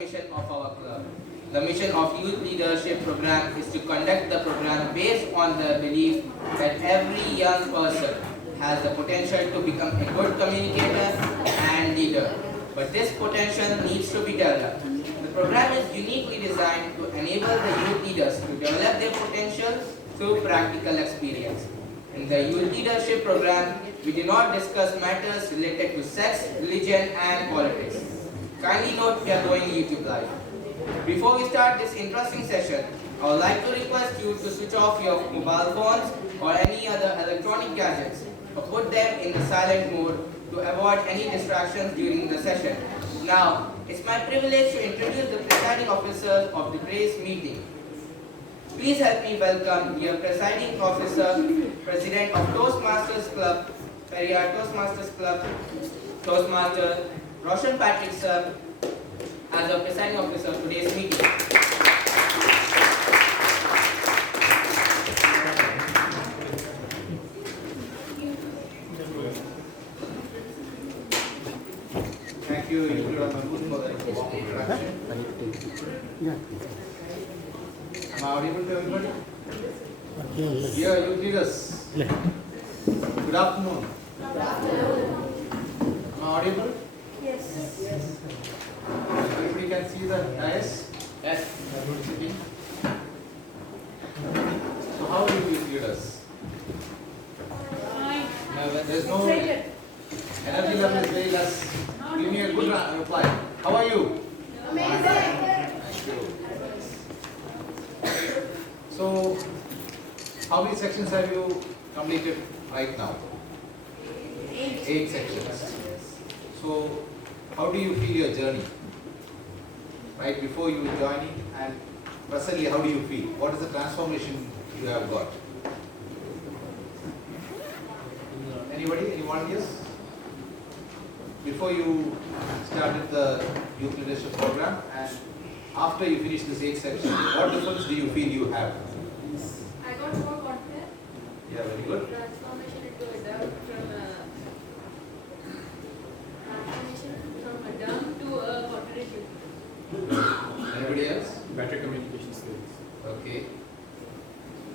mission of our club. The mission of Youth Leadership Program is to conduct the program based on the belief that every young person has the potential to become a good communicator and leader. But this potential needs to be developed. The program is uniquely designed to enable the youth leaders to develop their potential through practical experience. In the Youth Leadership Program, we do not discuss matters related to sex, religion, and politics. Kindly note we are going YouTube live. Before we start this interesting session, I would like to request you to switch off your mobile phones or any other electronic gadgets or put them in the silent mode to avoid any distractions during the session. Now, it's my privilege to introduce the presiding officers of today's meeting. Please help me welcome your presiding officer, President of Toastmasters Club, Periyar Toastmasters Club, Toastmaster Roshan Patrick sir, as a presiding officer of today's meeting. Thank you, for the warm introduction. Am I audible to everybody? Dear youth leaders, good afternoon. Am I audible? Yes. Everybody can see the dais? Yes. Everybody sitting? So how are you youth leaders? There's no energy level is very less. Give me a good reply. How are you? Amazing. Thank you. So, how many sections have you completed right now? 8 sections. So, how do you feel your journey? Right before you joining and presently, how do you feel? What is the transformation you have got? Anybody? Any volunteers? Before you started the youth leadership program and after you finish this 8 sections, what difference do you feel you have? I got more confident. Yeah, very good. Transformation from a dumb to a competitive. Anybody else? Better communication skills. Okay.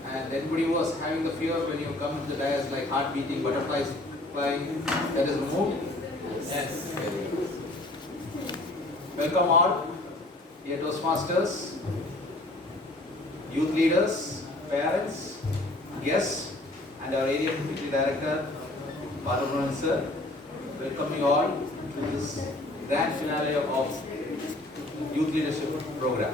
And anybody was having the fear when you come to the dais like heart beating, butterflies flying, that is removed? Yes. Welcome all, dear Toastmasters, youth leaders, parents, guests, and our area community director, Balabrahman sir. Welcome you all to this grand finale of youth leadership program.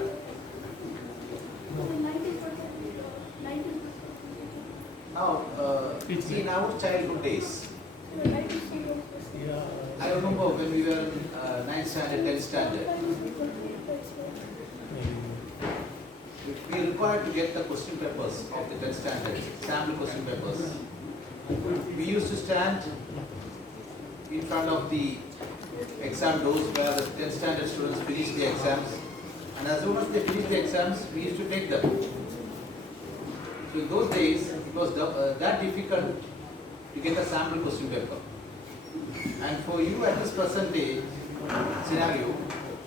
Now, see, in our childhood days, I remember when we were in 9th standard, 10th standard, we were required to get the question papers of the 10th standard, sample question papers. We used to stand in front of the exam doors where the 10th standard students finished the exams, and as soon as they finished the exams, we used to take them. So in those days, it was that difficult to get a sample question paper. And for you at this present day scenario,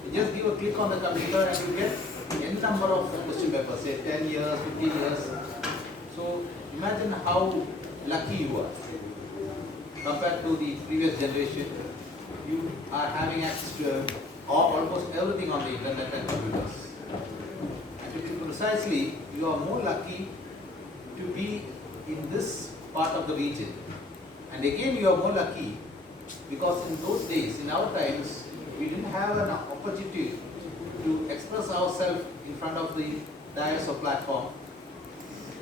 you just give a click on the computer and you get n number of question papers, say 10 years, 15 years. So imagine how lucky you are compared to the previous generation. You are having access to almost everything on the internet and computers. And to be precisely, you are more lucky to be in this part of the region. And again, you are more lucky because in those days, in our times, we didn't have an opportunity to express ourselves in front of the dais or platform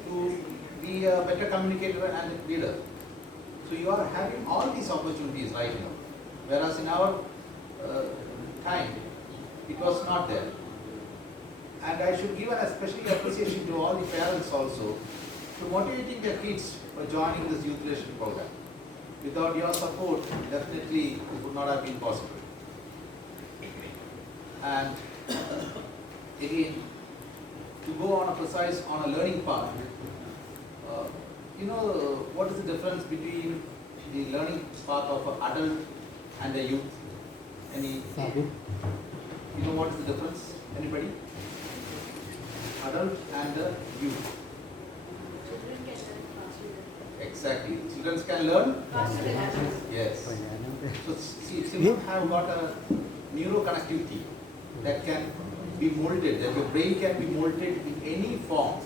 to be a better communicator and leader. So you are having all these opportunities right now. Whereas in our time, it was not there. And I should give an especially appreciation to all the parents also to motivating their kids for joining this youth leadership program. Without your support, definitely it would not have been possible. And again, to go on a learning path, you know what is the difference between the learning path of an adult and a youth? Any You know what is the difference? Anybody? Adult and the youth. Children can learn faster. Exactly. Children can learn? Faster than adults. Yes. So see, children have got a neuroconnectivity that can be molded, that your brain can be molded in any form.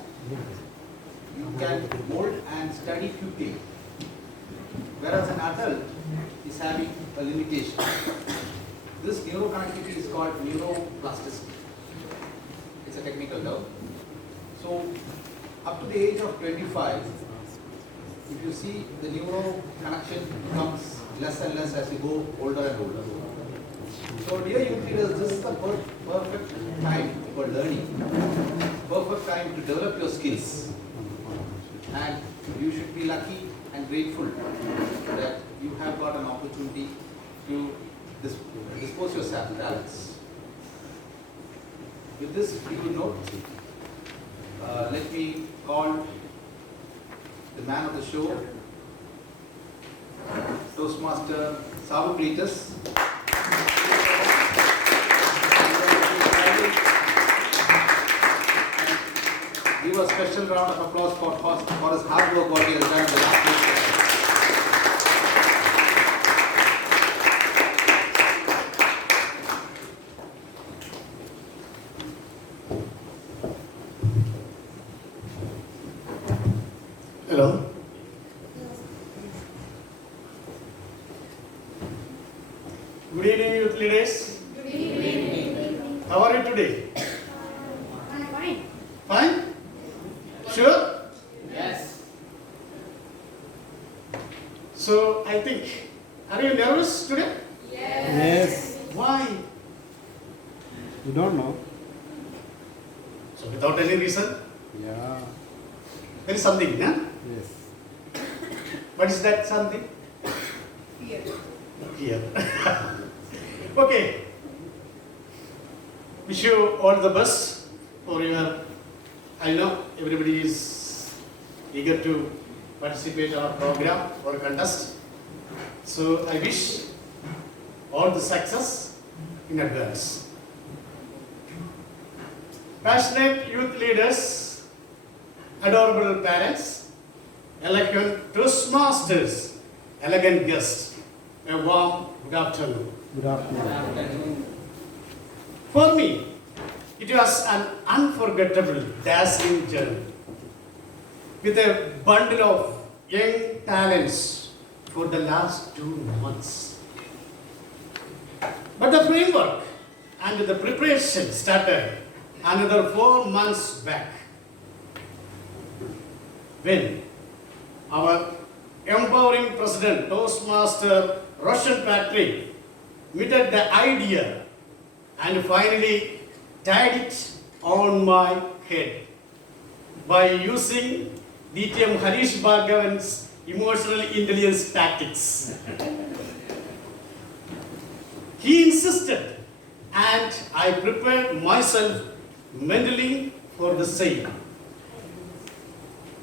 You can mold and study quickly. Whereas an adult is having a limitation. This neuroconnectivity is called neuroplasticity. It's a technical term. So, up to the age of 25, if you see the neuro connection becomes less and less as you go older and older. So, dear youth leaders, this is the perfect time for learning, perfect time to develop your skills. And you should be lucky and grateful that you have got an opportunity to dispose yourself with talents. With this few note, let me call the man of the show, Toastmaster Sabu Cletus. Give a special round of applause for his hard work what he has done in the last week. Hello. Good evening, youth leaders. Good evening. How are you today? Fine. Fine? Sure? Yes. So, I think, are you nervous today? Yes. Why? You don't know? So, without any reason, Yeah. there is something, huh? Yes. What is that something? Fear. Here. Okay. Wish you all the best for your, I know everybody is eager to participate in our program or contest. So I wish all the success in advance. Passionate youth leaders, adorable parents, eloquent Toastmasters, elegant guests, a warm good afternoon. Good afternoon. For me, it was an unforgettable, dazzling journey with a bundle of young talents for the last 2 months. But the framework and the preparation started another 4 months back when our empowering president, Toastmaster Russian Patrick, meted the idea and finally tied it on my head by using DTM Harish Bhargavan's emotional intelligence tactics. He insisted, and I prepared myself mentally for the same.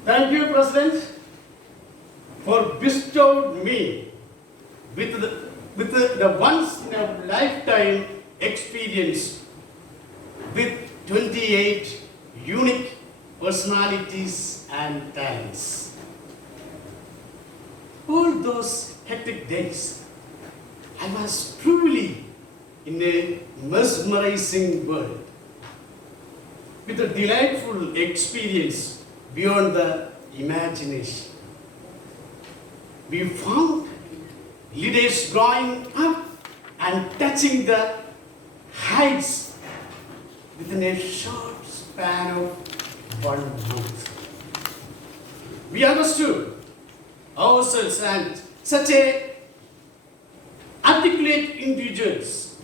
Thank you, President, for bestowed me with the once in a lifetime experience with 28 unique personalities and talents. All those hectic days, I was truly in a mesmerizing world with a delightful experience beyond the imagination. We found leaders growing up and touching the heights within a short span of 1 month. We understood ourselves and such a articulate individuals.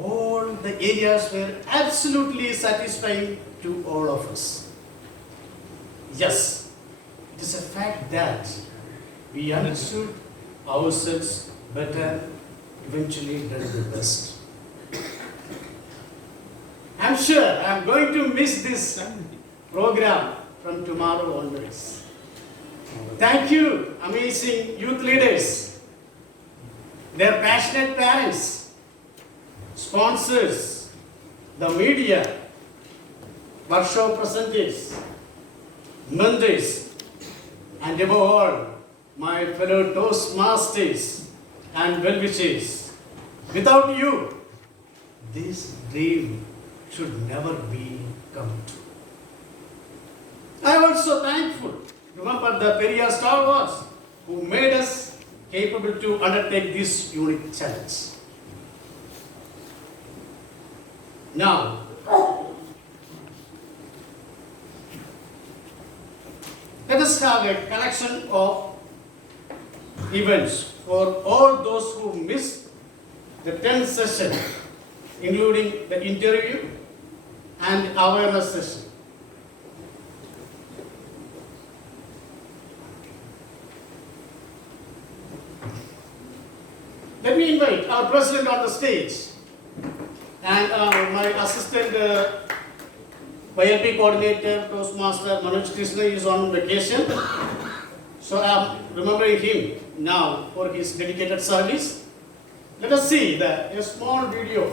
All the areas were absolutely satisfying to all of us. Yes, it is a fact that we understood ourselves better, eventually did the best. I'm sure I'm going to miss this program from tomorrow onwards. Thank you, amazing youth leaders, their passionate parents, sponsors, the media, workshop presenters, mentors, and above all, my fellow Toastmasters and well-wishers. Without you, this dream should never be come true. I am also thankful, remember the Periyar stalwarts who made us capable to undertake this unique challenge. Now, let us have a collection of events for all those who missed the 10th session, including the interview and awareness session. Let me invite our president on the stage and my assistant YLP coordinator, Toastmaster Manoj Krishna is on vacation. So I am remembering him now for his dedicated service. Let us see a small video.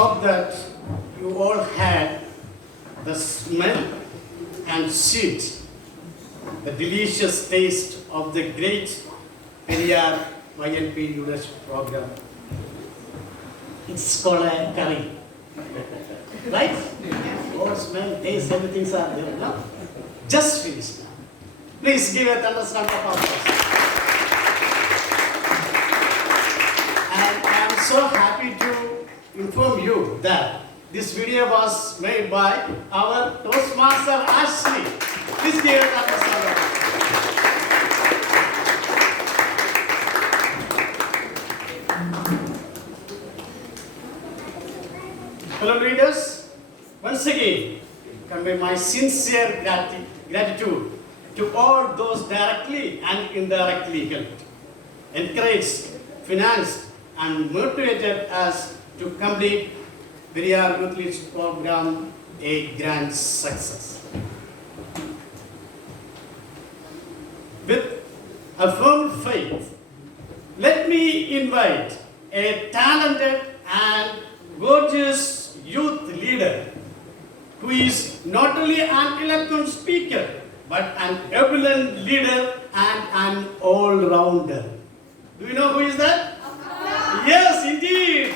hope that you all had the smell and sweet, the delicious taste of the great Periyar YLP leadership program. It's called a curry. Right? All smell, taste, everything's are there. No? Just finished now. Please give a thunderstorm of applause. And I am so happy to inform you that this video was made by our Toastmaster Ashley. Please give a thunderstorm of applause. Fellow readers, once again, convey my sincere gratitude to all those directly and indirectly helped, encouraged, financed, and motivated us to complete Periyar Youth Leadership Program a grand success. With a firm faith, let me invite a talented and gorgeous youth leader who is not only an eloquent speaker but an ebullient leader and an all-rounder. Do you know who is that? Yes, indeed.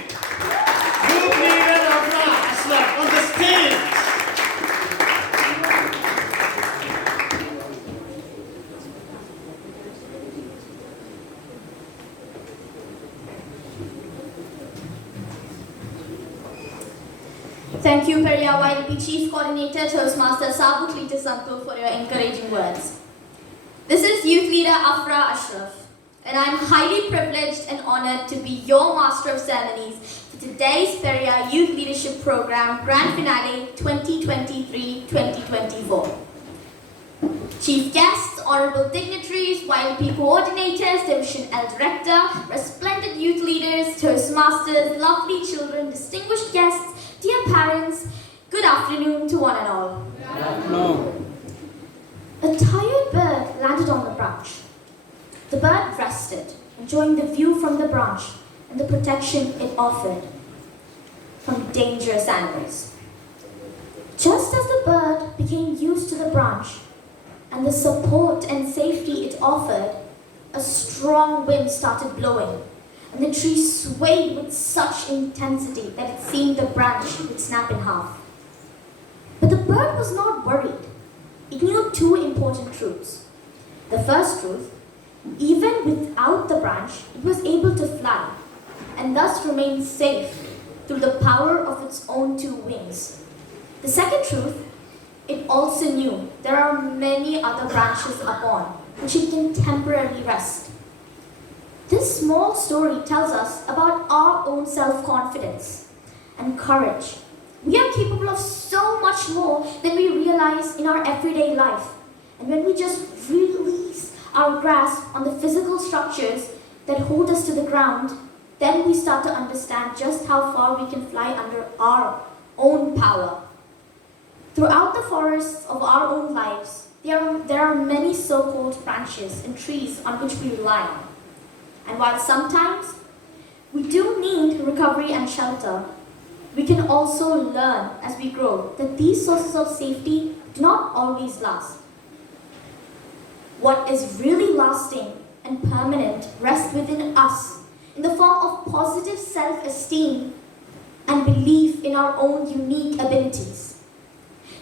Youth leader Afra on the stage. Thank you, Periyar YLP Chief Coordinator Toastmaster Sabu Klita Sampul for your encouraging words. This is Youth Leader Afra Ashraf, and I'm highly privileged and honored to be your Master of Ceremonies for today's Periyar Youth Leadership Program Grand Finale 2023-2024. Chief guests, honorable dignitaries, YLP coordinators, Division L Director, resplendent youth leaders, Toastmasters, lovely children, distinguished guests, dear parents, good afternoon to one and all. No. A tired bird landed on the branch. The bird rested, enjoying the view from the branch and the protection it offered from dangerous animals. Just as the bird became used to the branch and the support and safety it offered, a strong wind started blowing, and the tree swayed with such intensity that it seemed the branch would snap in half. But the bird was not worried. It knew two important truths. The first truth, even without the branch, it was able to fly, and thus remain safe through the power of its own two wings. The second truth, it also knew there are many other branches upon which it can temporarily rest. This small story tells us about our own self-confidence and courage. We are capable of so much more than we realize in our everyday life. And when we just release our grasp on the physical structures that hold us to the ground, then we start to understand just how far we can fly under our own power. Throughout the forests of our own lives, there are many so-called branches and trees on which we rely on. And while sometimes we do need recovery and shelter, we can also learn as we grow that these sources of safety do not always last. What is really lasting and permanent rests within us in the form of positive self-esteem and belief in our own unique abilities.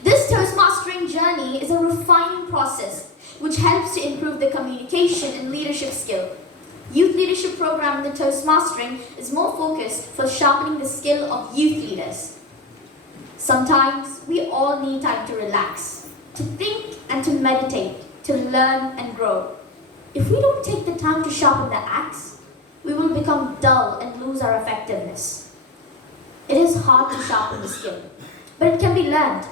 This Toastmastering journey is a refining process which helps to improve the communication and leadership skill. Youth Leadership Program in the Toastmastering is more focused for sharpening the skill of youth leaders. Sometimes we all need time to relax, to think and to meditate, to learn and grow. If we don't take the time to sharpen the axe, we will become dull and lose our effectiveness. It is hard to sharpen the skill, but it can be learned.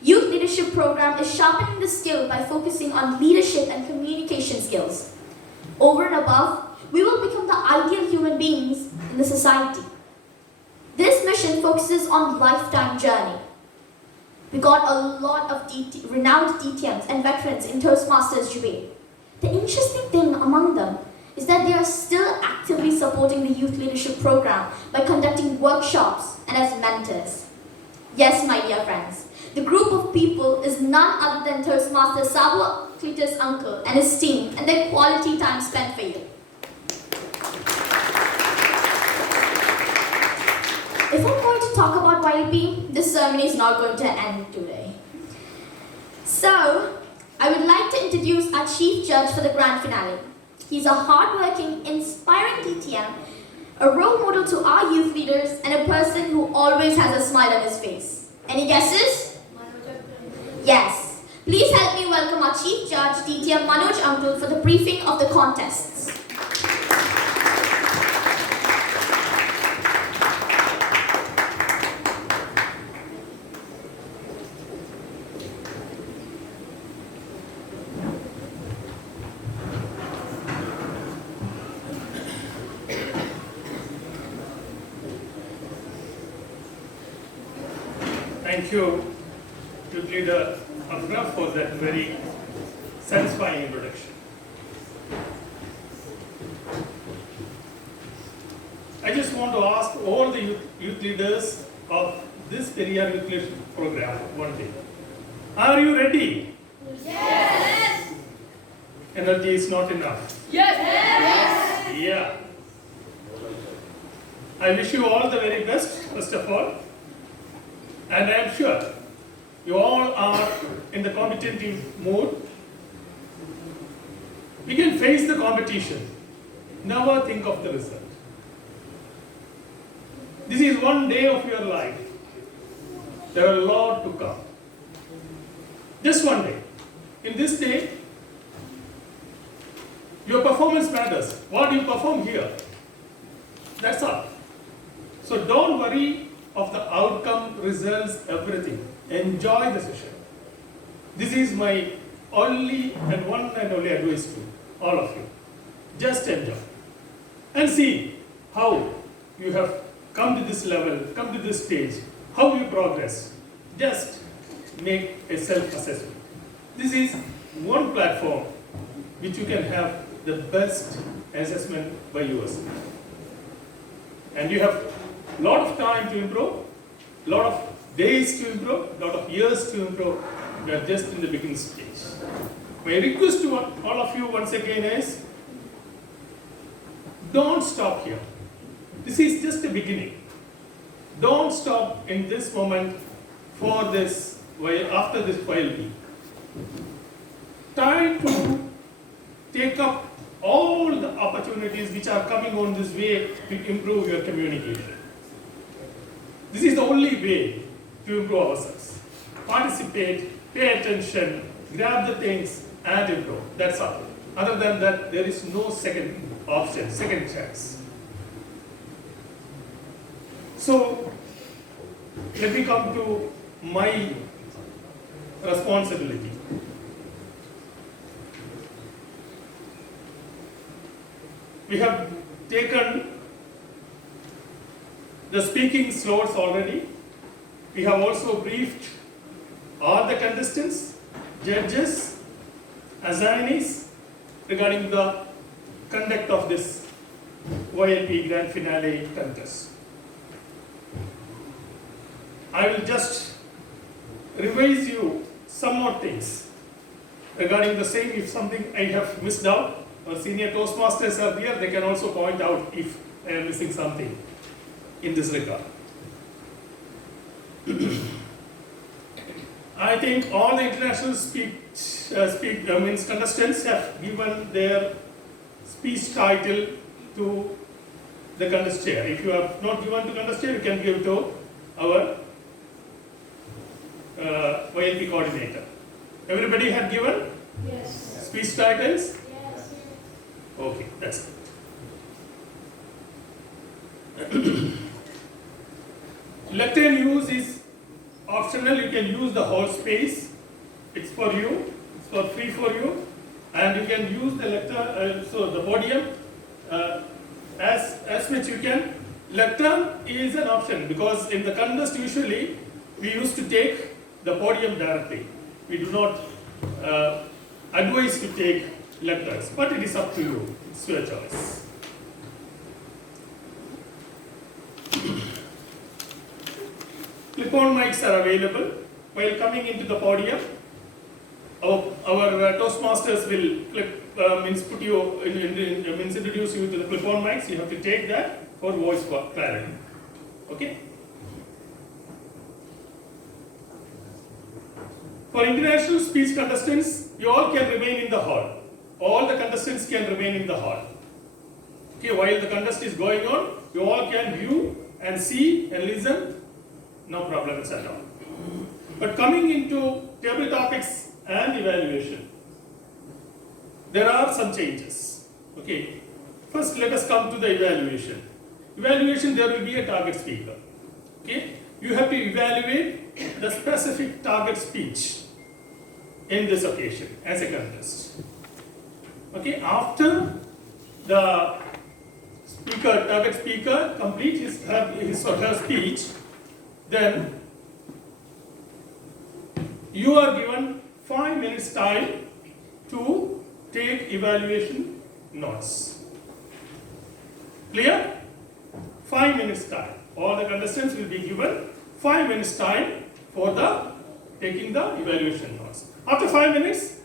Youth Leadership Program is sharpening the skill by focusing on leadership and communication skills. Over and above, we will become the ideal human beings in the society. This mission focuses on lifetime journey. We got a lot of renowned DTMs and veterans in Toastmasters Jubilee. The interesting thing among them is that they are still actively supporting the youth leadership program by conducting workshops and as mentors. Yes, my dear friends, the group of people is none other than Toastmaster Sabo Cletus' uncle and his team and their quality time spent for you. If I'm going to talk about YLP, this ceremony is not going to end today. So, I would like to introduce our chief judge for the grand finale. He's a hardworking, inspiring DTM, a role model to our youth leaders, and a person who always has a smile on his face. Any guesses? Yes. Please help me welcome our chief judge, DTM Manoj Uncle, for the briefing of the contests. Thank you, Youth Leader Abra, for that very satisfying introduction. I just want to ask all the youth leaders of this Periyar Youth Leadership Program one thing. Are you ready? Yes. Energy is not enough. Yes. Yeah. I wish you all the very best, first of all. And I am sure you all are in the competitive mood. We can face the competition. Never think of the result. This is one day of your life. There are a lot to come. Just one day. In this day, your performance matters. What you perform here, that's all. So don't worry of the outcome, results, everything. Enjoy the session. This is my only and one and only advice to all of you. Just enjoy. And see how you have come to this level, come to this stage, how you progress. Just make a self-assessment. This is one platform which you can have the best assessment by yourself. And you have a lot of time to improve, a lot of days to improve, a lot of years to improve. You are just in the beginning stage. My request to all of you once again is, don't stop here. This is just the beginning. Don't stop in this moment for this, after this YLP. Try to take up all the opportunities which are coming on this way to improve your communication. This is the only way to improve ourselves. Participate, pay attention, grab the things and improve. That's all. Other than that, there is no second option, second chance. So, let me come to my responsibility. We have taken the speaking slots already. We have also briefed all the contestants, judges, assignees regarding the conduct of this YLP Grand Finale contest. I will just revise you some more things regarding the same. If something I have missed out, our senior Toastmasters are here, they can also point out if I am missing something in this regard. I think all the international contestants have given their speech title to the contest chair. If you have not given to contest chair, you can give to our YLP coordinator. Everybody had given Yes. speech titles? Yes. Okay, that's it. Lectern use is optional. You can use the whole space. It's for you. It's for free for you. And you can use the lectern, so the podium as much you can. Lectern is an option because in the contest usually we used to take the podium directly. We do not advise to take letters, but it is up to you. It's your choice. Clip-on mics are available. While coming into the podium, our Toastmasters will introduce you to the clip-on mics. You have to take that for voice clarity. Okay? For international speech contestants, you all can remain in the hall. All the contestants can remain in the hall. Okay, while the contest is going on, you all can view and see and listen. No problems at all. But coming into table topics and evaluation, there are some changes. Okay. First, let us come to the evaluation. Evaluation, there will be a target speaker. Okay. You have to evaluate the specific target speech in this occasion as a contest. Okay. After the target speaker completes his or her speech, then you are given 5 minutes time to take evaluation notes. Clear? 5 minutes time. All the contestants will be given 5 minutes time for taking the evaluation notes. After 5 minutes,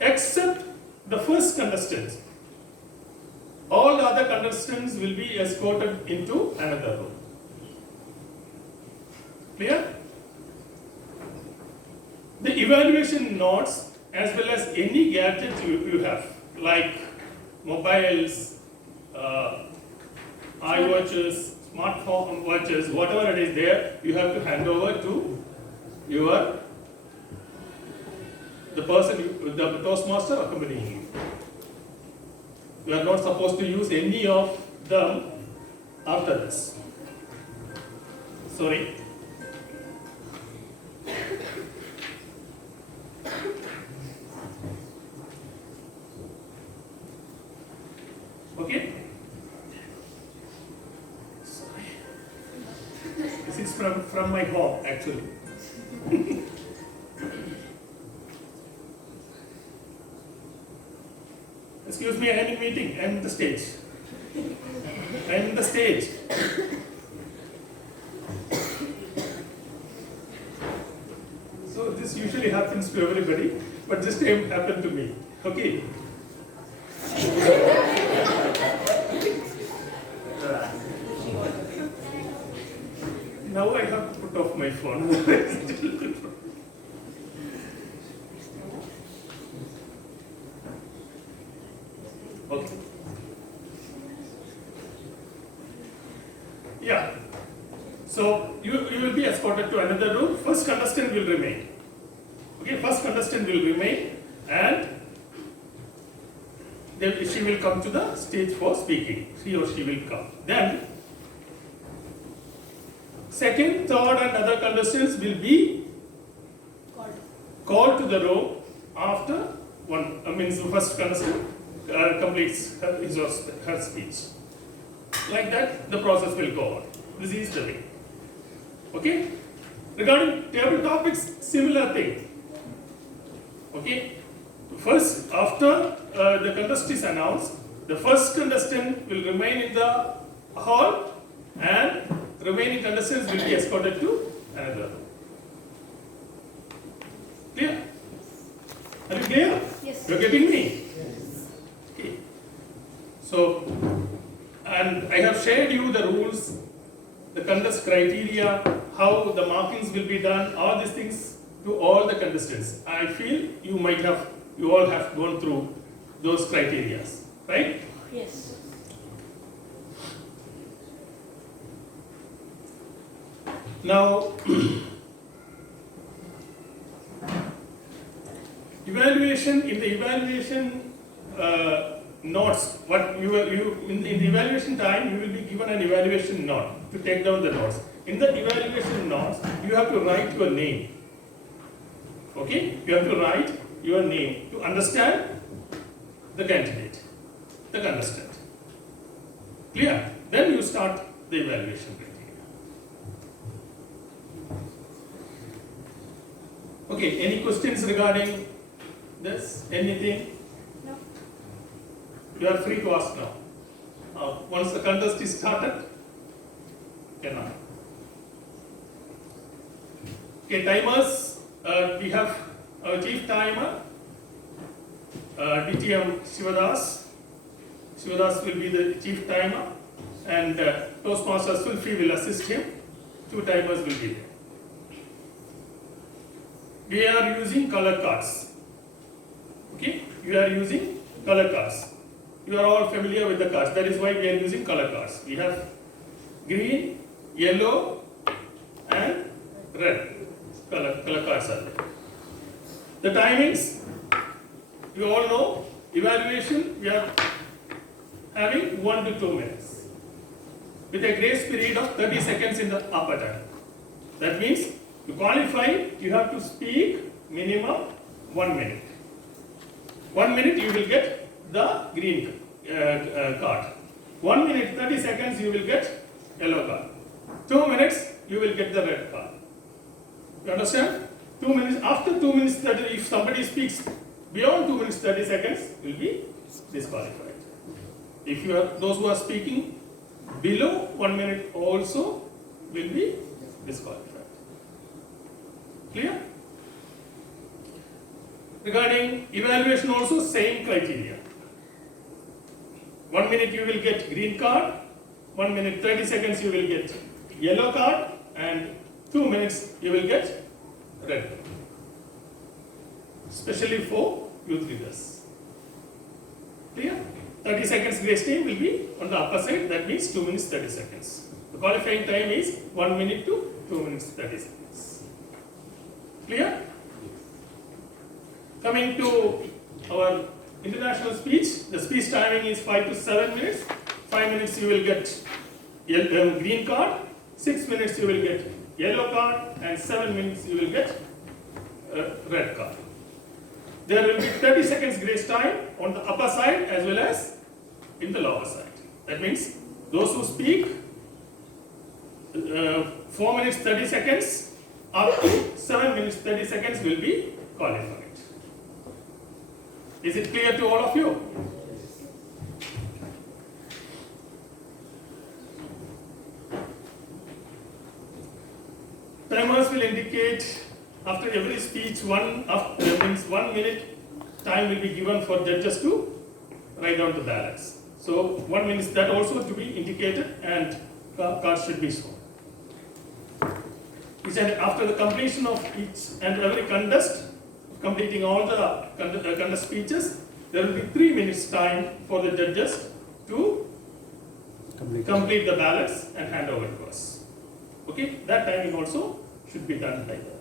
except the first contestant, all the other contestants will be escorted into another room. Clear? The evaluation notes, as well as any gadget you have, like mobiles, iWatches, smartphone watches, whatever it is there, you have to hand over to the person, the Toastmaster accompanying you. You are not supposed to use any of them after this. Sorry. Okay? Sorry. This is from my home, actually. Excuse me, I am in meeting. I am in the stage. I am in the stage. So this usually happens to everybody, but this time happened to me. Okay. Now I have to put off my phone. Okay. Yeah. So you will be escorted to another room. First contestant will remain. Okay, first contestant will remain, and then she will come to the stage for speaking. He or she will come. Then second, third, and other contestants will be called to the room after the first contestant completes his or her speech. Like that, the process will go on. This is the way. Okay? Regarding table topics, similar thing. Okay? First, after the contest is announced, the first contestant will remain in the hall, and remaining contestants will be escorted to another room. Clear? Are you clear? Yes. You are getting me? Okay. So, and I have shared you the rules, the contest criteria, how the markings will be done, all these things to all the contestants. I feel you all have gone through those criteria, right? Yes. Now, in the evaluation notes, in the evaluation time, you will be given an evaluation note to take down the notes. In the evaluation notes, you have to write your name. Okay? You have to write your name to understand the candidate, the contestant. Clear? Then you start the evaluation criteria. Okay, any questions regarding this? Anything? No. You are free to ask now. Once the contest is started, cannot. Okay, timers. We have our chief timer, DTM Shivadas. Shivadas will be the chief timer, and Toastmaster Sulfi will assist him. 2 timers will be there. We are using color cards. Okay, we are using color cards. You are all familiar with the cards. That is why we are using color cards. We have green, yellow, and red color cards are there. The timings, you all know, evaluation, we are having 1 to 2 minutes with a grace period of 30 seconds in the upper time. That means to qualify, you have to speak minimum 1 minute. 1 minute you will get the green card. 1 minute 30 seconds you will get yellow card. 2 minutes you will get the red card. You understand? 2 minutes, after 2 minutes 30, if somebody speaks beyond 2 minutes 30 seconds, will be disqualified. If you are those who are speaking below 1 minute also will be disqualified. Clear? Regarding evaluation also same criteria. 1 minute you will get green card, 1 minute 30 seconds you will get yellow card, and 2 minutes you will get red card. Especially for youth leaders. Clear? 30 seconds grace time will be on the upper side, that means 2 minutes 30 seconds. The qualifying time is 1 minute to 2 minutes 30 seconds. Clear? Coming to our international speech, the speech timing is 5 to 7 minutes. 5 minutes you will get green card, 6 minutes you will get yellow card, and 7 minutes you will get red card. There will be 30 seconds grace time on the upper side as well as in the lower side. That means those who speak 4 minutes 30 seconds up to 7 minutes 30 seconds will be qualified. Is it clear to all of you? Timers will indicate after every speech 1 minute time will be given for judges to write down the ballots. So 1 minute that also to be indicated and cards should be shown. He said after the completion of each and every contest, completing all the contest speeches, there will be 3 minutes time for the judges to complete the ballots and hand over to us. Okay, that timing also should be done by the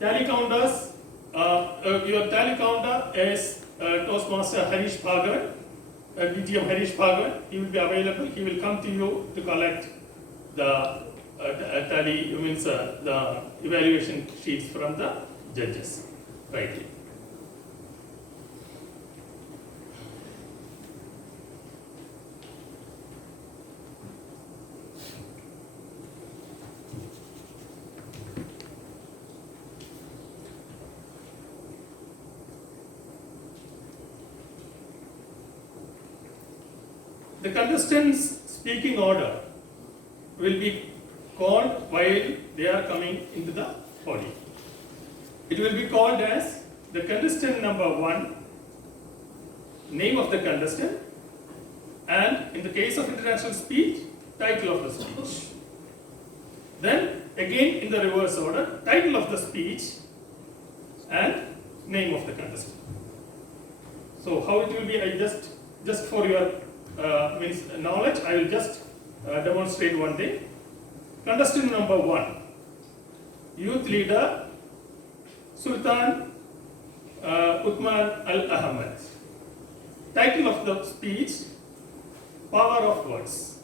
tally counters. Your tally counter is Toastmaster Harish Bhagan, DTM Harish Bhagan. He will be available. He will come to you to collect the tally, means the evaluation sheets from the judges. Right. The contestants' speaking order will be called while they are coming into the podium. It will be called as the contestant number 1, name of the contestant, and in the case of international speech, title of the speech. Then again in the reverse order, title of the speech and name of the contestant. So how it will be, I just for your means knowledge, I will just demonstrate one thing. Contestant number 1, youth leader Sultan Uthman Al Ahmed. Title of the speech, Power of Words.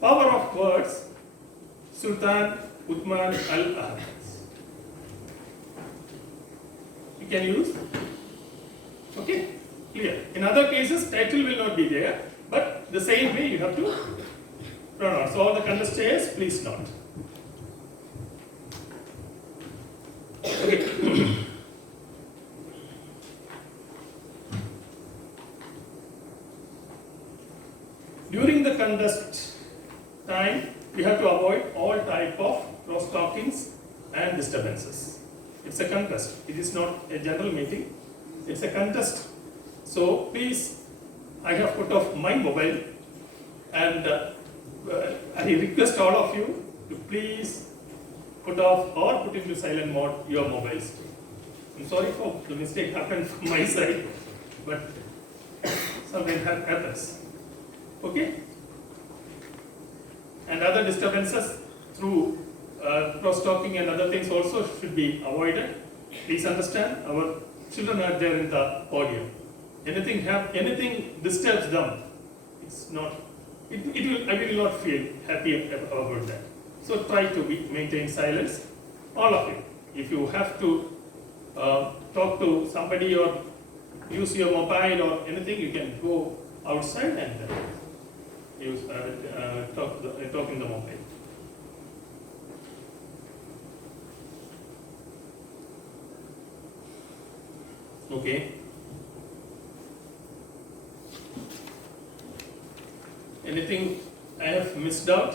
Power of Words, Sultan Uthman Al Ahmed. You can use. Okay, clear. In other cases, title will not be there, but the same way you have to pronounce. So all the contestants, please note. Okay. contest time, we have to avoid all type of cross talkings and disturbances. It's a contest. It is not a general meeting. It's a contest. So please, I have put off my mobile, and I request all of you to please put off or put into silent mode your mobiles. I'm sorry for the mistake happened from my side, but something happens. Okay? And other disturbances through cross-talking and other things also should be avoided. Please understand, our children are there in the audience. Anything disturbs them, it's not. I will not feel happy about that. So try to maintain silence, all of you. If you have to talk to somebody or use your mobile or anything, you can go outside and use talk in the mobile. Okay. Anything I have missed out?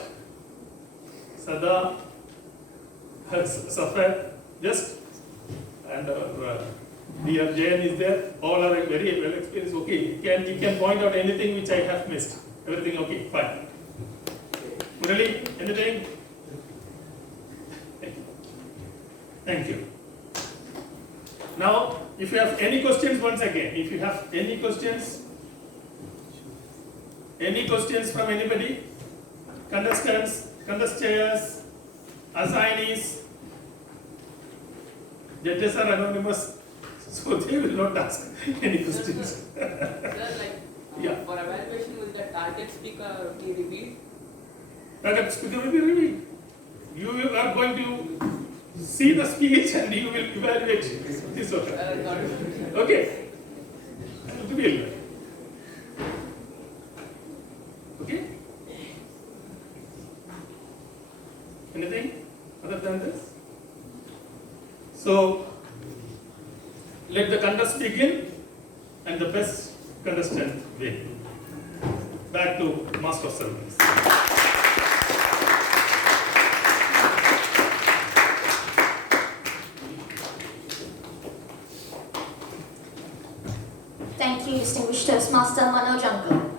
Sada, Safed, just, and dear Jayan is there. All are very well experienced. Okay, you can point out anything which I have missed. Everything okay, fine. Murali, anything? Thank you. Now, if you have any questions, once again, if you have any questions from anybody, contestants, contestants, assignees, judges are anonymous, so they will not ask any questions. Yeah. For evaluation, will the target speaker be revealed? Target speaker will be revealed. You are going to see the speech and you will evaluate this or that. Okay? Reveal. Okay? Anything other than this? So, let the contest begin and the best contestant win. Back to Master of Ceremonies. Thank you, distinguished Toastmaster Manoj Uncle.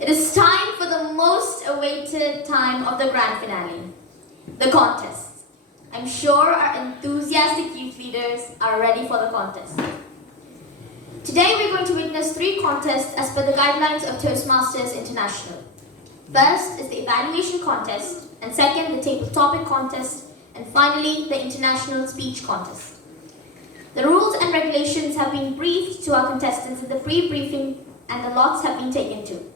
It is time for the most awaited time of the grand finale, the contest. I'm sure our enthusiastic youth leaders are ready for the contest. Today we're going to witness 3 contests as per the guidelines of Toastmasters International. First is the evaluation contest, and second the table topic contest, and finally the international speech contest. The rules and regulations have been briefed to our contestants in the pre-briefing and the lots have been taken too.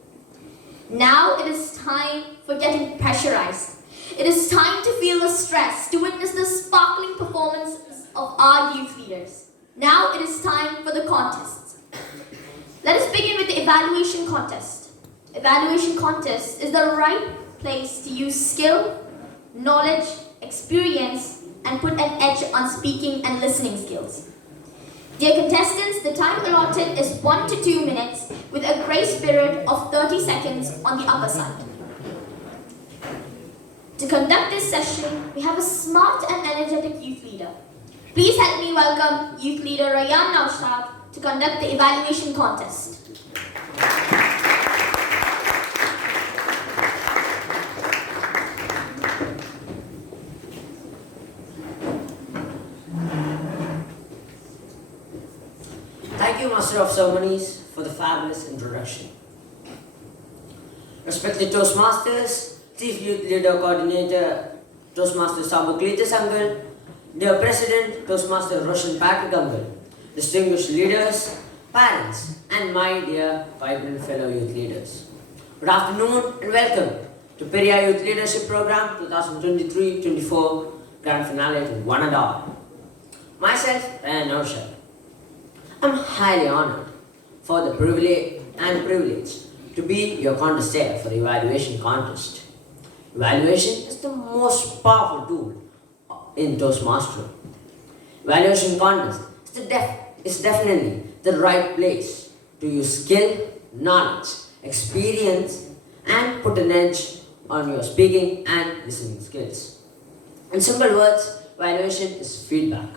Now it is time for getting pressurized. It is time to feel the stress, to witness the sparkling performances of our youth leaders. Now it is time for the contests. Let us begin with the evaluation contest. Evaluation contest is the right place to use skill, knowledge, experience, and put an edge on speaking and listening skills. Dear contestants, the time allotted is 1 to 2 minutes with a grace period of 30 seconds on the upper side. To conduct this session, we have a smart and energetic youth leader. Please help me welcome youth leader Rayyan Naushad to conduct the evaluation contest. Thank you, Master of Ceremonies, for the fabulous introduction. Respected Toastmasters, Chief Youth Leader Coordinator, Toastmaster Sabuklitis Uncle, dear President, Toastmaster Roshan Patrick Uncle, distinguished leaders, parents, and my dear vibrant fellow youth leaders. Good afternoon and welcome to Periyar Youth Leadership Program 2023-24 Grand Finale to one and all. Myself, Rayyan Naushad. I'm highly honored for the privilege to be your contestant for the evaluation contest. Evaluation is the most powerful tool in Toastmastering. Evaluation contest is definitely the right place to use skill, knowledge, experience, and put an edge on your speaking and listening skills. In simple words, evaluation is feedback.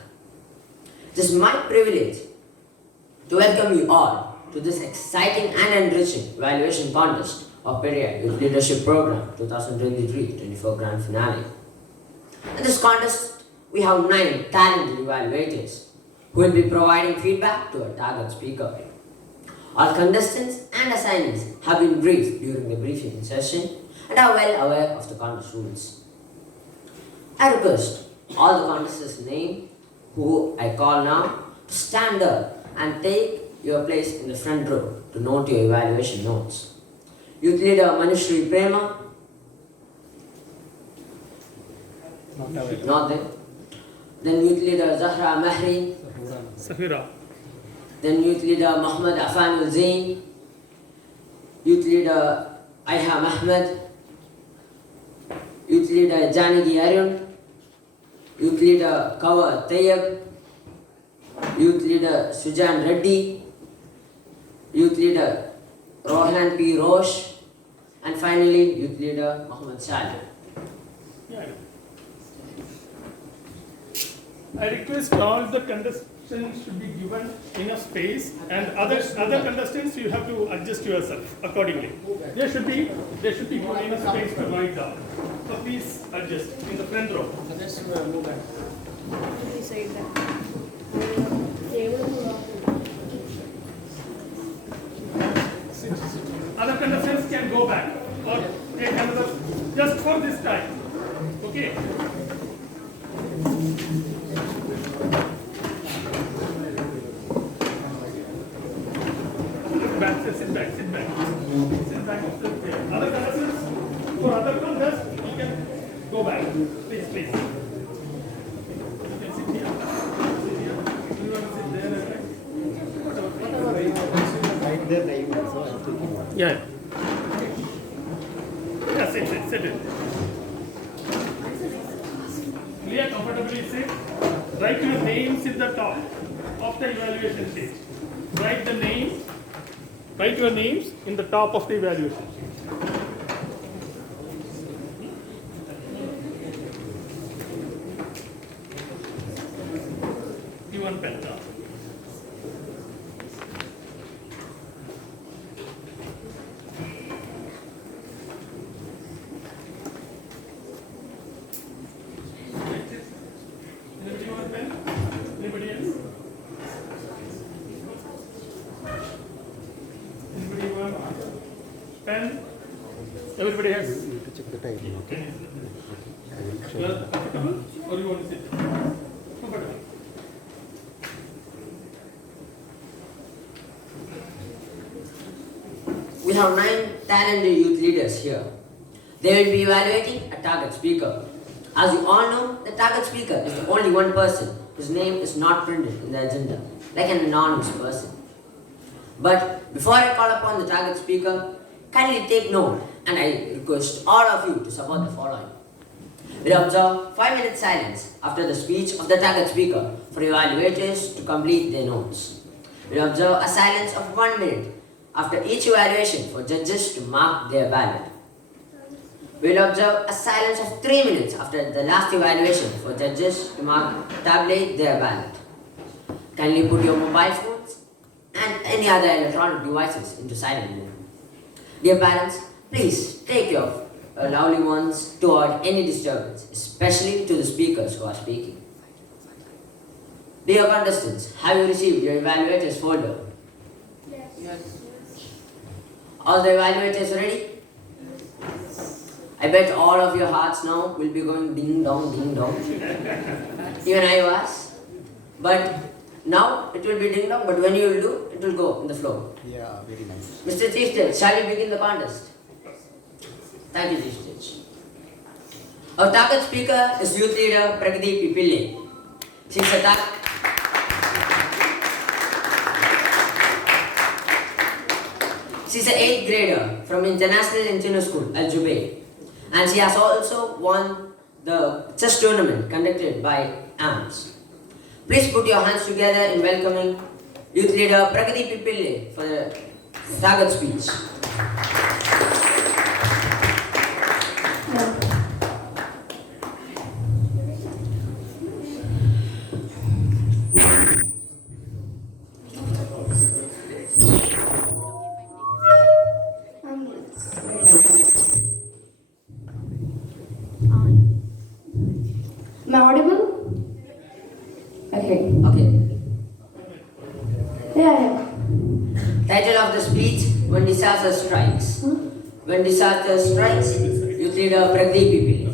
It is my privilege to welcome you all to this exciting and enriching evaluation contest of Periyar Youth Leadership Program 2023-24 Grand Finale. In this contest, we have 9 talented evaluators who will be providing feedback to a target speaker. All contestants and assignees have been briefed during the briefing session and are well aware of the contest rules. I request all the contestants named, who I call now, to stand up and take your place in the front row to note your evaluation notes. Youth Leader Manishri Prema, not there. Then Youth Leader Zahra Mahri, Safira. then Youth Leader Muhammad Afanul Zain, Youth Leader Ayha Ahmed, Youth Leader Janigi Arun, Youth Leader Kawa Tayyab, Youth Leader Sujan Reddy, Youth Leader Rohan P. Roche, and finally Youth Leader Muhammad Saleh. Yeah. I request all the contestants should be given enough space, and other contestants you have to adjust yourself accordingly. There should be given enough space to write down. So please adjust in the front row. Just move back. Other contestants can go back or take another just for this time. Okay. Sit back. Sit back. Other contestants, for other contests, you can go back. Please. You can sit here. You want to sit there? Right there, right also. Yeah. Yeah, sit it. Clear, comfortably sit. Write your names in the top of the evaluation sheet. Write your names in the top of the evaluation sheet. Give one pen now. Anybody want a pen? Anybody else? Anybody want pen? Everybody has. You need to check the time. Okay. You are comfortable or you want to sit? Comfortable. We have 9 talented youth leaders here. They will be evaluating a target speaker. As you all know, the target speaker is the only one person whose name is not printed in the agenda, like an anonymous person. But before I call upon the target speaker, kindly take note, and I request all of you to support the following. We'll observe 5 minutes silence after the speech of the target speaker for evaluators to complete their notes. We'll observe a silence of 1 minute after each evaluation for judges to mark their ballot. We'll observe a silence of 3 minutes after the last evaluation for judges to tabulate their ballot. Kindly put your mobile phones and any other electronic devices into silent mode. Dear parents, please take your lovely ones to avoid any disturbance, especially to the speakers who are speaking. Dear contestants, have you received your evaluators folder? Yes. All the evaluators ready? I bet all of your hearts now will be going ding dong, ding dong. Even I was. But now it will be ding dong, but when you will do, it will go in the flow. Yeah, very nice. Mr. Chief Judge, shall we begin the contest? Thank you, Chief Judge. Our target speaker is Youth Leader Pragati Pipille. She's a She's an 8th grader from International Engineer School, Al Jubair. And she has also won the chess tournament conducted by AMS. Please put your hands together in welcoming Youth Leader Pragati Pipille for the target speech. Yeah. Title of the speech, When Disaster Strikes. When disaster strikes, youth leader Pradeep Pipil.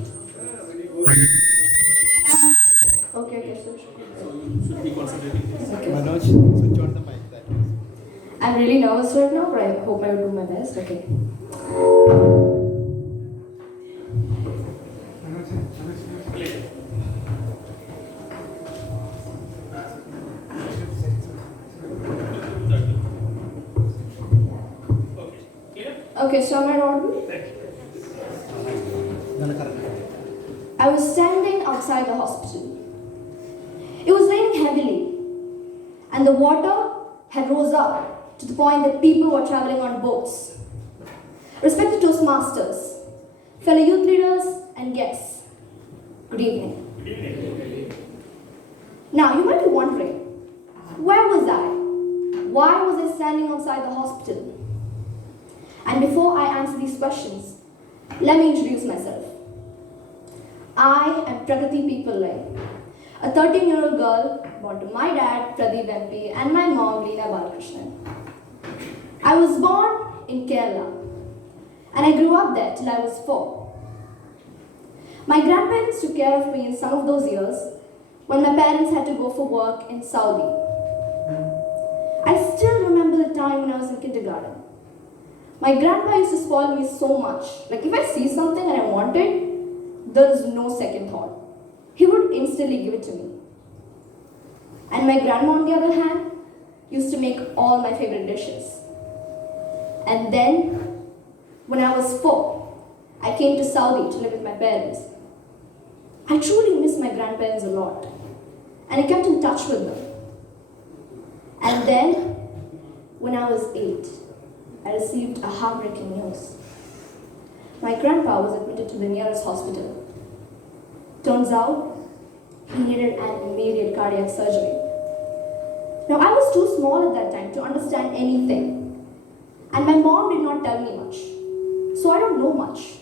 Okay, so So you should be concentrating this. Manoj, switch on the mic. That is. I'm really nervous right now, but I hope I will do my best. Okay. Okay. Clear? Okay, so am I audible? Thank you. I was standing outside the hospital. It was raining heavily, and the water had rose up to the point that people were traveling on boats. Respected Toastmasters, fellow youth leaders, and guests, good evening. Good evening. Now, you might be wondering, where was I? Why was I standing outside the hospital? And before I answer these questions, let me introduce myself. I am Prakriti Pipillai, a 13-year-old girl born to my dad, Pradeep MP, and my mom, Leena Balakrishnan. I was born in Kerala, and I grew up there till I was 4. My grandparents took care of me in some of those years when my parents had to go for work in Saudi. I still remember the time when I was in kindergarten. My grandpa used to spoil me so much. Like if I see something and I want it, there is no second thought. He would instantly give it to me. And my grandma, on the other hand, used to make all my favorite dishes. And then, when I was 4, I came to Saudi to live with my parents. I truly miss my grandparents a lot, and I kept in touch with them. And then, when I was 8, I received a heartbreaking news. My grandpa was admitted to the nearest hospital. Turns out, he needed an immediate cardiac surgery. Now, I was too small at that time to understand anything, and my mom did not tell me much, so I don't know much.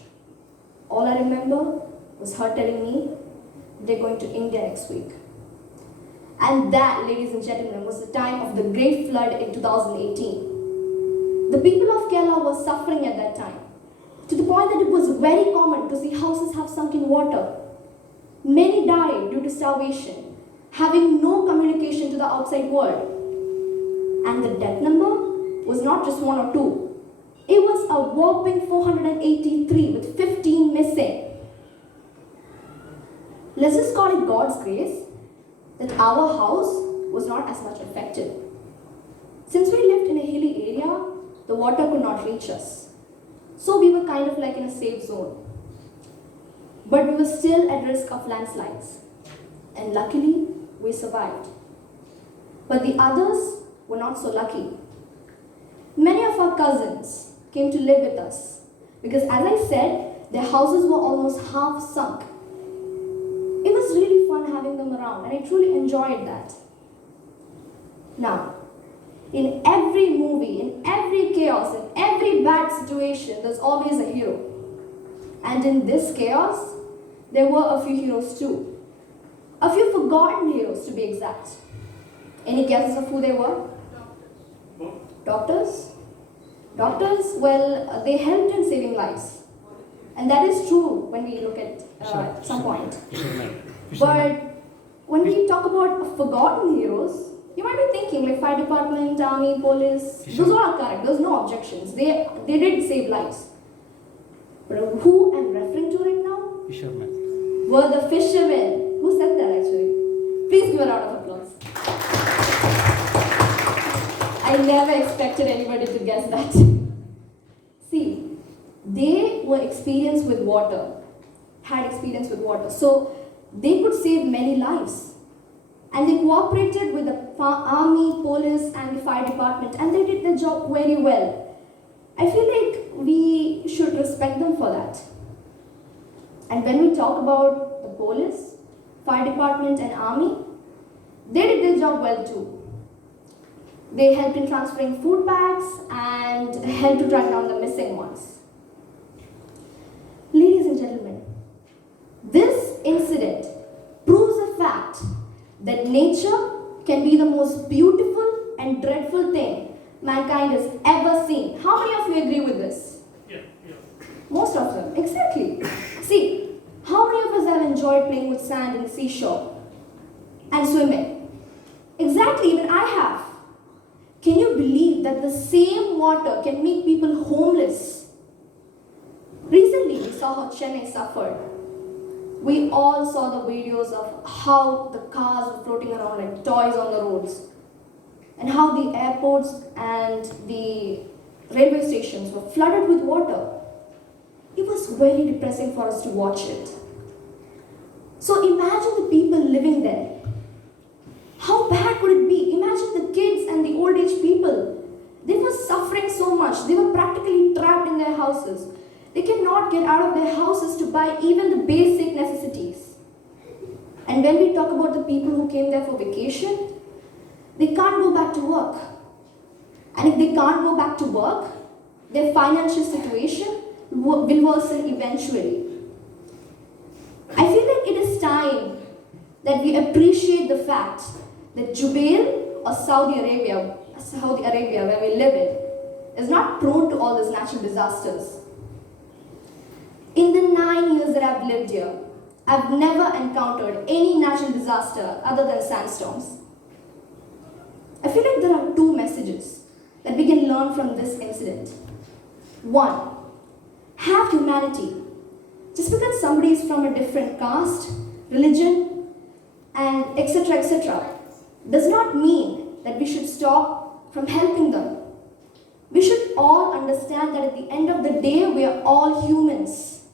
All I remember was her telling me they're going to India next week. And that, ladies and gentlemen, was the time of the great flood in 2018. The people of Kerala were suffering at that time, to the point that it was very common to see houses have sunk in water. Many died due to starvation, having no communication to the outside world. And the death number was not just 1 or 2. It was a whopping 483 with 15 missing. Let's just call it God's grace that our house was not as much affected. Since we lived in a hilly area, the water could not reach us. So we were kind of like in a safe zone. But we were still at risk of landslides. And luckily, we survived. But the others were not so lucky. Many of our cousins came to live with us because, as I said, their houses were almost half sunk. It was really fun having them around, and I truly enjoyed that. Now, in every movie, in every chaos, in every bad situation, there's always a hero. And in this chaos, there were a few heroes too. A few forgotten heroes, to be exact. Any guesses of who they were? Doctors? Doctors, well, they helped in saving lives. And that is true when we look at some point. But when we talk about forgotten heroes, you might be thinking like fire department, army, police, those all are correct. There's no objections. They did save lives. But who I'm referring to right now Fisherman. were the fishermen. Who said that actually? Please give a round of applause. I never expected anybody to guess that. See, they were experienced with water, had experience with water, so they could save many lives. And they cooperated with the army, police, and the fire department, and they did their job very well. I feel like we should respect them for that. And when we talk about the police, fire department, and army, they did their job well too. They helped in transferring food bags and helped to track down the missing ones. Ladies and gentlemen, this incident proves a fact that nature can be the most beautiful and dreadful thing mankind has ever seen. How many of you agree with this? Yeah. Most of them, exactly. See, how many of us have enjoyed playing with sand in the seashore and swimming? Exactly, even I have. Can you believe that the same water can make people homeless? Recently, we saw how Chennai suffered. We all saw the videos of how the cars were floating around like toys on the roads, and how the airports and the railway stations were flooded with water. It was very depressing for us to watch it. So imagine the people living there. How bad could it be? Imagine the kids and the old age people. They were suffering so much. They were practically trapped in their houses. They cannot get out of their houses to buy even the basic necessities. And when we talk about the people who came there for vacation, they can't go back to work. And if they can't go back to work, their financial situation will worsen eventually. I feel like it is time that we appreciate the fact that Jubail or Saudi Arabia, where we live in, is not prone to all these natural disasters. In the 9 years that I've lived here, I've never encountered any natural disaster other than sandstorms. I feel like there are two messages that we can learn from this incident. One, have humanity. Just because somebody is from a different caste, religion, and etc., does not mean that we should stop from helping them. We should all understand that at the end of the day, we are all humans.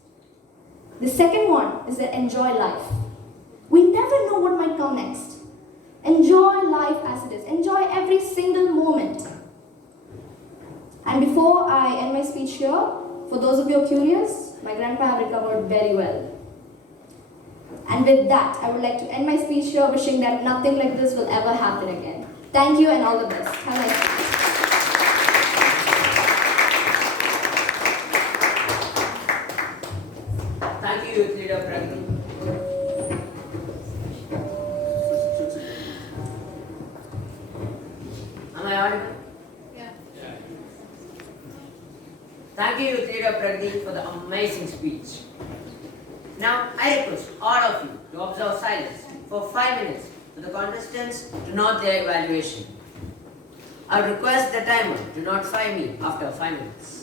The second one is that enjoy life. We never know what might come next. Enjoy life as it is. Enjoy every single moment. And before I end my speech here, for those of you who are curious, my grandpa have recovered very well. And with that, I would like to end my speech here, wishing that nothing like this will ever happen again. Thank you and all the best. Have a nice day. Thank you, Youth Leader Pragni. Am I audible? Yeah. Thank you, Youth Leader Pragni, for the amazing speech. Now, I request all of you to observe silence for 5 minutes for the contestants to note their evaluation. I request the timer to notify me after 5 minutes.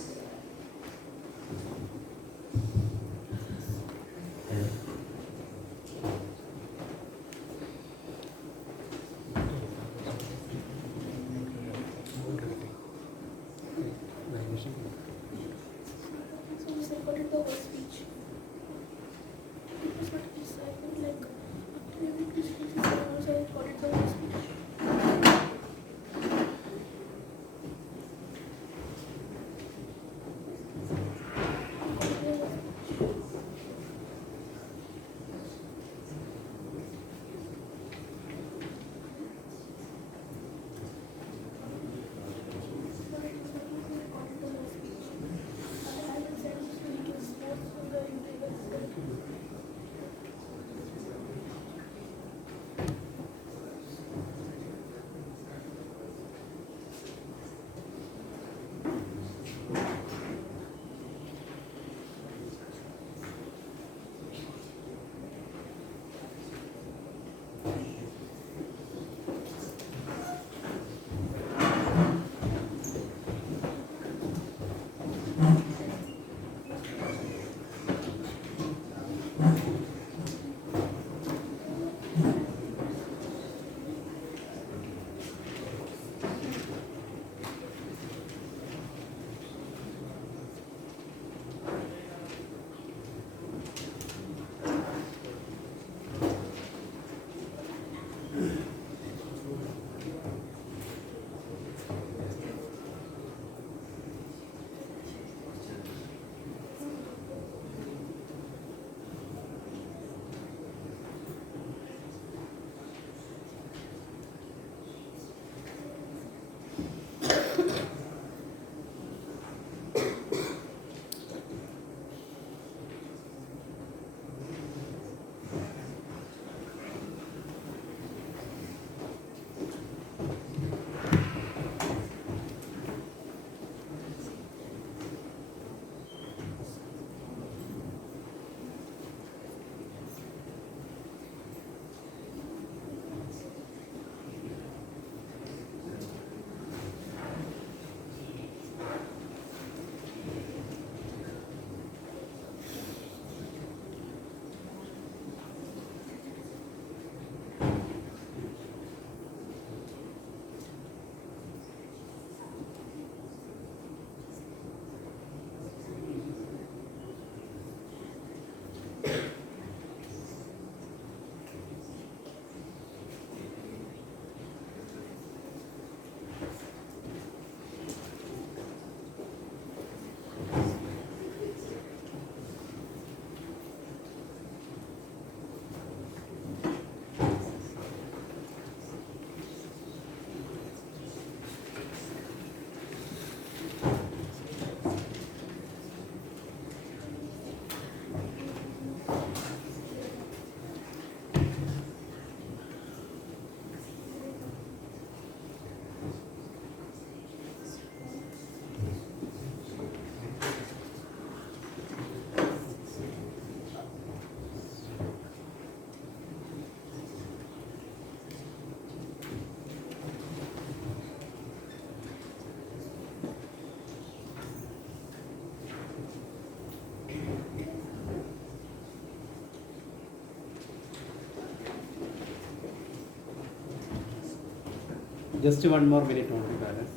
Just 1 more minute only, parents.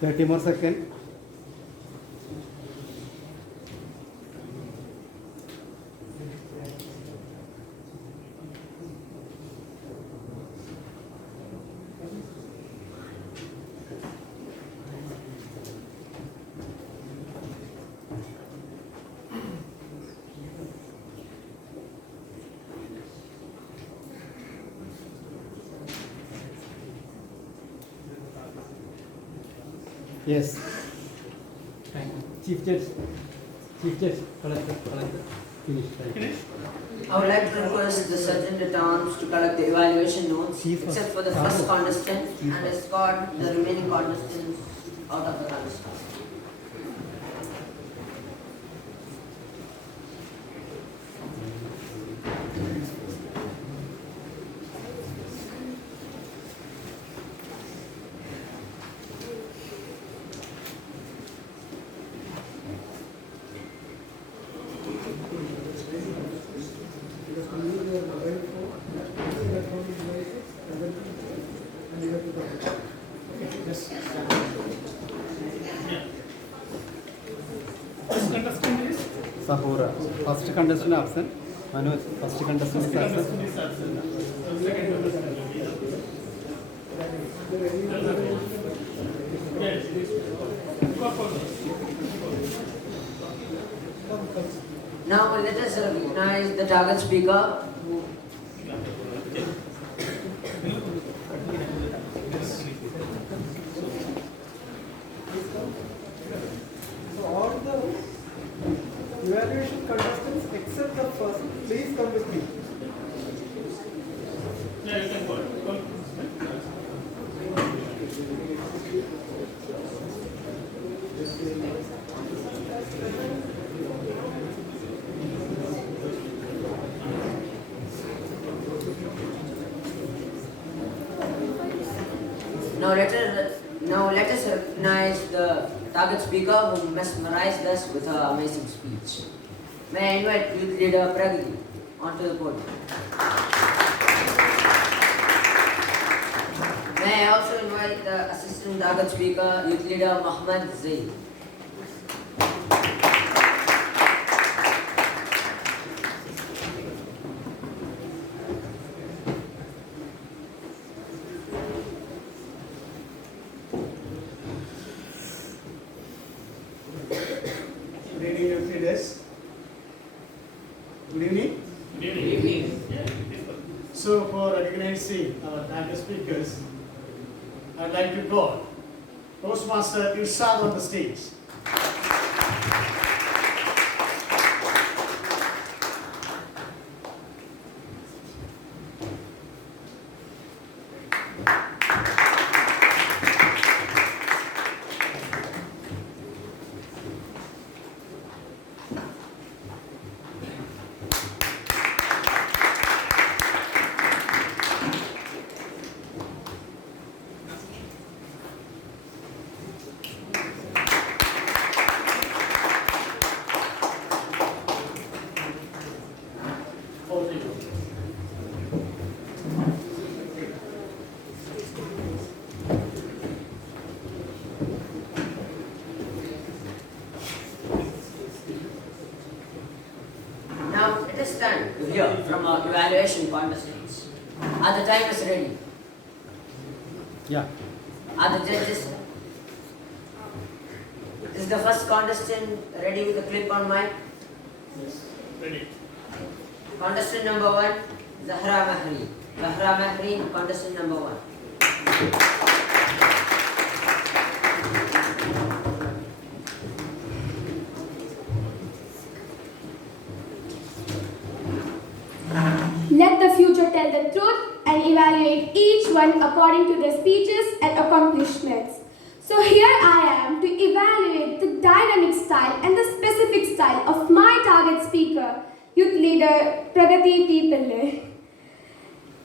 Thirty more seconds. Yes. Chief Judge, collector, finish. Finish? I would like to request the sergeant at arms to collect the evaluation notes, Chief of except for the Staff. first contestant, Chief and of- escort the remaining contestants out of the contest. First contestant is? Sahura. First contestant absent. Manoj, first contestant is absent. Contestant is absent. Second contestant. Yes. Go for it. Now let us recognize the target speaker. So all the evaluation contestants except the first, please come with me. Yeah, you can go. Go. Now let us recognize the target speaker who mesmerized us with her amazing speech. May I invite youth leader Pragati onto the podium. May I also invite the assistant target speaker, youth leader Muhammad Zaid. Good evening, youth leaders. Good evening. Good evening. Yeah. So, for recognizing our target speakers, I'd like to call Toastmaster Irshad on the stage. Over to you. Now it is time to hear from our evaluation contestants. Are the time is ready? Yeah. Are the judges? Is the first contestant ready with the clip on mic? Ready. Contestant number 1, Zahra Mahri. Zahra Mahri, contestant number 1. Let the future tell the truth and evaluate each one according to their speeches and accomplishments. So here I style and the specific style of my target speaker, youth leader Pragati People.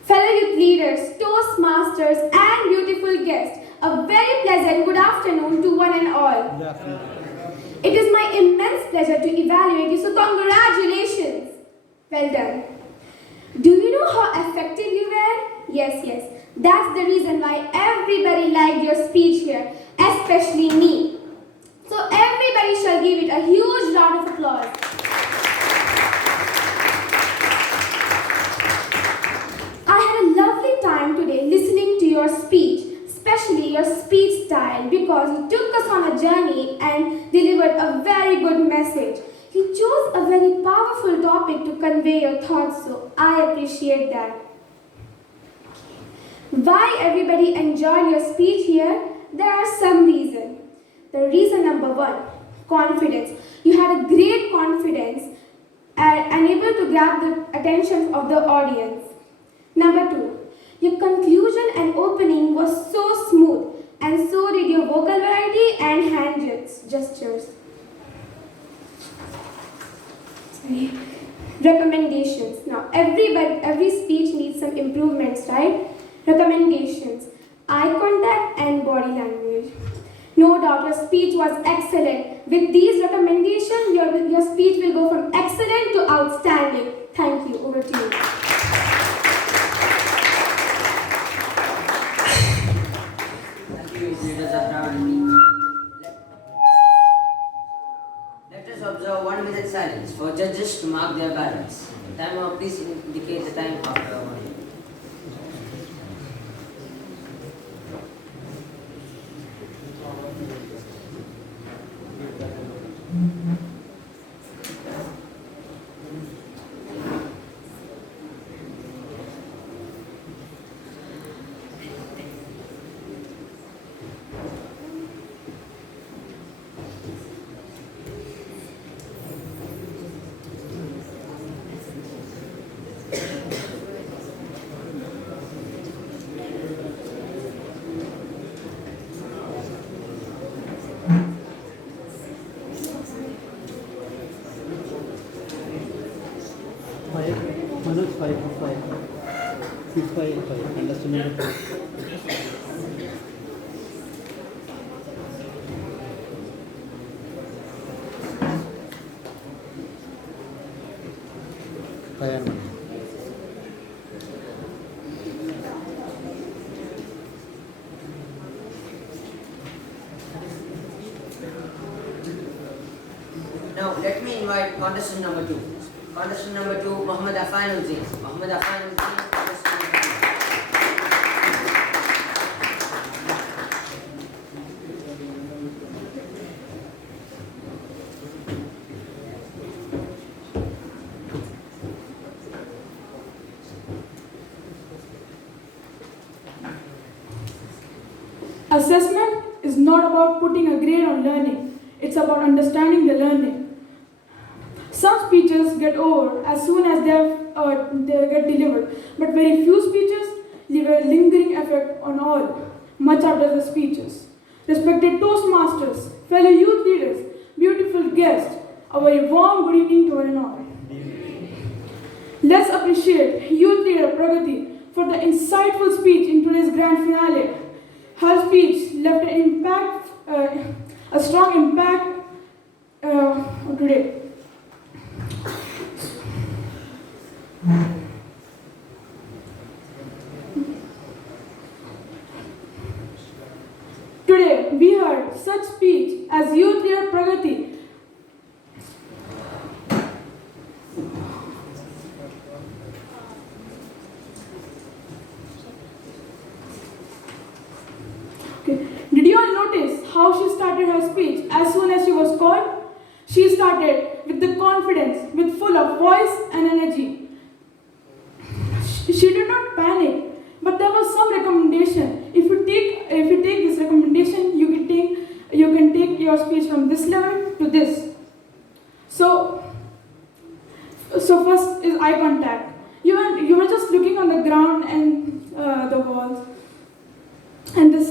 Fellow youth leaders, Toastmasters and beautiful guests, a very pleasant good afternoon to one and all. Good afternoon. It is my immense pleasure to evaluate you, so congratulations. Well done. Do you know how effective you were? Yes. That's the reason why everybody liked your speech here, especially me. So everybody shall give it a huge round of applause. I had a lovely time today listening to your speech, especially your speech style, because you took us on a journey and delivered a very good message. You chose a very powerful topic to convey your thoughts, so I appreciate that. Why everybody enjoyed your speech here? There are some reasons. The reason number one, confidence. You had a great confidence and able to grab the attention of the audience. Number two, your conclusion and opening was so smooth, and so did your vocal variety and hand gestures. Recommendations. Now, every speech needs some improvements, right? Recommendations. Eye contact and body language. No doubt, your speech was excellent. With these recommendations, your speech will go from excellent to outstanding. Thank you. Over to you. Leaders are proud of me. Let us observe 1 minute silence for judges to mark their ballots. Timer, please indicate the time after 1 minute. Manoj 5 6 5 contestant. Now, let me invite contestant number 2. Contestant number 2, Mohammed Afanuddin. Mohammed Afanuddin, contestant number 2. Assessment is not about putting a grade on learning, it's about understanding the learning. Some speeches get over as soon as they get delivered, but very few speeches leave a lingering effect on all, much after the speeches. Respected Toastmasters, fellow youth leaders, beautiful guests, a very warm good evening to one and all. Let's appreciate youth leader Pragati for the insightful speech in today's grand finale. Her speech left a strong impact today. Today, we heard such speech as youth leader Pragati. Did you all notice how she started her speech as soon as she was called? She started with the confidence, with full of voice and energy. She did not panic, but there was some recommendation. If you take this recommendation, you can take your speech from this level to this. So first is eye contact. You were just looking on the ground and the walls, and the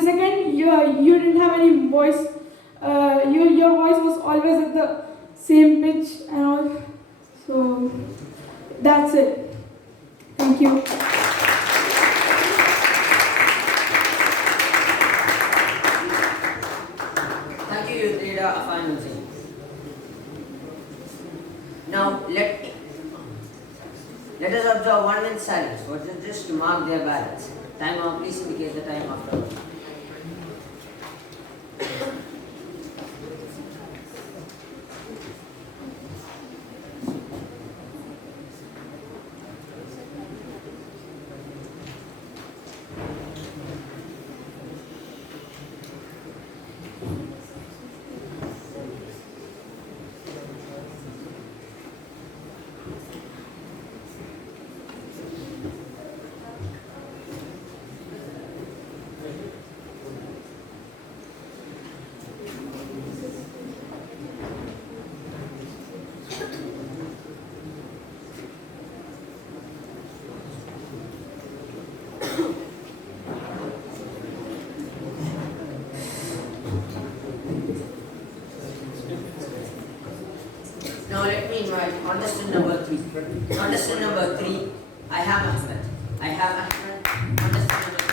second you didn't have any voice Your voice was always at the same pitch and all. So that's it. Thank you. Thank you, Youth Leader Afanuddin. Now let us observe 1 minute silence for judges to mark their ballots. Timer, please indicate the time after. Now let me invite contestant number 3. Contestant number 3, I have Ahmed. I have Ahmed. Contestant number 3.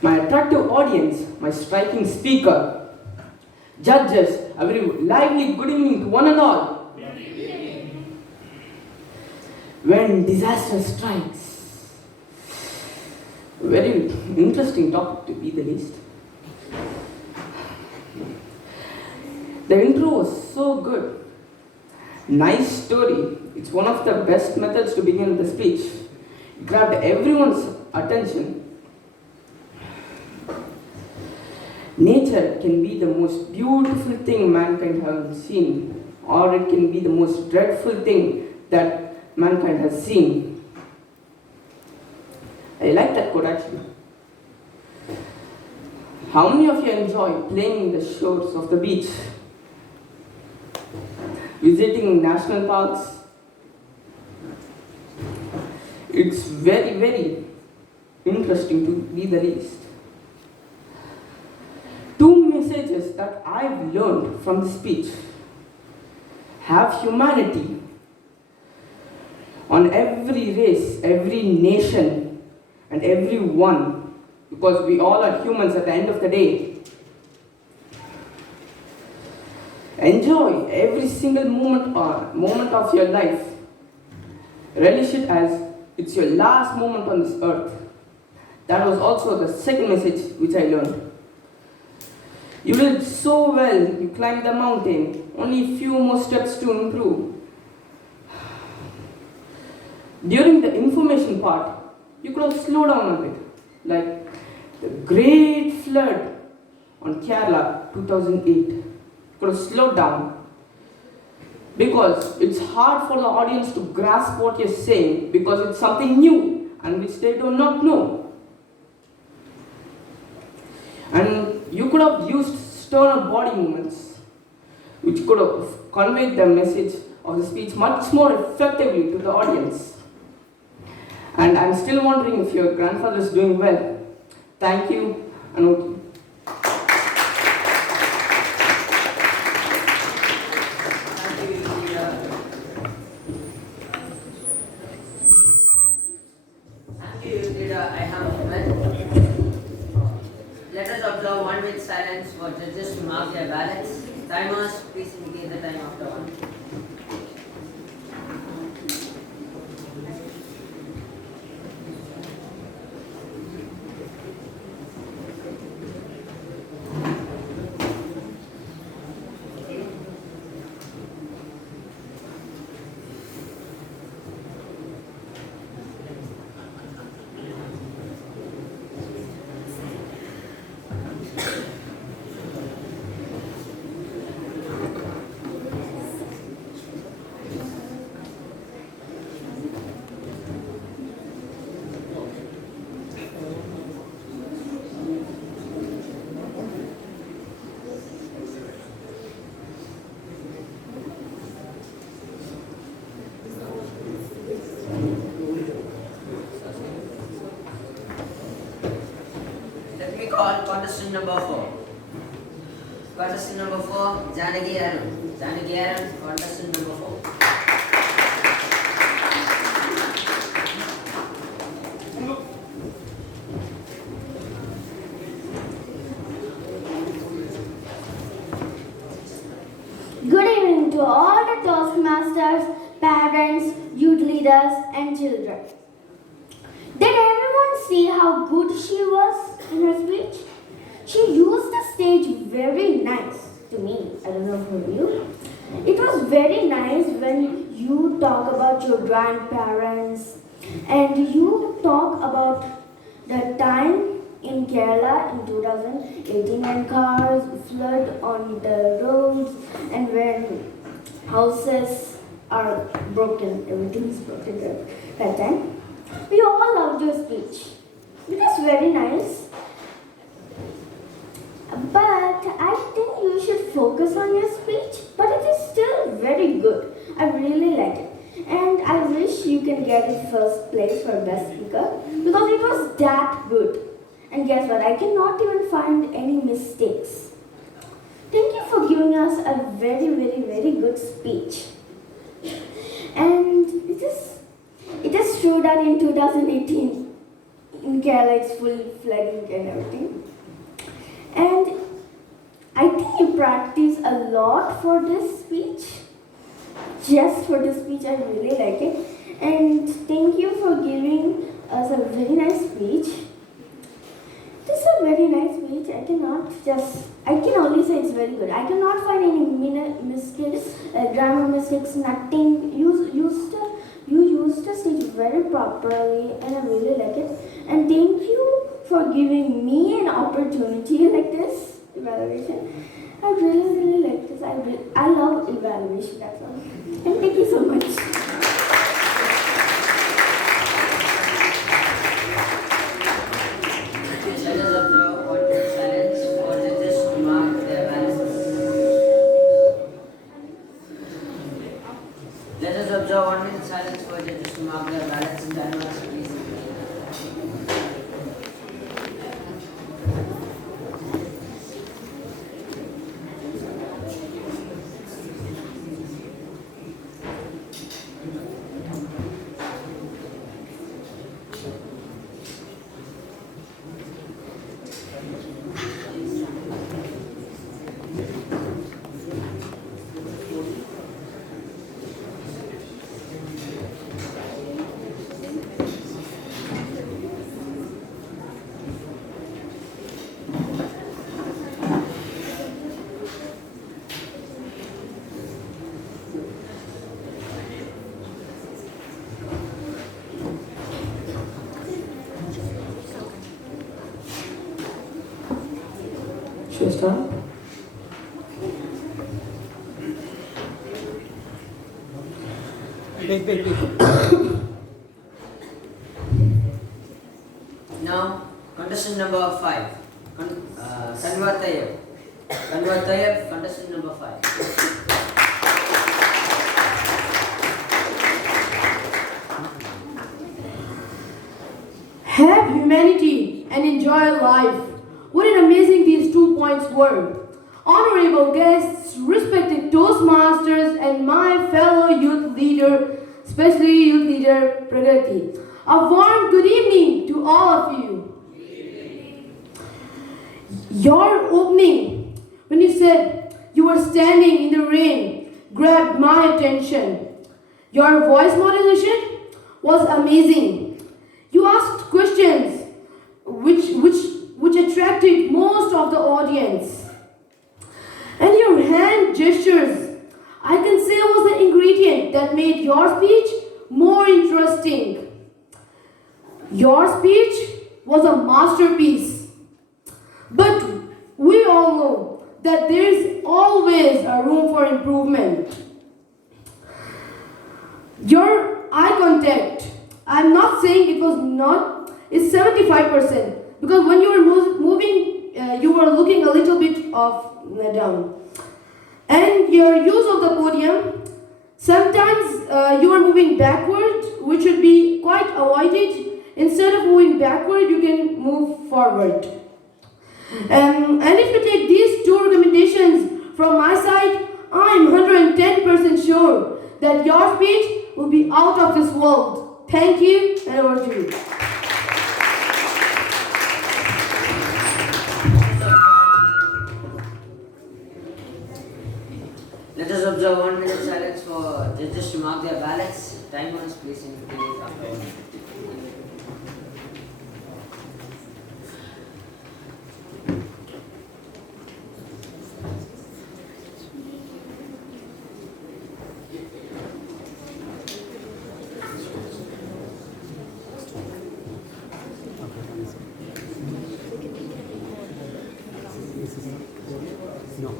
My attractive audience, my striking speaker, judges, a very lively good evening to one and all. When disaster strikes, very interesting topic to be the least. The intro was so good. Nice story. It's one of the best methods to begin the speech. It grabbed everyone's attention. Nature can be the most beautiful thing mankind has seen, or it can be the most dreadful thing that mankind has seen. I like that quote actually. How many of you enjoy playing in the shores of the beach? Visiting national parks? It's very, very interesting to be the least. Two messages that I've learned from the speech: have humanity on every race, every nation, and everyone, because we all are humans at the end of the day. Enjoy every single moment of your life. Relish it as it's your last moment on this earth. That was also the second message which I learned. You did so well, you climbed the mountain, only a few more steps to improve. During the information part, you could have slowed down a bit, like the great flood on Kerala 2008. You could have slowed down, because it's hard for the audience to grasp what you're saying, because it's something new and which they do not know. And you could have used sterner body movements, which could have conveyed the message of the speech much more effectively to the audience. And I'm still wondering if your grandfather is doing well. Thank you, Anuti. Thank you, Leader. I have Ahmed. Let us observe 1 minute silence for judges to mark their ballots. Timers, please indicate the time after 1. call contestant number 4. Contestant number 4, Janaki Arun. Janaki Arun, contestant number 4. Good evening to all the Toastmasters, parents, youth leaders, and children. Did everyone see how good she was in her speech? She used the stage very nice to me. I don't know for you. It was very nice when you talk about your grandparents and you talk about the time in Kerala in 2018 when cars flood on the roads and when houses are broken, everything is broken at that time. We all loved your speech. It was very nice. But I think you should focus on your speech. But it is still very good. I really like it. And I wish you can get it first place for best speaker because it was that good. And guess what? I cannot even find any mistakes. Thank you for giving us a very, very, very good speech. And it is true that in 2018, in Kerala, it's full flooding and everything. And I think you practice a lot for this speech. Just for this speech, I really like it. And thank you for giving us a very nice speech. This is a very nice speech. I can only say it's very good. I cannot find any mistakes, grammar mistakes, nothing. You used the stage very properly and I really like it. And thank you for giving me an opportunity like this evaluation. I really, really like this. I love evaluation, that's all. And thank you so much. Let us observe 1 minute silence for judges to mark their ballots and timers, please. Should I start? Now, contestant number 5, Kanwar Tayyab. Kanwar Tayyab, contestant number 5. Have humanity and enjoy life. What an amazing these 2 points were. Honorable guests, respected Toastmasters, and my fellow youth leader, especially youth leader Pragati. A warm good evening to all of you. Your opening, when you said you were standing in the rain, grabbed my attention. Your voice modulation was amazing. You asked questions which attracted most of the audience. And your hand gestures, I can say, was the ingredient that made your speech more interesting. Your speech was a masterpiece. But we all know that there is always a room for improvement. Your eye contact, I'm not saying it was not, it's 75%. Because when you were moving, you were looking a little bit off down. And your use of the podium, sometimes you are moving backward, which should be quite avoided. Instead of moving backward, you can move forward. And if you take these two recommendations from my side, I'm 110% sure that your speech will be out of this world. Thank you, and over to you. Let us observe 1 minute silence for judges to mark their ballots. Timers, please indicate after 1 minute. No.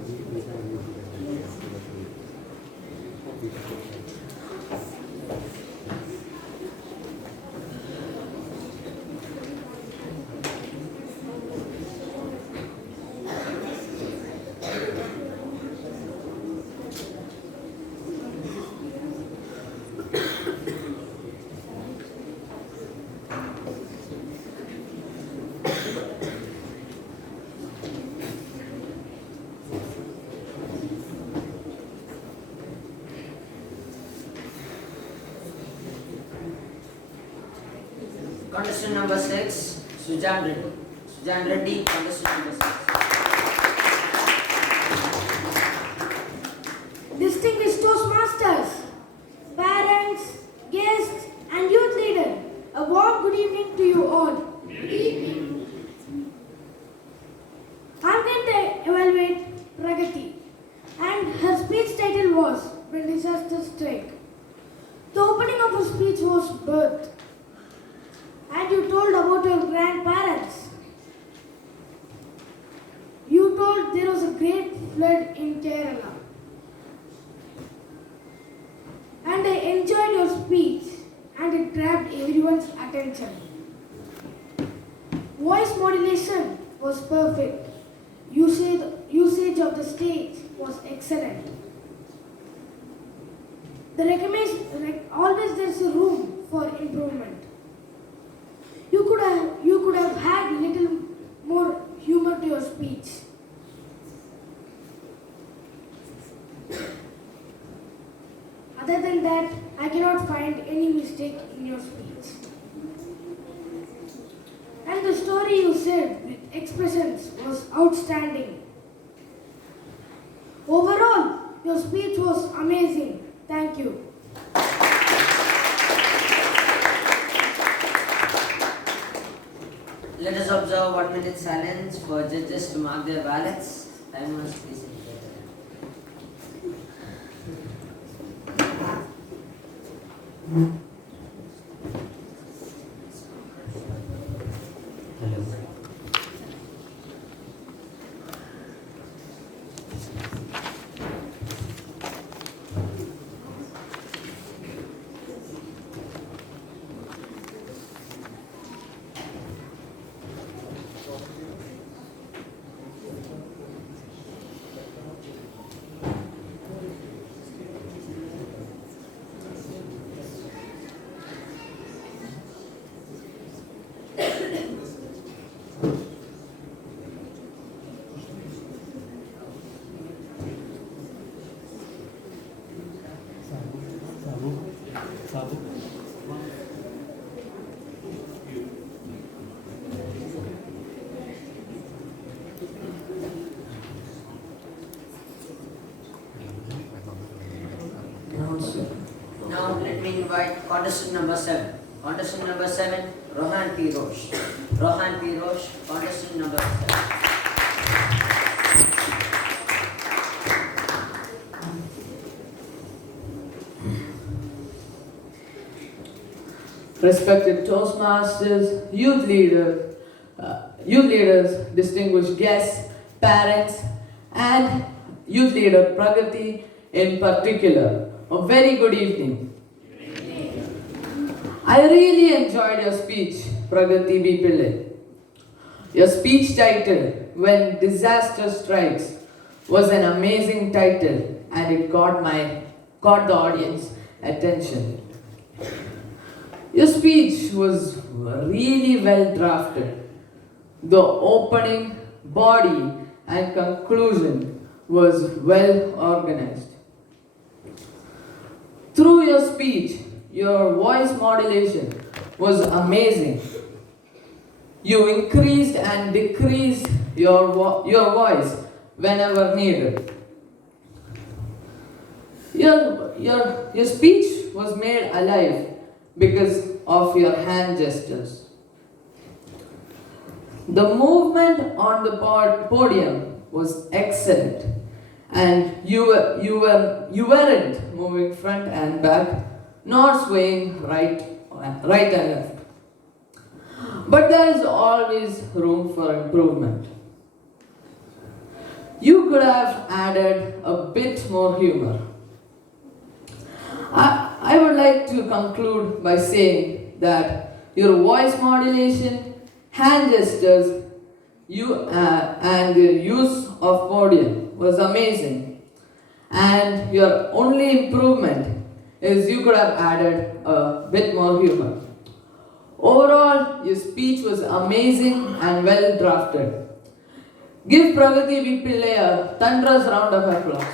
Contestant number 6, Sujan Reddy. Sujan Reddy, contestant number 6. Distinguished Toastmasters, parents, guests, and youth leader, a warm good evening to you all. Good evening. I'm going to evaluate Pragati, and her speech title was When Disaster Strike. The opening of her speech was birth, and you told about your grandparents. You told there was a great flood in Kerala. And I enjoyed your speech, and it grabbed everyone's attention. Voice modulation was perfect. Usage of the stage was excellent. Always there's a room for improvement. You could have had little more humor to your speech. Other than that, I cannot find any mistake in your speech. And the story you said with expressions was outstanding. Overall, your speech was amazing. Thank you. Let us observe 1 minute silence for judges to mark their ballots. Timers, please indicate. Hello. Now let me invite contestant number 7. Contestant number 7, Rohan P. Roche. Rohan P. Roche, contestant number 7. Respected Toastmasters, youth leaders, distinguished guests, parents, and youth leader Pragati in particular, a very good evening. I really enjoyed your speech, Pragati B. Pillai. Your speech title, When Disaster Strikes, was an amazing title, and it got the audience attention. Your speech was really well drafted. The opening body, and conclusion was well organized. Through your speech, your voice modulation was amazing. You increased and decreased your voice whenever needed. Your speech was made alive because of your hand gestures. The movement on the podium was excellent, and you weren't moving front and back, nor swaying right and left. But there is always room for improvement. You could have added a bit more humor. I would like to conclude by saying that your voice modulation, hand gestures, and the use of podium was amazing. And your only improvement is you could have added a bit more humor. Overall, your speech was amazing and well drafted. Give Pragati V. Pillai a thunderous round of applause.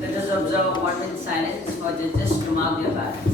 Let us observe 1 minute silence for judges to mark their ballots.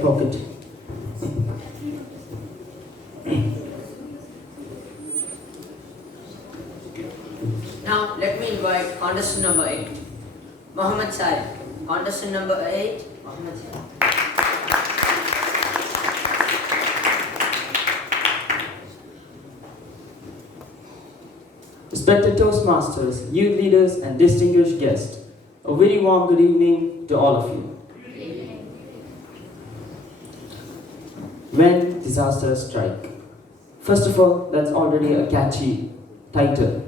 Pocket. Now, let me invite contestant number 8, Mohammed Said. Contestant number 8, Mohammed Said. Respected Toastmasters, youth leaders, and distinguished guests, a very warm good evening to all of you. When disasters strike. First of all, that's already a catchy title.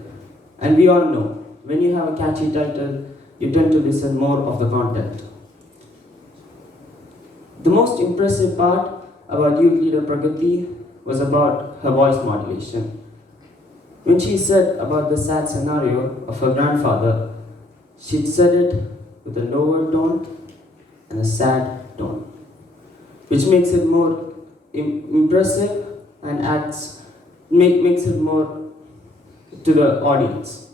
And we all know, when you have a catchy title, you tend to listen more of the content. The most impressive part about youth leader Pragati was about her voice modulation. When she said about the sad scenario of her grandfather, she said it with a lower tone and a sad tone, which makes it more impressive and makes it more to the audience.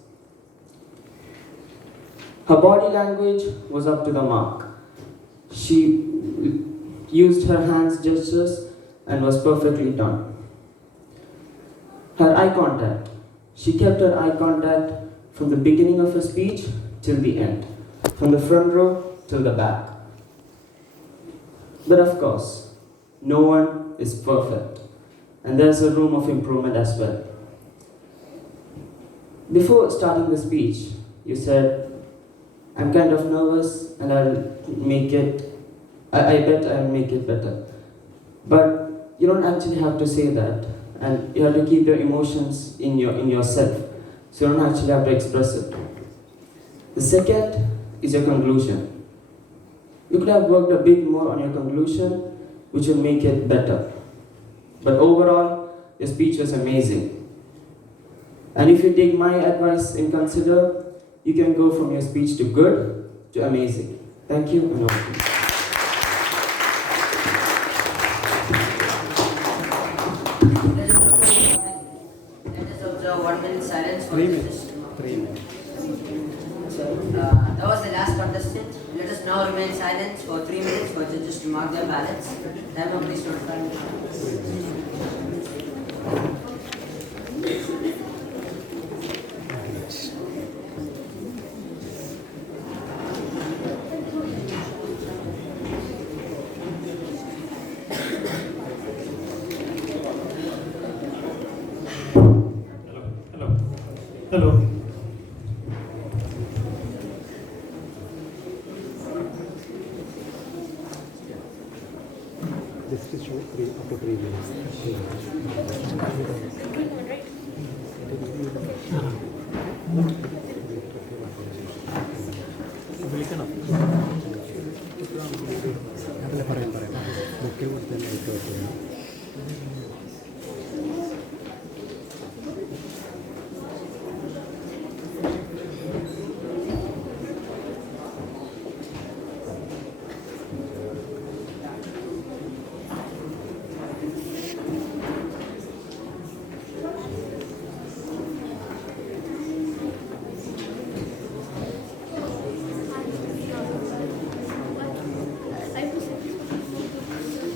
Her body language was up to the mark. She used her hands gestures and was perfectly done. Her eye contact. She kept her eye contact from the beginning of her speech till the end, from the front row till the back. But of course, no one is perfect, and there's a room of improvement as well. Before starting the speech, you said, I'm kind of nervous and I'll make it, I bet I'll make it better. But you don't actually have to say that, and you have to keep your emotions in yourself, so you don't actually have to express it. The second is your conclusion. You could have worked a bit more on your conclusion, which will make it better. But overall, your speech was amazing. And if you take my advice in consider, you can go from your speech to good to amazing. Thank you and over to you. Let us observe 1 minute silence for 3 judges. minutes. 3 minutes. That was the last contestant. Let us now remain silent for 3 minutes for judges to mark their ballots. Timer, please notify me. Just to show 3 up to 3 minutes. വിളിക്കണം അതല്ല പറയാം ബുക്കിൽ കൊടുത്ത് light വെക്കുന്നു.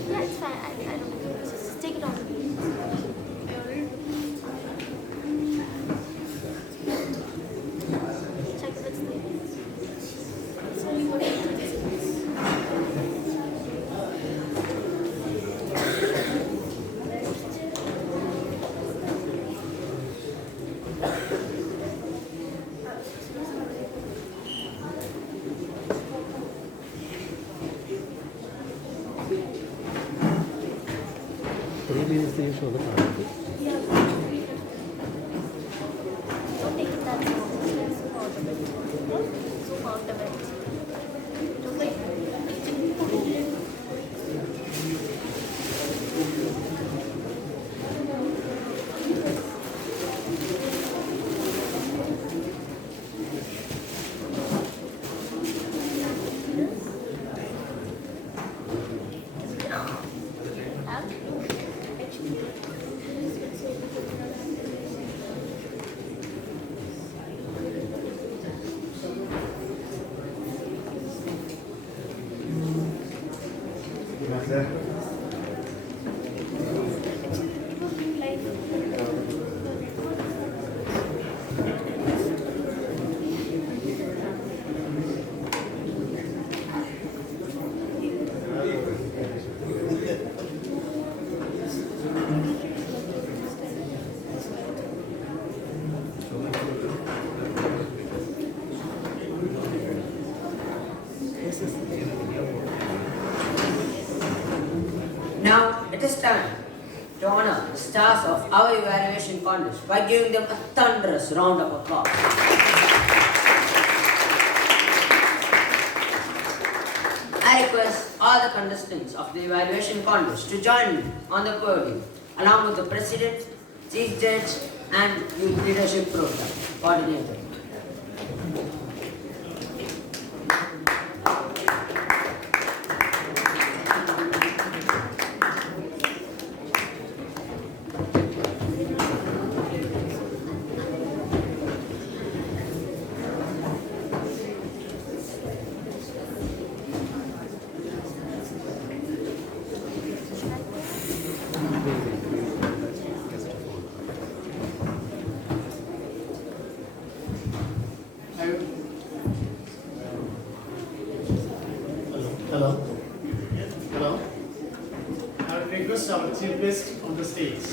Yeah, it's fine. I don't just take it on. Check if it's there. So you want Three minutes you show the product. Yeah. Don't take it that slow. Zoom out of it. Zoom out of it. Don't like. Now it is time to honor the stars of our evaluation contest by giving them a thunderous round of applause. I request all the contestants of the evaluation contest to join me on the podium along with the President, Chief Judge and Youth Leadership Program Coordinator. Hello. Hello. I would request our chief guest on the stage.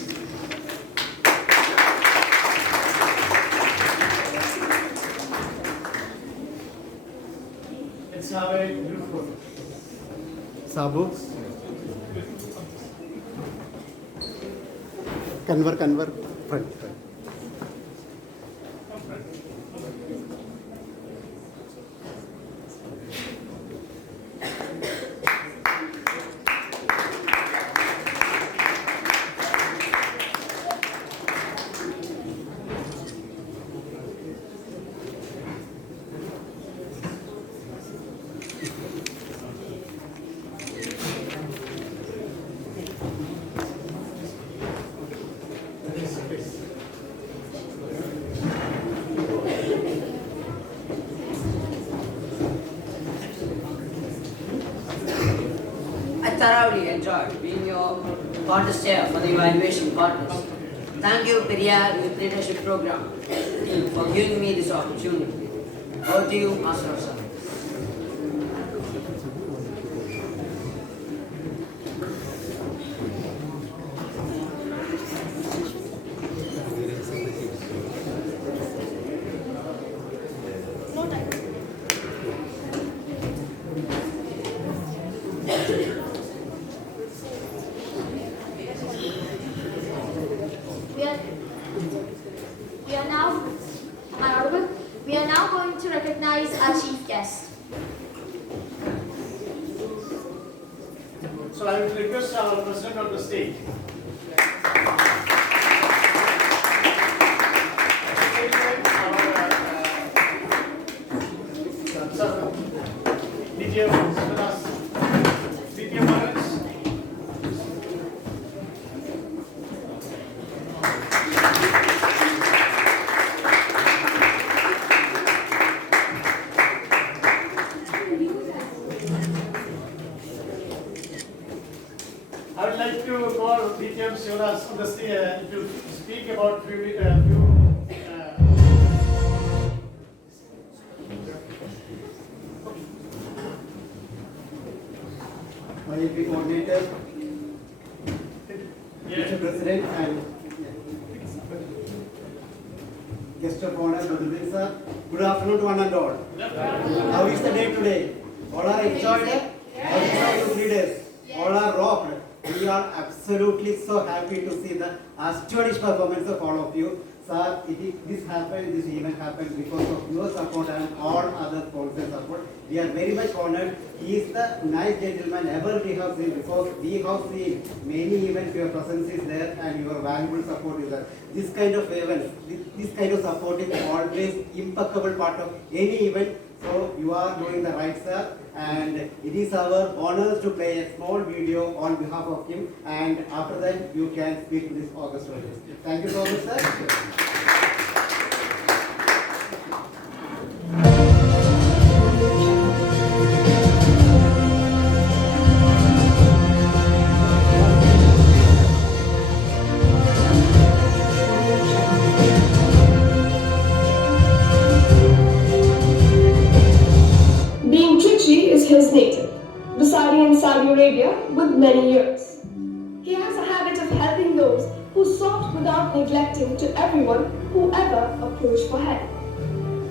Let's have a group photo. Sabu. Convert. Front. I thoroughly enjoyed being your contest chair for the evaluation contest. Thank you, Periyar Youth Leadership Program team, for giving me this opportunity. Over to you, Master of Science. recognize our chief guest. So I will request our president on the stage. I would like to call DTM Shivaras on the stage to speak about YLP coordinator, Mr. President, and guest of honor, Brother sir. Good afternoon to one and all. How is the day today? All are enjoyed it? How is the 3 days? All are rocked. We are absolutely so happy to see the astonished performance of all of you. Sir, this event happened because of your support and all other sponsors' support. We are very much honored. He is the nice gentleman ever we have seen, because we have seen many events, your presence is there and your valuable support is there. This kind of events, this kind of support is always impeccable part of any event. So you are doing the right, sir, and it is our honor to play a small video on behalf of him, and after that you can speak to this August audience. Thank you so much, sir. Being Trichy is his native, residing in Saudi Arabia with many years. He has a habit of helping those who sought without neglecting to everyone who ever approached for help.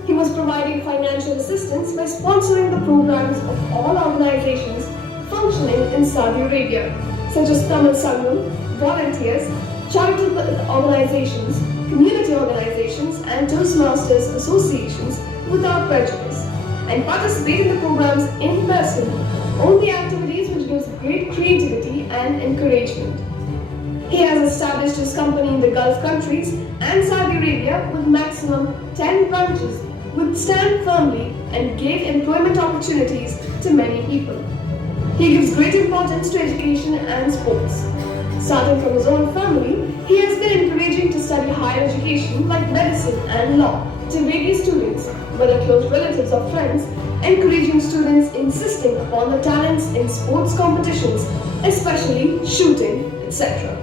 He was providing financial assistance by sponsoring the programs of all organizations functioning in Saudi Arabia, such as Tamil Sangam, volunteers, charitable organizations, community organizations, and Toastmasters associations without prejudice, and participate in the programs in person, only activities which gives great creativity and encouragement. He has established his company in the Gulf countries and Saudi Arabia with maximum 10 branches, which stand firmly and gave employment opportunities to many people. He gives great importance to education and sports. Starting from his own family, he has been encouraging to study higher education like medicine and law to various students, whether close relatives or friends, encouraging students insisting upon the talents in sports competitions, especially shooting, etc.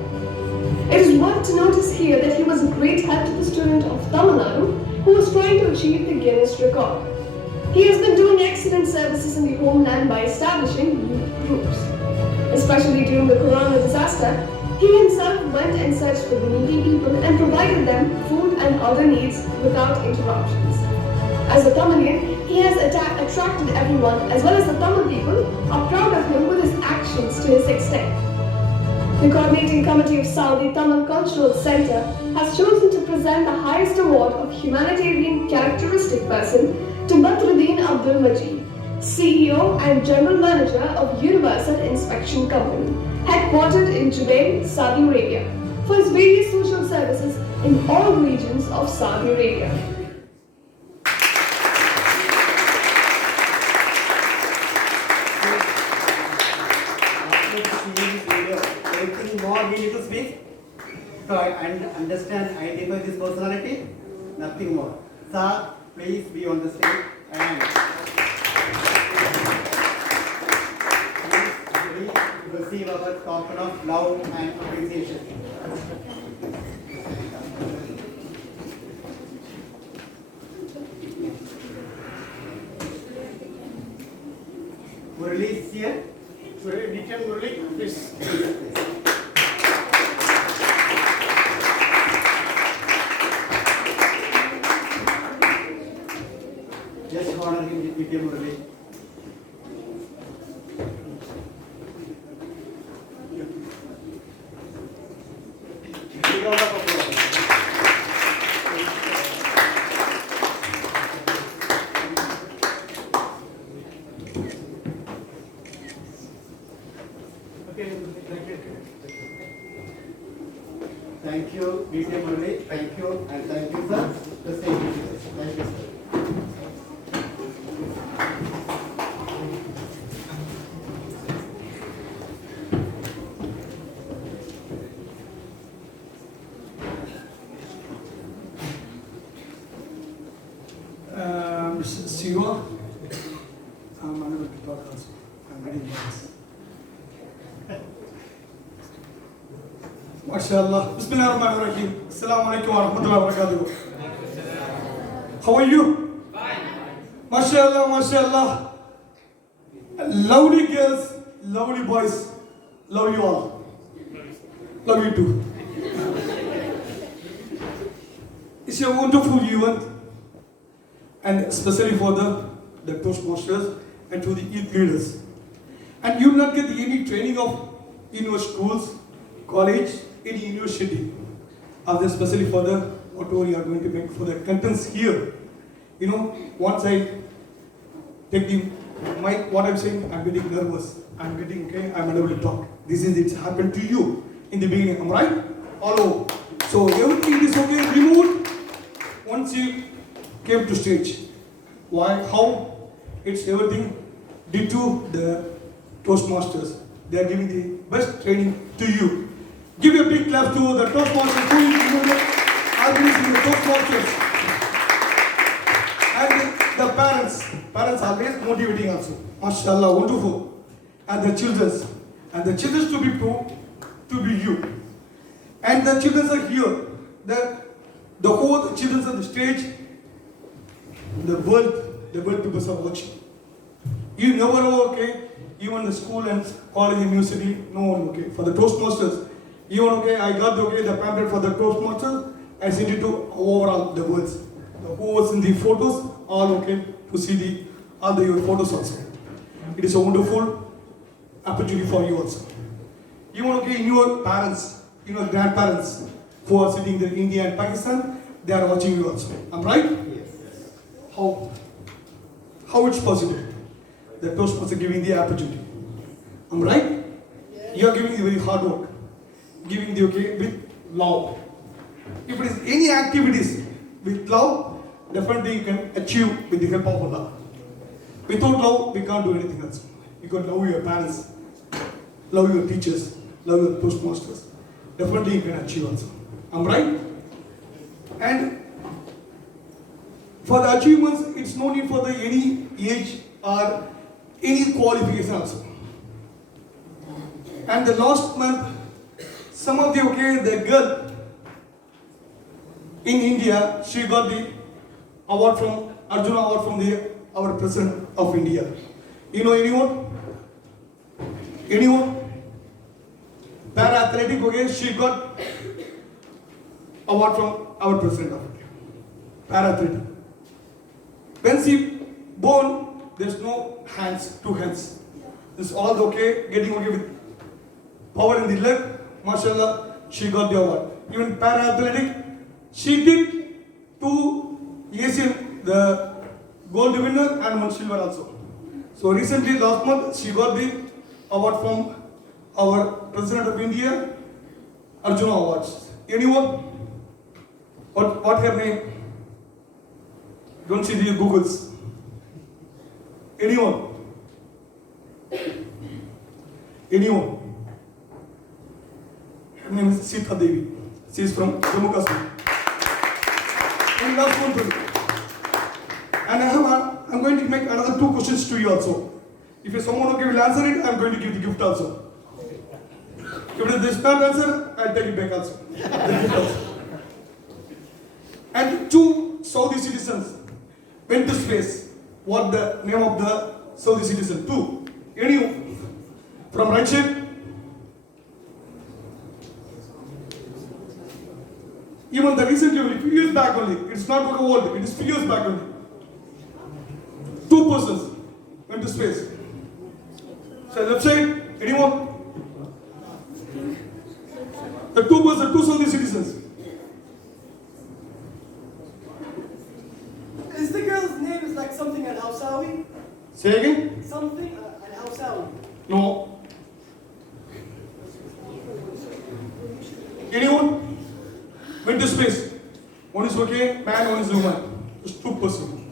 It is worth to notice here that he was a great help to the student of Tamil Nadu who was trying to achieve the Guinness record. He has been doing excellent services in the homeland by establishing youth groups. Especially during the Corona disaster, he himself went and searched for the needy people and provided them food and other needs without interruptions. As a Tamilian, he has attracted everyone, as well as the Tamil people are proud of him with his actions to his extent. The coordinating committee of Saudi Tamil Cultural Center has chosen to present the highest award of humanitarian characteristic person to Badruddin Abdul Majid, CEO and General Manager of Universal Inspection Company, headquartered in Jubail, Saudi Arabia, for his various social services in all regions of Saudi Arabia. Anything more we need to speak? So I understand, identify this personality? Nothing more. Sir, please be on the stage and please receive our token of love and appreciation. Murali is here. DTM Murali, please. Just honor him with DTM Murali. Big round of applause. Thank you, DJ Murali. Thank you, and thank you, sir. The same teachers. Thank you, sir. Mr. Siwa, I'm unable to talk also. I'm very nervous. MashaAllah. Bismillahirrahmanirrahim. Assalamu alaikum wa rahmatullahi wa barakatuh. How are you? Fine. MashaAllah, MashaAllah. Lovely girls, lovely boys. Love you all. Love you too. It's a wonderful event, and especially for the Toastmasters and to the youth leaders. And you will not get any training of schools, college, any university, especially for the whatever you are going to make for the contents here. Once I take the mic, what I'm saying, I'm getting nervous. I'm unable to talk. It's happened to you in the beginning, am I right? All over. So everything is okay, removed once you came to stage. Why? How? It's everything due to the Toastmasters. They are giving the best training to you. Give a big clap to the Toastmasters who is organizing the Toastmasters. And the parents. Parents are always motivating also. MashaAllah, wonderful. And the children. And the children to be proved to be you. And the children are here. The whole children on the stage, the world people are watching. You never know, okay, even the school and college and university, no one, okay. For the Toastmasters, even, okay, I got, okay, the pamphlet for the Toastmasters, I sent it to overall the words. The who was in the photos, all okay, to see your photos also. It is a wonderful opportunity for you also. Even, okay, in your parents, your grandparents, who are sitting in India and Pakistan, they are watching you also. Am I right? Yes. How it's possible? The Toastmasters are giving the opportunity. Am I right? Yes. You are giving the very hard work. Giving the okay with love. If it is any activities with love, definitely you can achieve with the help of Allah. Without love, we can't do anything else. You can love your parents, love your teachers, love your Toastmasters. Definitely you can achieve also. Am I right? And for the achievements, it's no need for any age or any qualification also. And the last month, some of the girl in India, she got the award from Arjuna Award from our President of India. You know anyone? Anyone? Para athletic, okay, she got award from our President of India. Para athletic. When she born, there's no hands, two hands. It's all okay, getting okay with power in the leg. MashaAllah, she got the award. Even para athletic, she did 2 Asian, the gold winner and 1 silver also. So recently, last month, she got the award from our President of India, Arjuna Awards. Anyone? What her name? Don't see the Googles. Anyone? Anyone? Her name is Sita Devi. She is from Jammu Kashmir. And last one, and I'm going to make another 2 questions to you also. If someone will answer it, I'm going to give the gift also. If this not answer, I'll take it back also. And 2 Saudi citizens went to space. What the name of the Saudi citizen? 2. Any from right side? Even the recently, few years back only. It's not for the world. It is few years back only. 2 persons went to space. So left side, anyone? The 2 persons, 2 Saudi citizens. Is the girl's name is like something at Hausawi? Say again? Something at Hausawi. No. Anyone? Went to space. One is okay, man, one is woman. Just two person.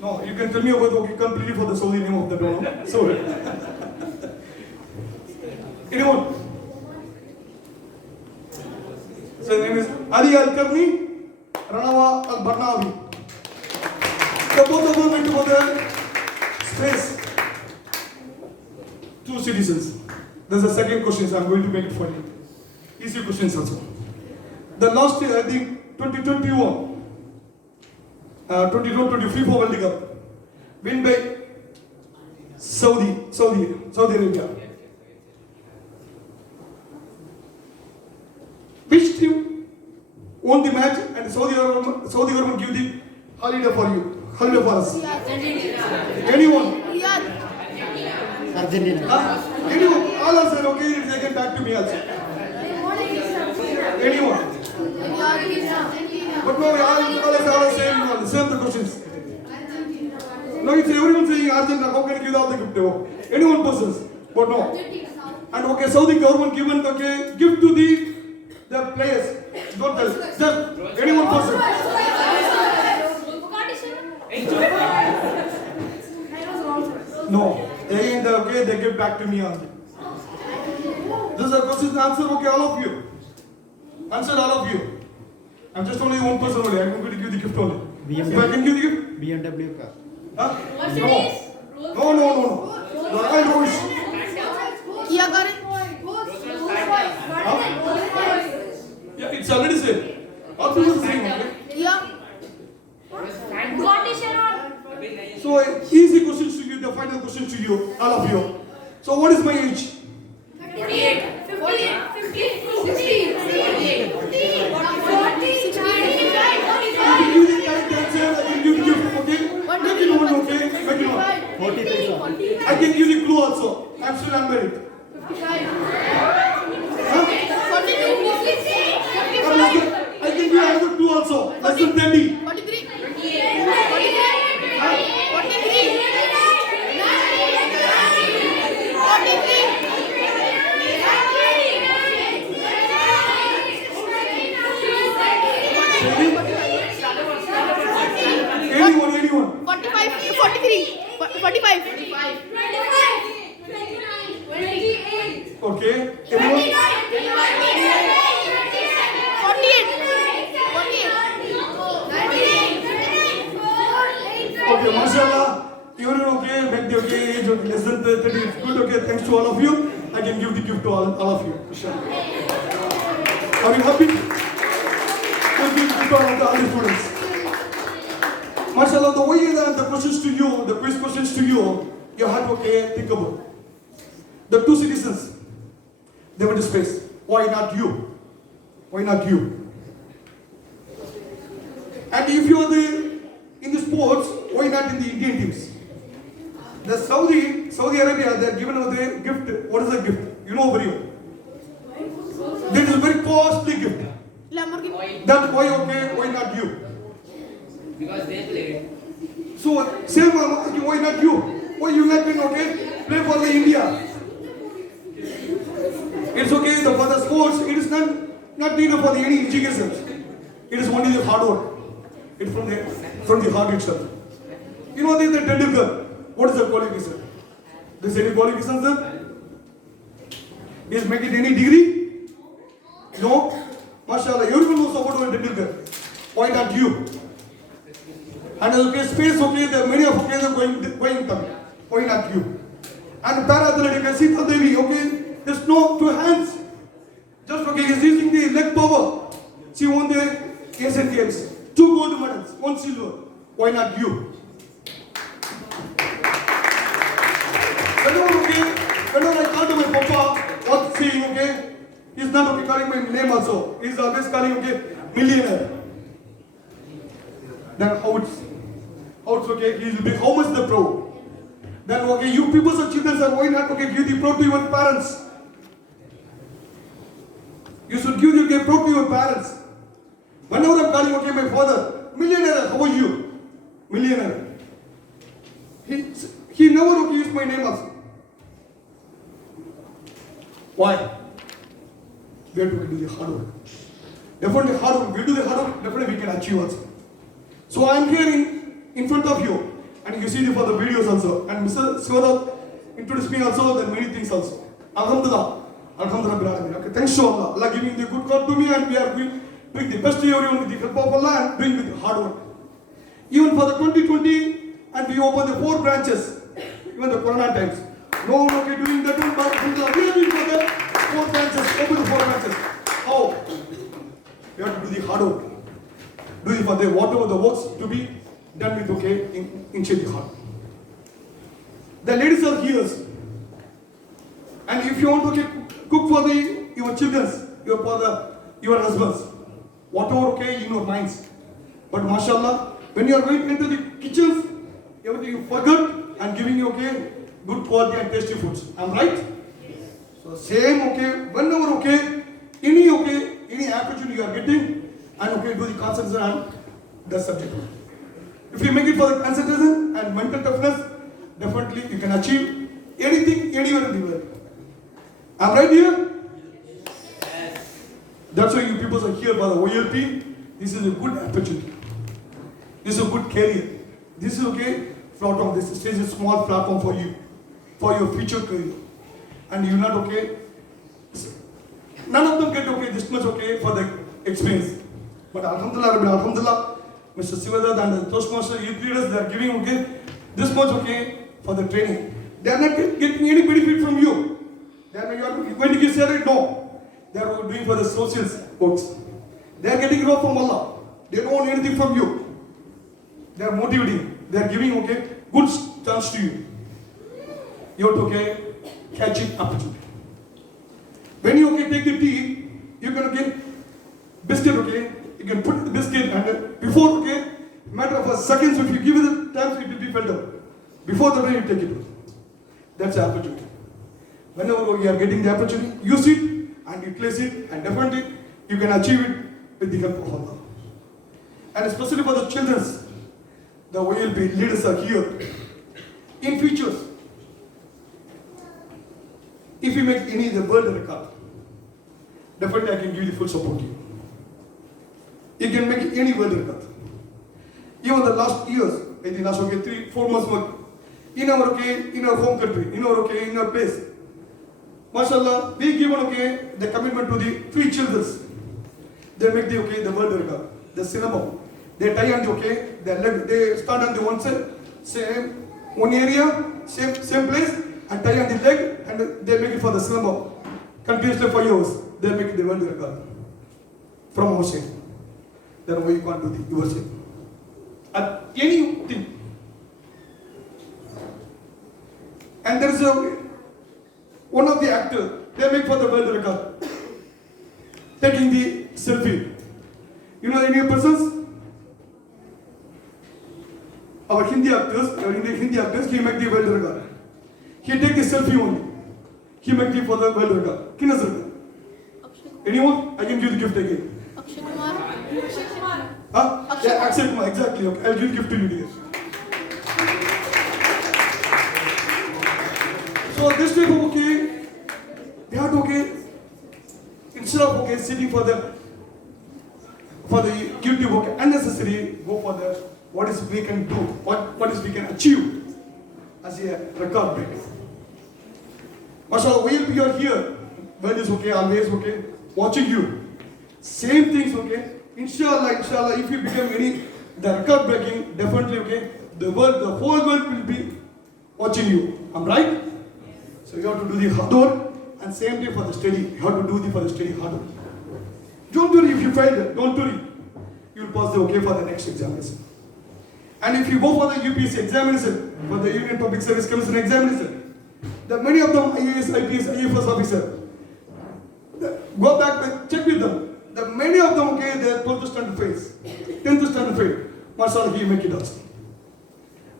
No, you can tell me about okay, completely for the Saudi name of the donor. Sorry. Anyone? So his name is Ali Al-Karni, Ranawa Al-Barnawi. The both of them went to the space. Two citizens. There's a second question, so I'm going to make it for you. Easy questions also. The last year, I think 2021, 2022 FIFA World Cup, win by Saudi Arabia. Which team won the match and Saudi government give the holiday for you? Holiday for us? Anyone? Argentina. Anyone? All are said okay, it's taken back to me also. Anyone? But no, all are saying same the questions. No, it's everyone saying Argentina, how can you give all the gift? Anyone persons, but no. And okay, Saudi government given okay gift to the players. Don't tell. Just anyone person. No. Again, okay, they give back to me only. This is a question answer, okay, all of you. Answer all of you. I'm just only one person only. I'm going to give the gift only. If I can give the gift? BMW car. Huh? No. No. I know it. Kia car. Yeah, it's already said. All people are saying, okay? Yeah. So, easy questions to you, the final questions to you, all of you. So, what is my age? 48. 58. 58. I can give the correct answer, I can give the gift, okay? Make it one, okay? Make it one. 43, sir. I can give the clue also. I'm still unmarried. Huh? I can give another clue also. Less than 30. 43. Anyone? 45. 43. 45. 28. Okay. Anyone? 48. Okay, mashallah. You're okay, make the okay, age okay, less than 30 is good, okay, thanks to all of you. I can give the gift to all of you. Inshallah. Are you happy? Give the gift to all the students. Mashallah, the way the questions to you, the quiz questions to you, you have to okay, think about. The two citizens, they went to space. Why not you? Why not you? And if you are in the sports, why not in the Indian teams? The Saudi Arabia, they are given a gift. What is the gift? You know very well. That is a very costly gift. That's why okay, why not you? Because they played. So same why not you? Why you not can okay play for the India? It's okay for the sports. It is not needed for any education. It is only the hard work. It's from the heart itself. You know, there is the Tendulkar. What is the qualification? Is any qualification, sir? Is make it any degree? No. Mashallah, everyone knows about Tendulkar. Why not you? And okay, space okay, there are many of okay, are going coming. Why not you? And para-athletic, you can see Devi, okay, there's no two hands. Just okay, he's using the leg power. She won the Asian Games. 2 gold medals, 1 silver. Why not you? Whenever I call to my papa, what's saying, okay? He's not okay calling my name also. He's always calling, okay, millionaire. Then how it's okay, he will be, how much the pro? Then okay, you people are children, are why not okay, give the pro to your parents? You should give the pro to your parents. Whenever I'm calling, okay, my father, millionaire, how are you? Millionaire. He never okay, used my name also. Why? We have to do the hard work. Definitely hard work. We do the hard work, definitely we can achieve also. So I am here in front of you, and you see for the videos also. And Mr. Sivadat introduced me also, there are many things also. Alhamdulillah. Alhamdulillah. Okay, thanks to Allah. Allah giving the good God to me, and we are doing the best to everyone with the help of Allah and doing with the hard work. Even for the 2020, and we opened the 4 branches, even the Corona times. No one okay doing that one, but Alhamdulillah, we are doing for the 4 branches, open the 4 branches. How? We have to do the hard work. Do it for the whatever the works to be done with in the heart. The ladies are here, and if you want to cook for your children, your husbands, whatever in your minds. But mashallah, when you are going into the kitchens, everything you forget and giving you good quality and tasty foods. Am I right? So same whenever any opportunity you are getting, and do the concentration on the subject. If you make it for the concentration and mental toughness, definitely you can achieve anything anywhere in the world. Am I right here? Yes. That's why you people are here for the YLP. This is a good opportunity. This is a good career. This is platform. This stage is a small platform for you, for your future career. And you're not none of them get this much for the experience. But Alhamdulillah, Mr. Sivadat and the Toastmaster youth leaders, they are giving this much for the training. They are not getting any benefit from you. They are going to give salary? No. They are doing for the social works. They are getting growth from Allah. They don't want anything from you. They are motivating. They are giving good chance to you. You have to catch it opportunity. When you take the tea, you can get biscuit, you can put the biscuit and before matter of seconds, if you give it the time, it will be filled up. Before the way you take it. That's the opportunity. Whenever you are getting the opportunity, use it and utilize it, and definitely you can achieve it with the help of Allah. And especially for the children, the YLP leaders are here. In futures, if you make any the world record, definitely I can give you the full support to you. You can make any world record. Even the last years, I think last 3-4 months work in our home country, in our place. MashaAllah, we given the commitment to the 3 children. They make the world record, the cinema. They tie on their leg, they stand on the one area, same place, and tie on the leg, and they make it for the cinema. Continuously for years, they make the world record from our side. Then why you can't do the your side? At anything. And there is one of the actors, they make for the world record, taking the selfie. You know any persons? Our Hindi actors, he make the world record. He take the selfie only. He make the for the world record. Kinas record? Anyone? I can give the gift again. Akshay Kumar. Huh? Yeah, Akshay Kumar, exactly. Okay. I'll give the gift to you dear. So this type of they have to instead of sitting for the YouTube unnecessary, go for the what is we can do, what is we can achieve as a record break. Mashallah, YLP are here, world is always watching you. Same things Inshallah, if you become the record breaking, definitely the whole world will be watching you. I'm right? So you have to do the hard work, and same thing for the study. You have to do for the study hard work. Don't worry if you fail, don't worry. You will pass for the next examination. And if you go for the UPSC examination, for the Union Public Service Commission examination, many of them IAS, IPS, IFS officer, go back, check with them. Many of them, they are 12th standard fails, 10th standard fail. Mashallah, he make it also.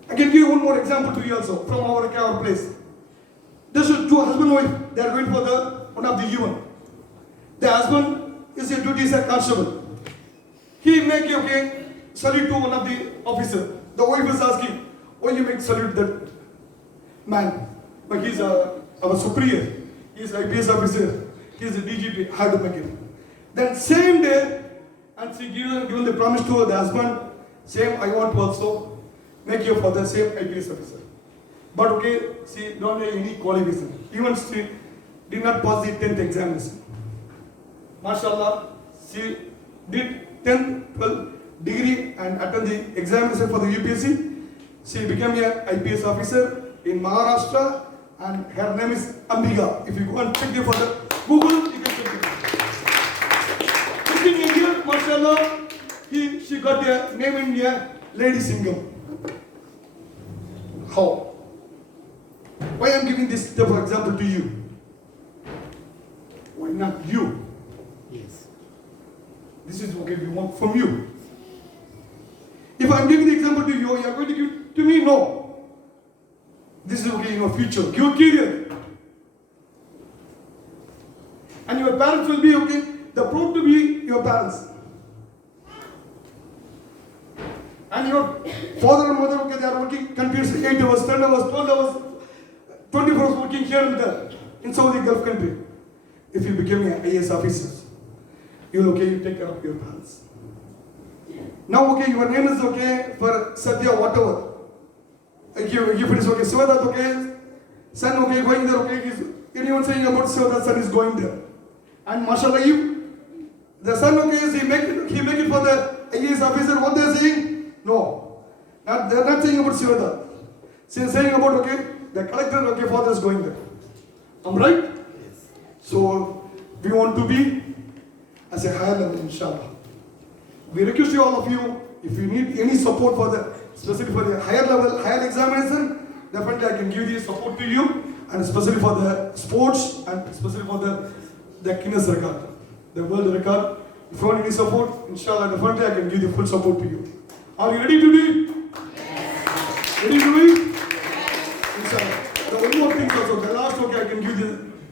I can give you one more example to you also from our place. This is 2 husband and wife. They are going for one of the UN. The husband is a duty as a constable. He make salute to one of the officer. The wife is asking, why you make salute that man? But he's our superior. he is IPS officer, he is a DGP, I have to make it. Then same day, and she given the promise to the husband, same I want to also make you for the same IPS officer. But okay, she don't have any qualification. Even she did not pass the 10th examination. MashaAllah, she did 10th, 12th degree and attended the examination for the UPSC. She became an IPS officer in Maharashtra and her name is Ambika. If you go and check it for the Google, you can check it. Looking in here, MashaAllah, she got a name in here, Lady Singham. How? Why I am giving this type of example to you? Why not you? Yes. This is okay, we want from you. If I am giving the example to you, you are going to give to me? No. This is okay in your future, your career. And your parents will be okay, they're proud to be your parents. And your father and mother, okay, they are working continuously 8 hours, 10 hours, 12 hours, 24 hours working here and there in Saudi Gulf country. If you become an IAS officer, you take care of your parents. Now, okay, your name is okay for Satya, whatever. If it is okay, Sivadat, okay, son, okay, going there, okay, anyone saying about Sivadat, son is going there. And mashallah, if the son, okay, he make it for the IAS officer, what they are saying? No. They are not saying about Sivadat. They are saying about, okay, the collector, okay, father is going there. Am I right? Yes. So, we want to be as a higher level, inshallah. We request you, all of you, if you need any support for the, especially for the higher level, higher examination, definitely I can give the support to you, and especially for the sports, and especially for the Guinness record, the world record. If you want any support, inshallah, definitely I can give the full support to you. Are you ready to do it? Yes. Ready to do it? Yes. Inshallah. The one more thing also, the last, okay, I can give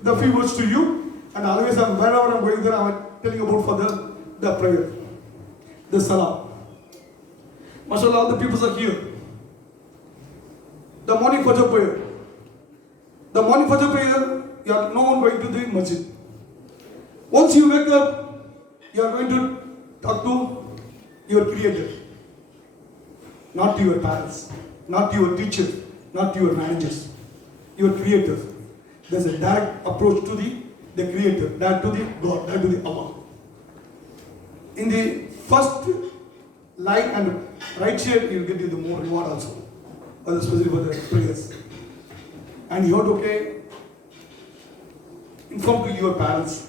the few words to you, and always whenever I'm going there, I'm telling about for the prayer, the salah. MashaAllah, all the people are here. The morning Fajr prayer. The morning Fajr prayer, you are no one going to the masjid. Once you wake up, you are going to talk to your Creator. Not to your parents, not to your teachers, not to your managers. Your Creator. There's a direct approach to the Creator, direct to the God, direct to the Allah. In the first line and right shade, you will get the more reward also, especially for the prayers. And you have to, okay, inform to your parents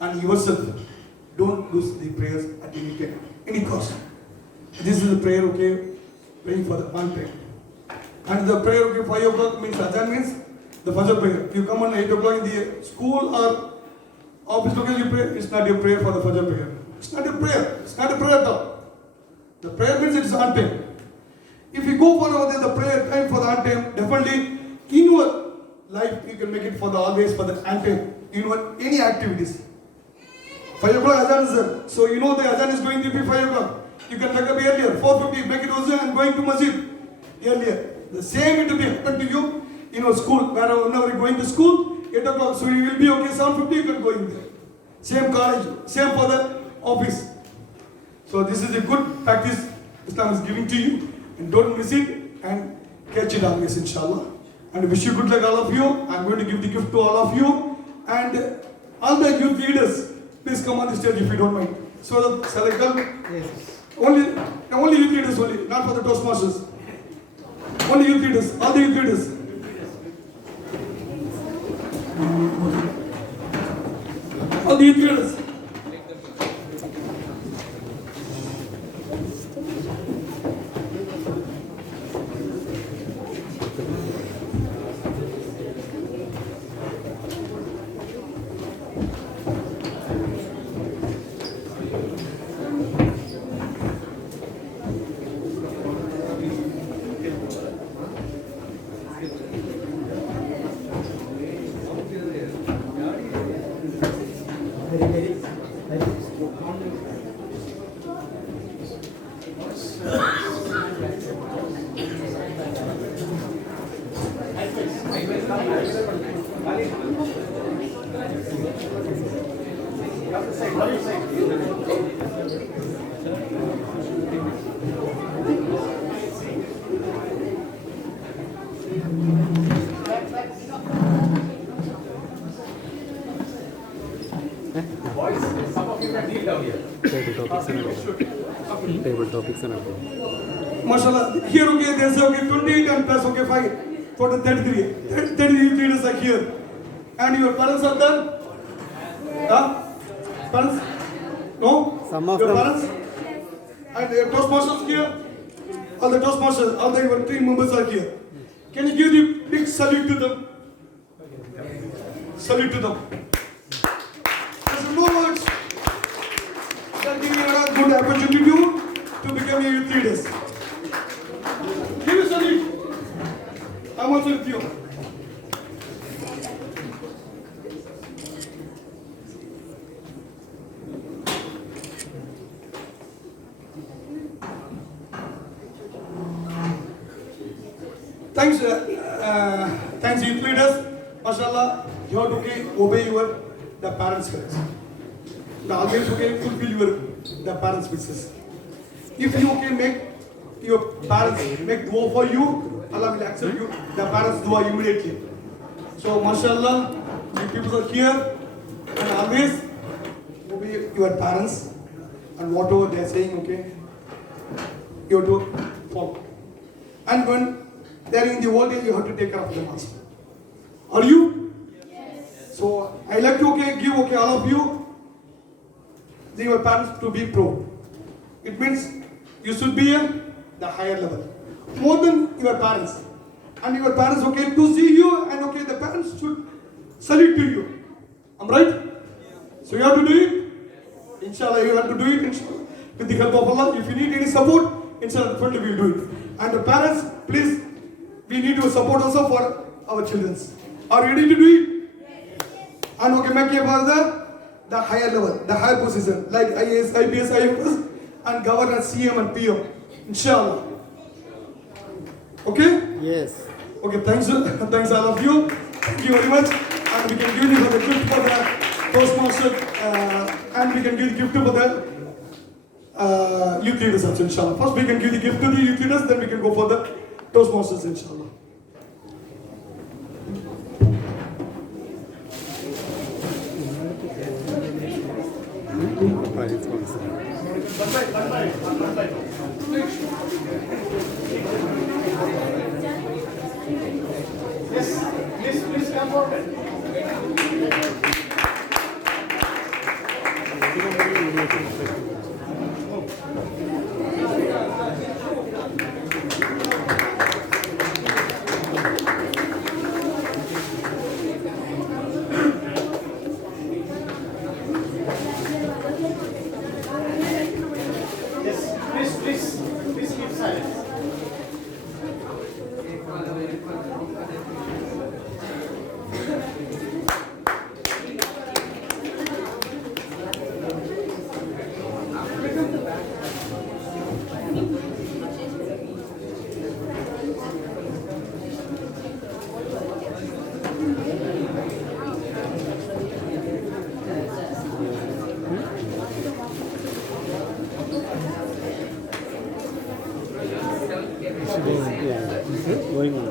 and yourself. Don't lose the prayers at any cost. This is the prayer, okay, praying for the one time. And the prayer, okay, 5 o'clock means Adhan means the Fajr prayer. You come on 8 o'clock in the school or office location, you pray, it's not your prayer for the Fajr prayer. It's not a prayer. It's not a prayer at all. The prayer means it's on time. If you go for the prayer time for the on time, definitely in your life you can make it for the always for the on time in any activities. 5 o'clock Azan is there. So you know the Azan is going to be 5 o'clock. You can wake up earlier, 4:50, make it also and going to masjid earlier. The same it will be happen to you in your school, whenever you're going to school, 8 o'clock, so you will be okay, 7:50 you can go in there. Same college, same for the office. So this is a good practice Islam is giving to you, and don't miss it and catch it always, inshallah. And wish you good luck, all of you. I'm going to give the gift to all of you, and all the youth leaders, please come on the stage if you don't mind. So that shall I come? Yes. Only youth leaders only, not for the Toastmasters. Only youth leaders, all the youth leaders. All the youth leaders. Boys, some of you can kneel down here. Table topics and MashaAllah, here okay, there's okay, 28 and plus okay, 5 for the 33. 33 leaders are here. And your parents are there? Huh? Parents? No? Some of your them. Parents? And your Toastmasters here? All the Toastmasters, all the your team members are here. Can you give the big salute to them? Salute to them. There's no words. They are giving you a good opportunity to become your youth leaders. Give me salute. I'm also with you. Thanks youth leaders. MashaAllah, you have to obey the parents' words. The always fulfill the parents' wishes. If you make your parents make dua for you, Allah will accept you the parents' dua immediately. So MashaAllah, you people are here and always obey your parents and whatever they are saying, okay, you have to follow. And when they are in the old age, you have to take care of them also. Are you? Yes. So I like to give all of you your parents to be pro. It means you should be at the higher level, more than your parents. And your parents to see you, and the parents should salute to you. Am I right? So you have to do it. Inshallah, you have to do it. Inshallah. With the help of Allah, if you need any support, inshallah, definitely we will do it. And the parents, please, we need your support also for our children. Are you ready to do it? And make it for the higher level, the higher position, like IAS, IPS, IFS, and governor, CM and PM. Inshallah. Okay? Yes. Okay, thanks all of you. Thank you very much. And we can give you the gift for the Toastmaster, and we can give the gift for the youth leaders also, inshallah. First we can give the gift to the youth leaders, then we can go for the Toastmasters, inshallah. Yes, please come forward. Yes, please keep silence. Going on.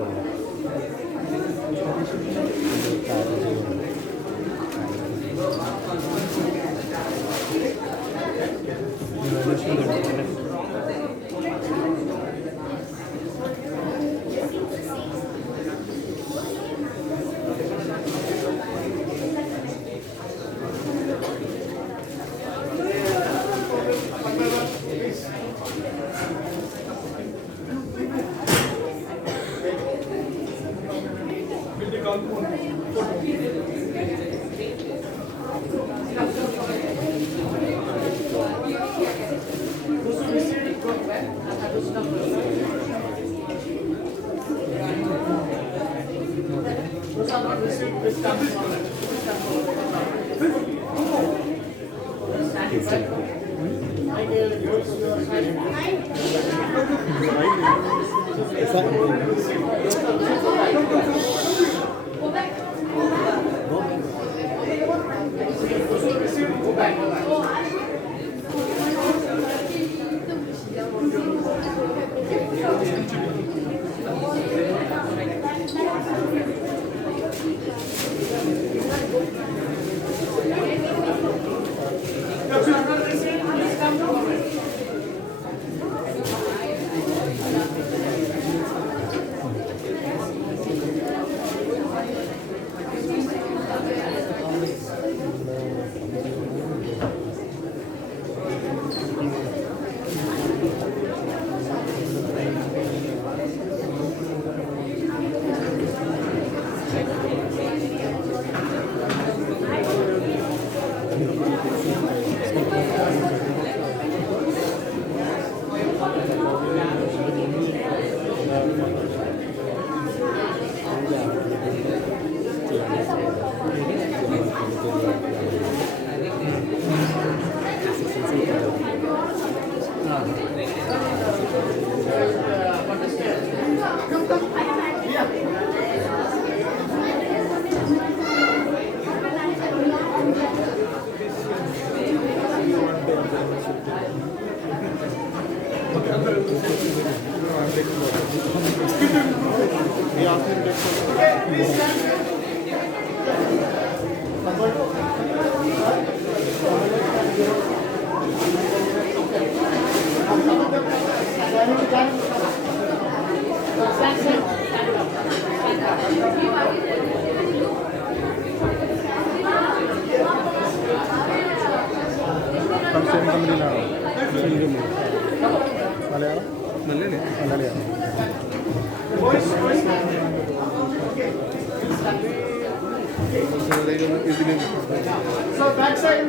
So backside,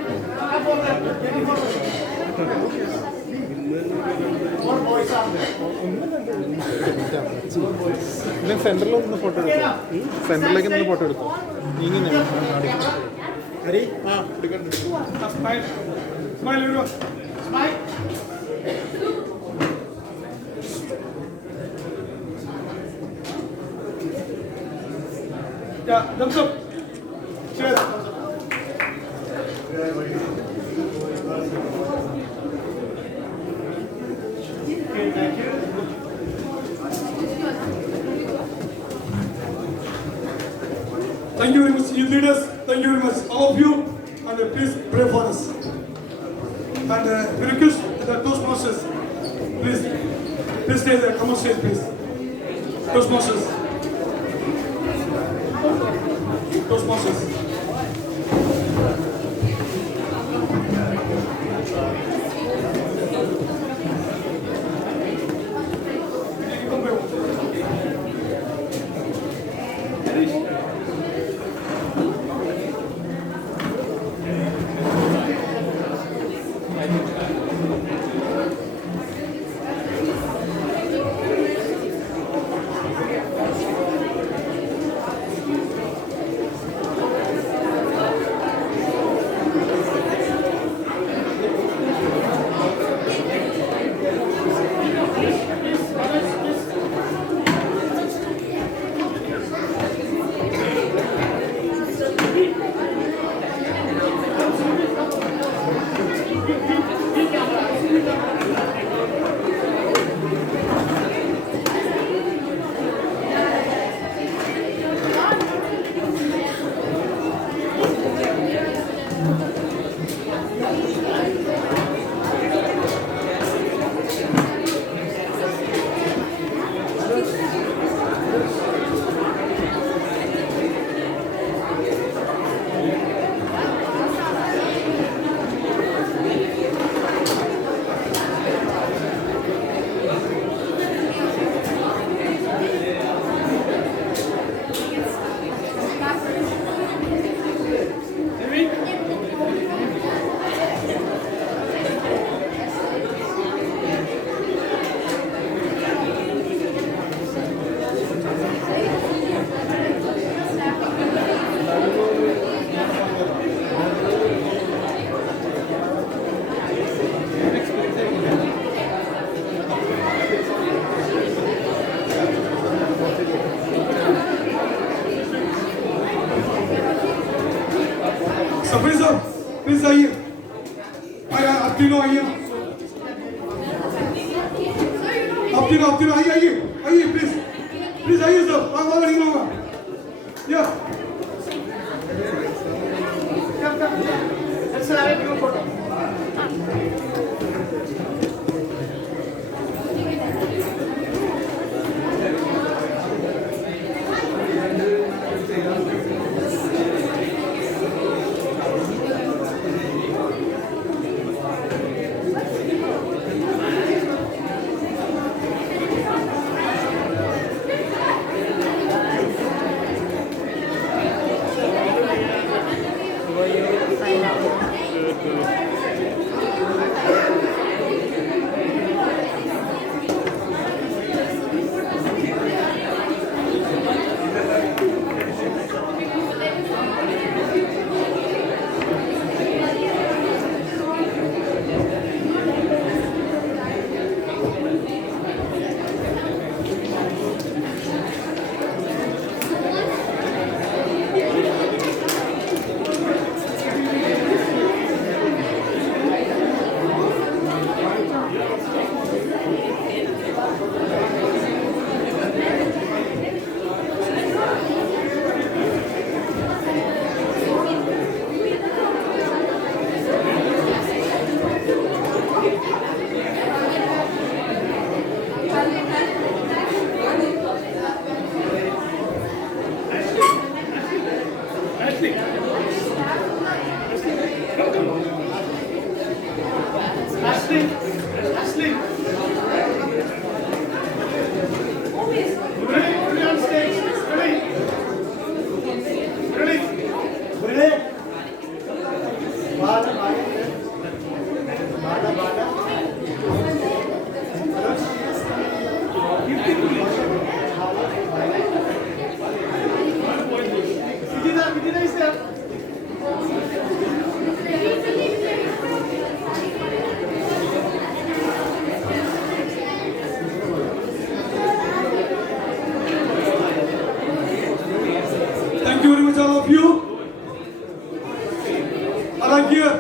more boys are there. സെന്ററിൽ ഒന്ന് photo എടുക്കാം സെന്ററിലേക്ക് ഒന്ന് photo എടുക്കാം ഇങ്ങനെ ഹരി ആ എടുക്കണ്ട Smile. Smile, everyone. Smile. Yeah, thumbs up. Cheers. Okay, thank you. Thank you very much, you leaders. Thank you very much, all of you. And please pray for us. And we request the Toastmasters, please stay there. Come on stage, please. Toastmasters. Toastmasters. Aye, please. Please, aye, sir. Yeah. Let's have a group photo. Thank you very much, all of you. Around here.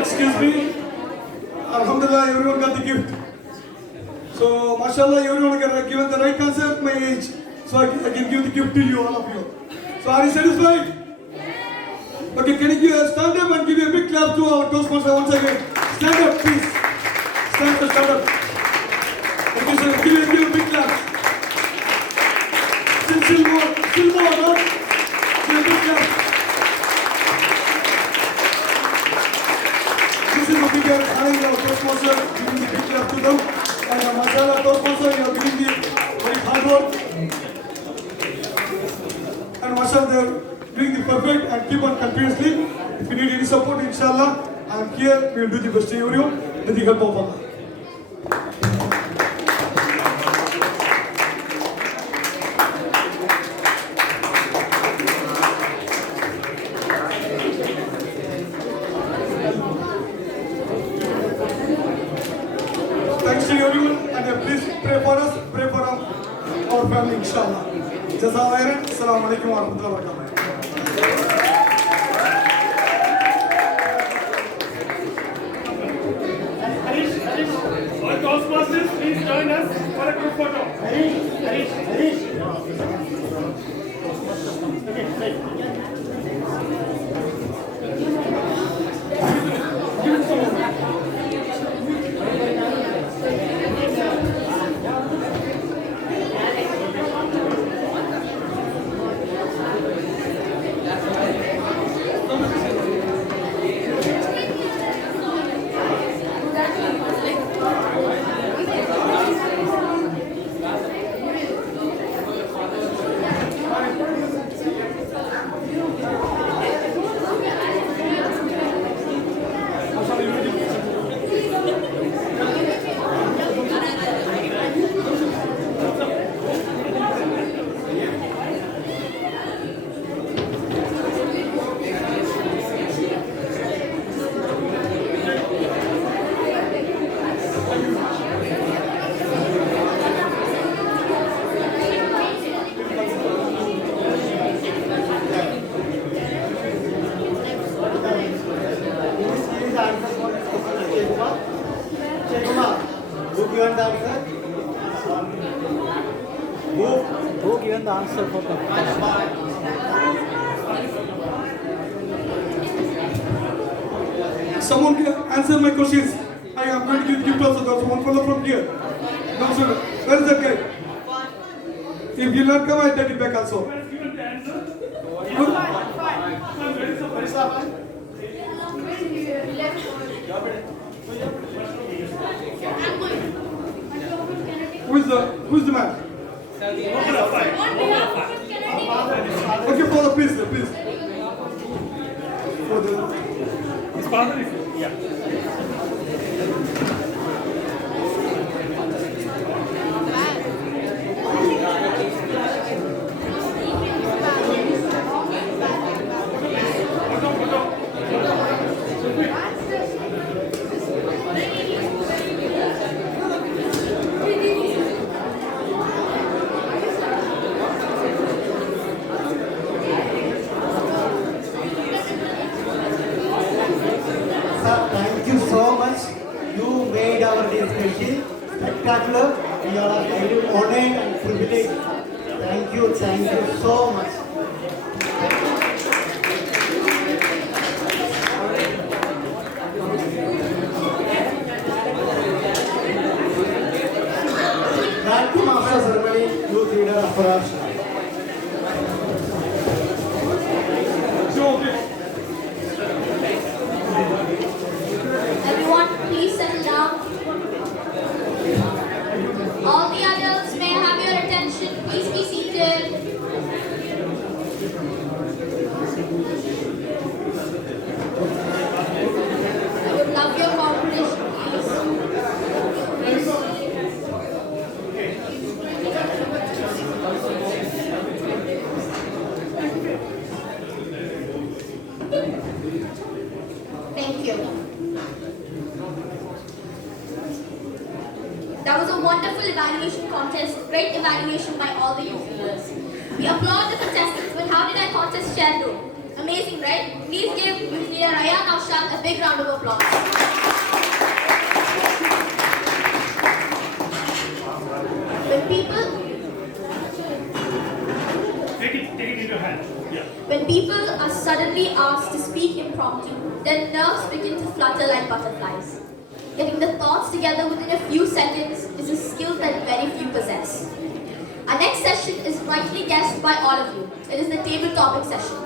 Excuse me. Alhamdulillah, everyone got the gift. So, mashallah, everyone got given the right answer at my age. So, I can give the gift to you, all of you. So, are you satisfied? Okay, can you stand up and give a big clap to our Toastmaster once again? Stand up, please. Stand up. Okay, sir, give a big clap. Still more, no? Give a big clap. This is the bigger honor of Toastmaster, giving the big clap to them. And mashallah, Toastmaster, you are giving the very hard work. And mashallah, they are doing the perfect and keep on continuously. If you need any support, inshallah, I am here. We will do the best to you with the help of Allah. Thanks to everyone, and please pray for us, pray for our family, inshallah. Jazakallah khairan. Assalamu alaikum wa rahmatullahi wa barakatuh. All Toastmasters, please join us for a group photo. the answer for the question. Someone can answer my questions. I am going to give gift also. There's one fellow from here. No, sir. Where is that guy? If you not come, I take it back also. Who is the man? Okay, father, please. His father is here. Yeah. Sir, thank you so much. You made our day special, spectacular. We are very honored and privileged. Thank you so much. Back to Master Ceremony, youth leader Aparaj. Everyone, please settle down. All the adults, may I have your attention? Please be seated. I would love your cooperation, Thank you. That was a wonderful evaluation contest, great evaluation by all the youth leaders. We applaud the contestants, but how did our contest share do? Amazing, right? Please give youth leader Ryan Afshan a big round of applause. Take it in your hand. Yeah. When people are suddenly asked to speak impromptu, their nerves begin to flutter like butterflies. Getting the thoughts together within a few seconds is a skill that very few possess. Our next session is rightly guessed by all of you. It is the table topic session.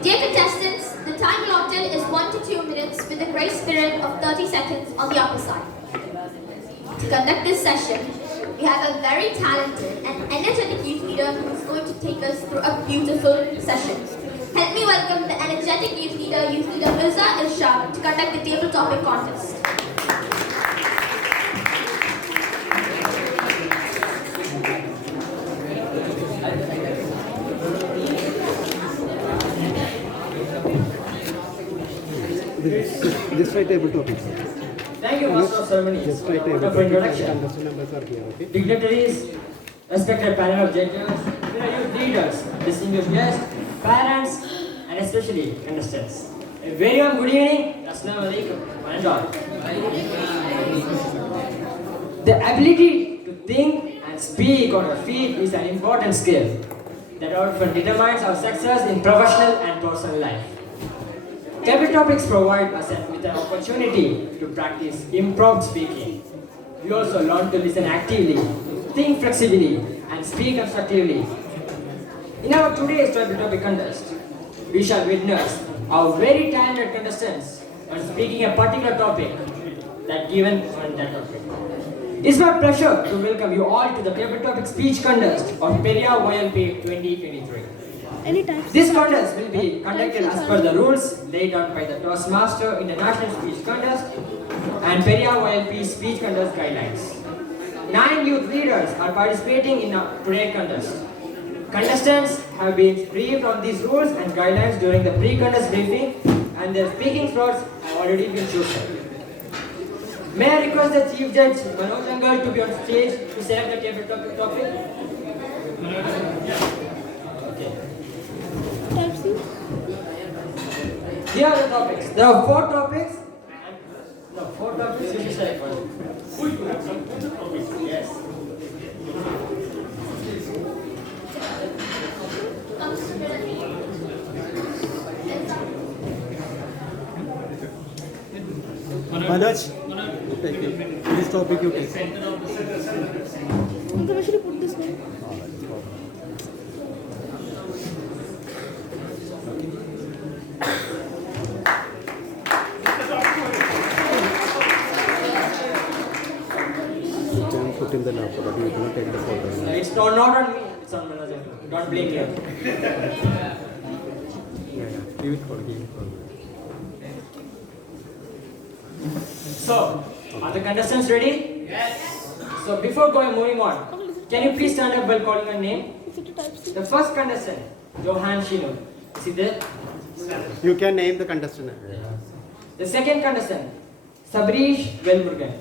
Dear contestants, the time allotted is 1 to 2 minutes with a grace period of 30 seconds on the upper side. To conduct this session, we have a very talented and energetic youth leader who is going to take us through a beautiful session. Help me welcome the energetic youth leader Mirza Irshad, to conduct the table topic contest. Just write table topics. Thank you, Master of Ceremonies, Just for write your table wonderful topics. introduction. Contestant numbers are here, okay? Dignitaries, respected panel of judges, youth leaders, distinguished guests, parents, and especially contestants. A very warm good evening. Assalamu alaikum. One and all. The ability to think and speak on your feet is an important skill that often determines our success in professional and personal life. Table topics provide us with an opportunity to practice improv speaking. We also learn to listen actively, think flexibly, and speak constructively. In our today's table topic contest, we shall witness our very talented contestants on speaking a particular topic that given on that topic. It's my pleasure to welcome you all to the table topic speech contest of Periyar YLP 2023. This contest will be conducted as per the rules laid down by the Toastmaster International Speech Contest and Periyar YLP Speech Contest Guidelines. 9 youth leaders are participating in today's contest. Contestants have been briefed on these rules and guidelines during the pre-contest briefing, and their speaking slots have already been chosen. May I request the Chief Judge Manoj Angal to be on stage to select the table topic? Okay. Here are the topics. There are 4 topics. No, 4 topics. You should select one. Who you have some topics? Yes. Manoj, take it. This topic you take. Uncle, where should I put this one? You can put in the laptop, but you cannot take the photo. It's not on me, it's on Manoj. Don't blame me. Yeah. Give it for. So, are the contestants ready? Yes. So, before moving on, can you please stand up while calling your name? The first contestant, Johan Shino. Is he there? You can name the contestant. The second contestant, Sabrish Velmurgan.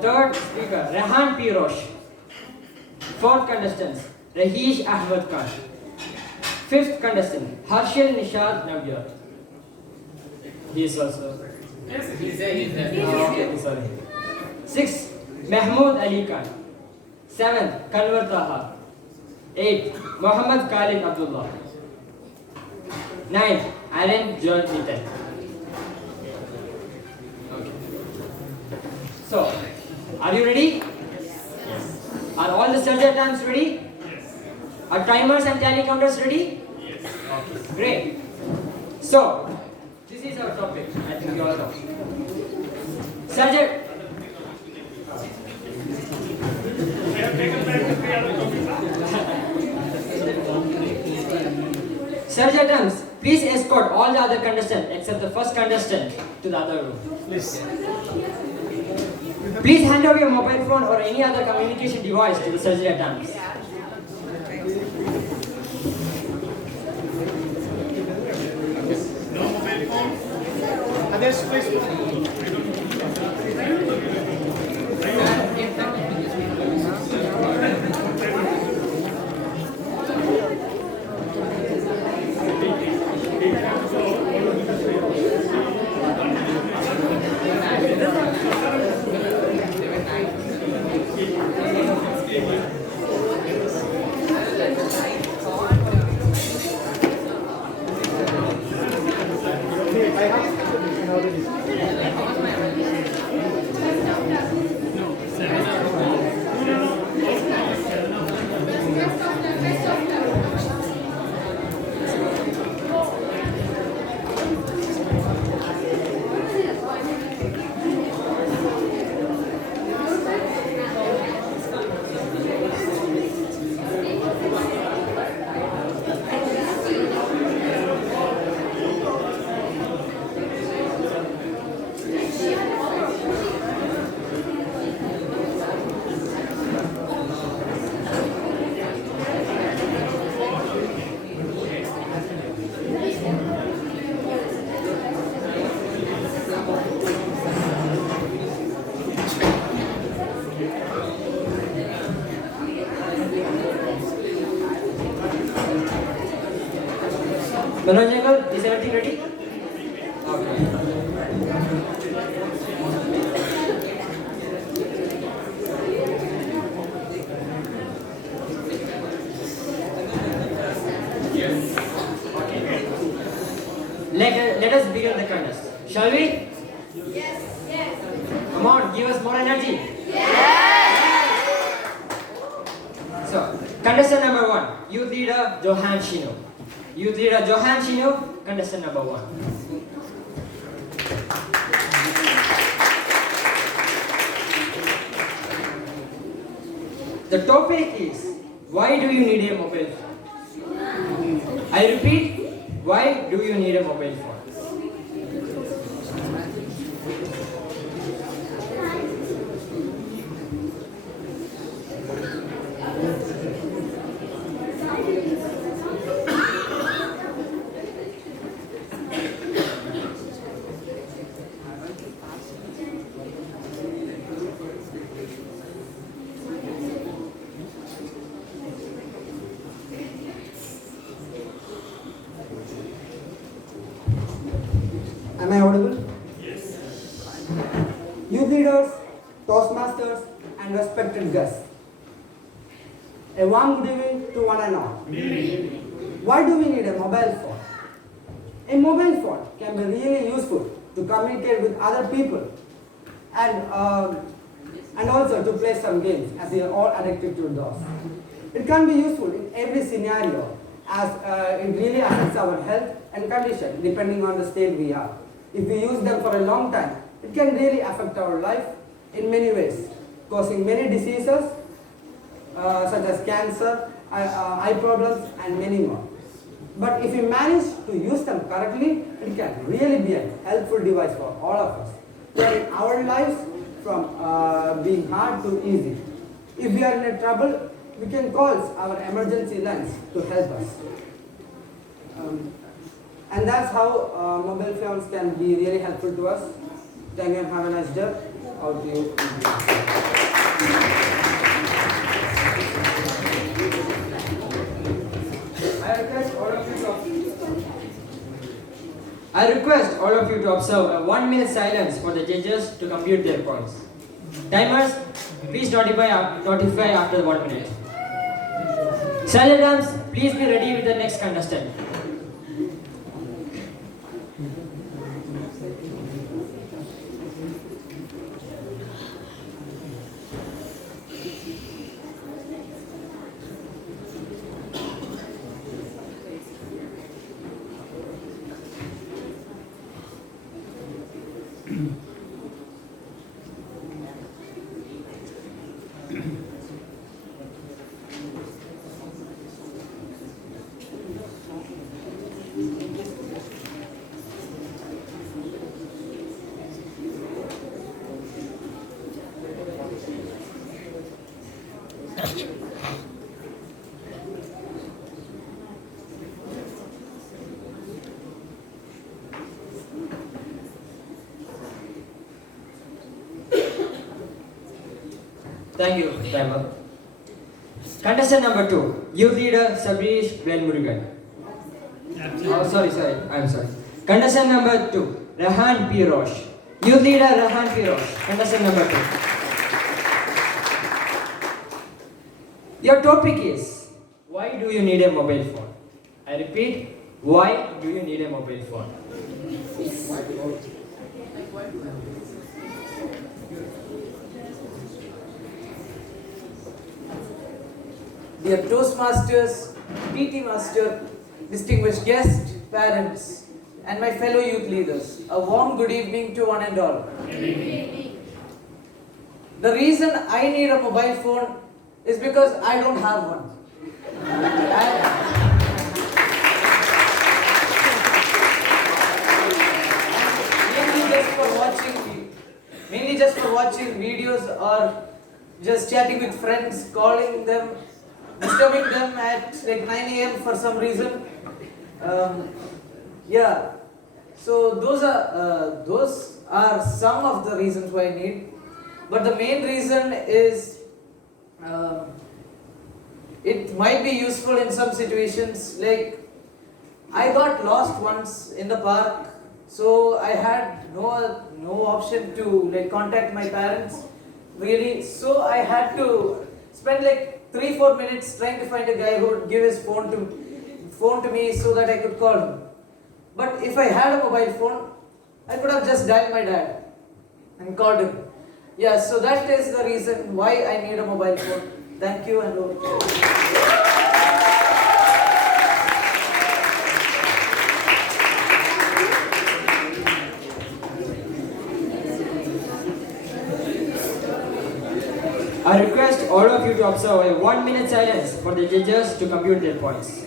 Third speaker, Rehan Pirosh. Fourth contestant, Rahish Ahmed Khan. Fifth contestant, Harshil Nishad Navya. He is also. Yes, he's there. Okay, sorry. Sixth, Mahmood Ali Khan. Seventh, Kanwar Taha. Eighth, Muhammad Khalid Abdullah. Ninth, Alan John Nittan. So, are you ready? Yes. Are all the surgery times ready? Yes. Are timers and tally counters ready? Yes. Okay, great. So, this is our topic. I think you all know. Surgery. Surgery terms, please escort all the other contestants except the first contestant to the other room. Please. Please hand over your mobile phone or any other communication device to the surgery attendants. No mobile phone. Others, please. Manoj Uncle, is everything ready? Okay. Let us begin the contest. Shall we? Yes. Yes. Come on, give us more energy. Yes. So, contestant number 1, youth leader Johan Shino. Youth leader Johan Shino, contestant number 1. The topic is, why do you need a mobile phone? I repeat, why do you need a mobile phone? Am I audible? Yes. Youth leaders, Toastmasters, and respected guests. A warm good evening to one and all. Why do we need a mobile phone? A mobile phone can be really useful to communicate with other people and also to play some games, as we are all addicted to those. It can be useful in every scenario, as it really affects our health and condition depending on the state we are. If we use them for a long time, it can really affect our life in many ways, causing many diseases such as cancer, eye problems, and many more. But if we manage to use them correctly, it can really be a helpful device for all of us, turning our lives from being hard to easy. If we are in a trouble, we can call our emergency lines to help us. And that's how mobile phones can be really helpful to us. Thank you and have a nice day. Out to you. I request all of you to observe a 1 minute silence for the judges to compute their points. Timers, please notify after 1 minute. Silent please be ready with the next contestant. Thank you, timer. Contestant number 2, youth leader Sabrish Velmurugan. Oh, sorry, I'm sorry. Contestant number 2, Rahan P. Roche. Youth leader Rahan P. Roche. Contestant number 2. Your topic is, why do you need a mobile phone? I repeat, why do you need a mobile phone? Dear Toastmasters, PT Master, distinguished guests, parents, and my fellow youth leaders, a warm good evening to one and all. The reason I need a mobile phone is because I don't have one. Mainly just for watching videos or just chatting with friends, calling them, disturbing them at like 9 a.m. for some reason. Yeah, so those are some of the reasons why I need. But the main reason is it might be useful in some situations. Like I got lost once in the park, so I had no option to like contact my parents really. So I had to spend like 3-4 minutes trying to find a guy who would give his phone to me so that I could call him. But if I had a mobile phone, I could have just dialed my dad and called him. Yeah, so that is the reason why I need a mobile phone. Thank you and over. I request all of you to observe a 1 minute silence for the judges to compute their points.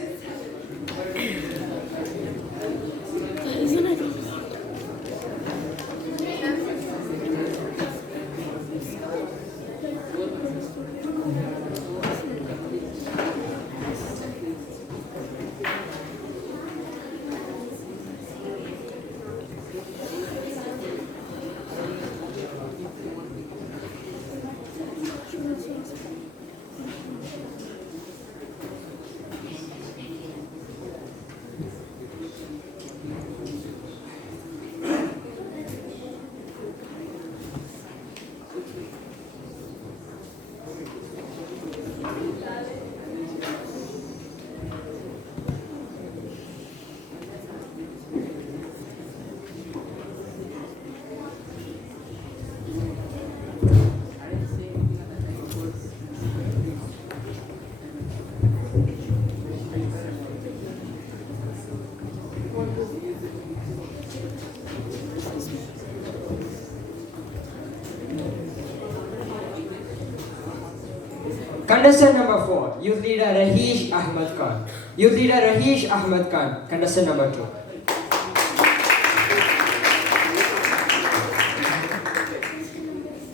Contestant number 4, Youth Leader Rahish Ahmed Khan. Youth Leader Rahish Ahmed Khan, contestant number 2.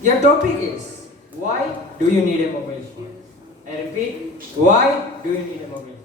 Your topic is, why do you need a mobile phone? I repeat, why do you need a mobile phone?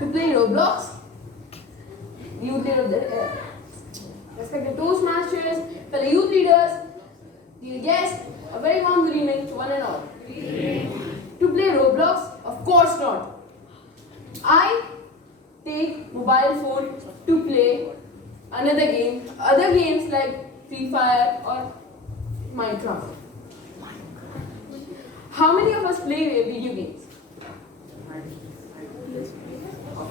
To play Roblox, youth leader, respected Toastmasters, fellow youth leaders, dear guests, a very warm good evening to one and all. To play Roblox, of course not. I take mobile phone to play other games like Free Fire or Minecraft. How many of us play video games?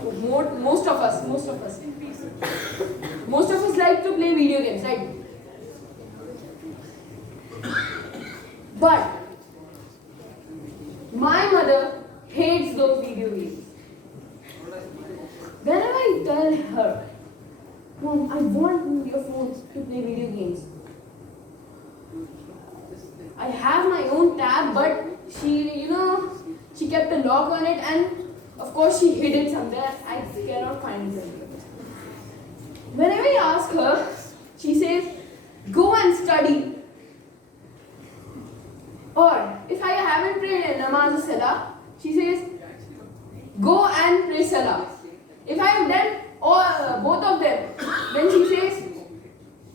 Most of us. Most of us like to play video games, right? But my mother hates those video games. Whenever I tell her, Mom, I want your phone to play video games, I have my own tab, but she kept a lock on it, and of course she hid it somewhere. I cannot find it. Whenever I ask her, she says, go and study. Or if I haven't prayed namaz or salah, she says, go and pray salah. If I have done both of them, then she says,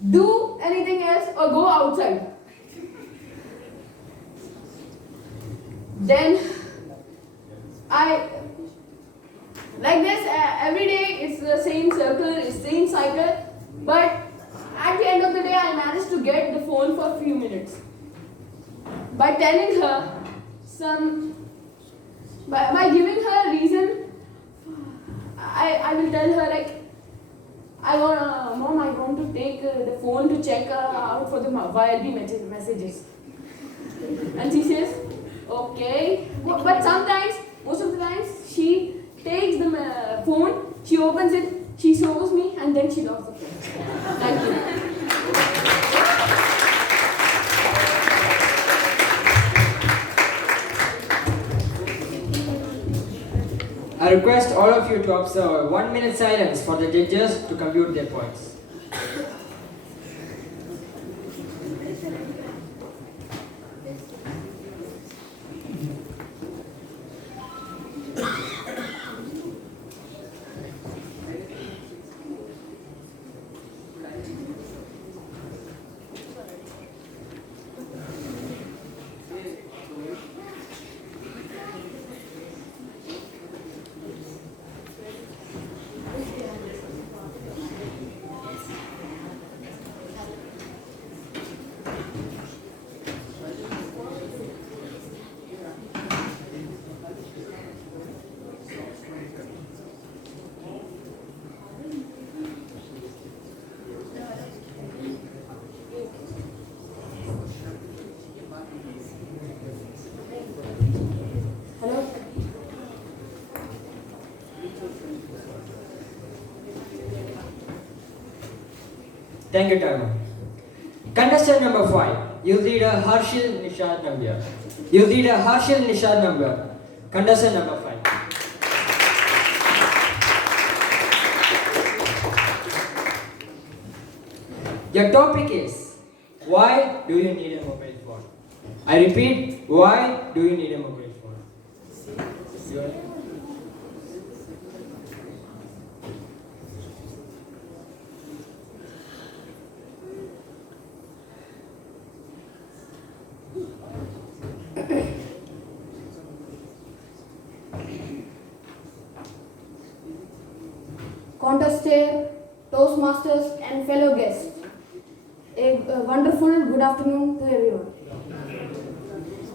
do anything else or go outside. Then like this, every day it's the same circle, it's the same cycle, but at the end of the day I managed to get the phone for a few minutes. By telling her by giving her a reason, I will tell her like, Mom, I want to take the phone to check out for the YLP messages. And she says, okay, but sometimes, most of the times, she takes the phone, she opens it, she shows me, and then she locks the phone. Thank you. I request all of you to observe a 1 minute silence for the judges to compute their points. Thank you, Tama. Contestant number 5, Youth Leader Harshil Nishad Nambiar. Youth Leader Harshil Nishad Nambiar. Contestant number 5. Your topic is, why do you need a mobile phone? I repeat, why do you need a mobile phone? Contest chair, Toastmasters, and fellow guests. A wonderful good afternoon to everyone.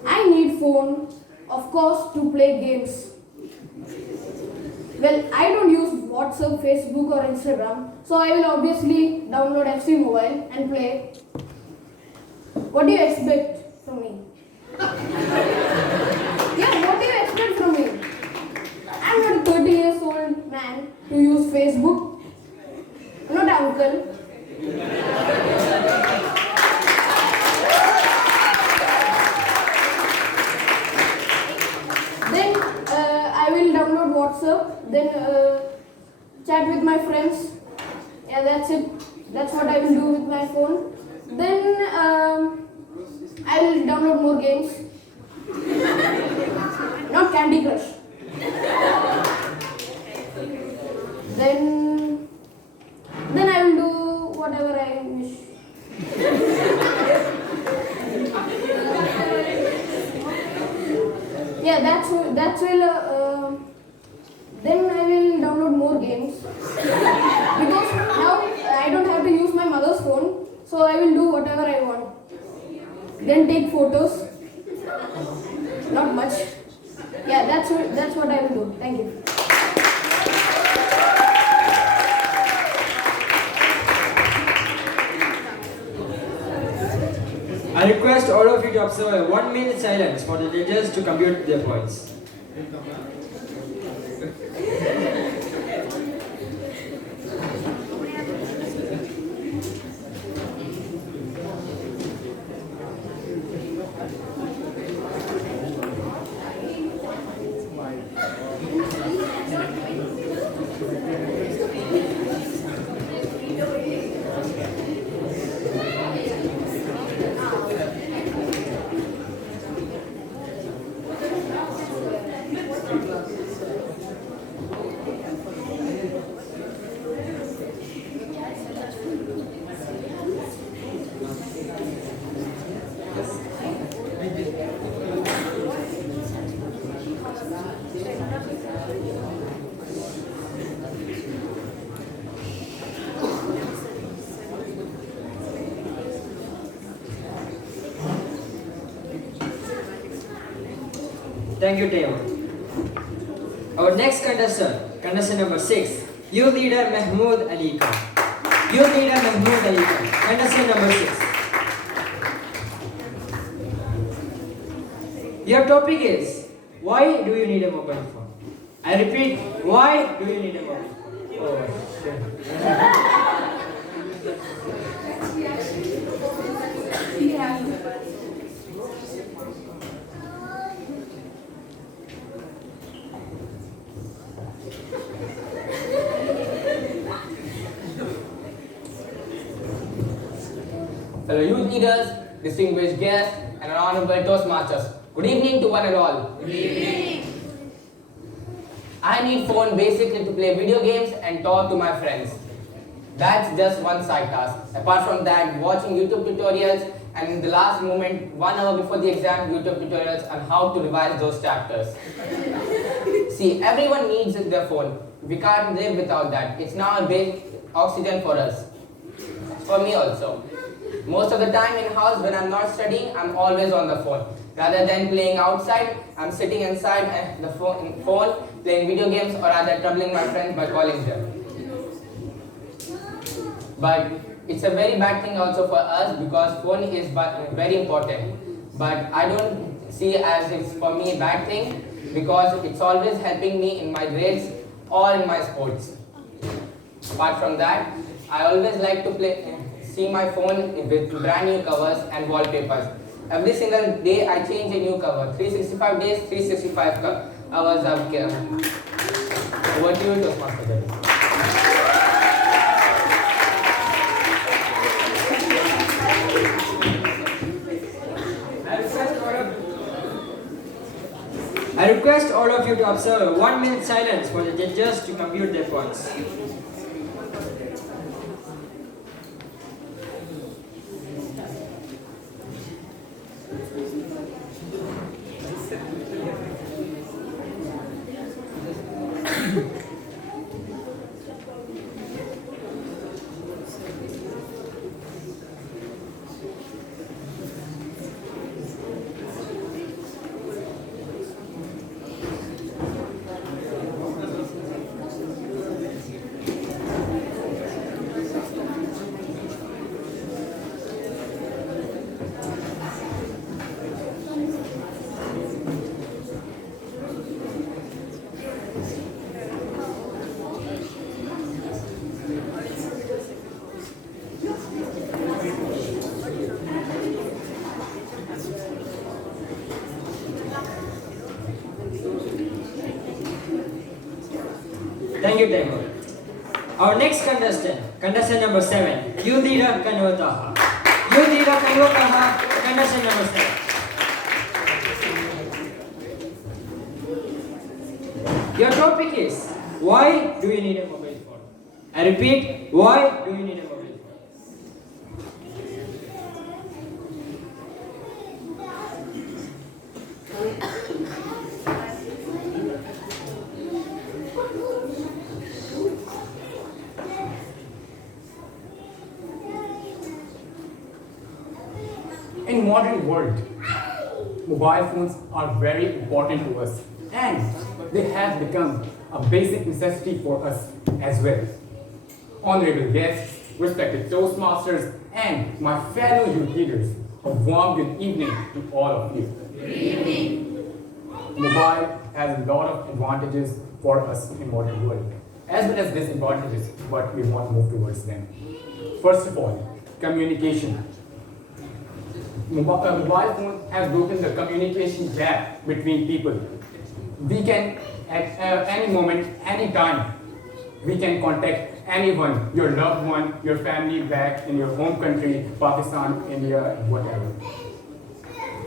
I need phone, of course, to play games. Well, I don't use WhatsApp, Facebook or Instagram, so I will obviously download FC Mobile and play. What do you expect from me? Yeah, what do you expect from me? I'm not a 30 years old man to use Facebook. I'm not an uncle. Then I will download WhatsApp, then chat with my friends. Yeah, that's it. That's what I will do with my phone. Then I will download more games. Not Candy Crush. Then I will do whatever I wish. Yeah, that's will. Then I will download more games because now I don't have to use my mother's phone, so I will do whatever I want. Then take photos. Not much. Yeah, that's what I will do. Thank you. I request all of you to observe a 1 minute silence for the judges to compute their points. Thank you, Teo. Our next contestant number 6, Youth Leader Mahmood Ali Khan. Youth Leader Mahmood Ali Khan, contestant number 6. Your topic is, why do you need a mobile phone? I repeat, why do you need a mobile phone? Oh, Fellow youth leaders, distinguished guests, and honorable Toastmasters, good evening to one and all. Good evening. I need phone basically to play video games and talk to my friends. That's just one side task. Apart from that, watching YouTube tutorials and in the last moment, 1 hour before the exam, YouTube tutorials on how to revise those chapters. See, everyone needs their phone. We can't live without that. It's now a big oxygen for us. For me also. Most of the time in house when I'm not studying, I'm always on the phone. Rather than playing outside, I'm sitting inside the phone, playing video games, or rather troubling my friends by calling them. But it's a very bad thing also for us because phone is very important. But I don't see as it's for me a bad thing because it's always helping me in my grades or in my sports. Apart from that, I always like to see my phone with brand new covers and wallpapers. Every single day I change a new cover. 365 days, 365 hours of care. Over to you, Toastmaster. I request all of you to observe a 1 minute silence for the judges to compute their points. Thank you, Taimur. Our next contestant, contestant number 7, Youth Leader Kanwataha. Youth Leader Kanwataha, contestant number 7. Your topic is, why do you need a mobile phone? I repeat, why do you need a mobile phone? In modern world, mobile phones are very important to us, and they have become a basic necessity for us as well. Honorable guests, respected Toastmasters, and my fellow youth leaders, a warm good evening to all of you. Good evening. Mobile has a lot of advantages for us in modern world, as well as disadvantages, but we want to move towards them. First of all, communication. Mobile phone has broken the communication gap between people. We can, at any moment, any time, we can contact anyone, your loved one, your family back in your home country, Pakistan, India, whatever.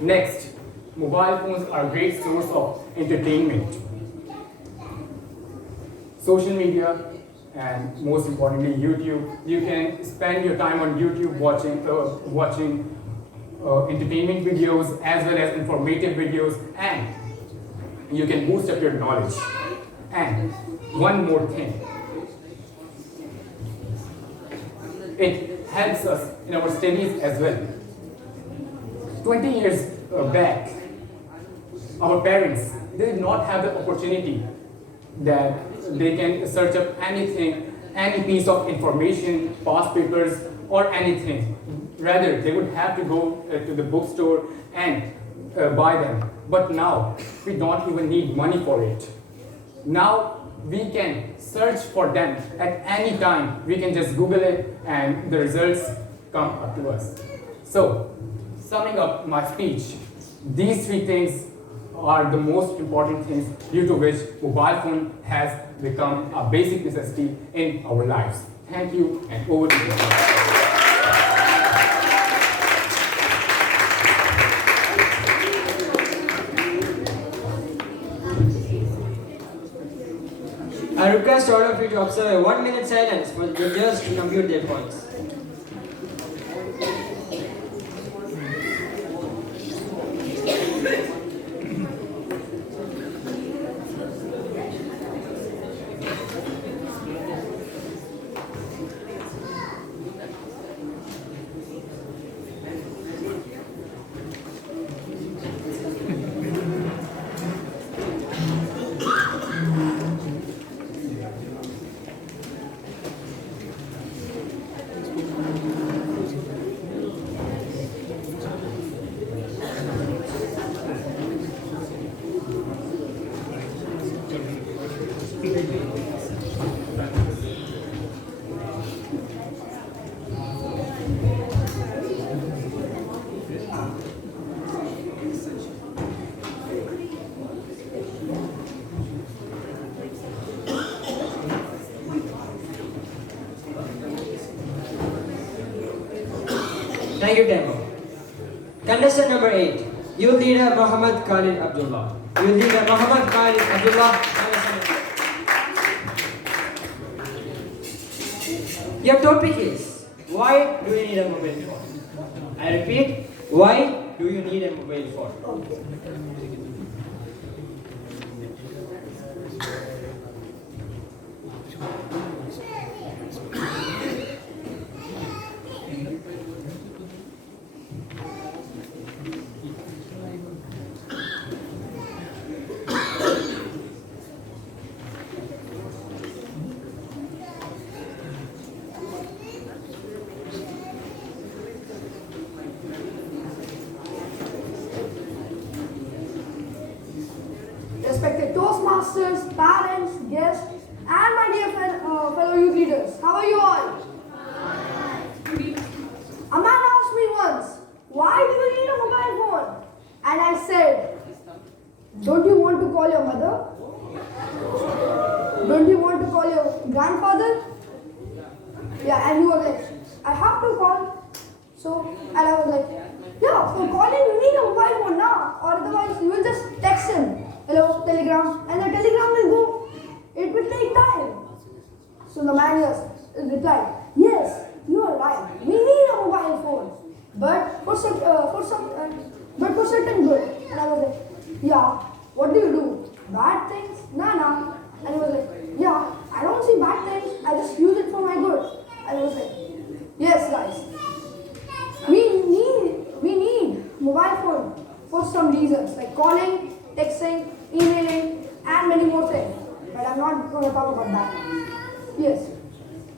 Next, mobile phones are a great source of entertainment. Social media, and most importantly, YouTube. You can spend your time on YouTube watching entertainment videos as well as informative videos, and you can boost up your knowledge. And one more thing, it helps us in our studies as well. 20 years back, our parents, they did not have the opportunity that they can search up anything, any piece of information, past papers, or anything. Rather, they would have to go to the bookstore and buy them. But now, we don't even need money for it. Now, we can search for them at any time. We can just Google it and the results come up to us. So, summing up my speech, these three things are the most important things due to which mobile phone has become a basic necessity in our lives. Thank you, and over to you. I request all of you to observe a 1-minute silence for the judges to compute their points. Thank you, Tempo. Contestant number 8, Youth Leader Muhammad Khalid Abdullah. Youth Leader Muhammad Khalid Abdullah. Your topic is, why do you need a mobile phone? I repeat, why do you need a mobile phone? Respected Toastmasters, parents, guests, and my dear fellow youth leaders, how are you all? A man asked me once, why do you need a mobile phone? And I said, don't you want to call your mother? Don't you want to call your grandfather? Yeah, and he was like, I have to call. So, and I was like, yeah, for calling you need a mobile phone now, or otherwise you will just text him. Hello, telegram, and the telegram will go. It will take time. So the man just replied, yes, you are right. We need a mobile phone, but for certain good. And I was like, yeah. What do you do? Bad things? Nah. And he was like, yeah. I don't see bad things. I just use it for my good. And I was like, yes, guys. We need mobile phone for some reasons like calling, texting, emailing, and many more things. But I'm not going to talk about that now. Yes,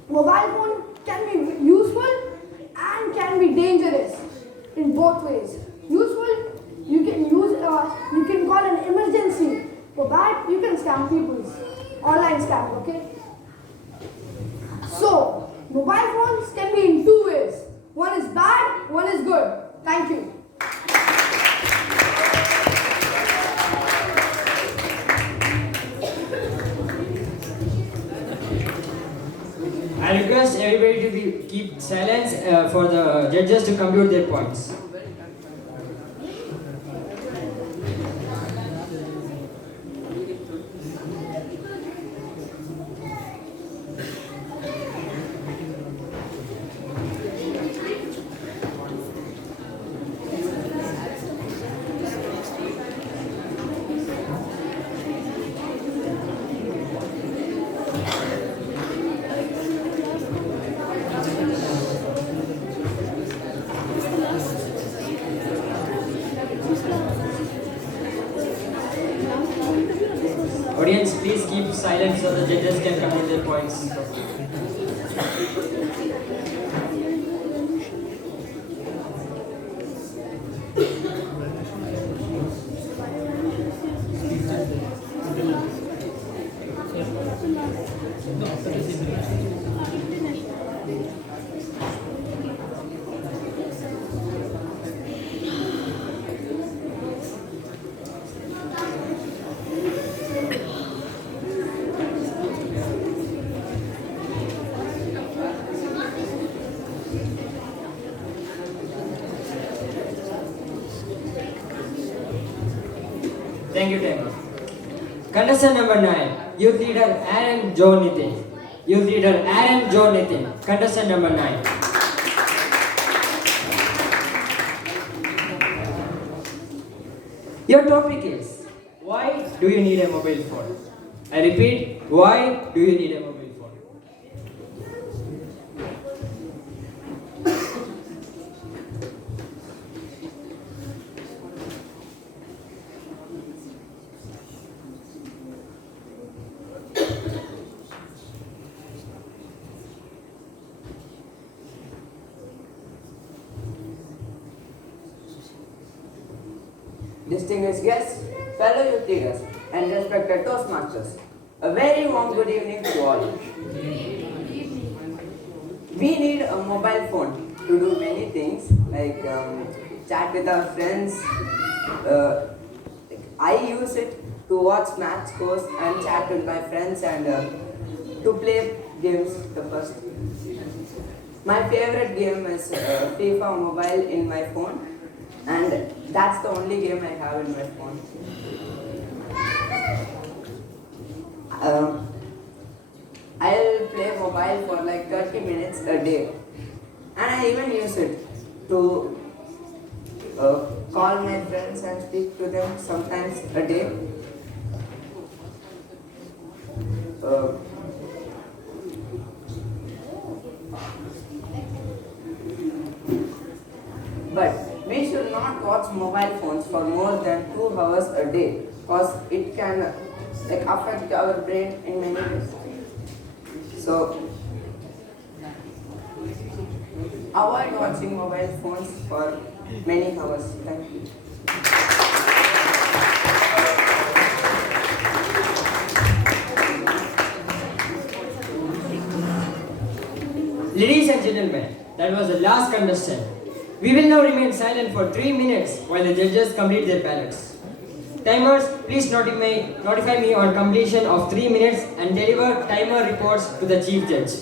mobile phone can be useful and can be dangerous in both ways. Useful, you can call an emergency. For bad, you can scam people, online scam. Okay. So mobile phones can be in two ways. One is bad, one is good. Thank you. I request everybody to keep silence for the judges to compute their points. Audience, please keep silent so the judges can compute their points. Thank you, Taylor. Contestant number 9, Youth Leader Aaron Joe Nitin. Youth Leader Aaron Joe Nitin. Contestant number 9. Your topic is, why do you need a mobile phone? I repeat, why do you need a mobile phone? Distinguished guests, fellow youth leaders, and respected Toastmasters, a very warm good evening to all. We need a mobile phone to do many things like chat with our friends. I use it to watch match scores and chat with my friends and to play games the first. My favorite game is FIFA Mobile in my phone. And that's the only game I have in my phone. I'll play mobile for like 30 minutes a day. And I even use it to call my friends and speak to them sometimes a day. But we should not watch mobile phones for more than 2 hours a day because it can affect our brain in many ways. So avoid watching mobile phones for many hours. Thank you. Ladies and gentlemen, that was the last contestant. We will now remain silent for 3 minutes while the judges complete their ballots. Timers, please notify me on completion of 3 minutes and deliver timer reports to the Chief Judge.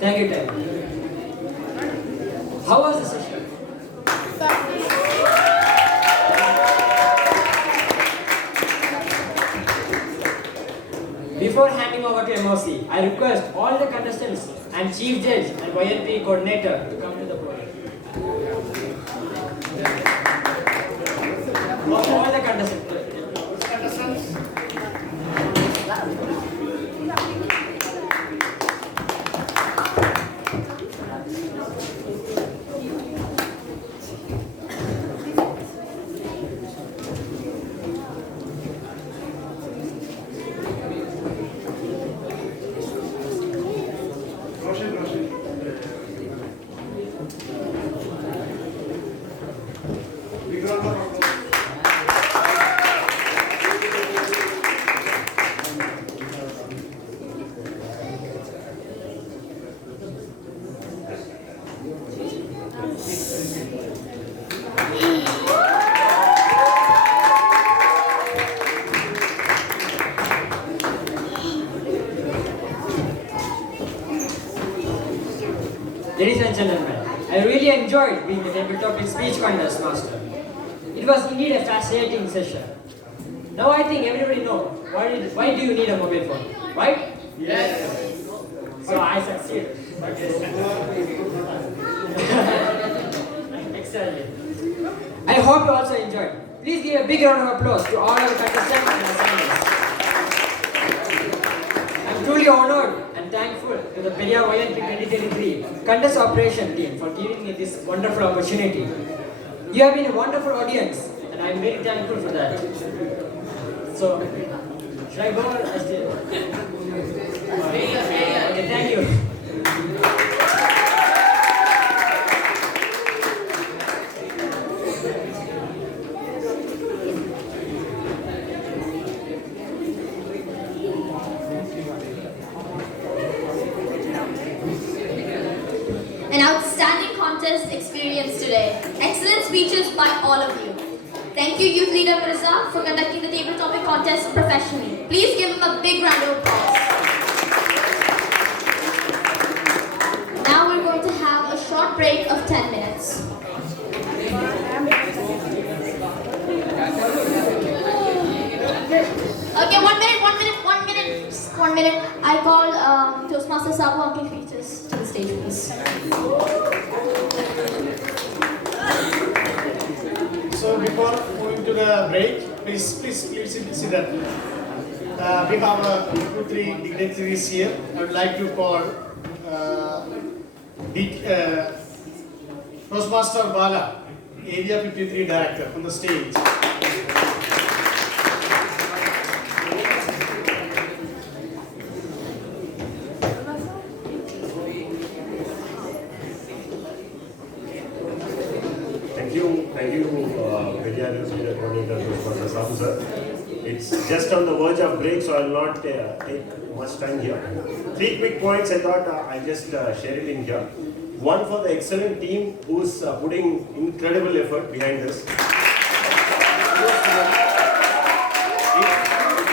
Thank you, Tim. How was the session? Before handing over to MOC, I request all the contestants and Chief Judge and YLP coordinator to come to the podium. All the contestants. Ladies and gentlemen, I really enjoyed being the debut topic speech contest master. It was indeed a fascinating session. Now I think everybody knows why do you need a mobile phone, right? Yes. So I succeeded. Excellent. I hope you also enjoyed. Please give a big round of applause to all our contestants and assignments. I'm truly honored and I'm thankful to the Periyar YLP 2023 contest operation team for giving me this wonderful opportunity. You have been a wonderful audience, and I'm very thankful for that. So, should I go or I stay? Okay, thank you. An outstanding contest experience today. Excellent speeches by all of you. Thank you, Youth Leader Mirza, for conducting the table topic contest professionally. Please give him a big round of applause. Now we're going to have a short break of 10 minutes. Okay, 1 minute. Just 1 minute. I call Toastmaster Sabu Uncle Fetus to the stage, please. So before moving to the break, please sit down. We have 2-3 dignitaries here. I would like to call Toastmaster Bala, Area 53 Director, on the stage. Thank you, Periyar Leader Coordinator, Toastmaster Sabu sir. It's just on the verge of break, so I will not take much time here. 3 quick points I thought I'll just share it in here. One, for the excellent team who's putting incredible effort behind this. It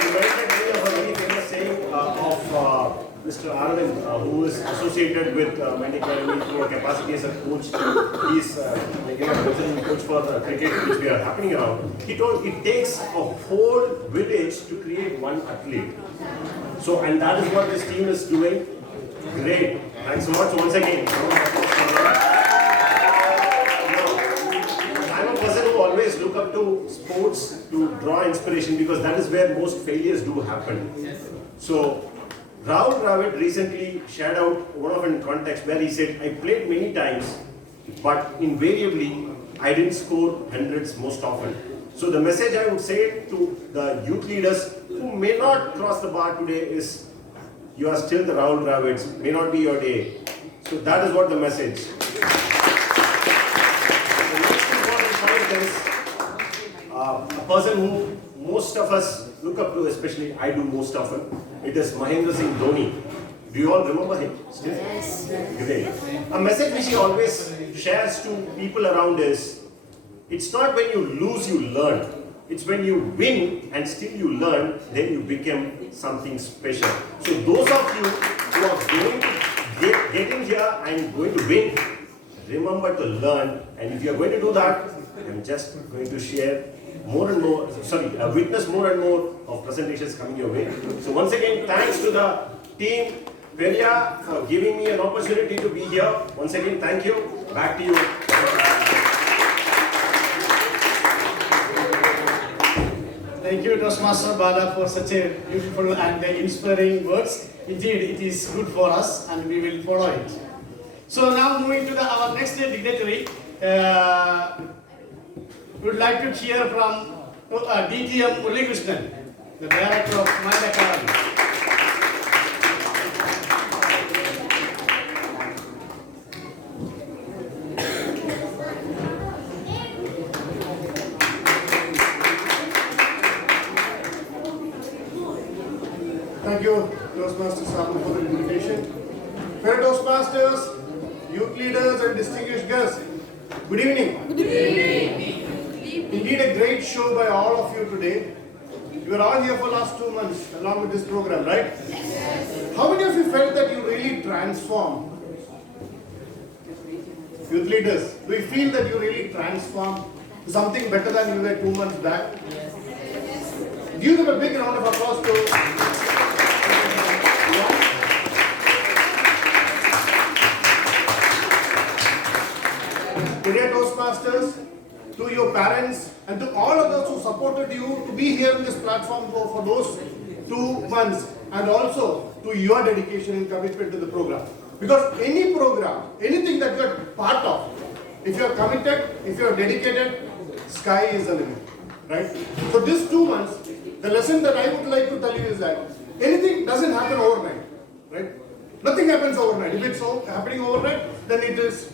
reminded me of a very famous saying of Mr. Arvind, who is associated with Many Academy through a capacity as a coach. He's president coach for the cricket which we are happening around. He told it takes a whole village to create one athlete. So, and that is what this team is doing. Great. Thanks so much once again. I'm a person who always look up to sports to draw inspiration because that is where most failures do happen. So, Rahul Dravid recently shared out one of in context where he said, I played many times, but invariably I didn't score hundreds most often. So the message I would say to the youth leaders who may not cross the bar today is, you are still the Rahul Dravids, may not be your day. So that is what the message. The next important point is a person who most of us look up to, especially I do most often. It is Mahendra Singh Dhoni. Do you all remember him? Still? Yes. Great. A message which he always shares to people around is, it's not when you lose you learn. It's when you win and still you learn, then you become something special. So those of you who are going to get in here and going to win, remember to learn. And if you are going to do that, I'm just going to share witness more and more of presentations coming your way. So once again, thanks to the team, Periyar, for giving me an opportunity to be here. Once again, thank you. Back to you. Thank you, Toastmaster Bala, for such a beautiful and inspiring words. Indeed, it is good for us and we will follow it. So now moving to our next dignitary, we would like to hear from DTM Murali Krishnan, the Director of Mind Academy. Thank you, Toastmaster Sabu, for the invitation. Fellow Toastmasters, youth leaders and distinguished guests, good evening. Good evening. Indeed a great show by all of you today. You were all here for last 2 months along with this program, right? Yes. How many of you felt that you really transformed? Youth leaders, do you feel that you really transformed to something better than you were 2 months back? Yes. Give them a big round of applause to Today, Toastmasters, to your parents and to all of those who supported you to be here on this platform for those 2 months. and also to your dedication and commitment to the program. Because any program, anything that you're part of, if you're committed, if you're dedicated, sky is the limit, right? So these 2 months, the lesson that I would like to tell you is that anything doesn't happen overnight, right? Nothing happens overnight. If it's happening overnight, then it is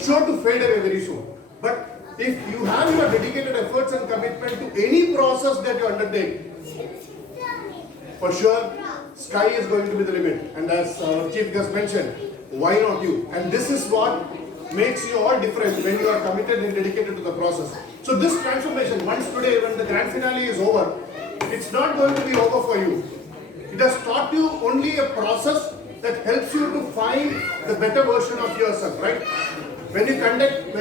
sure to fade away very soon. But if you have your dedicated efforts and commitment to any process that you undertake, for sure, sky is going to be the limit. And as our Chief Guest mentioned, why not you? And this is what makes you all different when you are committed and dedicated to the process. So this transformation, once today, when the grand finale is over, it's not going to be over for you. It has taught you only a process that helps you to find the better version of yourself, right? When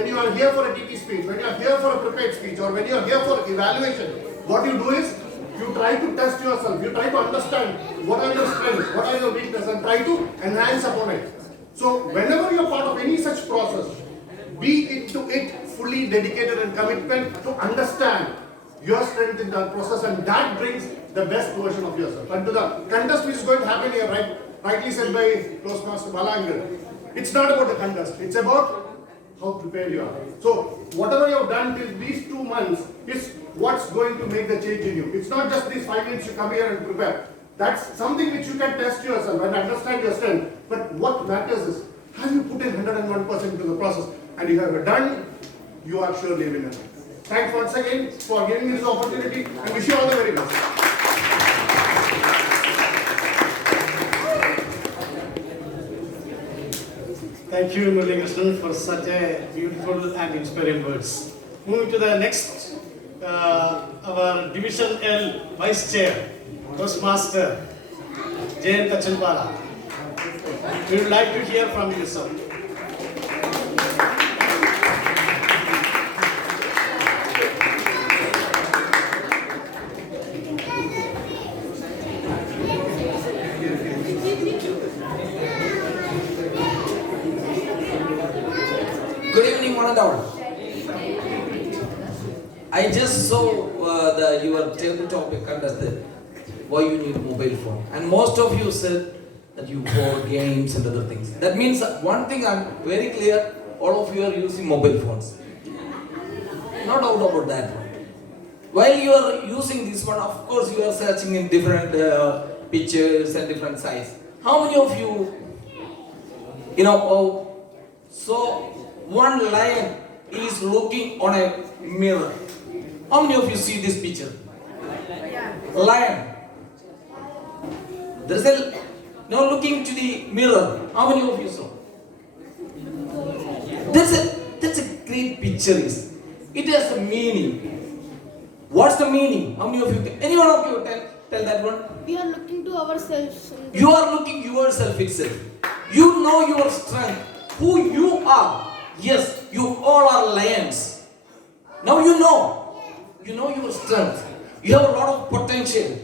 you are here for a TT speech, when you are here for a prepared speech, or when you are here for evaluation, what you do is, you try to test yourself, you try to understand what are your strengths, what are your weaknesses, and try to enhance upon it. So whenever you are part of any such process, be into it fully dedicated and commitment to understand your strength in that process, and that brings the best version of yourself. And to the contest which is going to happen here, rightly said by Toastmaster Balangar, it's not about the contest, it's about how prepared you are. So whatever you have done till these 2 months is what's going to make the change in you. It's not just these 5 minutes you come here and prepare. That's something which you can test yourself and understand your strength. But what matters is, have you put in 101% into the process? And if you have done, you are surely a winner. Thanks once again for giving me this opportunity, and wish you all the very best. Thank you, Murli Krishnan, for such a beautiful and inspiring words. Moving to the next, our Division L Vice Chair, Toastmaster Jayant Achanpala. We would like to hear from you, sir. Good evening, one and all. I just saw your table topic contested, why you need mobile phone. And most of you said that you play games and other things. That means one thing I'm very clear, all of you are using mobile phones. No doubt about that one. While you are using this one, of course you are searching in different pictures and different size. How many of you, so one lion is looking on a mirror. How many of you see this picture? Lion. There is a looking to the mirror. How many of you saw? That's a great picture. It has a meaning. What's the meaning? How many of you? Any one of you tell that one? We are looking to ourselves. You are looking yourself itself. You know your strength, who you are. Yes, you all are lions. Now you know your strength. You have a lot of potential.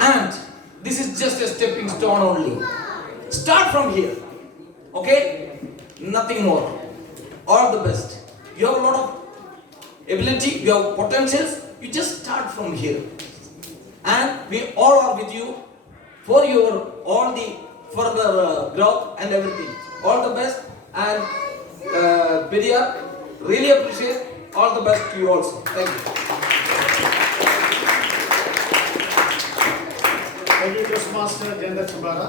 And this is just a stepping stone only. Start from here. Okay? Nothing more. All the best. You have a lot of ability, you have potentials. You just start from here. And we all are with you for your all the further growth and everything. All the best. And Periyar, really appreciate. All the best to you also. Thank you. Thank you, Toastmaster Jayant Achanpala.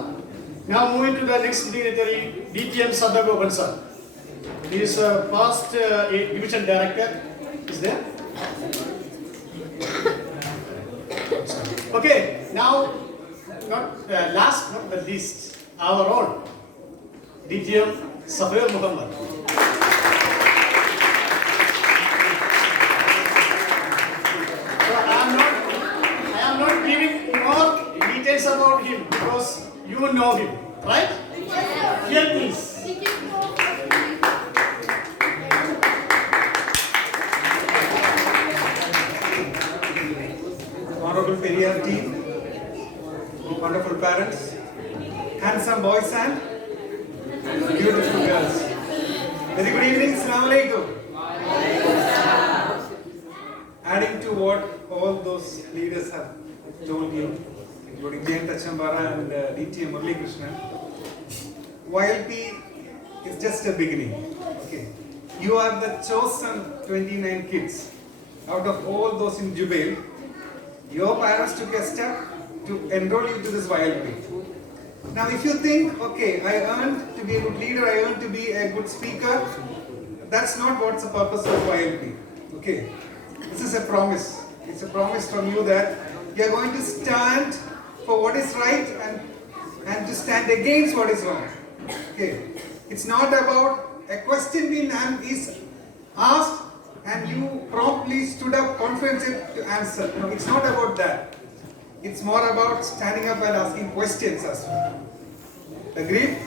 Now moving to the next dignitary, DTM Sadagopan sir. He is past division director. Is there? Okay, now, not last, not the least, our own DTM Safir Muhammad. So I am not giving more details about him because you know him, right? Here, please. Honorable Periyar team, wonderful parents, handsome boys and beautiful girls. Very good evening, Assalamu alaikum. Adding to what all those leaders have told you, including Jain Tachambara and DT Murli Krishnan. YLP is just a beginning. Okay, you are the chosen 29 kids. Out of all those in Jubail, your parents took a step to enroll you to this YLP. Now if you think, okay, I earned to be a good leader, I earned to be a good speaker, that's not what's the purpose of YLP. Okay, this is a promise. It's a promise from you that you are going to stand for what is right and to stand against what is wrong. Okay, it's not about a question being is asked and you promptly stood up confidently to answer. No, it's not about that. It's more about standing up and asking questions as well. Agreed?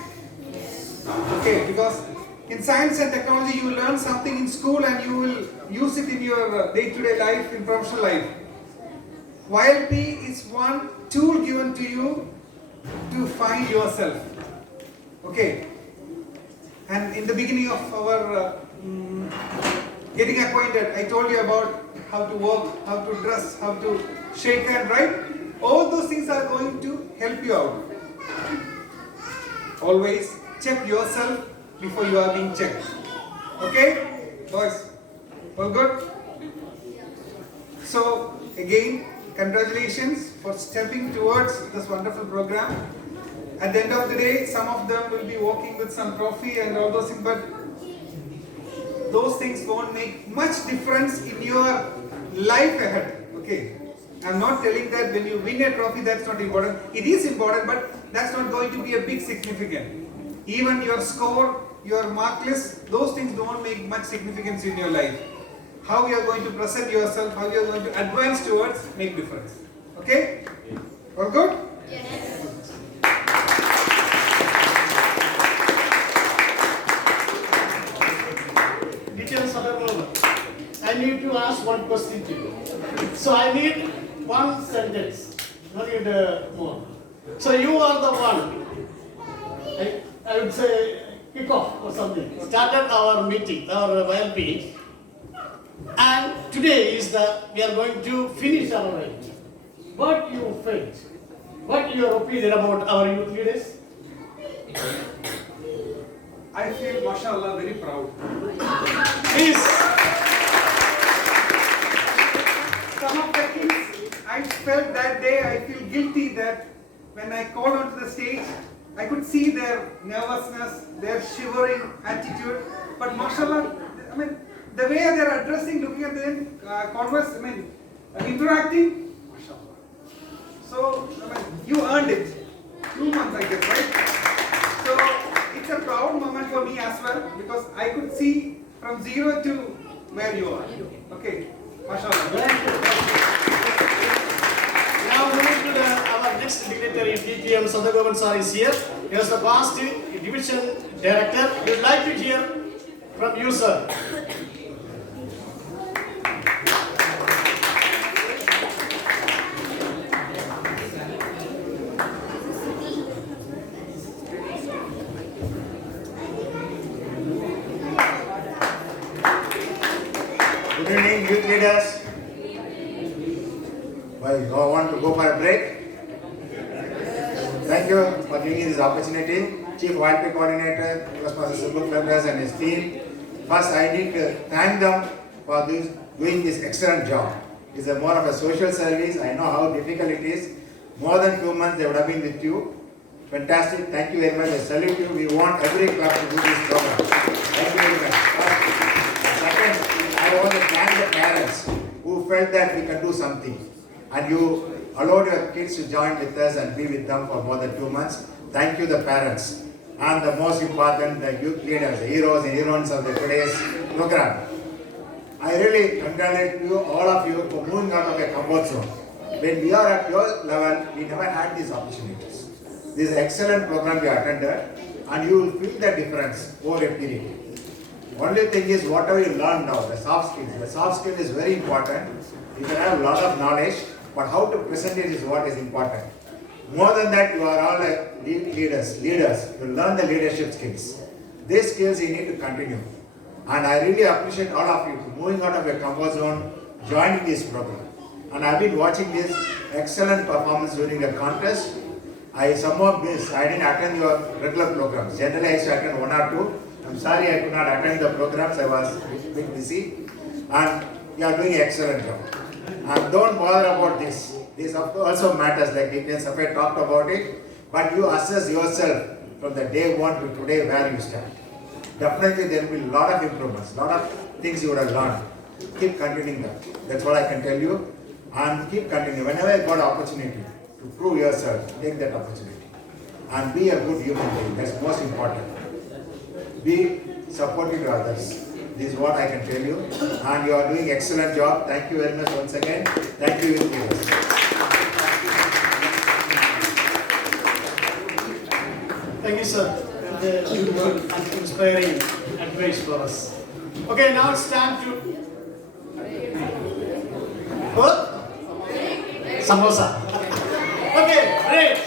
Okay, because in science and technology you will learn something in school and you will use it in your day-to-day life, in professional life. YLP is one tool given to you to find yourself. Okay. And in the beginning of our getting acquainted, I told you about how to walk, how to dress, how to shake hand, right? All those things are going to help you out. Always check yourself before you are being checked. Okay? Boys, all good? So, again, congratulations for stepping towards this wonderful program. At the end of the day, some of them will be walking with some trophy and all those things, but those things won't make much difference in your life ahead. Okay? I'm not telling that when you win a trophy, that's not important. It is important, but that's not going to be a big significance. Even your score, your mark list, those things don't make much significance in your life. How you are going to present yourself, how you are going to advance towards, make difference. Okay? All good? Yes. Details of the moment. I need to ask one question to you. So I need one sentence. No need more. So you are the one. I would say kick off or something. Started our meeting, our YLP. And today is we are going to finish our meeting. What you felt? What your opinion about our youth leaders? I feel, mashallah, very proud. Please. Some of the things I felt that day, I feel guilty that when I called onto the stage, I could see their nervousness, their shivering attitude. But mashallah, I mean, the way they are addressing, looking at them, interacting, mashallah. So, I mean, you earned it. 2 months, I guess, right? So, it's a proud moment for me as well because I could see from zero to where you are. Okay, mashallah. Now moving to our next dignitary, DPM Sadhagovan sir is here. He was the past division director. We would like to hear from you, sir. Good evening, youth leaders. Well, you all want to go for a break? Thank you for giving me this opportunity. Chief YLP Coordinator, Master Subbu Flanders and his team. First, I need to thank them for doing this excellent job. It's more of a social service. I know how difficult it is. More than 2 months they would have been with you. Fantastic. Thank you very much. I salute you. We want every club to do this program. Thank you very much. Second, I want to thank the parents who felt that we can do something. And you allowed your kids to join with us and be with them for more than 2 months. Thank you, the parents. And the most important, the youth leaders, the heroes and heroines of today's program. I really congratulate you, all of you, for moving out of your comfort zone. When we are at your level, we never had these opportunities. This is an excellent program we attended, and you will feel the difference over a period. Only thing is, whatever you learn now, the soft skills. The soft skill is very important. You can have a lot of knowledge, but how to present it is what is important. More than that, you are all like leaders. You learn the leadership skills. These skills you need to continue. And I really appreciate all of you for moving out of your comfort zone, joining this program. And I've been watching this excellent performance during the contest. I somehow missed. I didn't attend your regular programs. Generally, I used to attend 1 or 2. I'm sorry I could not attend the programs. I was a bit busy. And you are doing an excellent job. And don't bother about this. This also matters, like Deacon Safed talked about it. But you assess yourself from the day 1 to today where you stand. Definitely there will be a lot of improvements, a lot of things you would have learned. Keep continuing that. That's what I can tell you. And keep continuing. Whenever you got opportunity to prove yourself, take that opportunity. And be a good human being. That's most important. Be supportive to others. This is what I can tell you. And you are doing excellent job. Thank you very much once again. Thank you, youth leaders. Thank you, sir. The beautiful and inspiring advice for us. Okay, now it's time to. What? Samosa. Okay, great.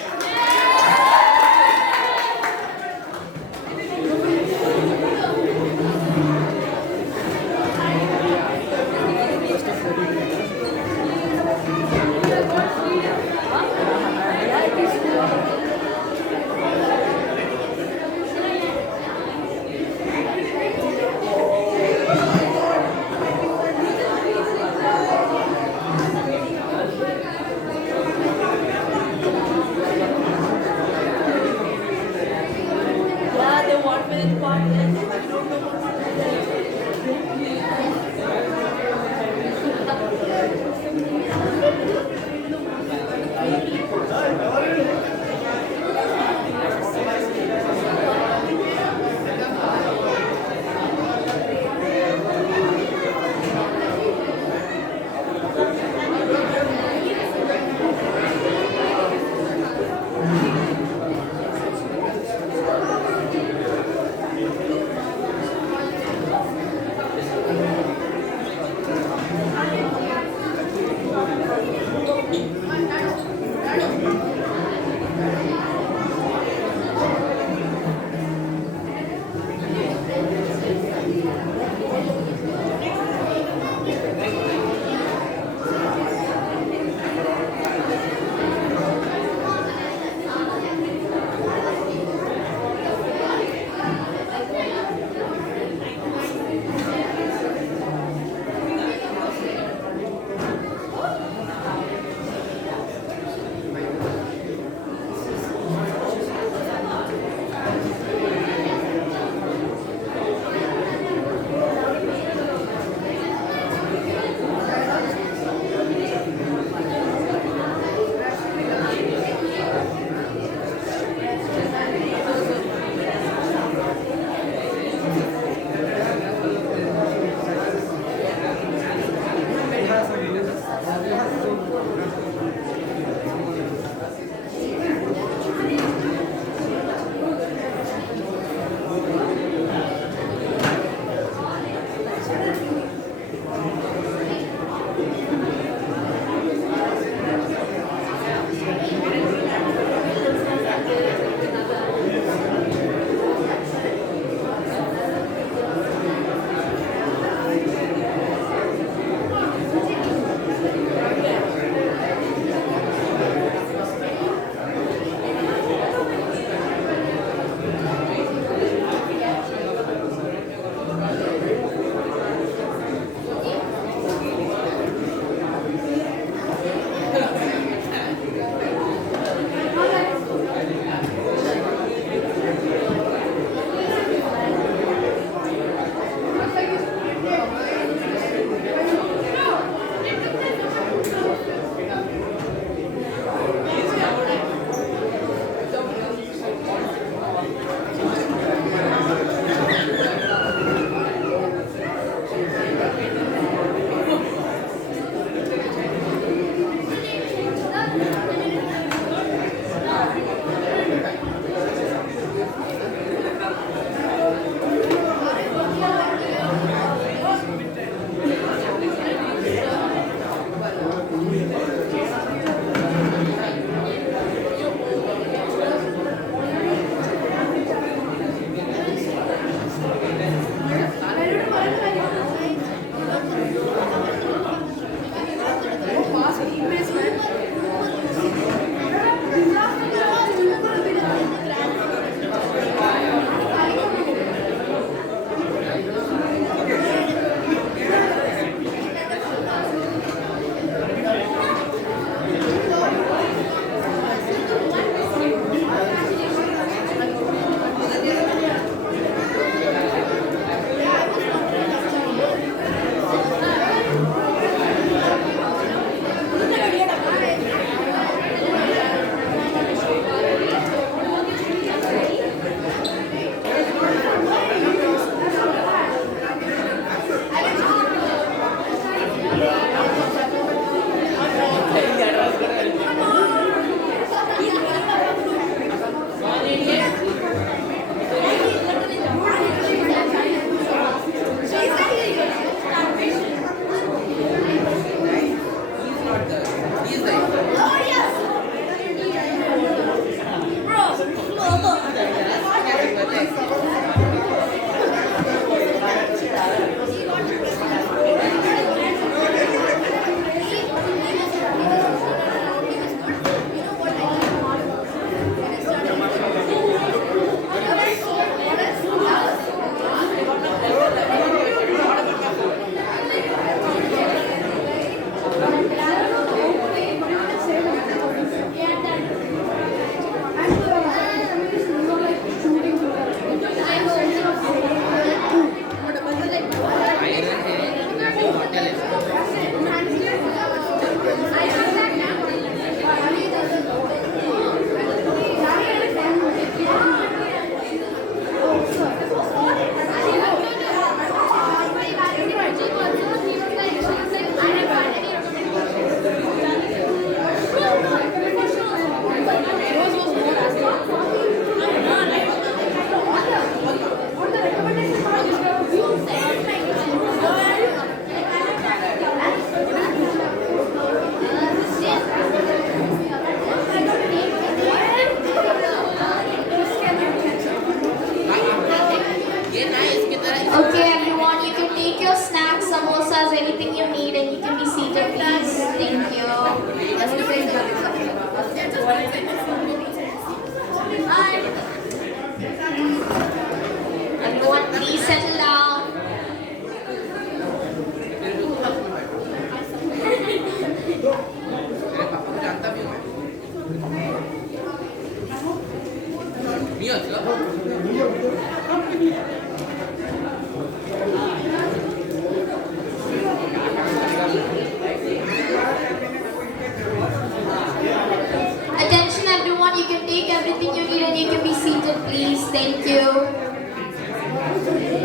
Thank you.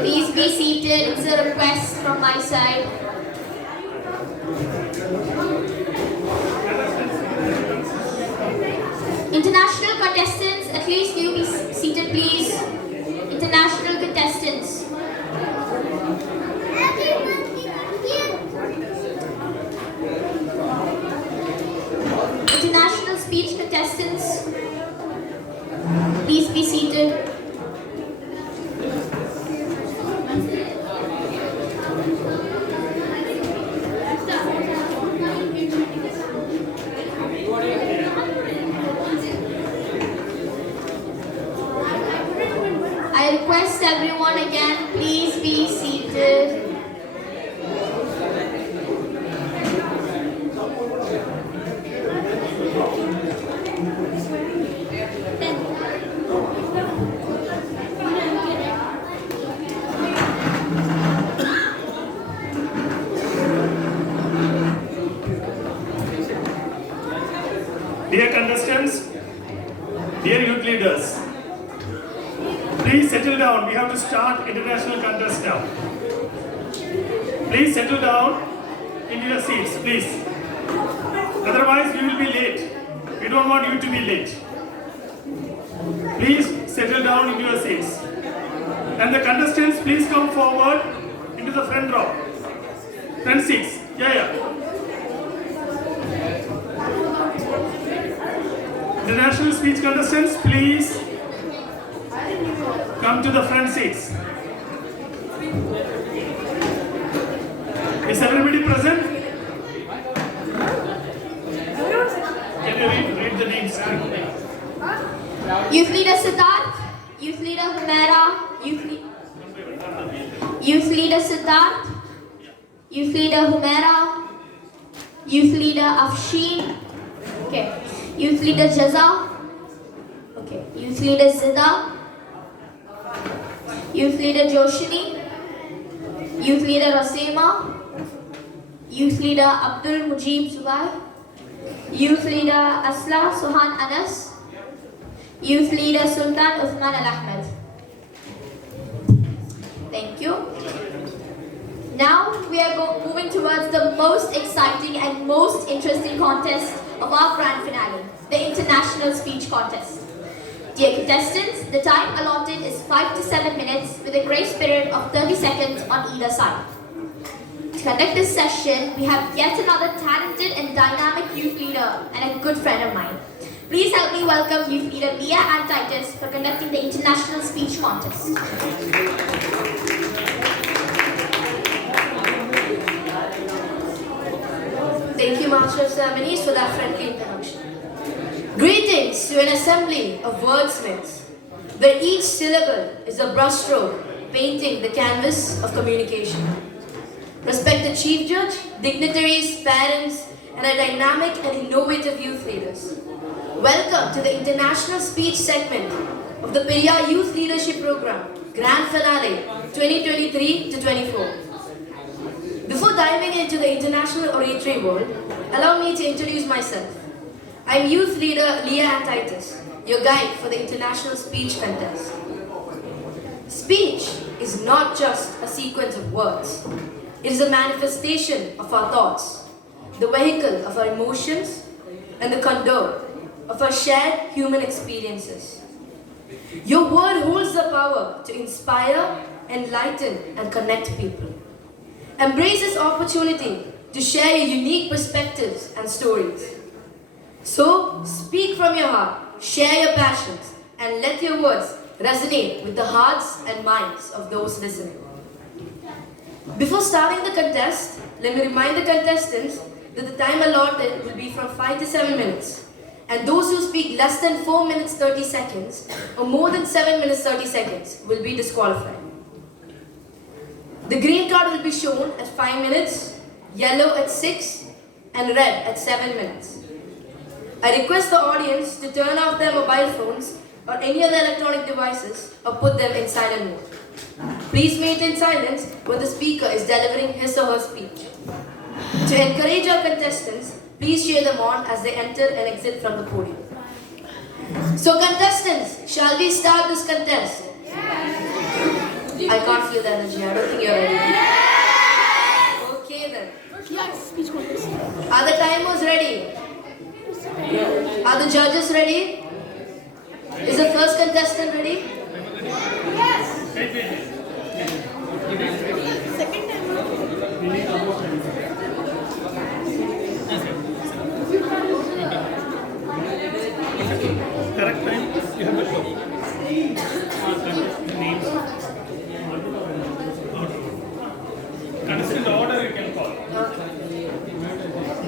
Please be seated. It's a request from my side. International contestants, at least you be seated, please. International contestants. International speech contestants, please be seated. I request everyone again, please be seated. Dear contestants, dear youth leaders, please settle down. We have to start international contest now. Please settle down into your seats, please. Otherwise, we will be late. We don't want you to be late. Please settle down into your seats. And the contestants, please come forward into the front row. Front seats. Yeah. International speech contestants, please come to the front seats. Is everybody present? Can you read the names? Youth Leader Siddharth, Youth Leader Humera, Youth Leader Siddharth, Youth Leader Humera, Youth Leader Afshin, okay. Youth Leader Jaza, okay. Youth Leader Zida, Youth Leader Joshini, Youth Leader Rasema, Youth Leader Abdul Mujib Zubair, Youth Leader Asla Suhan Anas, Youth Leader Sultan Uthman Al Ahmed. Thank you. Now we are moving towards the most exciting and most interesting contest of our grand finale, the International Speech Contest. Dear contestants, the time allotted is 5 to 7 minutes with a grace period of 30 seconds on either side. To conduct this session, we have yet another talented and dynamic youth leader and a good friend of mine. Please help me welcome Youth Leader Leah Ann Titus for conducting the International Speech Contest. Thank you, Master of Ceremonies, for that friendly introduction. Greetings to an assembly of wordsmiths, where each syllable is a brushstroke painting the canvas of communication. Respected Chief Judge, dignitaries, parents, and our dynamic and innovative youth leaders. Welcome to the International Speech segment of the Periyar Youth Leadership Program, Grand Finale 2023 to 24. Before diving into the international oratory world, allow me to introduce myself. I'm Youth Leader Leah Ann Titus, your guide for the International Speech Contest. Speech is not just a sequence of words. It is a manifestation of our thoughts, the vehicle of our emotions, and the conduit of our shared human experiences. Your word holds the power to inspire, enlighten, and connect people. Embrace this opportunity to share your unique perspectives and stories. So, speak from your heart, share your passions, and let your words resonate with the hearts and minds of those listening. Before starting the contest, let me remind the contestants that the time allotted will be from 5 to 7 minutes, and those who speak less than 4 minutes 30 seconds or more than 7 minutes 30 seconds will be disqualified. The green card will be shown at 5 minutes, yellow at 6, and red at 7 minutes. I request the audience to turn off their mobile phones or any other electronic devices or put them in silent mode. Please maintain silence when the speaker is delivering his or her speech. To encourage our contestants, please cheer them on as they enter and exit from the podium. So contestants, shall we start this contest? I can't feel the energy. I don't think you're ready. Okay then. Are the timers ready? Are the judges ready? Is the first contestant ready? Correct time, you have to show. Names. Contestant order you can call.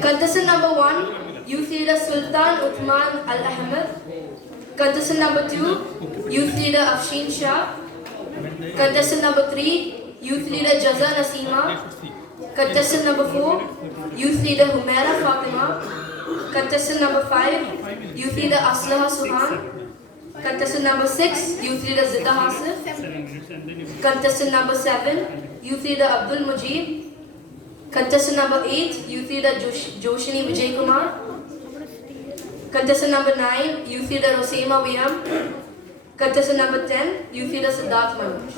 Contestant number 1, youth leader Sultan Uthman Al Ahmed. Contestant number 2, youth leader Afshin Shah. Contestant number 3, youth leader Jaza Nasima. Contestant number 4, youth leader Humaira Fatima. Contestant number 5, youth leader Aslaha Suhan. Contestant number 6, youth leader Zita Hasif. Contestant number 7, youth leader Abdul Mujib. Contestant number 8, youth leader Joshini Vijay Kumar. Contestant number 9, youth leader Rosema Vyam. Contestant number 10, youth leader Siddharth Manoj.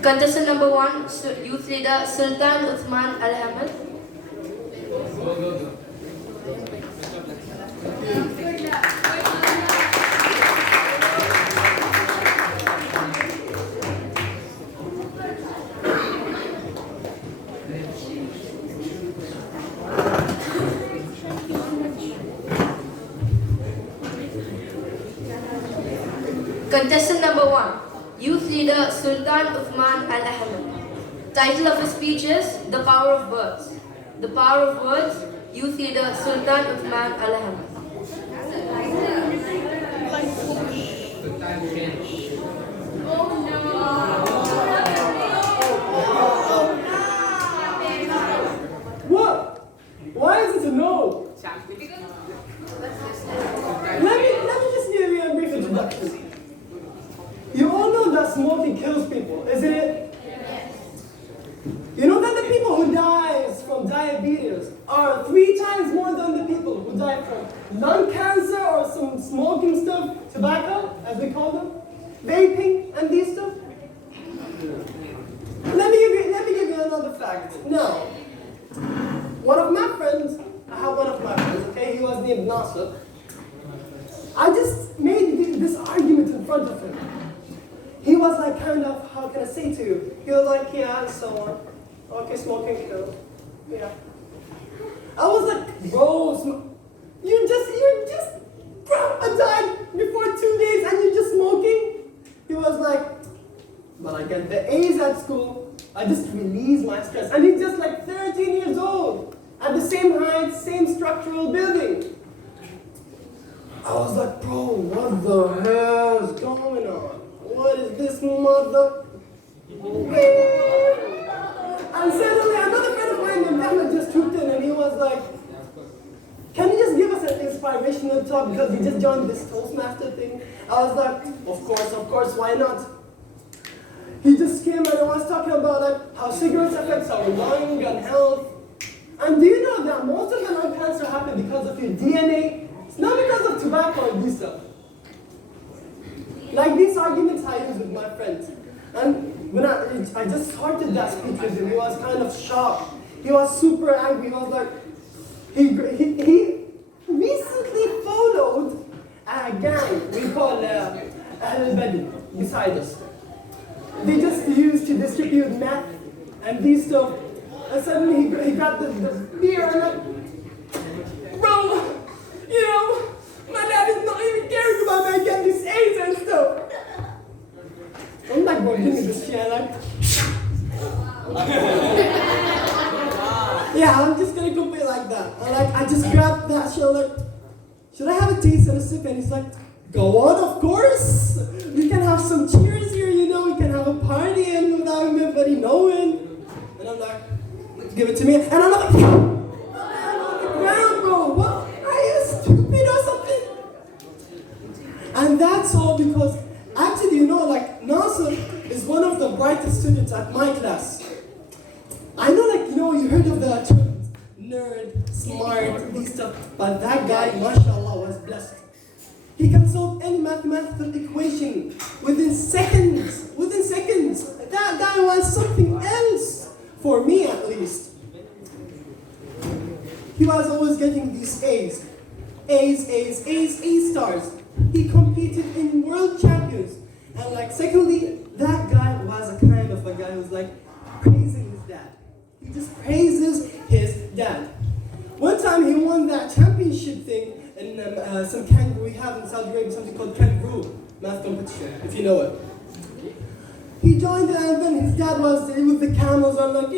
Contestant number 1, youth leader Sultan Uthman Al Ahmed. Contestant number 1, youth leader Sultan Uthman Al Ahmed. Title of his speech is The Power of Words. The Power of Words, youth leader Sultan Uthman Al Ahmed. What? Why is it a no? Let me just give you a brief introduction. You all know that smoking kills people, isn't it? You know that the people who die from diabetes are 3 times more than the people who die from lung cancer or some smoking stuff, tobacco, as we call them, vaping and these stuff. Let me give you another fact. Now, I have one of my friends, okay, he was named Nasser. I just made this argument in front of him. He was like kind of, how can I say to you? He was like, yeah, and so on. Okay, smoking kills. Yeah. I was like, bro, you're just, bro, I died before 2 days and you're just smoking? He was like, but I get the A's at school. I just release my stress. And he's just like 13 years old. At the same height, same structural building. I was like, bro, what the hell is going on? What is this mother? And suddenly another friend of mine named Ahmed just trooped in and he was like, can you just give us an inspirational talk because we just joined this Toastmaster thing? I was like, of course, why not? He just came and I was talking about like how cigarettes affects our lung and health. And do you know that most of the lung cancer happen because of your DNA? It's not because of tobacco or this stuff. Like these arguments I use with my friends. And when I just started that speech with him, he was kind of shocked. He was super angry. He was like, he recently followed a gang we call Al-Badi beside us. They just used to distribute meth and these stuff. And suddenly he got the beer and like, bro, you know, my dad is not even caring about me. I get these A's and stuff. I'm like, bro, give me this shit. Like, yeah, I'm just gonna compare like that. And like, I just grabbed that shit. Like, should I have a taste and a sip? And he's like, go on, of course. We can have some cheers here, you know. We can have a party and without everybody knowing. And I'm like, give it to me. And I'm like, I'm on the ground, bro. at my class. I know, like, you heard of the terms nerd, smart, these stuff, but that guy, mashallah, was blessed. He can solve any mathematical equation within seconds. Within seconds. That guy was something else, for me at least. He was always getting these A's. A stars. He competed in world champions. And like, secondly, that guy was a kind of a guy who was like praising his dad. He just praises his dad. One time he won that championship thing in some kangaroo we have in Saudi Arabia, something called kangaroo math competition, if you know it. He joined and then his dad was there with the camels. I'm like,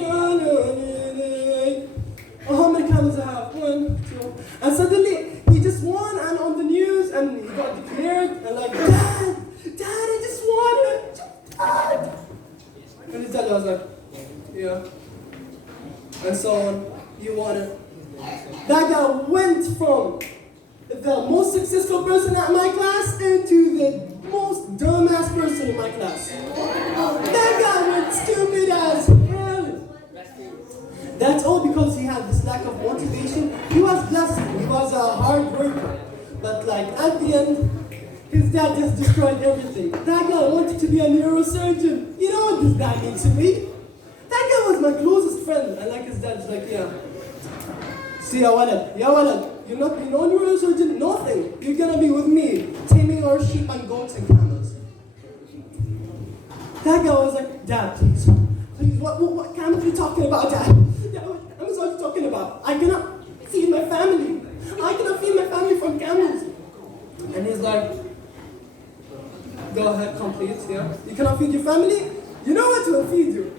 how many camels I have? 1, 2. And suddenly he just won and on the news and he got declared and like, Dad, I just won it. Dad. And his dad was like, yeah. And so on, you won it. That guy went from the most successful person at my class into the most dumbass person in my class. That guy went stupid as hell. That's all because he had this lack of motivation. He was blessed. He was a hard worker. But like at the end, his dad just destroyed everything. That guy wanted to be a neurosurgeon. You know what this guy means to me? That guy was my closest friend. And like his dad's like, yeah. See, ya walad, you're not being no neurosurgeon, nothing. You're gonna be with me, taming our sheep and goats and camels. That guy was like, Dad, please, what camels are you talking about, Dad? Dad, what camels are you talking about? I cannot feed my family. I cannot feed my family from camels. And he's like, go ahead, complete, yeah. You cannot feed your family? You know what will feed you?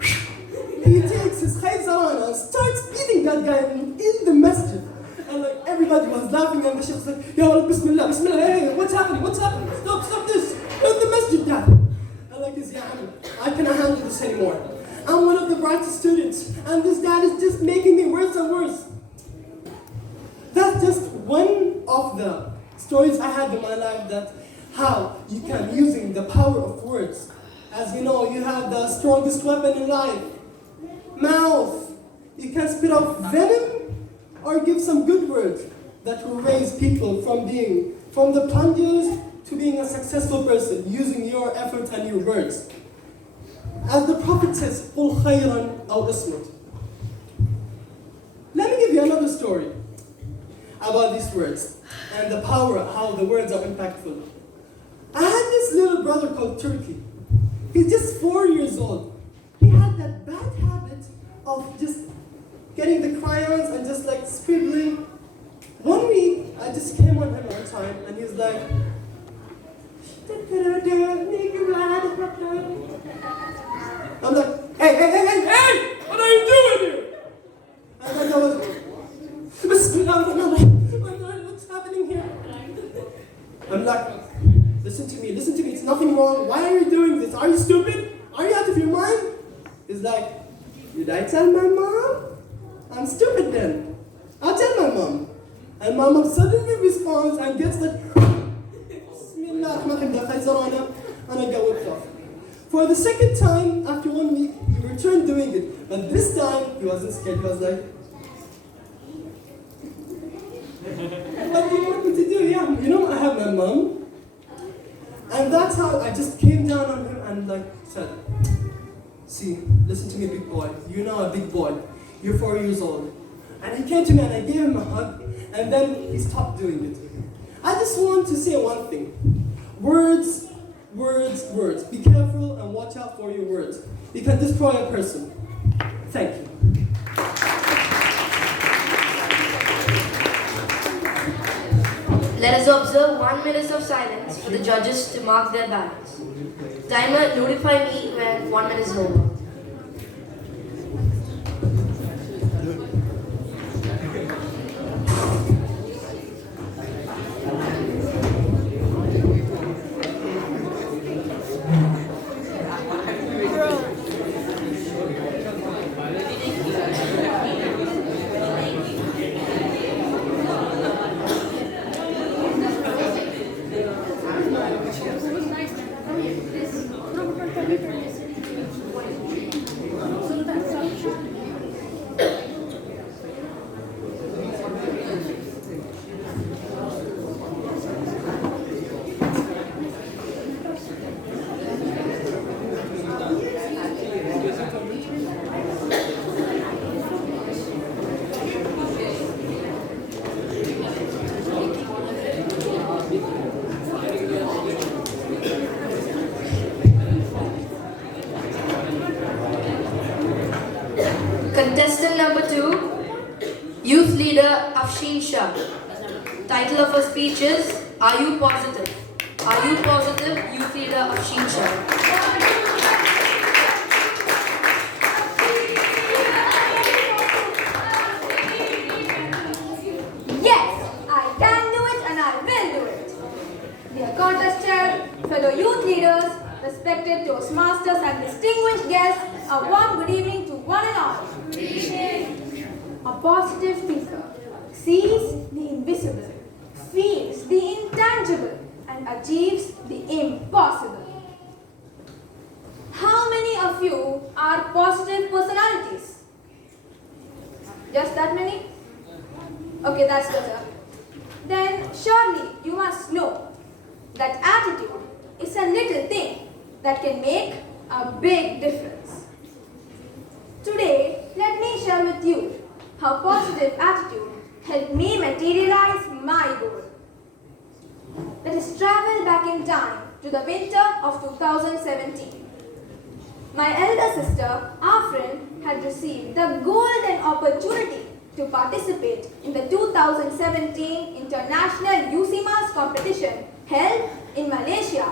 He takes his khayzar and starts beating that guy in the masjid. And like everybody was laughing and the sheikh was like, Ya Allah, Bismillah, hey, what's happening? Stop this. Not the masjid, Dad. And like this, I cannot handle this anymore. I'm one of the brightest students and this dad is just making me worse and worse. That's just one of the stories I had in my life that how you can using the power of words. As you know, you have the strongest weapon in life. Mouth. You can spit out venom or give some good words that will raise people from the plungers to being a successful person using your effort and your words. As the Prophet says, قُلْ خَيْرًا أَوْ اصْمُتْ. Let me give you another story about these words and the power, how the words are impactful. I had this little brother called Turkey. He's just 4 years old. He had that bad habit of just getting the crayons and just like scribbling. One week, I just came on him one time and he's like, I'm like, hey, what are you doing here? And like I was, what's happening here? I'm like, listen to me, it's nothing wrong. Why are you doing this? Are you stupid? Are you out of your mind? He's like, did I tell my mom? I'm stupid then. I'll tell my mom. And my mom suddenly responds and gets like, Bismillah, and I got whipped off. For the second time, after 1 week, he returned doing it. But this time, he wasn't scared. He was like, what do you want me to do? Yeah, you know, I have my mom. And that's how I just came down on him and like said, see, listen to me, big boy. You're now a big boy. You're 4 years old. And he came to me and I gave him a hug. And then he stopped doing it. I just want to say one thing. Words. Be careful and watch out for your words. You can destroy a person. Thank you. Let us observe 1 minute of silence for the judges to mark their ballots. Timer, notify me when 1 minute is over. Contestant number 2, Youth Leader Afshin Shah. Title of her speech is, Are You Positive? Are you positive? Youth Leader Afshin Shah. Yes, I can do it and I will do it. Dear contest chair, fellow youth leaders, respected Toastmasters and distinguished guests, a warm good evening to one and all. A positive thinker sees the invisible, feels the intangible, and achieves the impossible. How many of you are positive personalities? Just that many? Okay, that's better. Then surely you must know that attitude is a little thing that can make a big difference. Today, let me share with you how positive attitude helped me materialize my goal. Let us travel back in time to the winter of 2017. My elder sister, Afrin, had received the golden opportunity to participate in the 2017 International UCMAS competition held in Malaysia.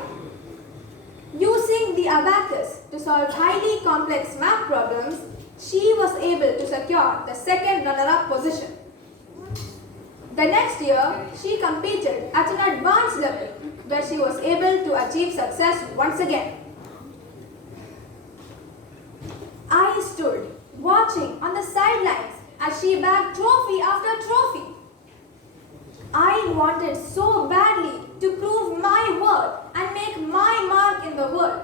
Using the abacus to solve highly complex math problems, she was able to secure the second runner-up position. The next year, she competed at an advanced level where she was able to achieve success once again. I stood watching on the sidelines as she bagged trophy after trophy. I wanted so badly to prove my worth and make my mark in the world.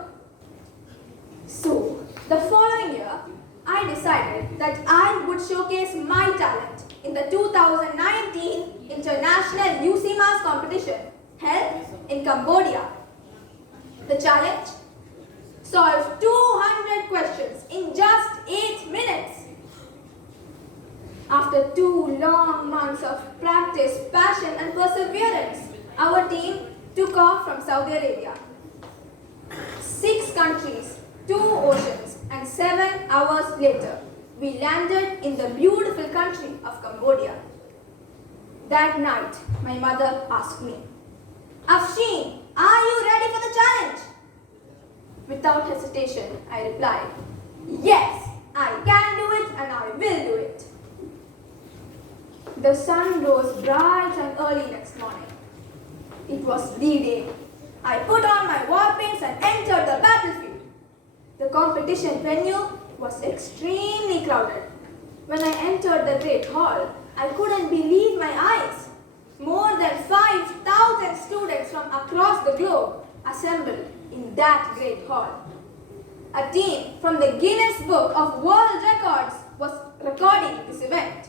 So, the following year, I decided that I would showcase my talent in the 2019 International UCMAS competition held in Cambodia. The challenge? Solve 200 questions in just 8 minutes. After 2 long months of practice, passion and perseverance, our team took off from Saudi Arabia. 6 countries, 2 oceans, and 7 hours later, we landed in the beautiful country of Cambodia. That night, my mother asked me, Afshin, are you ready for the challenge? Without hesitation, I replied, yes, I can do it and I will do it. The sun rose bright and early next morning. It was D-Day. I put on my war paints and entered the battlefield. The competition venue was extremely crowded. When I entered the great hall, I couldn't believe my eyes. More than 5,000 students from across the globe assembled in that great hall. A team from the Guinness Book of World Records was recording this event.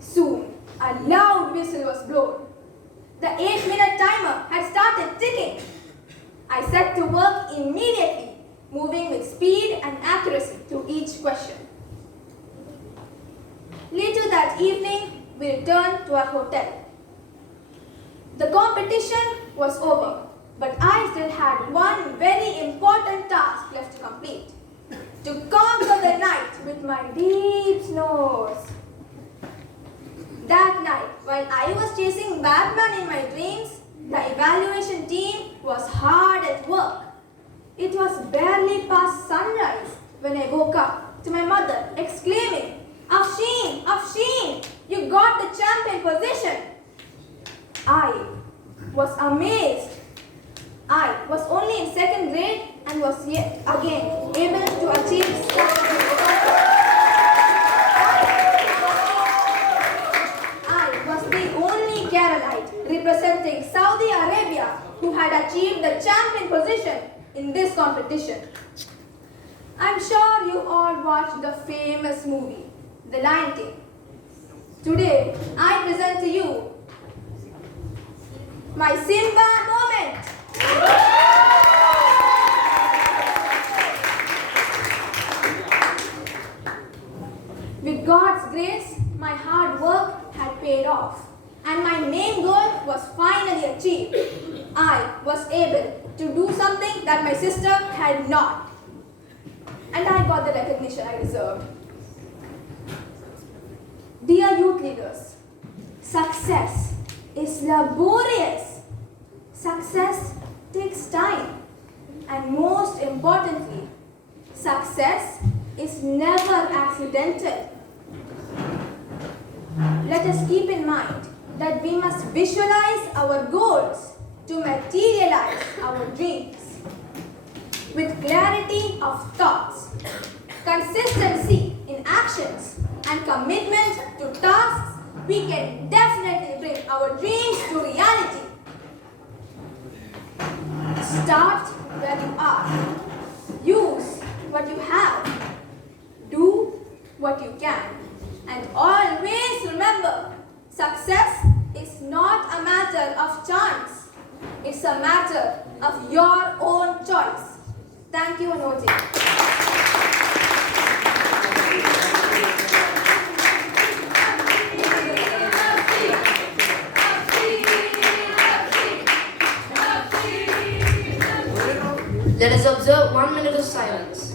Soon, a loud whistle was blown. The 8-minute timer had started ticking. I set to work immediately, moving with speed and accuracy through each question. Later that evening, we returned to our hotel. The competition was over, but I still had one very important task left to complete: to conquer the night with my deep snores. That night, while I was chasing Batman in my dreams, the evaluation team was hard at work. It was barely past sunrise when I woke up to my mother exclaiming, Afshin, Afshin, you got the champion position. I was amazed. I was only in 2nd grade and was yet again able to achieve representing Saudi Arabia who had achieved the champion position in this competition. I'm sure you all watched the famous movie, The Lion King. Today, I present to you my Simba moment. With God's grace, my hard work had paid off, and my main goal was finally achieved. I was able to do something that my sister had not, and I got the recognition I deserved. youth leaders, success is laborious. Success takes time. And most importantly, success is never accidental. Let us keep in mind that we must visualize our goals to materialize our dreams. With clarity of thoughts, consistency in actions, and commitment to tasks, we can definitely bring our dreams to reality. Start where you are. Use what you have. Do what you can. And always remember, success is not a matter of chance. It's a matter of your own choice. Thank you, Anoti. Let us observe 1 minute of silence.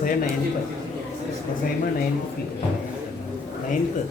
Saya 9th. Saya 9th. 9th.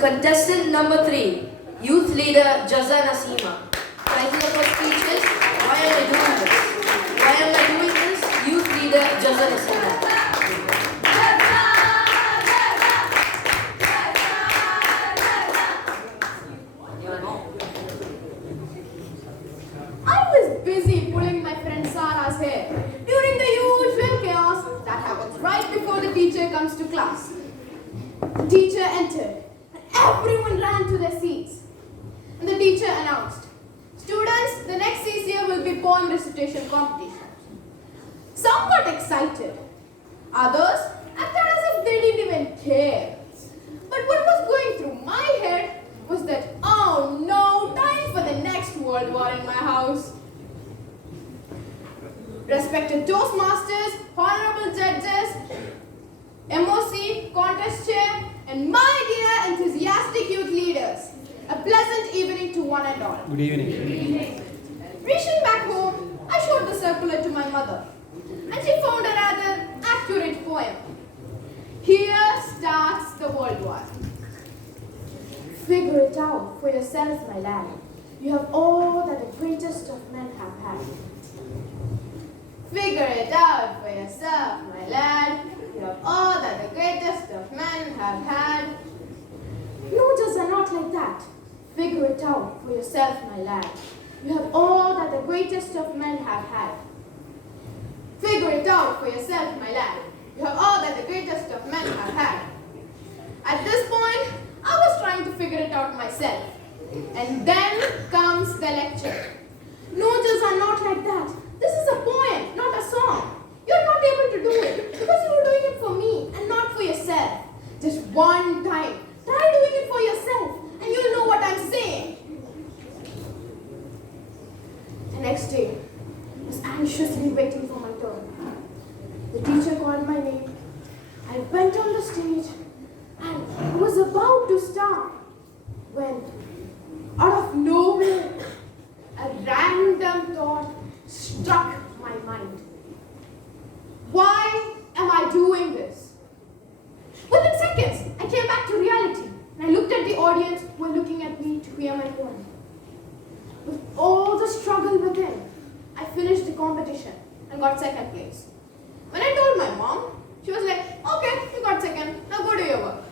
Contestant number 3, Youth Leader Jaza Nasima. Title of her speech is, Why am I doing this? Why am I doing this? Youth Leader Jaza Nasima. I was busy pulling my friend Sarah's hair during the usual chaos that happens right before the teacher comes to class. The teacher entered and everyone ran to their seats. And the teacher announced, "Students, the next CCA will be poem recitation competition." Some got excited. Others acted as if they didn't even care. But what was going through my head was that, oh no, time for the next World War in my house. Respected Toastmasters, honorable judges, MOC, contest chair, and my dear enthusiastic youth leaders, a pleasant evening to one and all. Good evening. Reaching back home, I showed the circular to my mother, and she found a rather accurate poem. Here starts the World War. Figure it out for yourself, my lad. You have all that the greatest of men have had. Figure it out for yourself, my lad. You have all that the greatest of men have had. Losers are not like that. Figure it out for yourself, my lad. You have all that the greatest of men have had. Figure it out for yourself, my lad. You have all that the greatest of men have had. At this point, I was trying to figure it out myself. And then comes the lecture. Losers are not like that. This is a poem, not a song. You're not able to do it because you were doing it for me and not for yourself. Just one time, try doing it for yourself and you'll know what I'm saying. The next day, I was anxiously waiting for my turn. The teacher called my name. I went on the stage and was about to start when, out of nowhere, a random thought struck my mind. Why am I doing this? Within seconds, I came back to reality and I looked at the audience were looking at me to hear my poem. With all the struggle within, I finished the competition and got second place. When I told my mom, she was like, okay, you got second, now go do your work.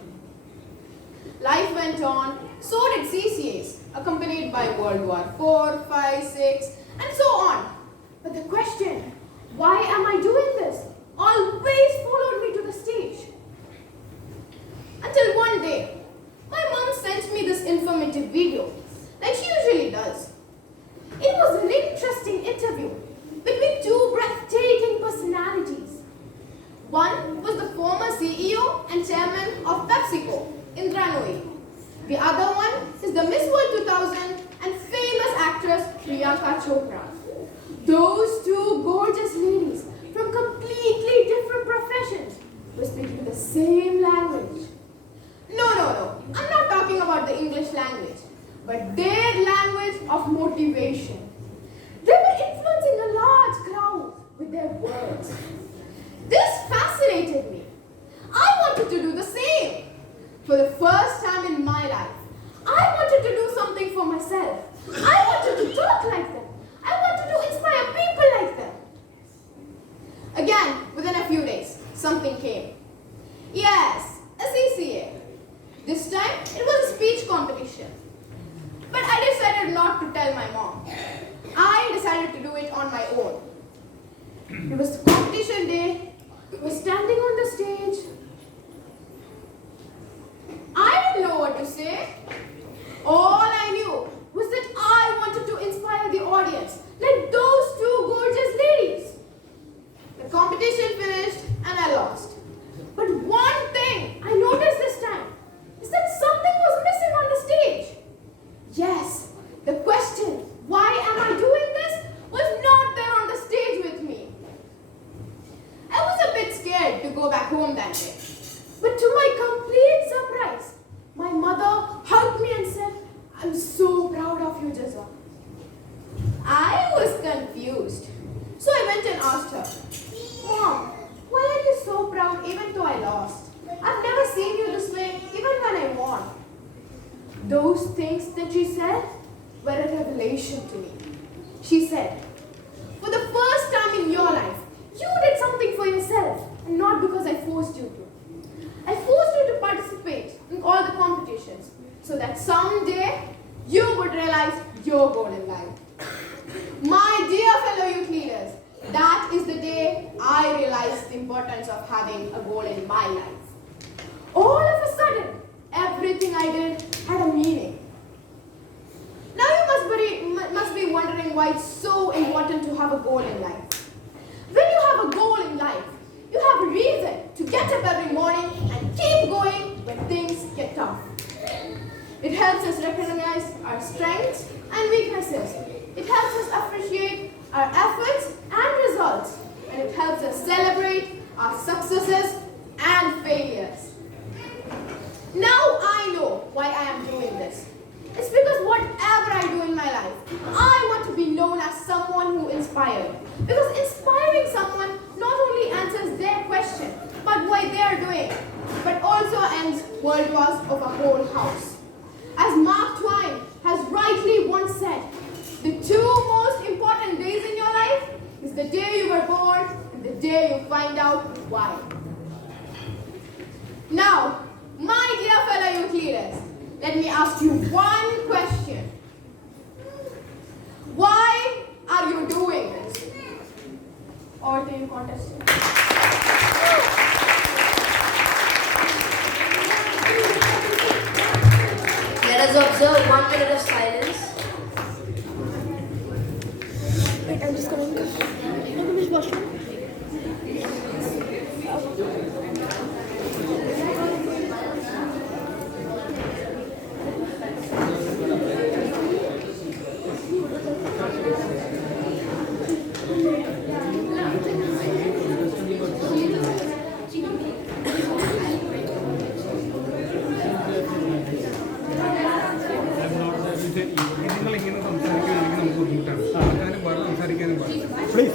Life went on, so did CCAs, accompanied by World War IV, 5, 6, and so on. But the question, why am I doing this, always followed me to the stage. Until one day, my mom sent me this informative video, like she usually does. It was an interesting interview between two breathtaking personalities. One was the former CEO and chairman of PepsiCo, Indra Nooyi. The other one is the Miss World 2000 and famous actress Priyanka Chopra. Those two gorgeous ladies from completely different professions were speaking the same language. No, I'm not talking about the English language, but their language of motivation. They were influencing a large crowd with their words. This fascinated me. I wanted to do the same. For the first time in my life, I wanted to do something for myself. I wanted to talk like them. I wanted to inspire people like them. Again, within a few days, something came. Yes, a CCA. This time, it was a speech competition. But I decided not to tell my mom. I decided to do it on my own. It was competition day. I was standing on the stage. I didn't know what to say. All I knew was that I wanted to inspire the audience, like those two gorgeous ladies. The competition finished and I lost. But one thing I noticed this time is that something was missing on the stage. Yes, the question, why am I doing this, was not there on the stage with me. I was a bit scared to go back home that day. But to my complete surprise, my mother hugged me and said, I'm so proud of you, Jaza. I was confused. So I went and asked her, Mom, why are you so proud even though I lost? I've never seen you this way even when I won. Those things that she said were a revelation to me. She said, for the first time in your life, you did something for yourself and not because I forced you to. I forced you to participate in all the competitions so that someday you would realize your goal in life. My dear fellow youth leaders, that is the day I realized the importance of having a goal in my life. All of a sudden, everything I did had a meaning. Now you must be wondering why it's so important to have a goal in life. When you have a goal in life, you have a reason to get up every morning and keep going when things get tough. It helps us recognize our strengths and weaknesses. It helps us appreciate our efforts and results. And it helps us celebrate our successes and failures. Now I know why I am doing this. It's because whatever I do in my life, I want to be known as someone who inspired. Because inspiring someone not only answers their question, but why they are doing, but also ends world wars of a whole house. As Mark Twain has rightly once said, the two most important days in your life is the day you were born and the day you find out why. Now, my dear fellow youth leaders, let me ask you one question. Why are you doing this? Or do you contest it? Let us observe 1 minute of silence. Wait, I'm just gonna finish washroom.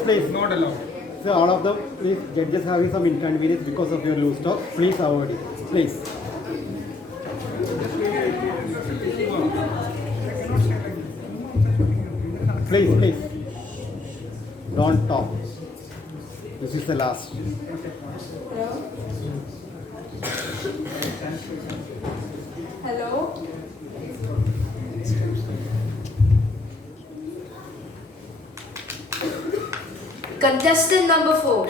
Please. Not allowed. So all of them, please, judges having some inconvenience because of your loose talk. Please avoid it. Please. Please, please. Don't talk. This is the last. Hello? Contestant number 4,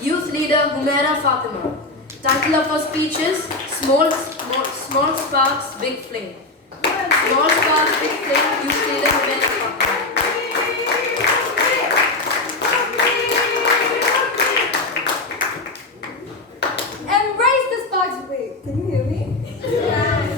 Youth Leader Humaira Fatima. Title of her speech is Small Sparks, Big Flame. Small Sparks, Big Flame, Youth Leader Humaira Fatima. Embrace the sparks within. Can you hear me? Yes.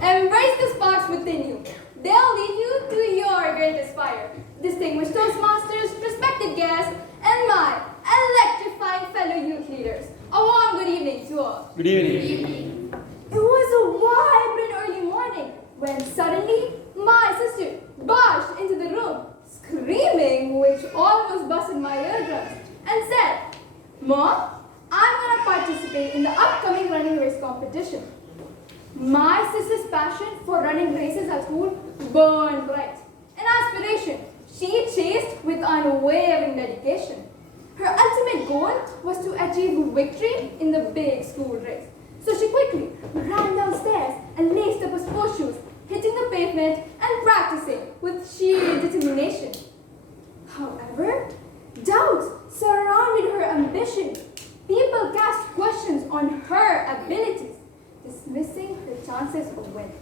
Embrace the sparks within you. They'll lead you to your greatest fire. Distinguished Toastmasters, respected guests, and my electrifying fellow youth leaders. A warm good evening to all. Good evening. It was a vibrant early morning when suddenly my sister barged into the room, screaming, which almost busted my eardrums, and said, "Mom, I'm going to participate in the upcoming running race competition." My sister's passion for running races at school burned bright. An aspiration she chased with unwavering dedication. Her ultimate goal was to achieve victory in the big school race. So she quickly ran downstairs and laced up her sports shoes, hitting the pavement and practicing with sheer determination. However, doubts surrounded her ambition. People cast questions on her abilities, dismissing her chances of winning.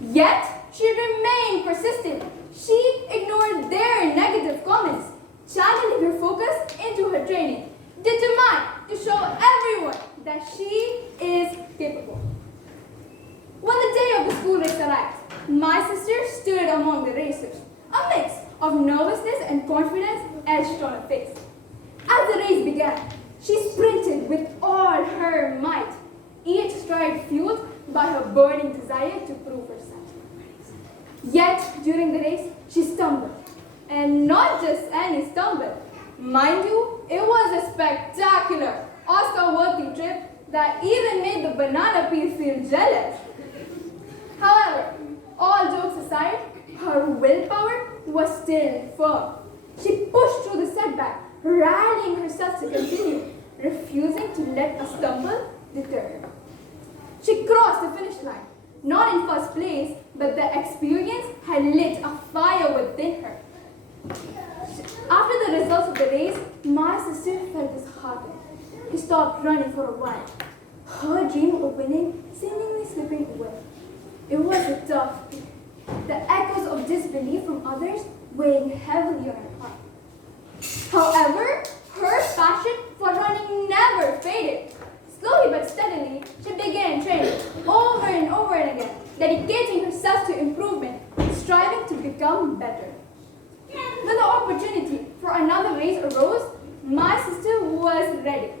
Yet, she remained persistent. She ignored their negative comments, channeling her focus into her training, determined to show everyone that she is capable. When the day of the school race arrived, my sister stood among the racers, a mix of nervousness and confidence etched on her face. As the race began, she sprinted with all her might, each stride fueled by her burning desire to prove herself. Yet, during the race, she stumbled. And not just any stumble. Mind you, it was a spectacular, Oscar-worthy trip that even made the banana peel feel jealous. However, all jokes aside, her willpower was still firm. She pushed through the setback, rallying herself to continue, refusing to let a stumble deter her. She crossed the finish line, not in first place, but the experience had lit a fire within her. After the results of the race, my sister felt disheartened. She stopped running for a while, her dream of winning seemingly slipping away. It was a tough day. The echoes of disbelief from others weighing heavily on her heart. However, her passion for running never faded. Slowly but steadily, she began training over and over and again, dedicating herself to improvement, striving to become better. When the opportunity for another race arose, my sister was ready.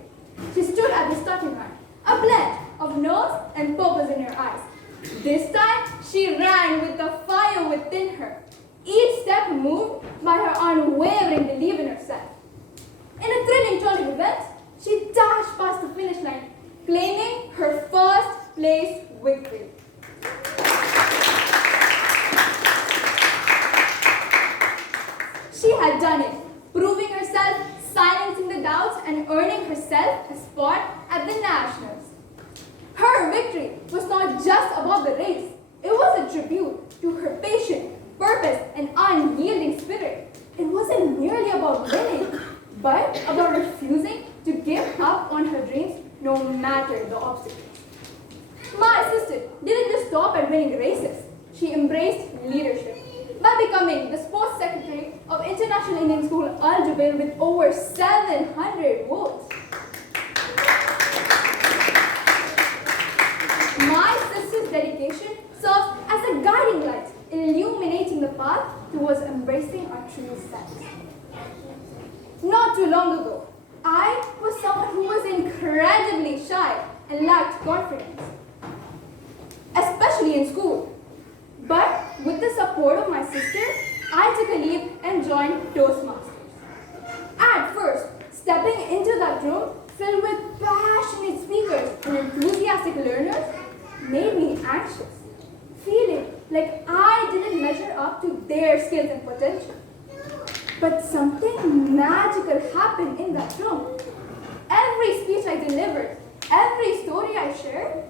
She stood at the starting line, a blend of nerves and purpose in her eyes. This time, she ran with the fire within her, each step moved by her unwavering belief in herself. In a thrilling turn of events, she dashed past the finish line, claiming her first place victory. She had done it, proving herself, silencing the doubts, and earning herself a spot at the Nationals. Her victory was not just about the race. It was a tribute to her patience, purpose, and unyielding spirit. It wasn't merely about winning, but about refusing to give up on her dreams no matter the obstacles. My sister didn't just stop at winning races. She embraced leadership by becoming the sports secretary of International Indian School Al-Jubail with over 700 votes. My sister's dedication serves as a guiding light, illuminating the path towards embracing our true selves. Not too long ago, I was someone who was incredibly shy and lacked confidence, especially in school. But with the support of my sister, I took a leap and joined Toastmasters. At first, stepping into that room filled with passionate speakers and enthusiastic learners made me anxious, feeling like I didn't measure up to their skills and potential. But something magical happened in that room. Every speech I delivered, every story I shared,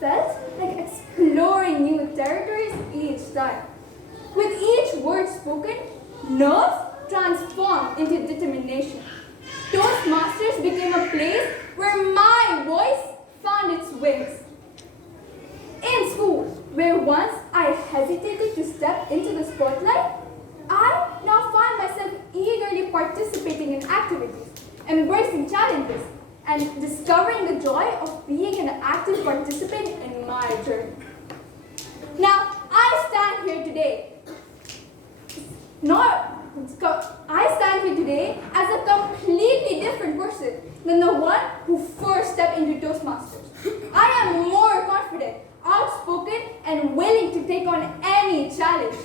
felt like exploring new territories each time. With each word spoken, nerves transformed into determination. Toastmasters became a place where my voice found its wings. In school, where once I hesitated to step into the spotlight, I now find myself eagerly participating in activities, embracing challenges, and discovering the joy of being an active participant in my journey. Now, I stand here today as a completely different person than the one who first stepped into Toastmasters. I am more confident, outspoken, and willing to take on any challenge.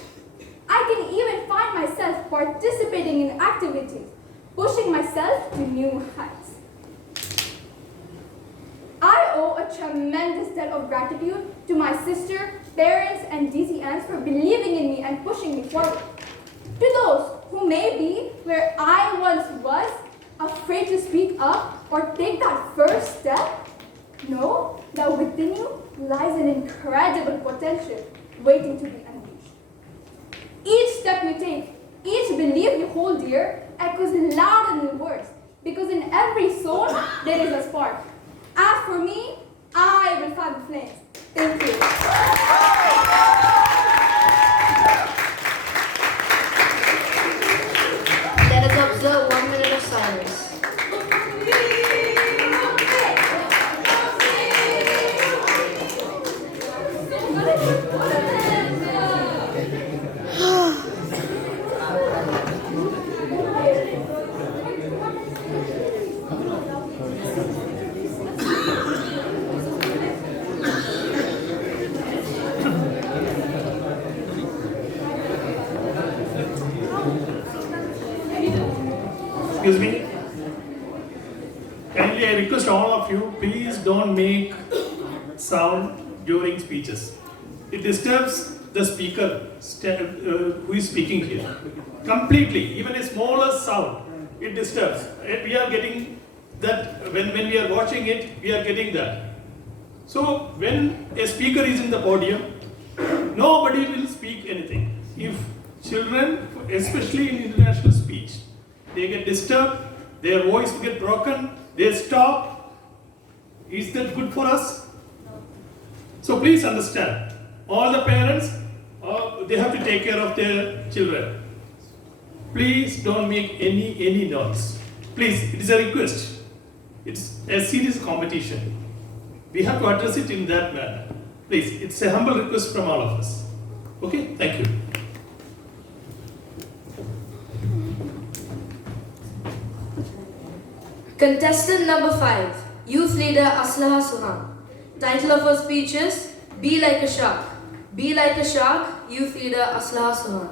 I can even find myself participating in activities, pushing myself to new heights. I owe a tremendous debt of gratitude to my sister, parents, and DCNs for believing in me and pushing me forward. To those who may be where I once was, afraid to speak up or take that first step, know that within you lies an incredible potential waiting to be unleashed. Each step you take, each belief you hold dear, echoes louder than words, because in every soul there is a spark. As for me, I will fan the flames. Thank you. Let us observe 1 minute of silence. Excuse me. Kindly, I request all of you, please don't make sound during speeches. It disturbs the speaker who is speaking here. Completely, even a smallest sound, it disturbs. We are getting that, when we are watching it, we are getting that. So, when a speaker is in the podium, nobody will speak anything. If children, especially in international speech, they get disturbed, their voice get broken, they stop. Is that good for us? So please understand, all the parents, they have to take care of their children. Please don't make any noise. Please, it is a request. It's a serious competition. We have to address it in that manner. Please, it's a humble request from all of us. Okay, thank you. Contestant number 5, Youth Leader Aslaha Suhan. Title of her speech is Be Like a Shark. Be Like a Shark, Youth Leader Aslaha Suhan.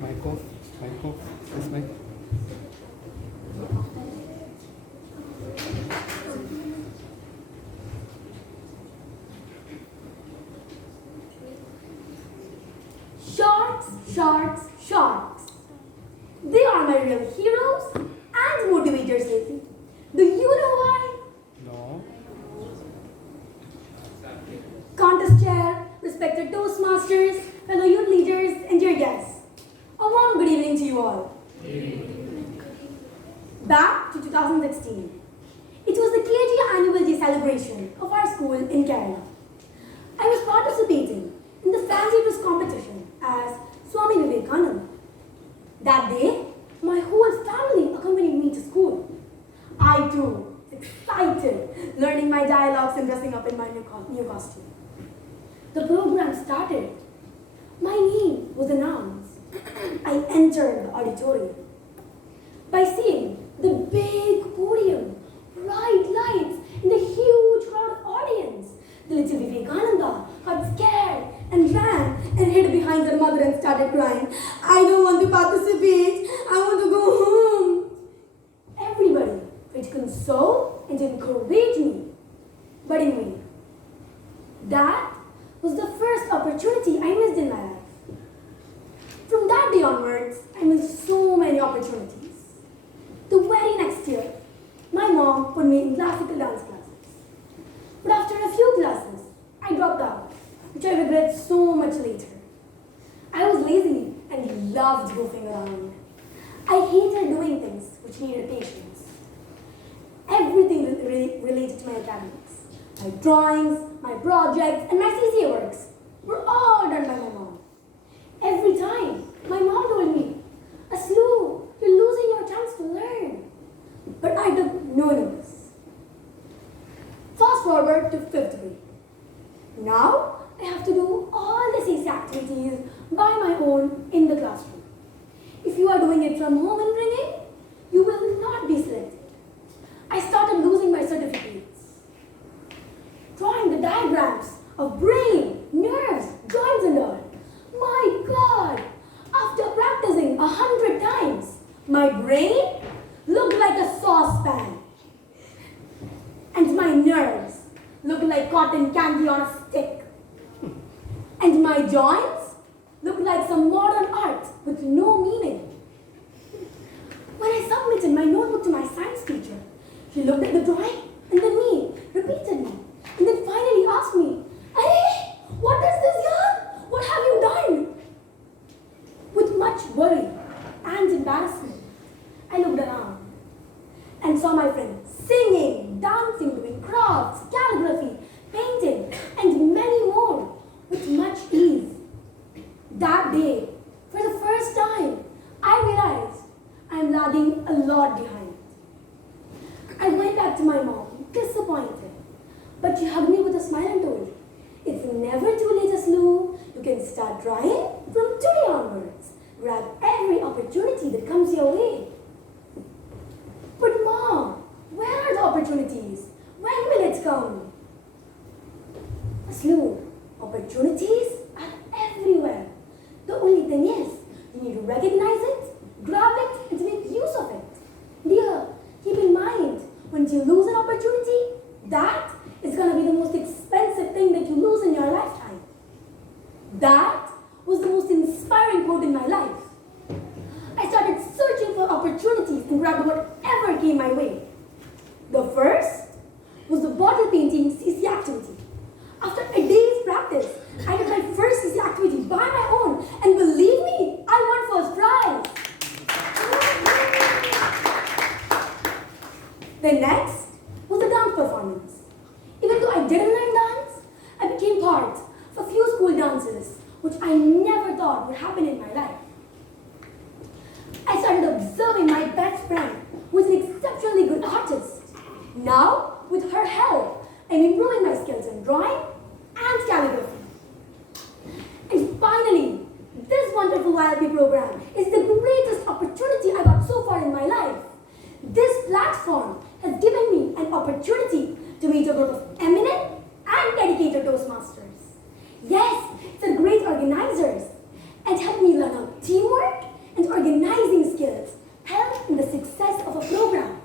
Mic off, this mic. Sharks, sharks, sharks. They are my real heroes and motivators lately. Do you know why? No. Contest chair, respected Toastmasters, fellow youth leaders, and dear guests. A warm good evening to you all. Back to 2016. It was the KG Annual Day celebration of our school in Kerala. I was participating in the fancy dress competition as Swami Vivekananda. That day, my whole family accompanied me to school. I too was excited, learning my dialogues and dressing up in my new costume. The program started. My name was announced. I entered the auditorium. By seeing the big podium, bright lights, and the huge crowd of audience, the little Vivekananda got scared beat me, but in vain. That was the first opportunity I missed in my life. From that day onwards, I missed so many opportunities. The very next year, my mom put me in classical dance classes. But after a few classes, I dropped out, which I regret so much later. I was lazy and loved goofing around. I hated doing things which needed patience. Everything related to my academics, my drawings, my projects, and my CCA works were all done by my mom. Every time, my mom told me, Aslu, you're losing your chance to learn. But I took no notice. Fast forward to 5th grade. Now, I have to do all the CCA activities by my own in the classroom. If you are doing it from home and bringing, you will not be selected. I started losing my certificates. Drawing the diagrams of brain, nerves, joints and all. My God! After practicing 100 times, my brain looked like a saucepan. And my nerves looked like cotton candy on a stick. And my joints looked like some modern art with no meaning. When I submitted my notebook to my science teacher, she looked at the drawing and then me repeatedly, and then finally asked me, "Hey, what is this here? What have you done?" With much worry and embarrassment, I looked around and saw my friends singing, dancing, doing crafts, calligraphy, painting, and many more with much ease. That day, for the first time, I realized I am lagging a lot behind. I went back to my mom, disappointed. But she hugged me with a smile and told, "It's never too late, Aslu. You can start drawing from today onwards. Grab every opportunity that comes your way." But Mom, where are the opportunities? When will it come? Aslu, opportunities are everywhere. The only thing is, you need to recognize it, grab it, and to make use of it. Dear, keep in mind, once you lose an opportunity, that is going to be the most expensive thing that you lose in your lifetime. That was the most inspiring quote in my life. I started searching for opportunities and grabbed whatever came my way. The first was the bottle painting CC activity. After a day's practice, I did my first CC activity by my own, and believe me, I won first prize. The next was the dance performance. Even though I didn't learn dance, I became part of a few school dances, which I never thought would happen in my life. I started observing my best friend, who is an exceptionally good artist. Now, with her help, I'm improving my skills in drawing and calligraphy. And finally, this wonderful YLP program is the greatest opportunity I got so far in my life. This platform has given me an opportunity to meet a group of eminent and dedicated Toastmasters. Yes, it's a great organizers and helped me learn how teamwork and organizing skills help in the success of a program.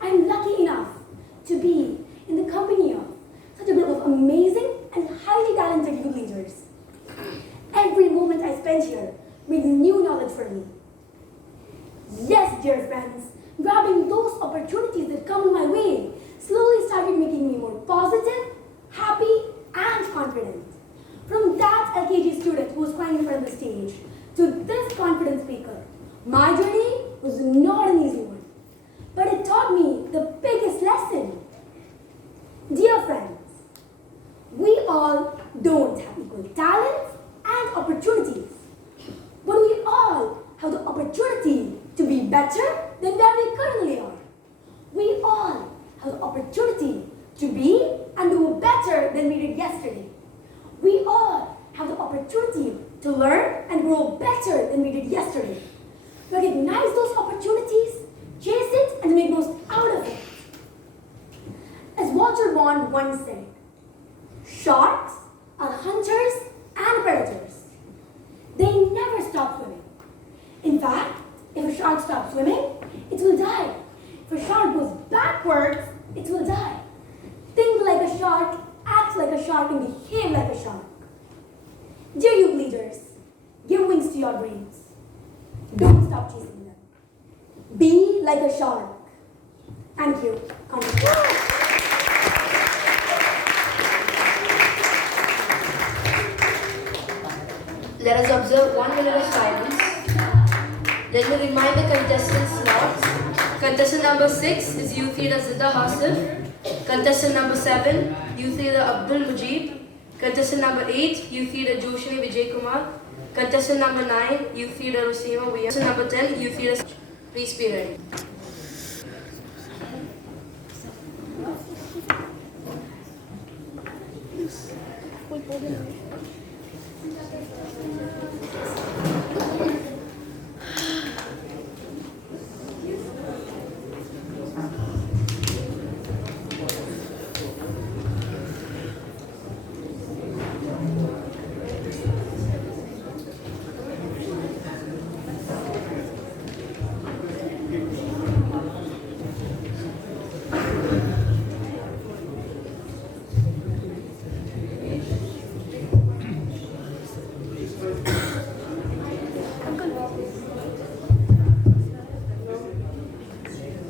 I'm lucky enough to be in the company of such a group of amazing and highly talented youth leaders. Every moment I spend here brings new knowledge for me. Yes, dear friends, grabbing those opportunities that come my way slowly started making me more positive, happy, and confident. From that LKG student who was crying in front of the stage to this confident speaker, my journey was not an easy one, but it taught me the biggest lesson. Dear friends, we all don't have equal talents and opportunities, but we all have the opportunity to be better than where we currently are. We all have the opportunity to be and do better than we did yesterday. We all have the opportunity to learn and grow better than we did yesterday. Recognize those opportunities, chase it, and make most out of it. As Walter Bond once said, sharks are hunters and predators. They never stop swimming. In fact, if a shark stops swimming, it will die. If a shark goes backwards, it will die. a shark and behave like a shark. Dear youth leaders, give wings to your dreams. Don't stop chasing them. Be like a shark. Thank you. Let us observe 1 minute of silence. Let me remind the contestants' slots. Contestant number 6 is Youth Leader Zidda Hasif. Contestant number 7, Youth Leader Abdul Mujib. Contestant number 8, Youth Leader Joshini Vijay Kumar. Contestant number 9, Youth Leader Rusima Via. Contestant number 10, Youth Leader. Please be ready.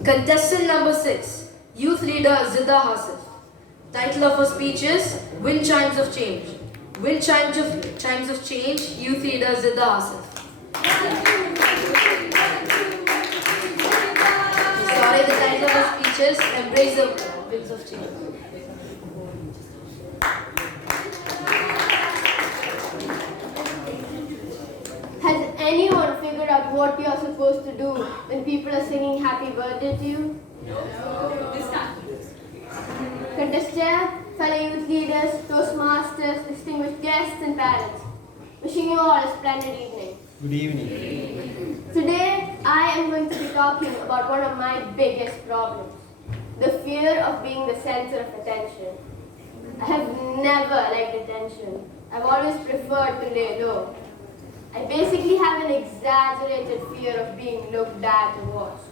Contestant number 6, Youth Leader Zidda Hasif. Title of her speech is Wind Chimes of Change. Wind Chimes of Change, Youth Leader Zidda Hasif. Sorry, the title of her speech is Embrace the Winds of Change. Has anyone figured out what you're supposed to do when people are singing happy birthday to you? Contestants, fellow youth leaders, Toastmasters, distinguished guests and parents, wishing you all a splendid evening. Good evening. Today, I am going to be talking about one of my biggest problems, the fear of being the center of attention. I have never liked attention. I've always preferred to lay low. I basically have an exaggerated fear of being looked at and watched.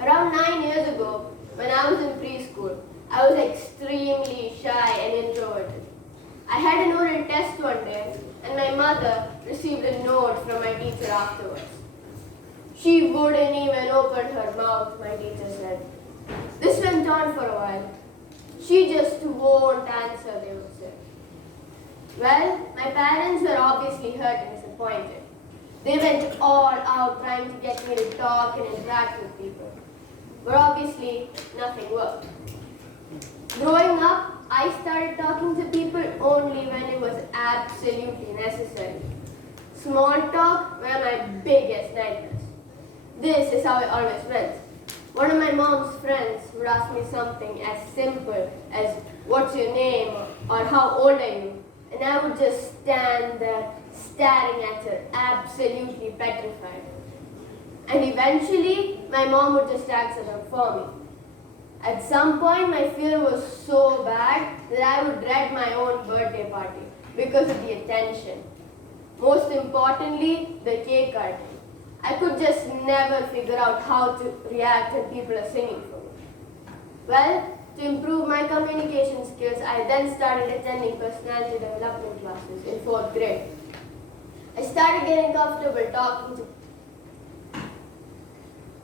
Around 9 years ago, when I was in preschool, I was extremely shy and introverted. I had an oral test one day, and my mother received a note from my teacher afterwards. She wouldn't even open her mouth, my teacher said. This went on for a while. She just won't answer, they would say. Well, my parents were obviously hurt and disappointed. They went all out trying to get me to talk and interact with people. But obviously, nothing worked. Growing up, I started talking to people only when it was absolutely necessary. Small talk were my biggest nightmares. This is how it always went. One of my mom's friends would ask me something as simple as, "What's your name?" or "How old are you?" And I would just stand there staring at her, absolutely petrified. And eventually, my mom would just answer them for me. At some point, my fear was so bad that I would dread my own birthday party because of the attention. Most importantly, the cake cutting. I could just never figure out how to react when people are singing for me. Well, to improve my communication skills, I then started attending personality development classes in 4th grade. I started getting comfortable talking to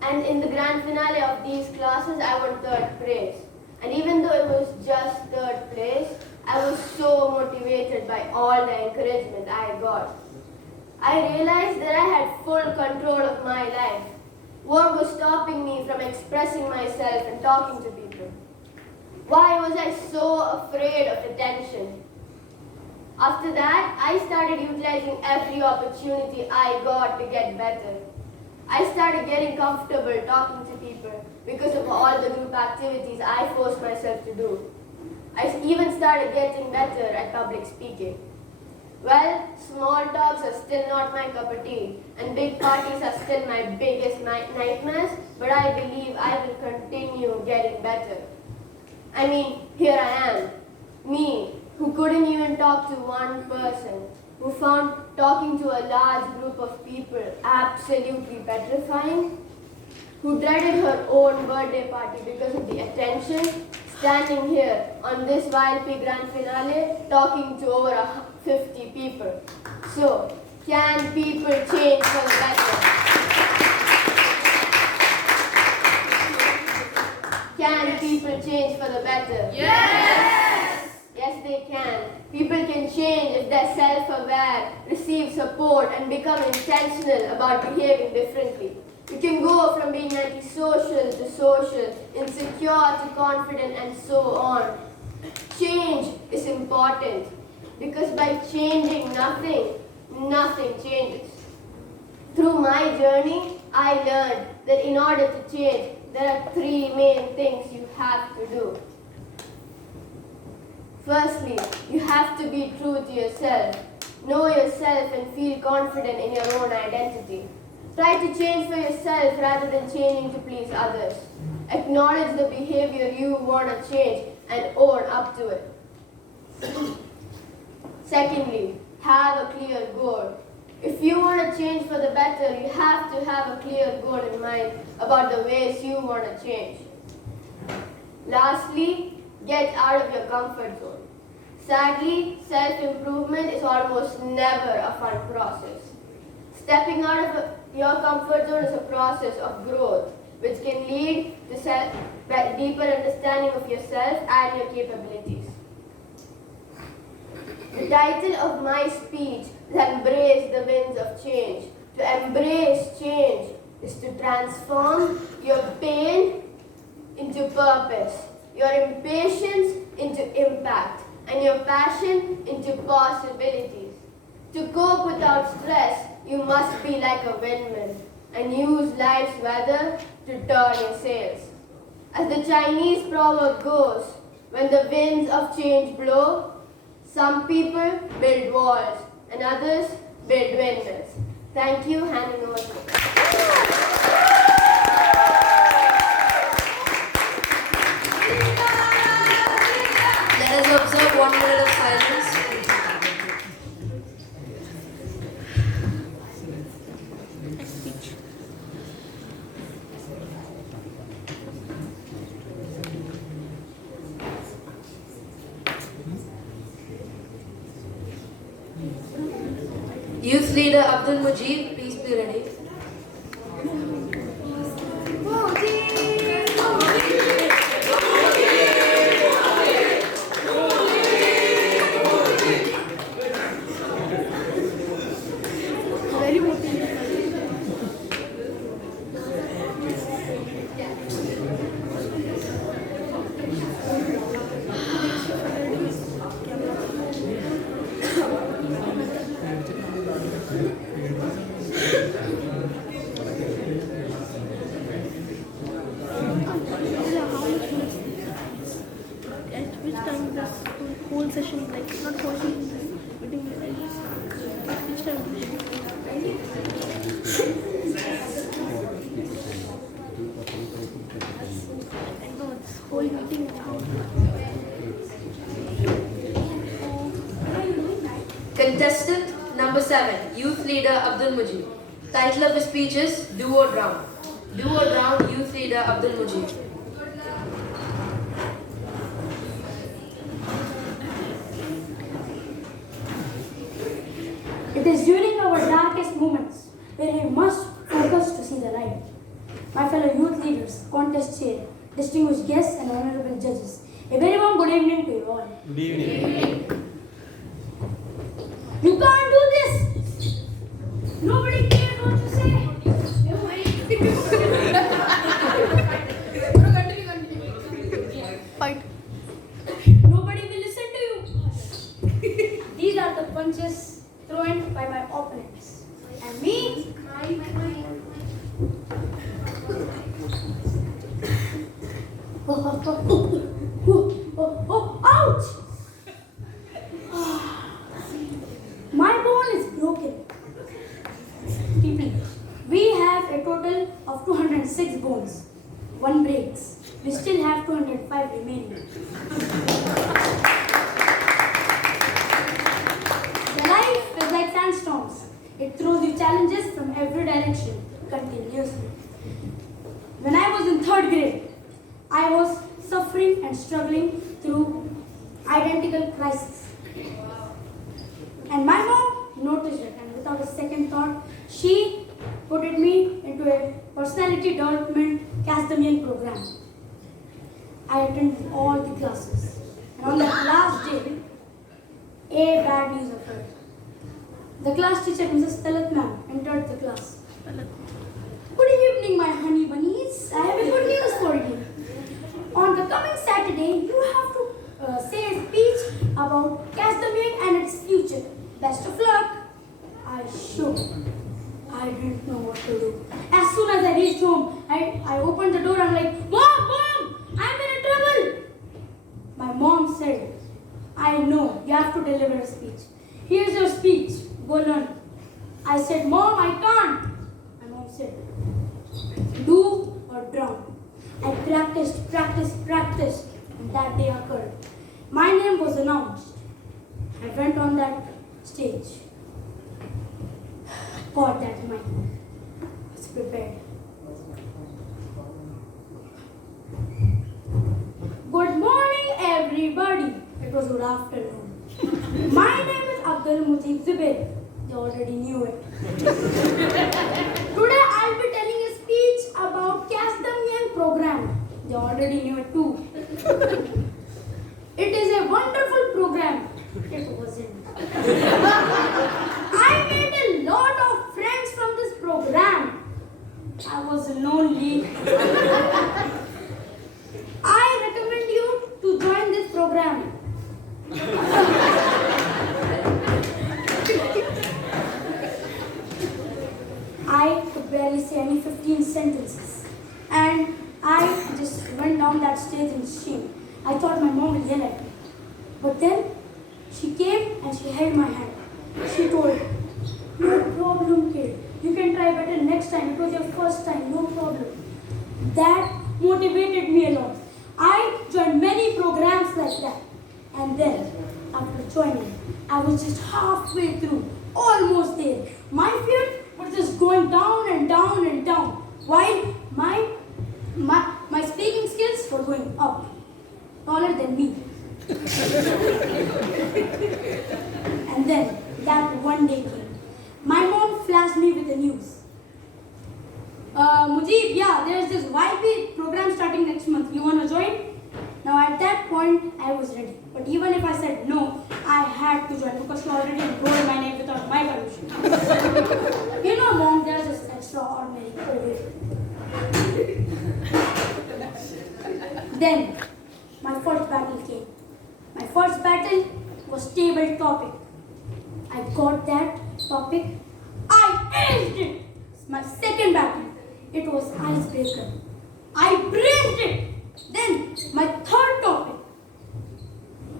and in the grand finale of these classes, I won 3rd place. And even though it was just 3rd place, I was so motivated by all the encouragement I got. I realized that I had full control of my life. What was stopping me from expressing myself and talking to people? Why was I so afraid of attention? After that, I started utilizing every opportunity I got to get better. I started getting comfortable talking to people because of all the group activities I forced myself to do. I even started getting better at public speaking. Well, small talks are still not my cup of tea, and big parties are still my biggest nightmares, but I believe I will continue getting better. I mean, here I am, me, who couldn't even talk to one person, who found talking to a large group of people absolutely petrifying, who dreaded her own birthday party because of the attention, standing here on this YLP Grand Finale talking to over 50 people. So, can people change for the better? Can people change for the better? Yes! Yes, they can. People can change if they're self-aware, receive support, and become intentional about behaving differently. You can go from being antisocial to social, insecure to confident, and so on. Change is important because by changing nothing changes. Through my journey, I learned that in order to change, there are three main things you have to do. Firstly, you have to be true to yourself. Know yourself and feel confident in your own identity. Try to change for yourself rather than changing to please others. Acknowledge the behavior you want to change and own up to it. Secondly, have a clear goal. If you want to change for the better, you have to have a clear goal in mind about the ways you want to change. Lastly, get out of your comfort zone. Sadly, self-improvement is almost never a fun process. Stepping out of your comfort zone is a process of growth, which can lead to deeper understanding of yourself and your capabilities. The title of my speech is Embrace the Winds of Change. To embrace change is to transform your pain into purpose, your impatience into impact, and your passion into possibilities. To cope without stress, you must be like a windmill and use life's weather to turn your sails. As the Chinese proverb goes, when the winds of change blow, some people build walls and others build windmills. Thank you, handing over to you. Let us observe 1 minute of silence. Youth leader Abdul Mujib, please be ready. Very motivating. At which time the whole session, like not whole session, meeting, at which time? I know this whole meeting. Contestant number 7, youth leader Abdul Mujib. Title of his speech is Do or Drown. Do or Drown, youth leader Abdul Mujib. It is during our darkest moments where we must focus to see the light. My fellow youth leaders, contest chair, distinguished guests and honorable judges, a very warm good evening to you all. Good evening. You can't do this! Nobody cares what you say! Fight. Nobody will listen to you! These are the punches thrown by my opponents. And me? Ouch! My bone is broken. People, we have a total of 206 bones. One breaks. We still have 205 remaining. The life is like sandstorms. It throws you challenges from every direction continuously. When I was in 3rd grade, I was suffering and and struggling through identical crisis. And my mom noticed it, and without a second thought, she put me into a personality development Castamian program. I attended all the classes, and on that last day, a bad news occurred. The class teacher, Mrs. Talat ma'am, entered the class. Good evening, my honey bunnies. I have a good news for you. On the coming Saturday, you have to say a speech about Castamian and its future. Best of luck. I shook. I didn't know what to do. As soon as I reached home, I opened the door and I'm like, Mom, I'm in trouble. My mom said, I know, you have to deliver a speech. Here's your speech. Go learn. I said, Mom, I can't. My mom said, do or drown. I practiced, and that day occurred. My name was announced. I went on that stage. God, that my was prepared. Good morning, everybody. It was good afternoon. My name is Abdul Mujib Zubair. They already knew it. Today I'll be telling a speech about Castamian program. They already knew it too. It is a wonderful program. It wasn't. I made a lot of friends from this program. I was lonely. I recommend you to join this program. I could barely say any 15 sentences. And I just went down that stage in shame. I thought my mom would yell at me. But then she came and she held my hand. She told, no problem, kid. You can try better next time. It was your first time, no problem. That motivated me a lot. I joined many programs like that. And then, after joining, I was just halfway through, almost there. My fear was just going down and down and down, while my speaking skills were going up, taller than me. And then, that one day came. My mom flashed me with the news. Mujib, yeah, there's this YLP program starting next month. You want to join? Now at that point, I was ready. But even if I said no, I had to join because she already enrolled my name without my permission. You know, Mom, there's this extraordinary COVID. Then, my first battle came. My first battle was table topic. I got that topic. I aced it. My second battle, it was icebreaker. I braced it. Then, my third topic,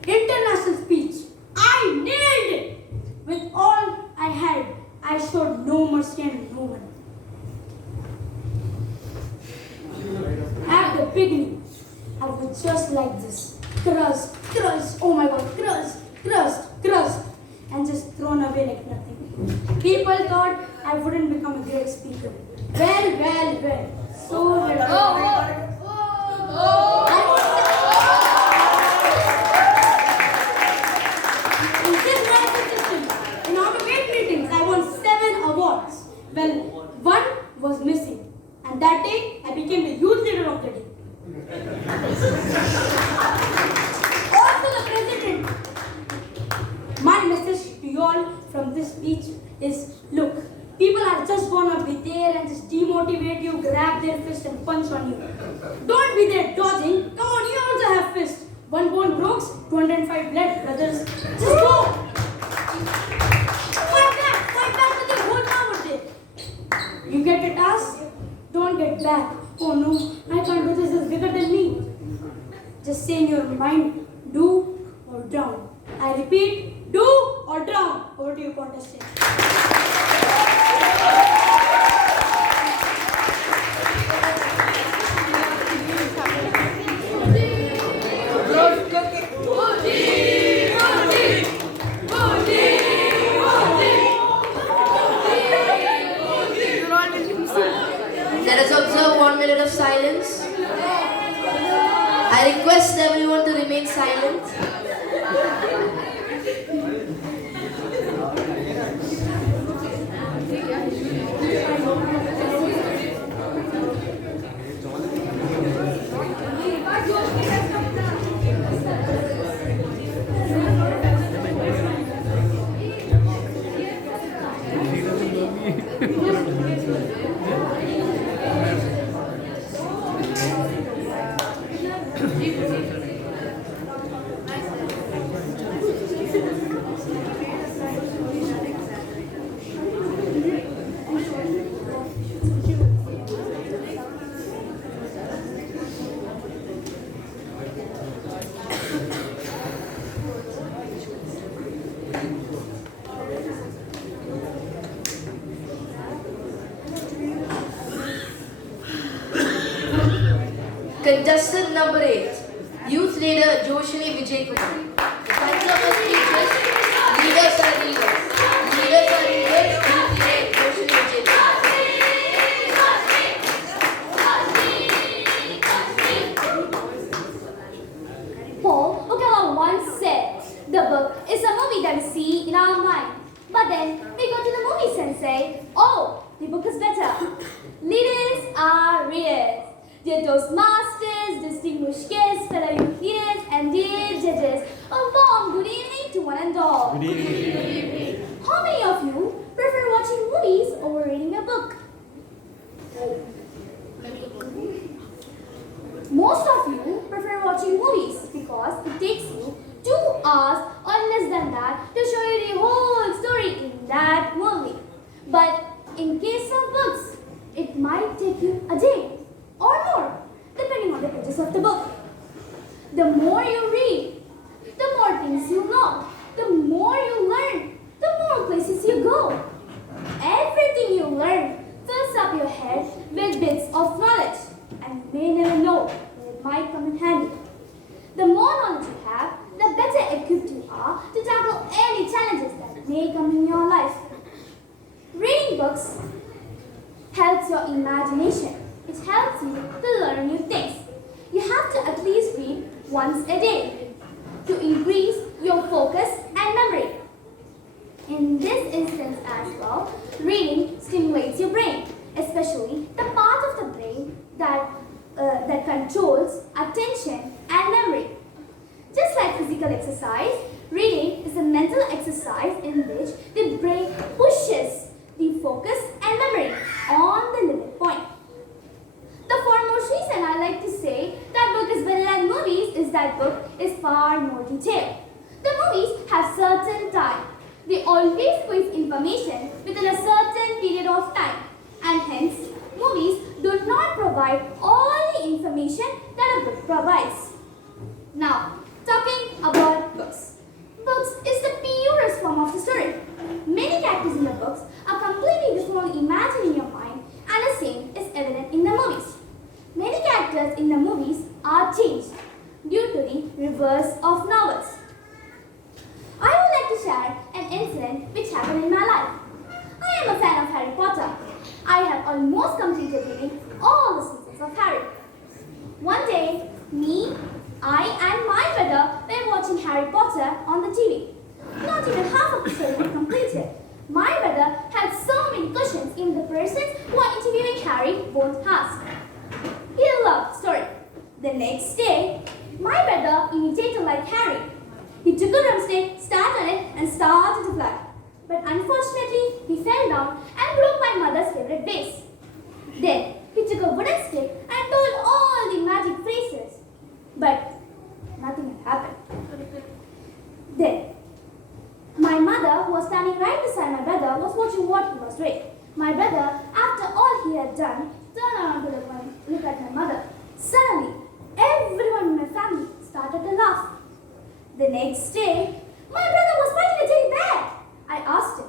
international speech. I nailed it. With all I had, I showed no mercy and no one. At the beginning, I was just like this. Crushed, oh my God, crushed, and just thrown away like nothing. People thought I wouldn't become a great speaker. Well. So well. In this ranking system, in out of 8 meetings, I won 7 awards. Well, one was missing. And that day, I became the youth leader of the day. Also the president. My message to you all from this speech is, look, people are just gonna be there and just demotivate you, grab their fist and punch on you. Don't be there dodging. Come on, you also have fist. 1 bone broke, 205 bled, brothers. Just go. Fight back with your whole power there. You get a task, don't get back. Oh no, I can't do this, it's bigger than me. Just say in your mind, do or drown. I repeat, do or drown. Over to you, contestant. Let us observe 1 minute of silence. I request everyone remain silent? Contestant number 8, Youth Leader Joshini Vijay Kumar. The title of her speech is Leaders are Leaders. Leaders are Leaders, Youth Leader Joshini Vijay Kumar. Paul Okala once said, the book is a movie that we see in our mind. But then we go to the movies and say, oh, the book is better. Leaders are readers. Dear Toastmasters, distinguished guests, fellow youth leaders, and dear judges, a warm good evening to one and all. Good evening. How many of you prefer watching movies over reading a book? Most of you prefer watching movies because it takes you 2 hours or less than that to show you the whole story in that movie. But in case of books, it might take you a day or more, depending on the pages of the book. The more you read, the more things you know. The more you learn, the more places you go. Everything you learn fills up your head with bits of knowledge, and you may never know where it might come in handy. The more knowledge you have, the better equipped you are to tackle any challenges that may come in your life. Reading books helps your imagination. It helps you to learn new things. You have to at least read once a day to increase your focus and memory. In this instance as well, reading stimulates your brain, especially the part of the brain that controls attention and memory. Just like physical exercise, reading is a mental exercise in which the brain pushes the focus and memory on the limit point. The foremost reason I like to say that book is better than movies is that book is far more detailed. The movies have certain time. They always squeeze information within a certain period of time, and hence movies do not provide all the information that a book provides. Now, talking about books. Books is the purest form of the story. Many characters in the books are completely different imagined in your mind, and the same is evident in the movies. Many characters in the movies are changed due to the reverse of novels. I would like to share an incident which happened in my life. I am a fan of Harry Potter. I have almost completed reading all the seasons of Harry. One day, I and my brother were watching Harry Potter on the TV. Not even half of the story was completed. My brother had so many questions in the persons who are interviewing Harry won't ask. He loved the story. The next day, my brother imitated like Harry. He took a drumstick, sat on it, and started to fly. But unfortunately, he fell down and broke my mother's favorite vase. Then, he took a wooden stick and told all the magic phrases. But nothing had happened. Then, my mother, who was standing right beside my brother, was watching what he was doing. My brother, after all he had done, turned around to look at my mother. Suddenly, everyone in my family started to laugh. The next day, my brother was fighting a teddy bear. I asked him,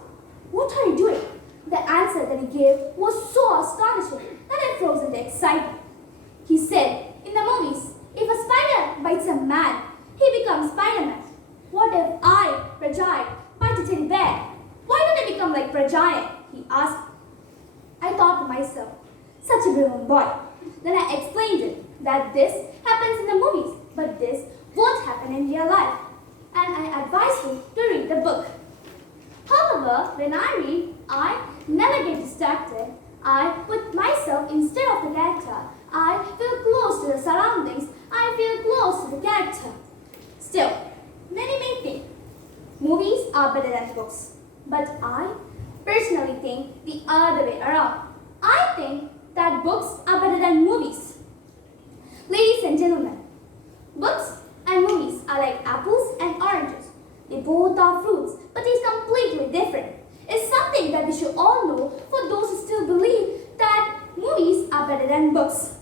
"What are you doing?" The answer that he gave was so astonishing that I froze into excitement. He said, in the movies, if a spider bites a man, he becomes Spider-Man. What if I, Prajai, bite a teddy bear? Why don't I become like Prajai? He asked. I thought to myself, such a brilliant boy. Then I explained it that this happens in the movies, but this won't happen happen in real life, and I advise you to read the book. However, when I read, I never get distracted. I put myself instead of the character. I feel close to the surroundings. I feel close to the character. Still, many may think movies are better than books, but I personally think the other way around. I think that books are better than movies. Ladies and gentlemen, books and movies are like apples and oranges. They both are fruits, but it's completely different. It's something that we should all know for those who still believe that movies are better than books.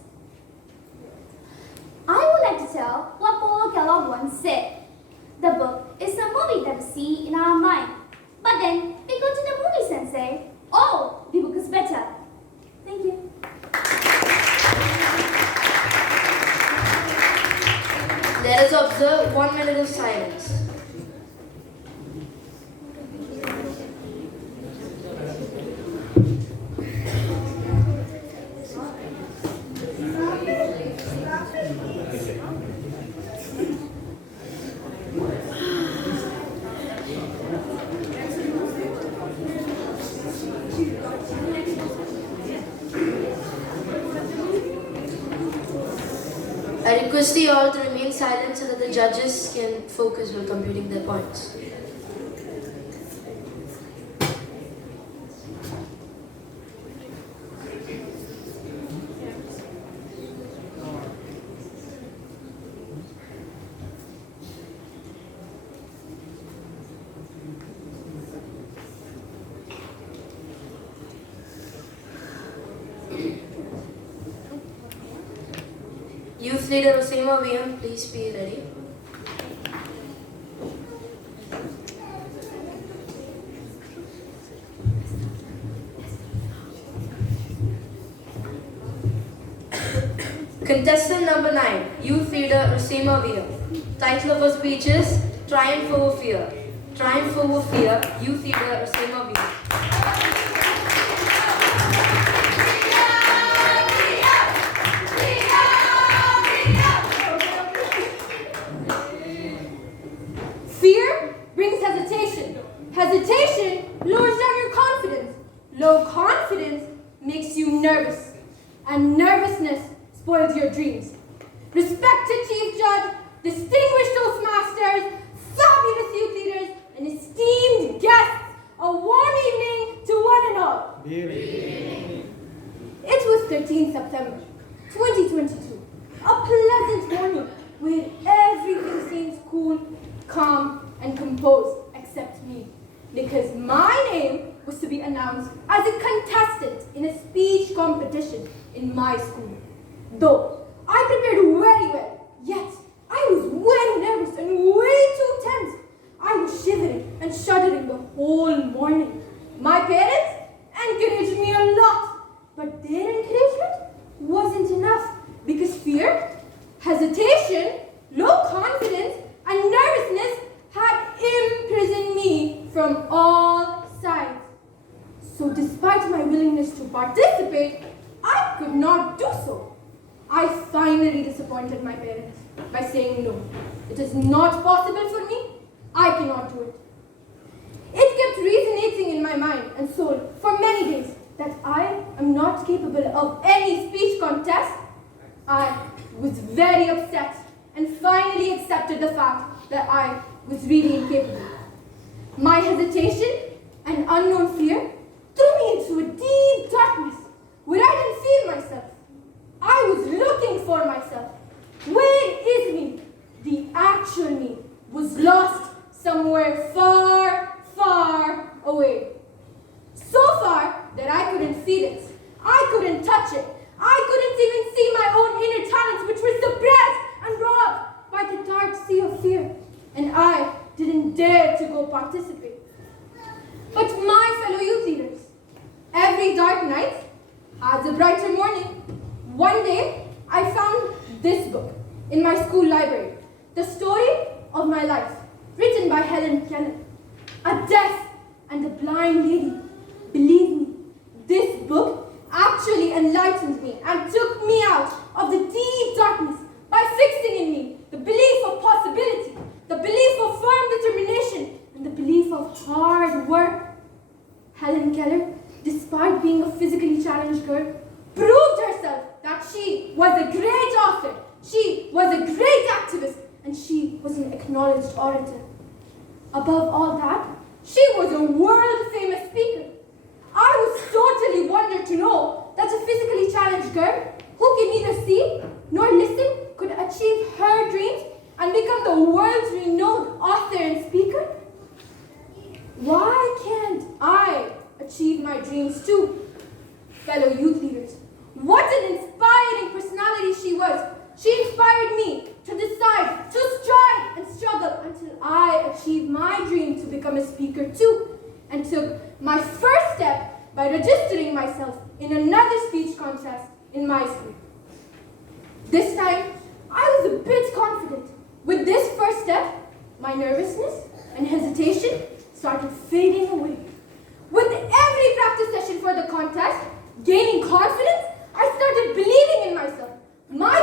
I would like to tell what Paulo Kellogg once said. The book is a movie that we see in our mind. But then we go to the movies and say, oh, the book is better. Thank you. Let us observe 1 minute of silence. I request you all to remain silent so that the judges can focus while computing their points. Youth leader Osima VM, please be ready. Contestant number 9, Youth leader Osima VM. Title of her speech is Triumph Over Fear. Triumph Over Fear, Youth leader Osima VM. Fear brings hesitation. Hesitation lowers down your confidence. Low confidence makes you nervous. And nervousness spoils your dreams. Respected Chief Judge, distinguished Toastmasters, fabulous youth leaders, and esteemed guests, a warm evening to one and all. It was 13 September 2022, a pleasant morning where everything seems cool, calm, and composed except me, because my name was to be announced as a contestant in a speech competition in my school. Though I prepared very well, yet I was very nervous and way too tense. I was shivering and shuddering the whole morning. My parents encouraged me a lot, but their encouragement wasn't enough because fear, hesitation, low confidence, and nervousness had imprisoned me from all sides. So despite my willingness to participate, I could not do so. I finally disappointed my parents by saying no. It is not possible for me. I cannot do it. It kept resonating in my mind and soul for many days that I am not capable of any speech contest. I was very upset and finally accepted the fact that I was really incapable. My hesitation and unknown fear threw me into a deep darkness where I didn't feel myself. I was looking for myself. Where is me? The actual me was lost somewhere far, far away. So far that I couldn't feel it. I couldn't touch it. I couldn't even see my own inner talents, which were suppressed and robbed by the dark sea of fear. And I didn't dare to go participate. But my fellow youth leaders, every dark night has a brighter morning. One day, I found this book in my school library, The Story of My Life, written by Helen Keller, a deaf and a blind lady. Believe me, this book actually enlightened me and took me out of the deep darkness by fixing in me the belief of possibility. girl proved herself that she was a great author, she was a great activist, and she was an acknowledged orator. Above all that, she was a world-famous speaker. I was totally wondered to know that a physically challenged girl who can neither see nor listen could achieve her dreams and become the world's renowned author and speaker. Why can't I achieve my dreams too? Fellow youth leaders, what an inspiring personality she was. She inspired me to decide, to strive and struggle until I achieved my dream to become a speaker too, and took my first step by registering myself in another speech contest in my school. This time, I was a bit confident. With this first step, my nervousness and hesitation started fading away. With every practice session for the contest, gaining confidence, I started believing in myself. My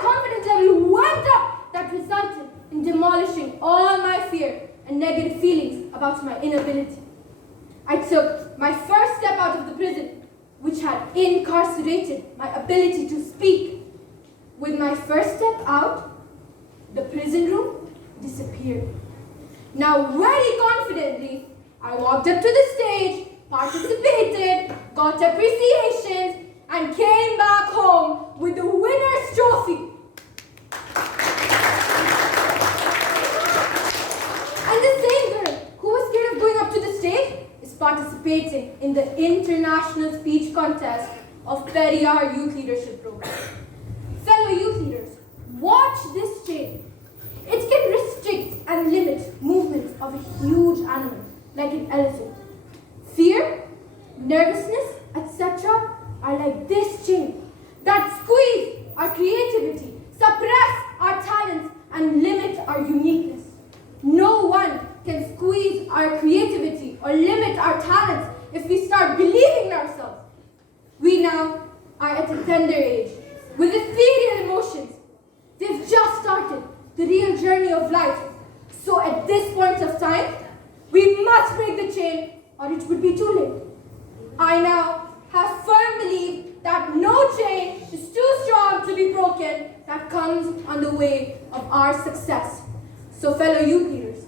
confidence level went up, that resulted in demolishing all my fear and negative feelings about my inability. I took my first step out of the prison, which had incarcerated my ability to speak. With my first step out, the prison room disappeared. Now, very confidently, I walked up to the stage, participated, got appreciations, and came back home with the winner's trophy. And the same girl who was scared of going up to the stage is participating in the international speech contest of Periyar Youth Leadership Program. Fellow youth leaders, watch this chain. It can restrict and limit movements of a huge animal, like an elephant. Fear, nervousness, etc. are like this chain that squeeze our creativity, suppress our talents, and limit our uniqueness. No one can squeeze our creativity or limit our talents if we start believing in ourselves. We now are at a tender age, with ethereal emotions. They've just started the real journey of life. So at this point of time, we must break the chain or it would be too late. I now have firm belief that no chain is too strong to be broken that comes on the way of our success. So fellow youth leaders,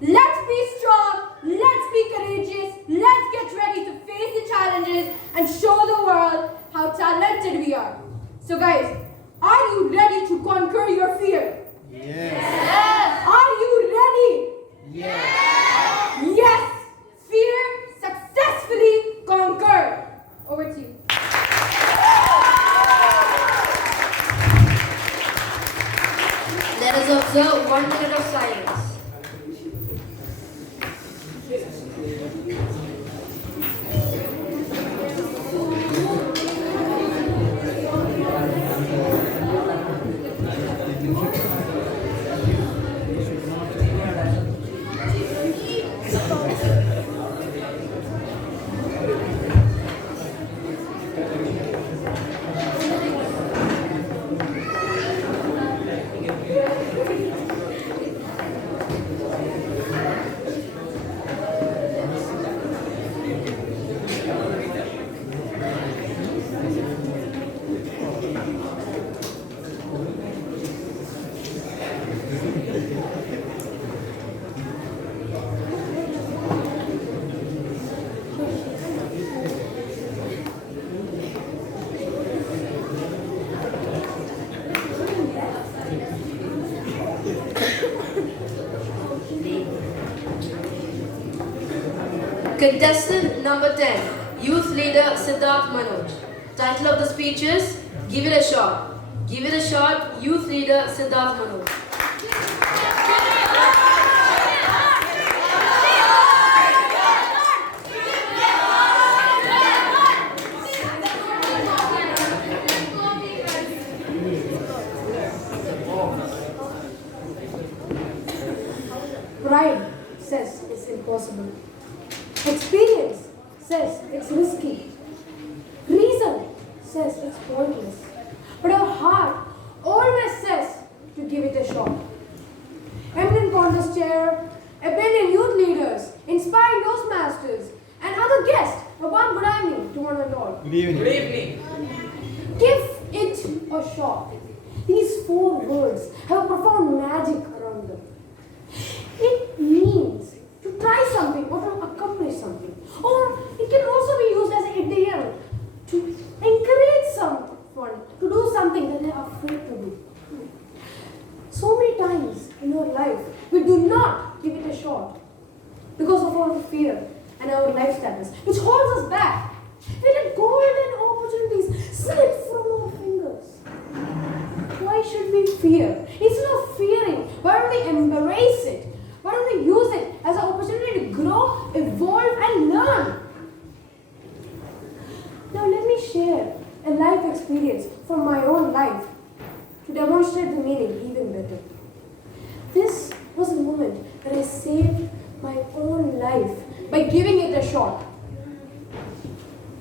let's be strong, let's be courageous, let's get ready to face the challenges and show the world how talented we are. So guys, are you ready to conquer your fear? Yes. Are you ready? Yes. Yes. Fear successfully conquered. Over to you. Let us observe 1 minute of silence. Contestant number 10, Youth Leader Siddharth Manoj. Title of the speech is Give It a Shot. Give It a Shot, Youth Leader Siddharth Manoj. Pride says it's impossible. Experience says it's risky. Reason says it's pointless. But our heart always says to give it a shot. Eminent contest chair, opinion youth leaders, inspiring Toastmasters, and other guests, Bhavan Budani, to one and all. Good evening. Good evening. Give it a shot. These 4 words have a profound magic around them. It means to try something or to accomplish something. Or it can also be used as an idiom to encourage someone to do something that they are afraid to do. So many times in our life, we do not give it a shot because of our fear and our life status, which holds us back. We let golden opportunities slip from our fingers. Why should we fear? Instead of fearing, why don't we embrace it? Why don't we use it as an opportunity to grow, evolve, and learn? Now let me share a life experience from my own life to demonstrate the meaning even better. This was a moment that I saved my own life by giving it a shot.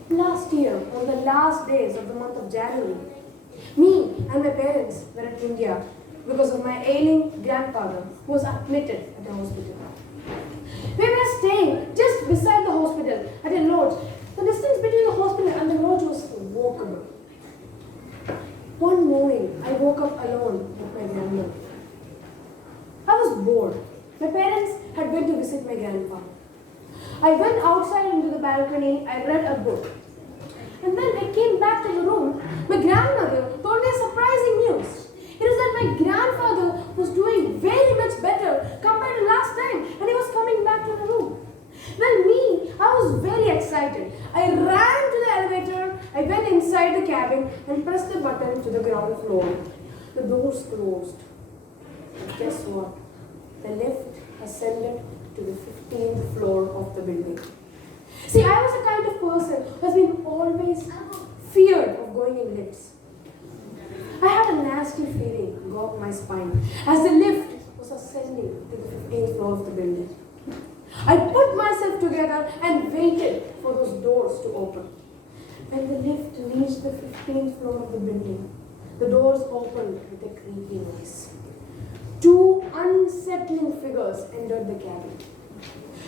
Last year, on the last days of the month of January, me and my parents were at India because of my ailing grandfather who was admitted at the hospital. We were staying just beside the hospital at a lodge. The distance between the hospital and the lodge was walkable. One morning, I woke up alone with my grandmother. I was bored. My parents had went to visit my grandpa. I went outside into the balcony, I read a book. And then I came back to the room. My grandmother told me a surprising news. It is that my grandfather was doing very much better compared to last time and he was coming back to the room. Well, me, I was very excited. I ran to the elevator, I went inside the cabin and pressed the button to the ground floor. The doors closed. And guess what? The lift ascended to the 15th floor of the building. See, I was the kind of person who has been always feared of going in lifts. I had a nasty feeling go up my spine as the lift was ascending to the 15th floor of the building. I put myself together and waited for those doors to open. When the lift reached the 15th floor of the building, the doors opened with a creepy noise. 2 unsettling figures entered the cabin.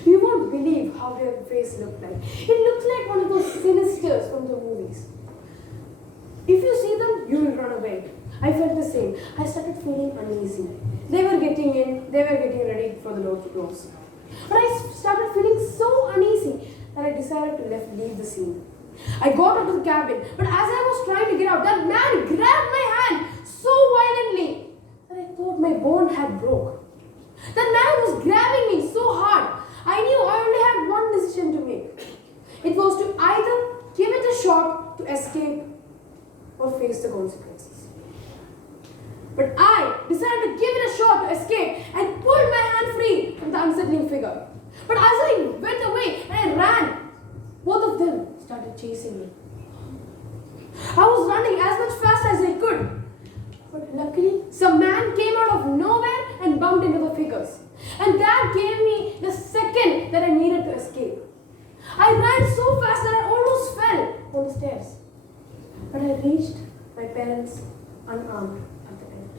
You won't believe how their face looked like. It looked like one of those sinisters from the movies. If you see them, you will run away. I felt the same. I started feeling uneasy. They were getting in, they were getting ready for the door to close. But I started feeling so uneasy that I decided to leave the scene. I got out of the cabin, but as I was trying to get out, that man grabbed my hand so violently that I thought my bone had broke. That man was grabbing me so hard. I knew I only had one decision to make. It was to either give it a shot to escape or face the consequences. But I decided to give it a shot to escape and pulled my hand free from the unsettling figure. But as I went away and I ran, both of them started chasing me. I was running as much fast as I could. But luckily, some man came out of nowhere and bumped into the figures. And that gave me the second that I needed to escape. I ran so fast that I almost fell on the stairs. But I reached my parents unarmed at the end.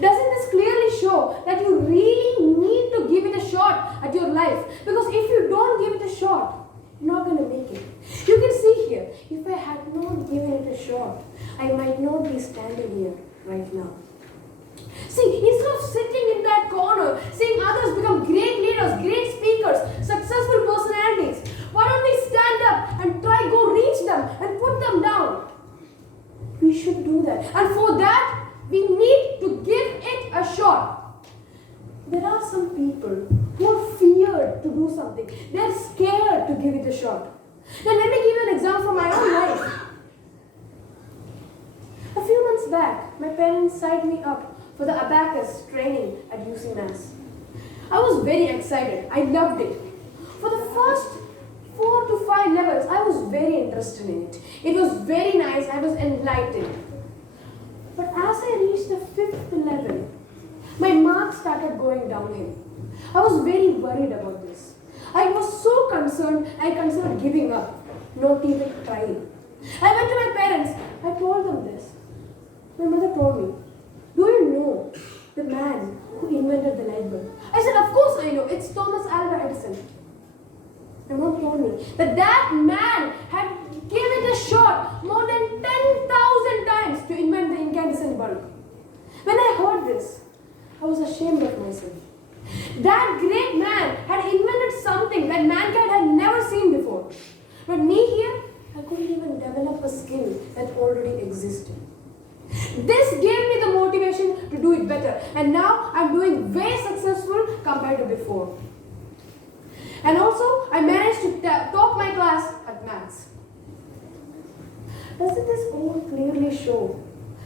Doesn't this clearly show that you really need to give it a shot at your life? Because if you don't give it a shot, you're not going to make it. You can see here, if I had not given it a shot, I might not be standing here right now. See, instead of sitting in that corner, seeing others become great leaders, great speakers, successful personalities, why don't we stand up and go reach them and put them down? We should do that. And for that, we need to give it a shot. There are some people who are feared to do something. They're scared to give it a shot. Now let me give you an example from my own life. A few months back, my parents signed me up for the abacus training at UC Mass. I was very excited. I loved it. For the first 4 to 5 levels, I was very interested in it. It was very nice. I was enlightened. But as I reached the 5th level, my marks started going downhill. I was very worried about this. I was so concerned, I considered giving up, not even trying. I went to my parents. I told them this. My mother told me, "Do you know the man who invented the light bulb?" I said, "Of course I know. It's Thomas Alva Edison." My mom told me that man had needed a shot more than 10,000 times to invent the incandescent bulb. When I heard this, I was ashamed of myself. That great man had invented something that mankind had never seen before. But me here, I couldn't even develop a skill that already existed. This gave me the motivation to do it better, and now I'm doing way successful compared to before. And also, I managed to top my class at maths. Doesn't this all clearly show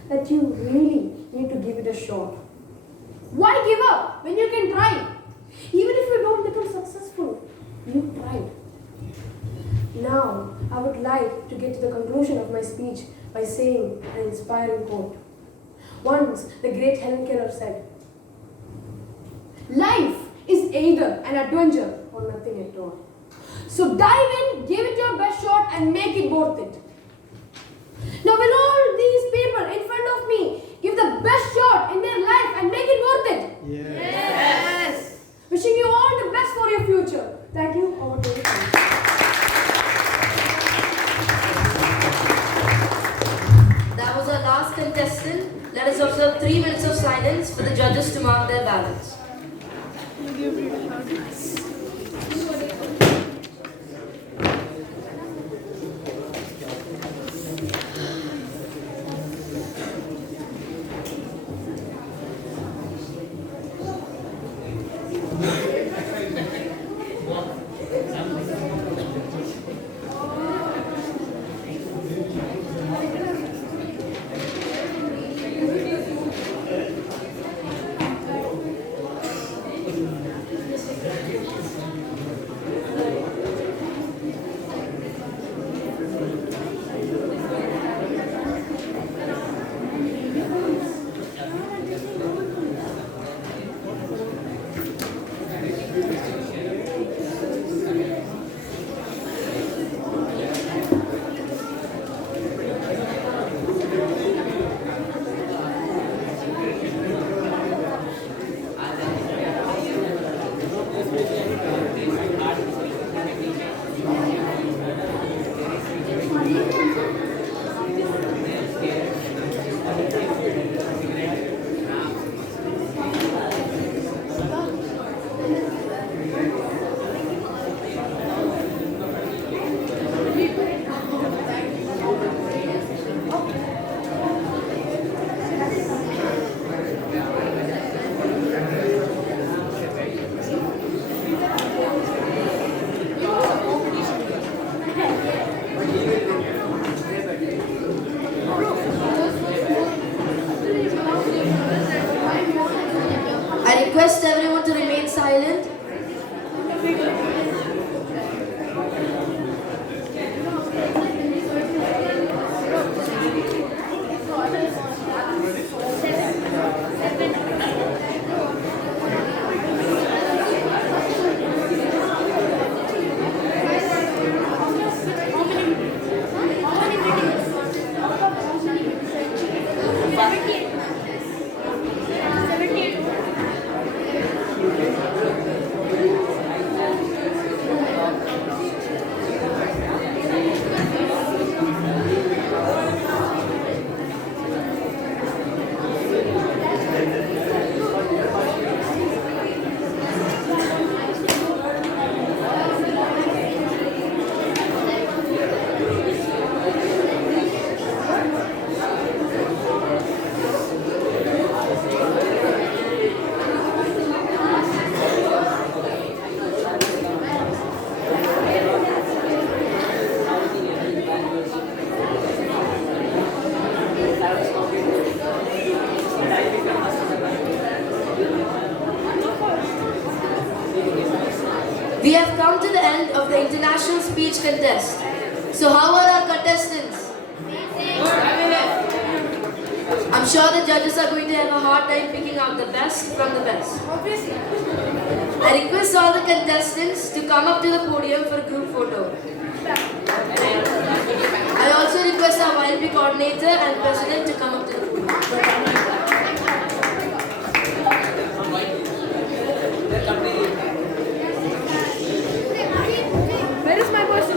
that you really need to give it a shot? Why give up when you can try? Even if you don't become successful, you tried. Now, I would like to get to the conclusion of my speech by saying an inspiring quote. Once, the great Helen Keller said, "Life is either an adventure or nothing at all. So dive in, give it your best shot, and make it worth it." Now, will all these people in front of me give the best shot in their life and make it worth it? Yes. Wishing you all the best for your future. Thank you. Over to you. That was our last contestant. Let us observe 3 minutes of silence for the judges to mark their ballots. I request everyone to remain silent. We have come to the end of the international speech contest. So how are our contestants? I'm sure the judges are going to have a hard time picking out the best from the best. I request all the contestants to come up to the podium for a group photo. I also request our YLP coordinator and president to come up to the podium. Where is my person?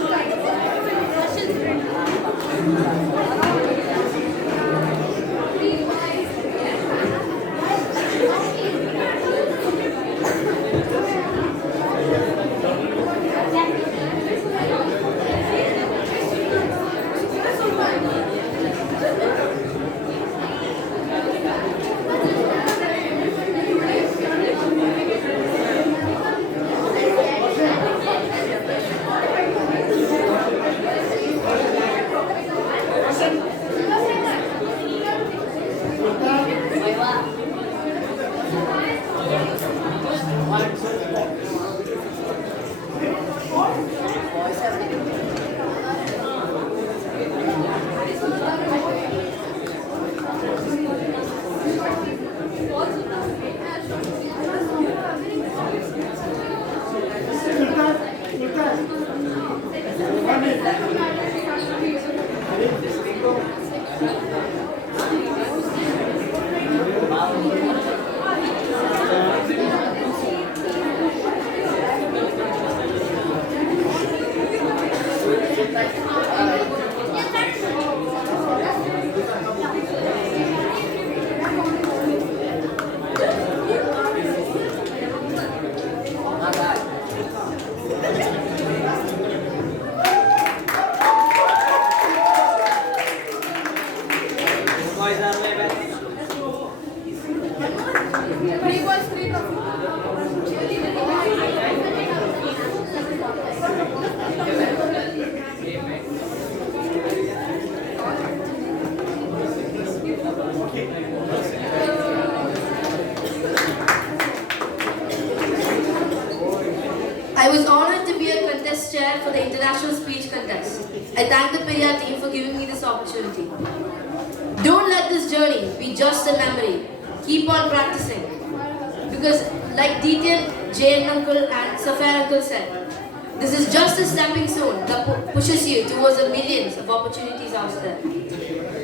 I was honored to be a contest chair for the International Speech Contest. I thank the Periyar team for giving me this opportunity. Don't let this journey be just a memory. Keep on practicing. Because like Dityan, Jain Uncle and Safar Uncle said, this is just a stepping stone that pushes you towards the millions of opportunities out there.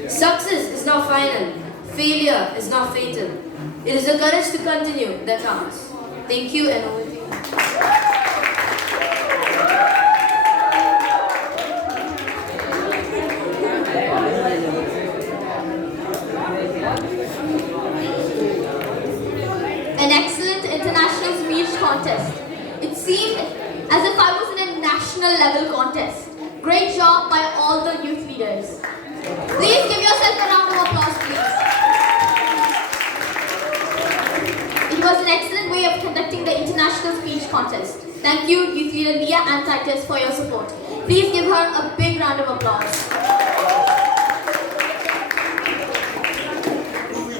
Success is not final. Failure is not fatal. It is the courage to continue that counts. Thank you and over to you. An excellent international speech contest. It seemed as if I was in a national level contest. Great job by all the youth leaders. Please give yourself a round of applause, please. It was an excellent way of conducting the international speech contest. Thank you, youth leader Leah and Titus, for your support. Please give her a big round of applause.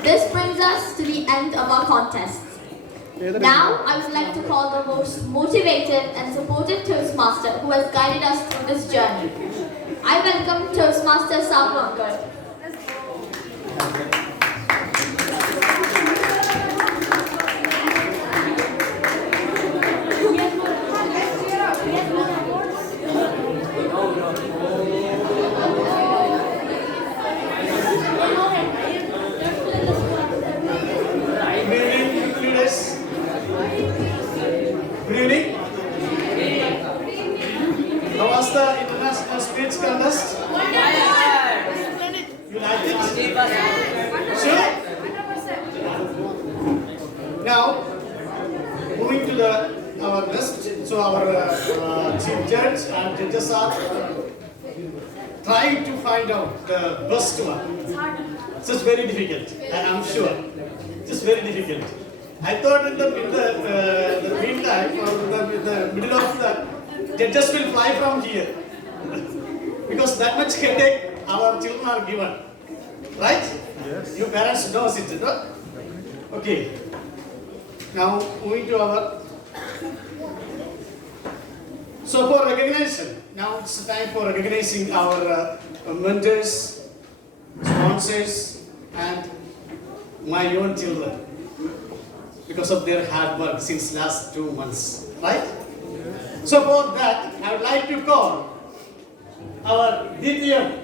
This brings us to the end of our contest. Now, I would like to call the most motivated and supportive Toastmaster who has guided us through this journey. I welcome Toastmaster Sabu Uncle. How was the international speech contest? You liked it? Sure? Now, moving to our list, so our chief judge and judges are trying to find out the best one. So it's very difficult, and I'm sure it's very difficult. I thought in the meantime, or in the middle of the judges will fly from here because that much headache our children are given, right? Yes. You parents know it, no? Okay. Now moving to our. So for recognition, now it's time for recognizing our mentors, sponsors, and my own children because of their hard work since last 2 months, right? So for that, I would like to call our DTM,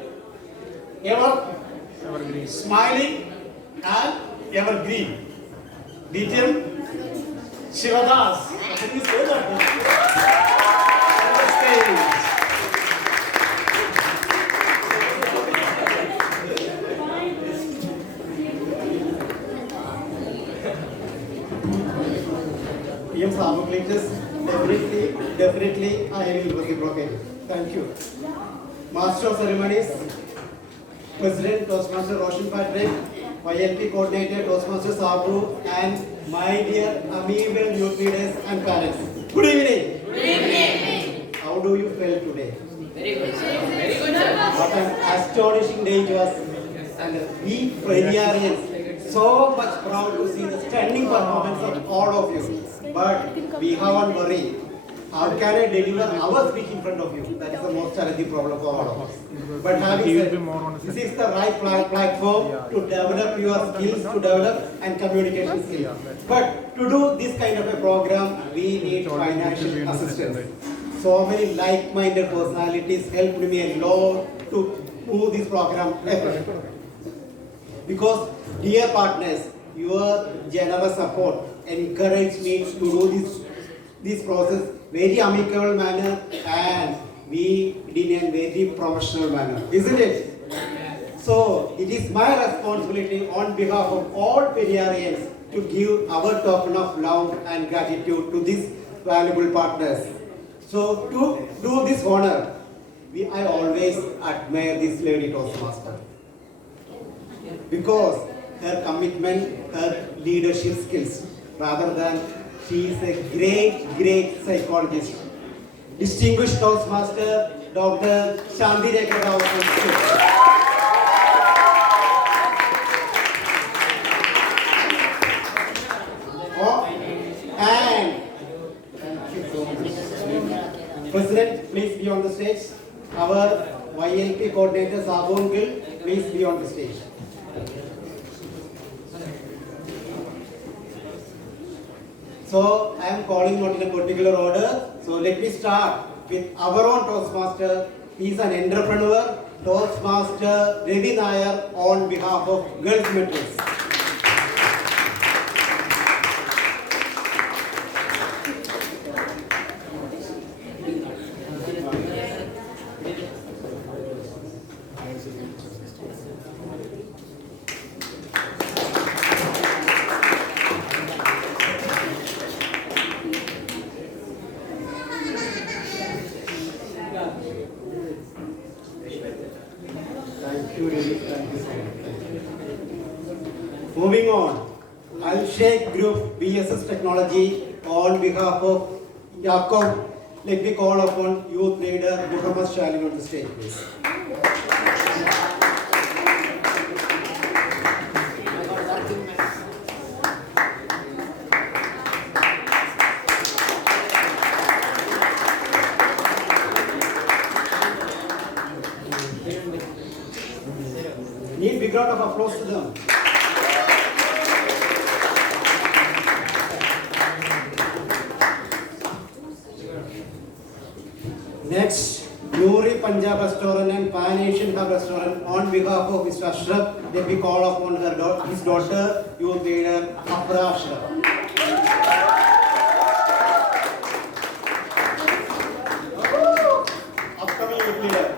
ever smiling and evergreen. DTM Shivadas. Can you say that? PM Sabu Clintus, definitely I will reciprocate. Thank you. Master of Ceremonies, President Toastmaster Roshan Patrick, YLP Coordinator Toastmaster Sabu, and my dear amiable youth leaders and parents. Good evening. Good evening. How do you feel today? Very good, sir. Very good, sir. What an astonishing day it was. And we Periyarians so much proud to see the stunning performance of all of you. But we haven't worried. How can I deliver our speech in front of you? That is the most challenging problem for all of us. But having said, this is the right platform to develop your skills, to develop and communication skills. But to do this kind of a program, we need financial assistance. So many like-minded personalities helped me a lot to move this program ahead. Because, dear partners, your generous support encouraged me to do this process very amicable manner and we did in a very professional manner, isn't it? So it is my responsibility on behalf of all Periyarians to give our token of love and gratitude to these valuable partners. So to do this honor, I always admire this lady Toastmaster because her commitment, her leadership skills, rather than she is a great psychologist. Distinguished Toastmaster, Dr. Shanti Rekha Rao. And President, please be on the stage. Our YLP coordinator, Sabun Gill, please be on the stage. So I am calling not in a particular order. So let me start with our own Toastmaster. He is an entrepreneur, Toastmaster Ravi Nair on behalf of Girls Metrics. Moving on, I'll shake Group BSS Technology on behalf of Yakob. Let me call upon youth leader Muhammad Shalim on the stage, please. Need big round of applause to them. Next, Noori Punjab Restaurant and Pan Asian Hub Restaurant on behalf of Mr. Ashraf, let me call upon his daughter, youth leader, Afra Ashraf. Upcoming youth leader.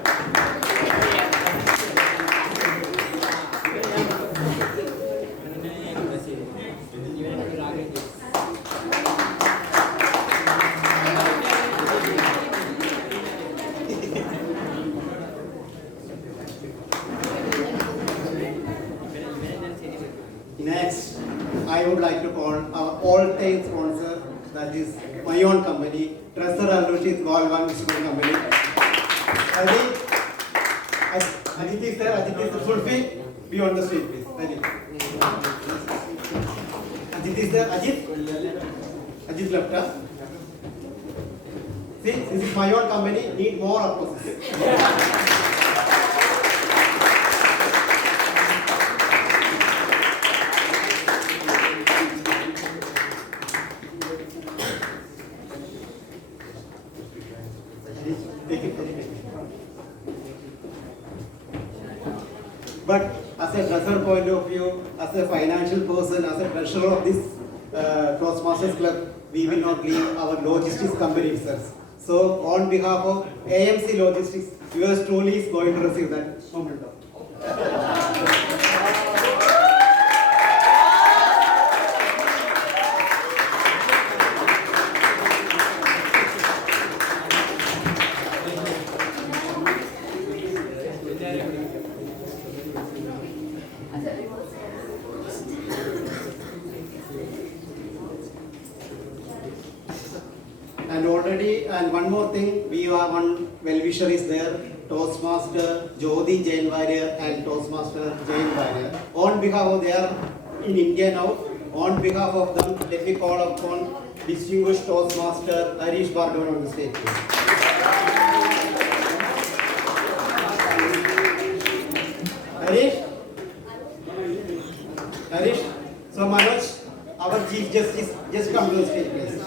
Next, I would like to call our all-time sponsor, that is my own company, Treasure Alushit Golwan Municipal Company. Ajit is there, Ajit is Sulfi, be on the street please. Ajit is there, Ajit left us. See, this is my own company, need more applause. But as a treasurer point of view, as a financial person, as a treasurer of this Toastmasters Club, we will not leave our logistics company itself. So on behalf of AMC Logistics, yours truly is going to receive that moment of. And one more thing, we have one well-wisher is there, Toastmaster Jyoti Jain Warrior and Toastmaster Jain Warrior. On behalf of, they are in India now, on behalf of them, let me call upon distinguished Toastmaster Harish Bardon on the stage, please. Harish, so Manoj, our Chief Justice, just come to the stage, please.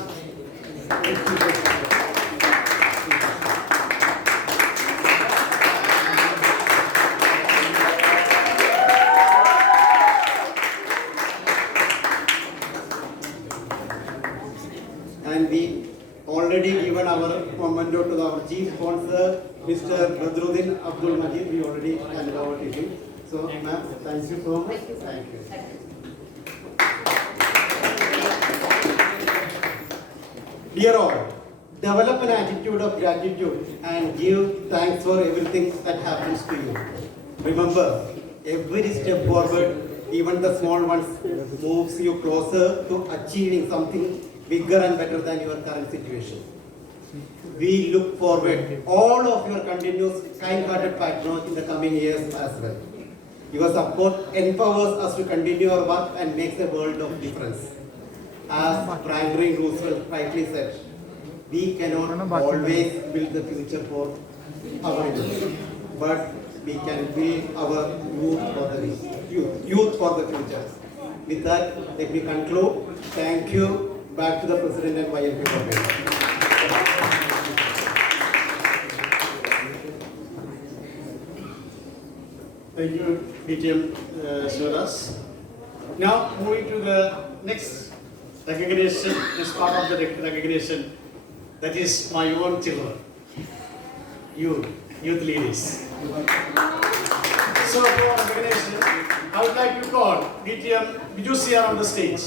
And we already given our memento to our chief sponsor, Mr. Badruddin Abdul Majid. We already handed over to him. So, ma'am, thank you so much. Thank you. Dear all, develop an attitude of gratitude and give thanks for everything that happens to you. Remember, every step forward even the small ones, moves you closer to achieving something bigger and better than your current situation. We look forward all of your continuous kind-hearted patronage in the coming years as well. Your support empowers us to continue our work and makes a world of difference. As Franklin Roosevelt rightly said, we cannot always build the future for our youth, but we can build our youth for the future. With that, let me conclude. Thank you. Back to the President and YLP President. Thank you, DTM Shivadas. Now, moving to the next recognition, this part of the recognition, that is my own children, youth leaders. So, for recognition, I would like to call DTM Vijusia on the stage.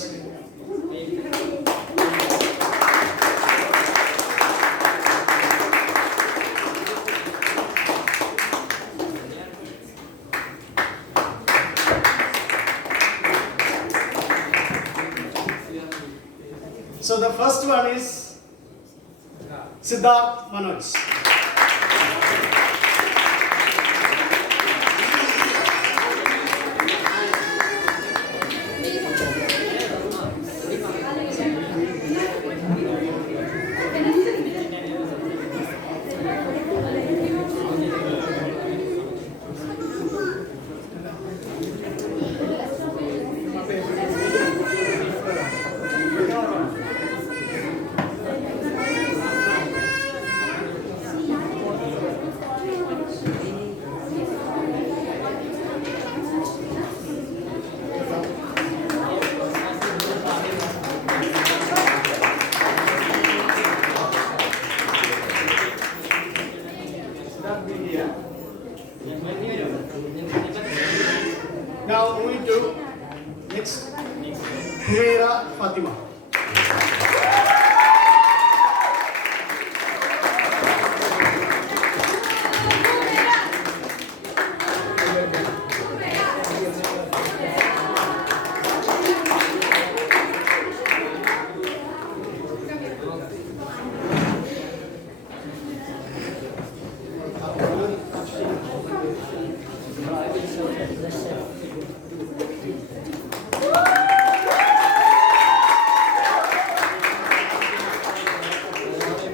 So the first one is Siddharth Manoj. Now moving to next, Periyar Fatima.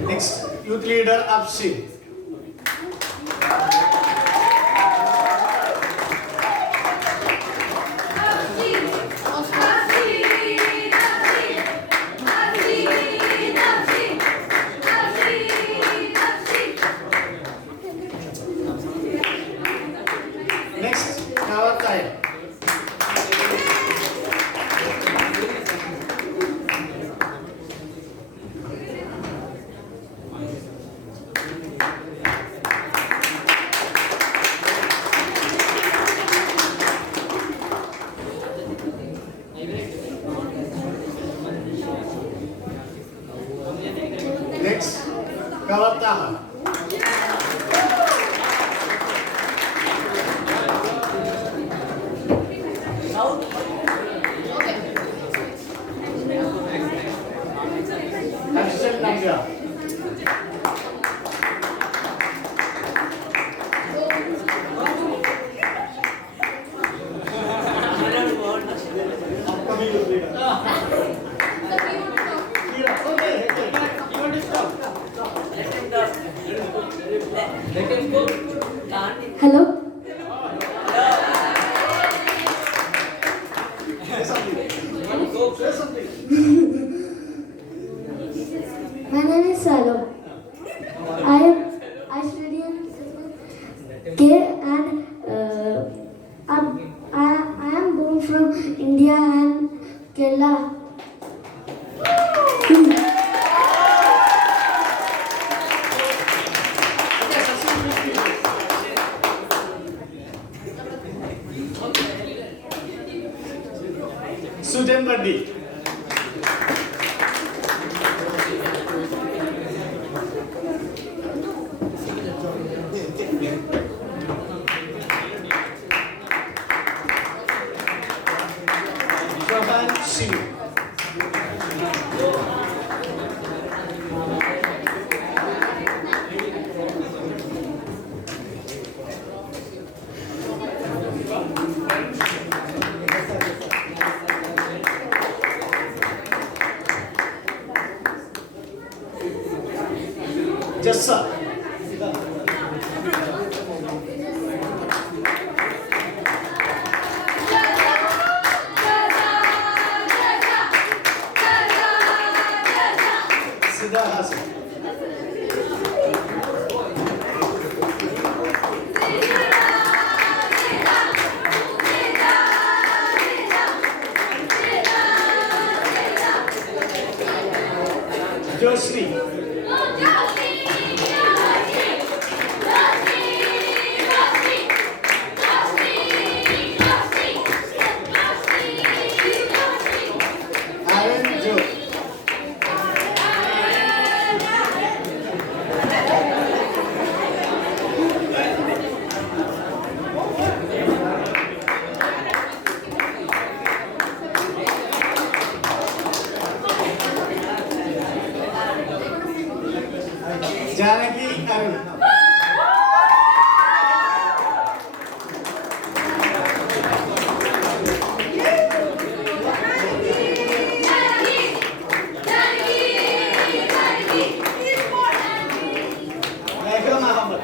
Next, youth leader Abshi. Next, Navakai. Next, Kawataha. Action Nanga. Hello? My name is Salo. I study in K and I am born from India and Kerala. Sudem Reddy. Yes, sir. Siddha Hasan. Joshri. Aaron Joe. Janaki Arun. Mega Muhammad.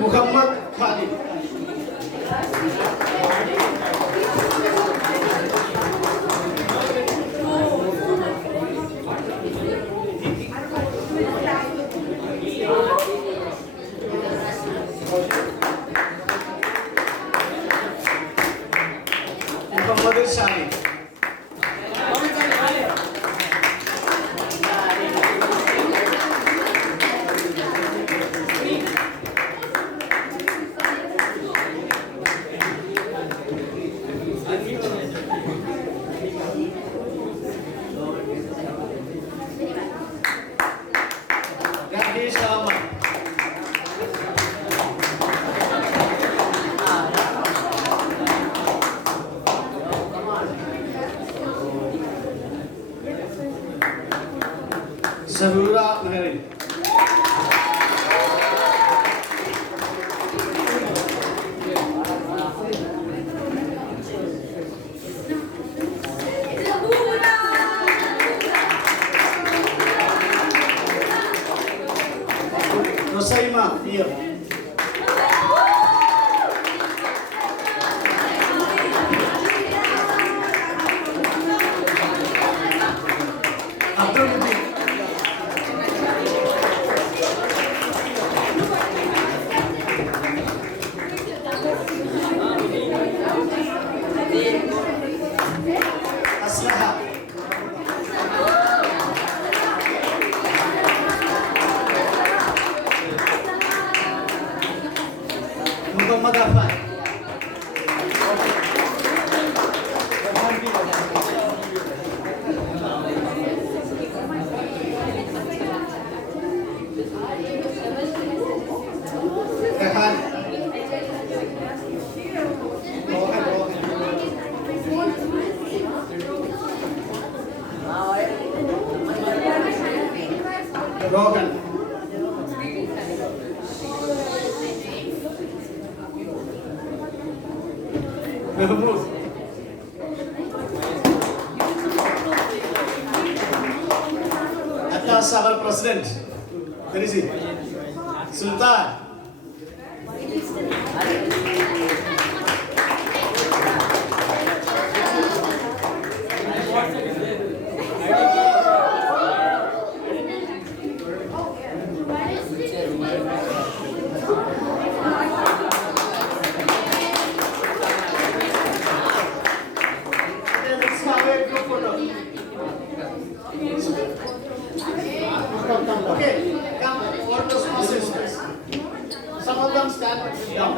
Muhammad Khalid. Muhammad Shani. Rakesh Rahman. Sahura Mehri. Rosaima Pia. Abdul Mutin. Aslaha. Muhammad Afan. Rehan. Rohan. Mahmoud. Atas our president. Where is he? Sultan. Let's have a group photo. Okay, come for those masses, please. Some of them stand down.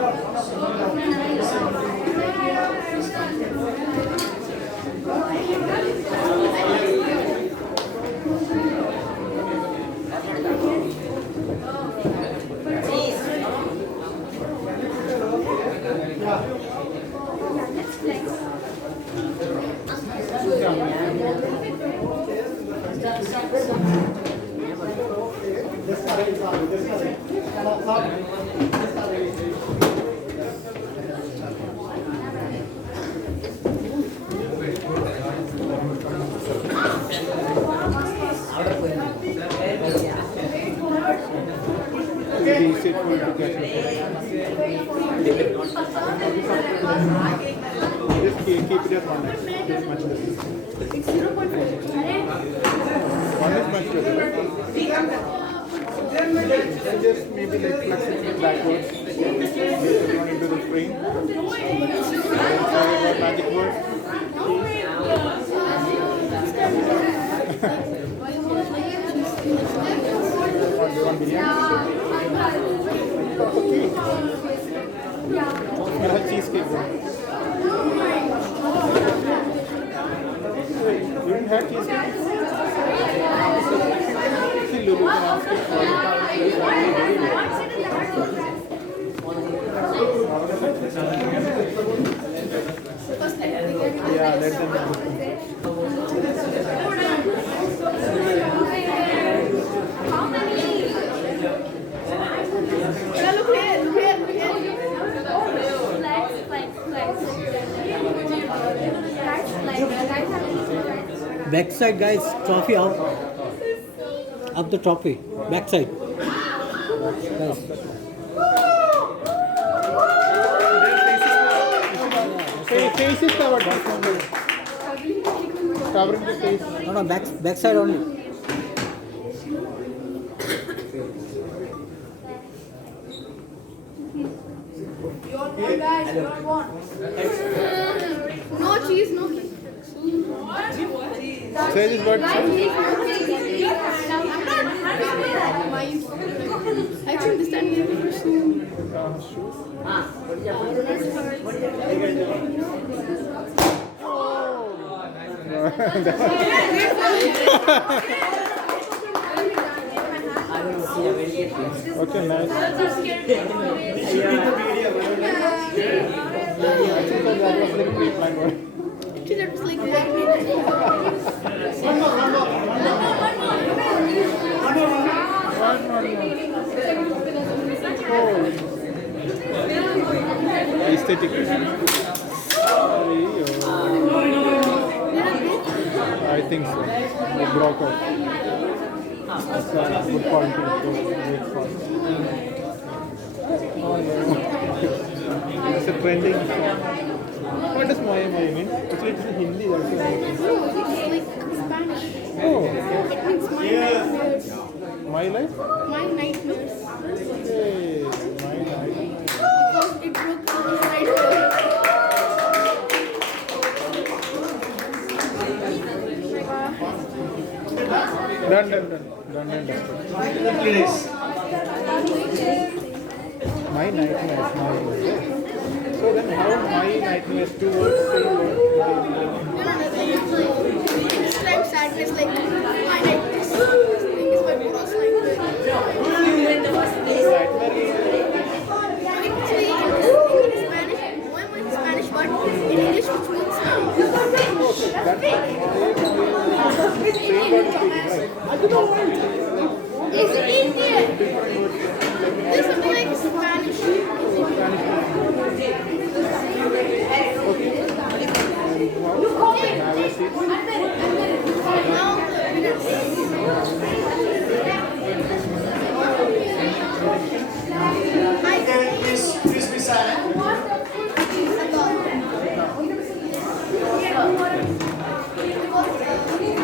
Just keep it as one. Just much better. One is much better, right? Just maybe like flex it backwards. Get everyone into the frame. Then try the magic word. What do you want, biryani? Okay. Can I have cheesecake then? Wait, you didn't have cheesecake? See, Lulu can ask it for you. Yeah, let them know. How many? Look here, look here, look here. Backside, guys, trophy out. Up the trophy. Backside. Guys. Face is covered. Covering the face. No, backside only. Hey guys, you don't want. No cheese, no cheese. Say this word. Actually, this time Okay, nice. That was like Aesthetic. I think so. It broke out. That's a good point to wait for. It's a trending song. What does Moya Moya mean? Actually, it's in Hindi. That's like Spanish. Oh. It means my nightmares. My life? My nightmares. Hey, my life. Because it broke out of nightmares. Done. Please. My nightmares, my life. So then how my nightmares, two words, same word? It's like sadness, like my nightmares. Thing is my gross nightmare. Actually, in Spanish, why am I Spanish word? In English, which means it's Indian. There's something like Spanish. You call it. Please be silent.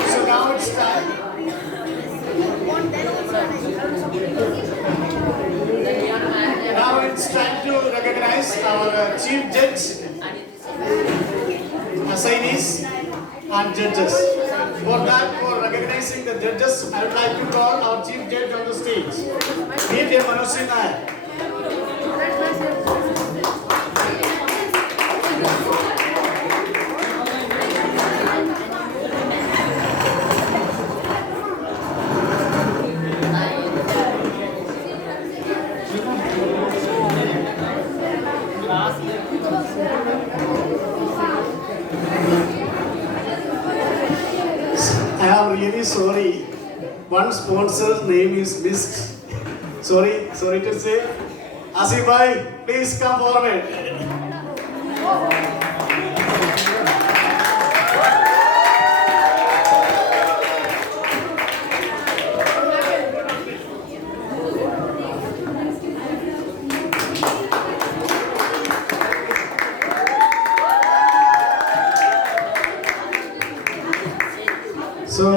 So now it's time. Now it's time to recognize our chief judge, assignees, and judges. For that, for recognizing the judges, I would like to call our chief judge on the stage. Meet him, Manoj Nair. I am really sorry one sponsor's name is missed. Sorry to say. Asif bhai, please come forward. So,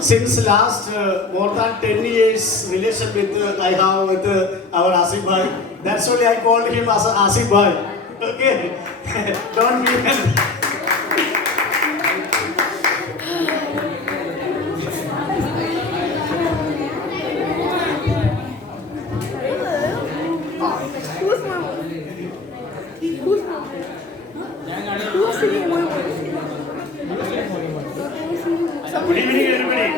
since last more than 10 years relation with I have with our Asif bhai, that's why I called him as Asif bhai. Okay, don't be. Good evening, everybody.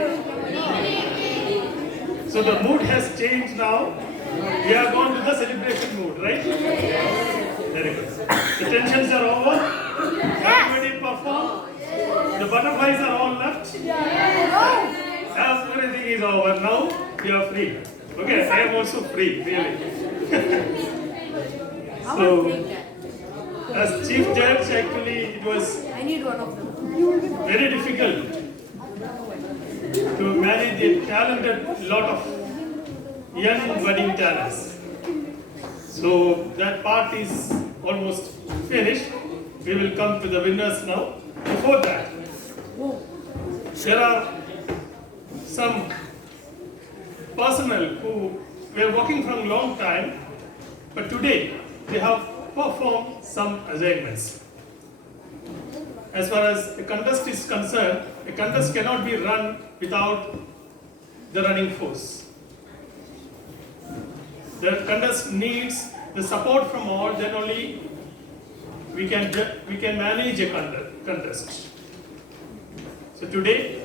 So the mood has changed now. We are gone to the celebration mood, right? Very good. The tensions are over. Everybody perform. The butterflies are all left. Everything is over now. We are free. Okay, I am also free, really. So, as chief judge, actually, it was very difficult to manage a talented lot of young budding talents. So that part is almost finished. We will come to the winners now. Before that, there are some personnel who were working for a long time, but today they have performed some assignments. As far as a contest is concerned, a contest cannot be run without the running force. The contest needs the support from all, then only we can manage a contest. So today,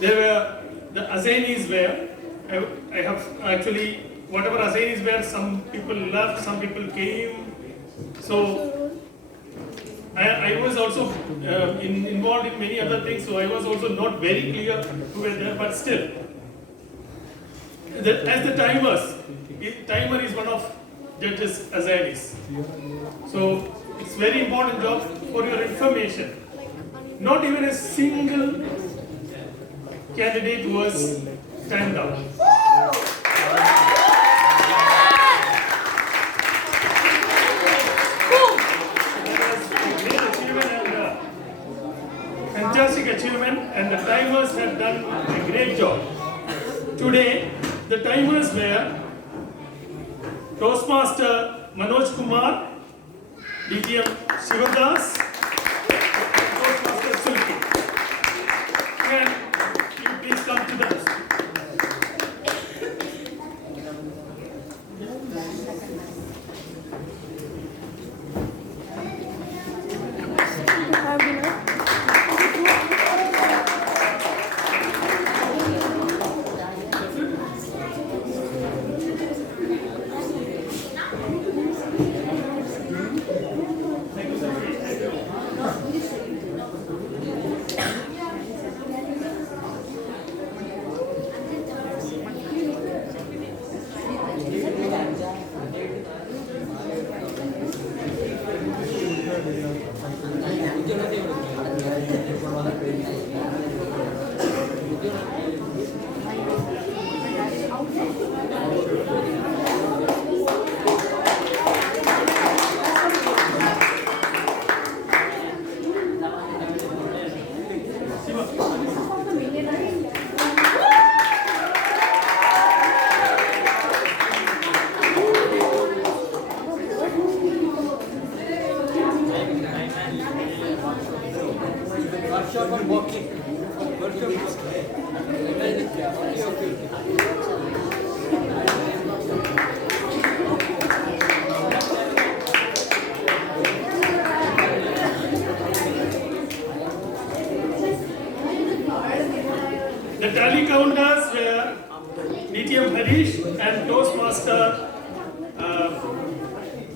there were the assignees were, I have actually, whatever assignees were, some people left, some people came. So I was also involved in many other things, so I was also not very clear who were there, but still, as the timer is one of judges' assignees. So it's very important job for your information. Not even a single candidate was timed out. Fantastic achievement, and the timers have done a great job. Today, the timers were Toastmaster Manoj Kumar, DTM Shivadas, Toastmaster Sulki. Can you please come to the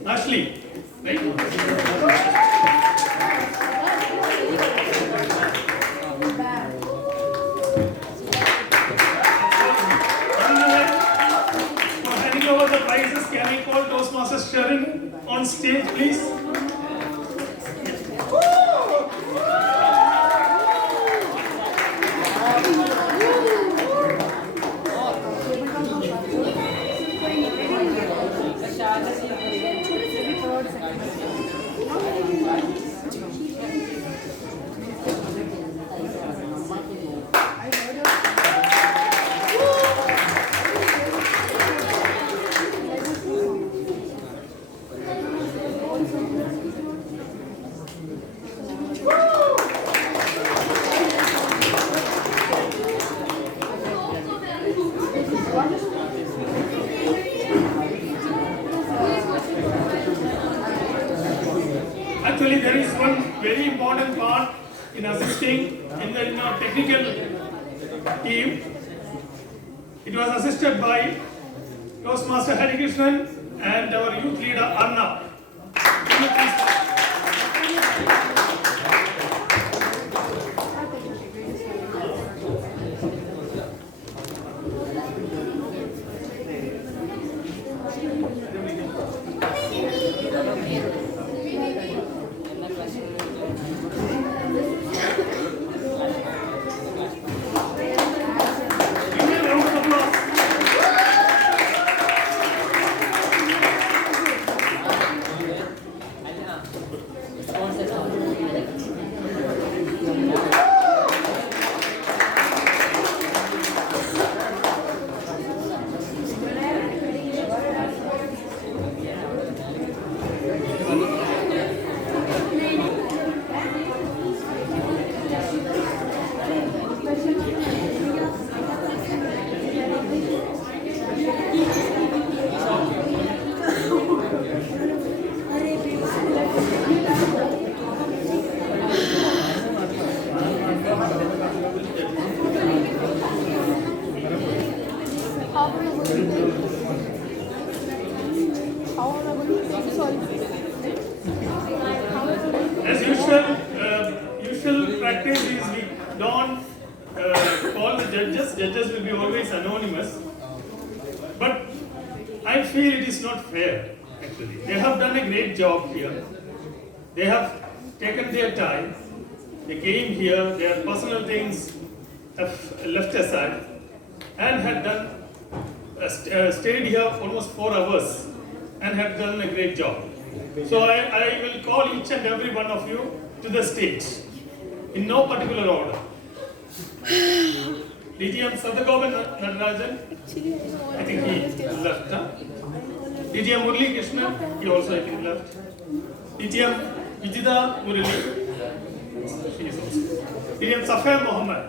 Ashley. Right? For handing over the prizes, can we call Toastmaster Sharon on stage, please? Actually, there is one very important part in assisting in the technical team. It was assisted by Toastmaster Hari Krishnan and our youth leader Arnab. Can you please- As usual practice is we don't call the judges. Judges will be always anonymous. But I feel it is not fair, actually. They have done a great job here. They have taken their time. They came here, their personal things have left aside and had done, stayed here almost 4 hours and had done a great job. So I will call each and every one of you to the stage in no particular order. DTM Sadagoban Natarajan, I think he left. Huh? DTM Murli Krishna, he also I think left. DTM Vijida Murli, she is also. DTM Safar Mohammed.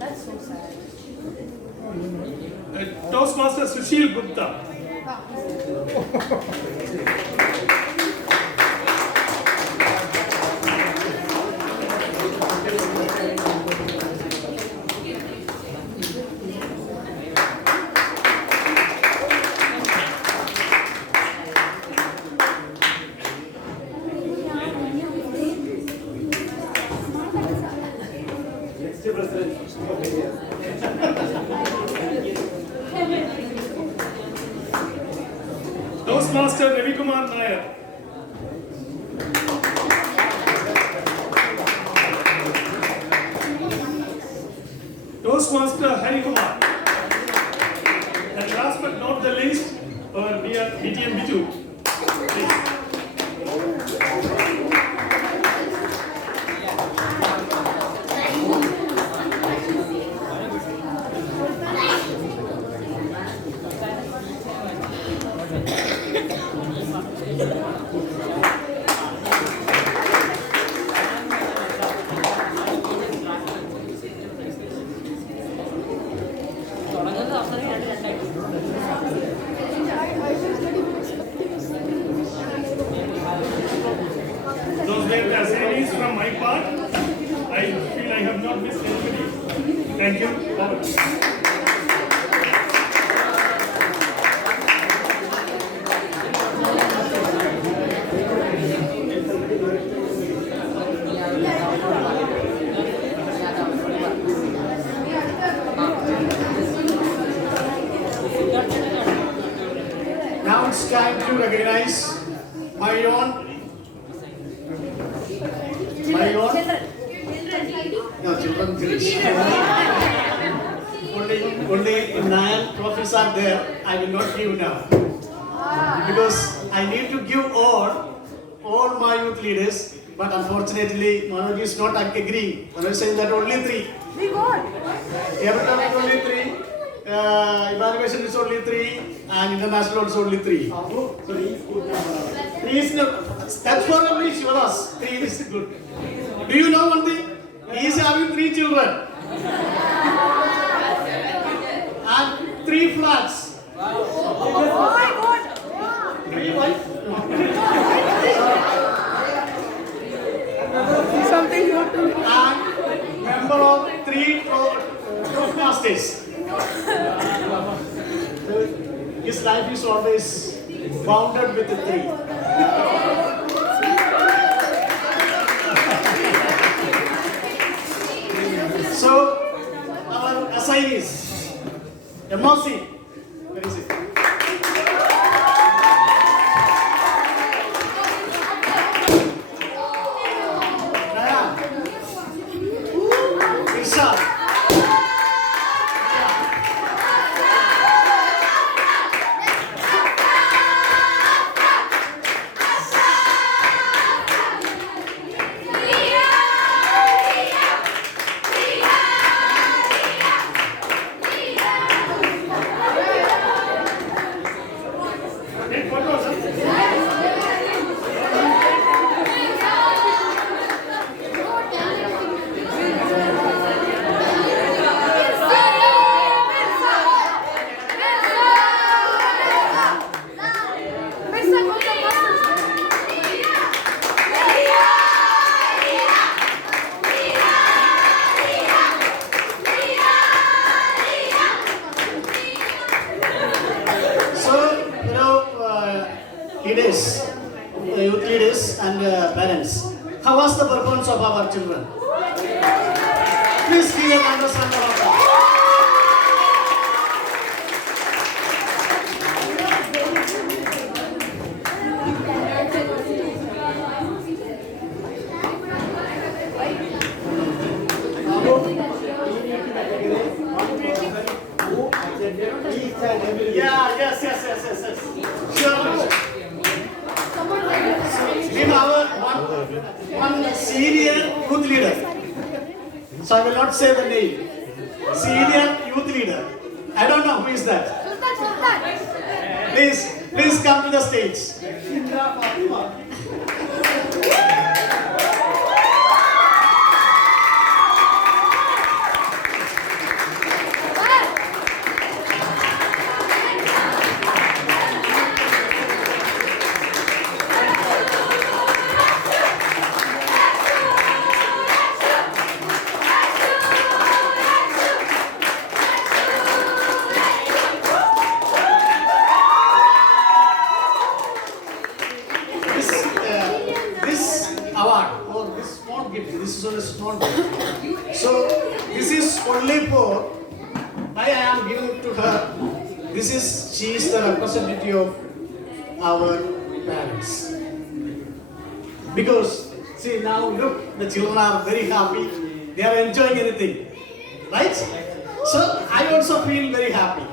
That's so sad. Toastmaster Sushil Gupta. Toastmaster Ravi Kumar Nair. Toastmaster Hari Kumar. And last but not the least, our dear DTM Biju. Please. Those were the assignees from my part. I feel I have not missed anybody. Thank you. Over. it's time to recognize my own. No, children finish. only 9 trophies are there. I will not give now. Because I need to give all my youth leaders, but unfortunately Manoj is not agreeing. Manoj is saying that only 3. We got. Every time is only 3. Evaluation is only 3, and international also only 3. So 3 is that's for only Shivadas. 3 is good. Do you know one thing? He is having 3 children and 3 flats. Oh my God. 3 wives? Something you do. And member of 3 Toastmasters. His life is always bounded with the 3. So, our assignees, MOC, where is it? Youth leaders and parents. How was the performance of our children? Please give a round of applause. Yeah, yes. Sure. In our one senior youth leader. So I will not say the name. Senior youth leader. I don't know who is that. Please come to the stage. This is on a small gift. So this is only for why I am giving to her. She is the representative of our parents. Because see now look, the children are very happy. They are enjoying anything, right? So I also feel very happy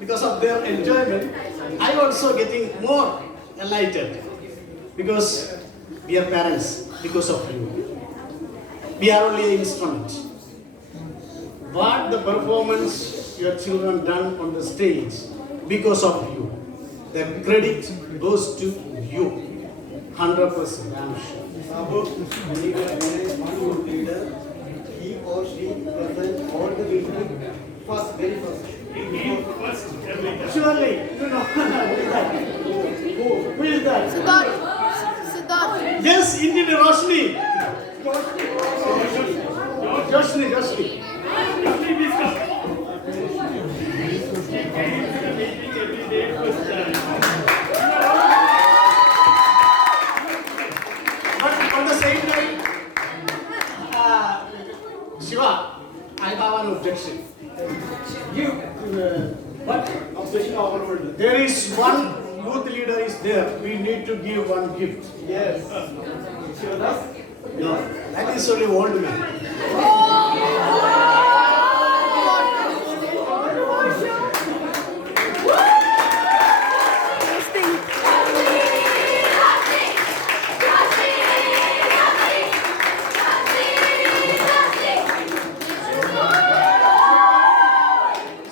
because of their enjoyment. I also getting more enlightened because we are parents because of you. We are only an instrument. What the performance your children done on the stage because of you, the credit goes to you, 100%. I am sure. One leader, he or she present all the meeting first, very first. Surely, you know who is that? Siddharth. Yes, indeed, Roshni. Joshni. But at the same time, Shiva, I have an objection. There is one youth leader is there, we need to give one gift. Yes. No, that is only old man.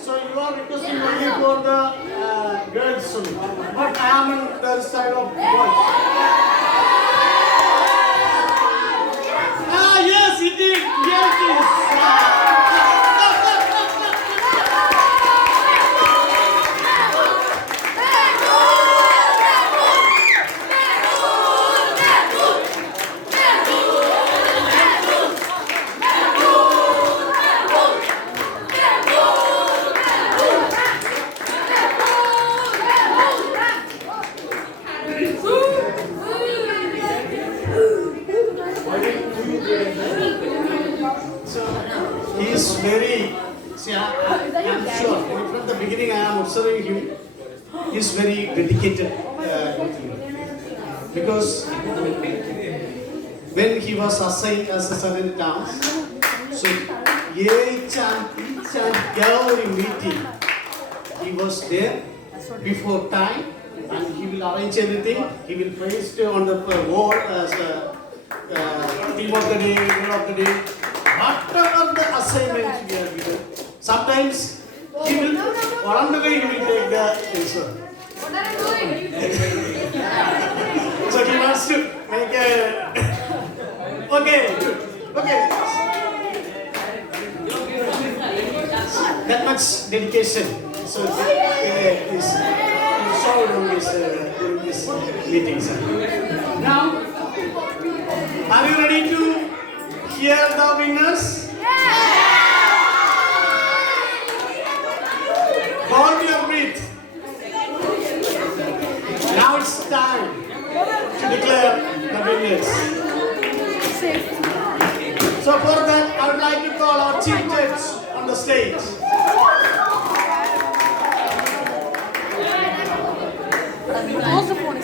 So you are requesting only for the girls only. But I am on the side of boys. Ah, yes, it is. Yes, it is. He is very, see, I am sure, from the beginning I am observing him, he is very dedicated. Because when he was assigned as a certain town, so each and every meeting, he was there before time and he will arrange everything, he will place it on the wall as a theme of the day, middle of the day. Whatever the assignment we are given, sometimes he will, on the way he will take the answer. What are you doing? So he wants to make a, okay, good, okay. That much dedication. So is showed on this meetings. Now, are you ready to hear the winners? Hold your breath. Now it's time to declare the winners. So for that, I would like to call our chief judge on the stage. Close the phone.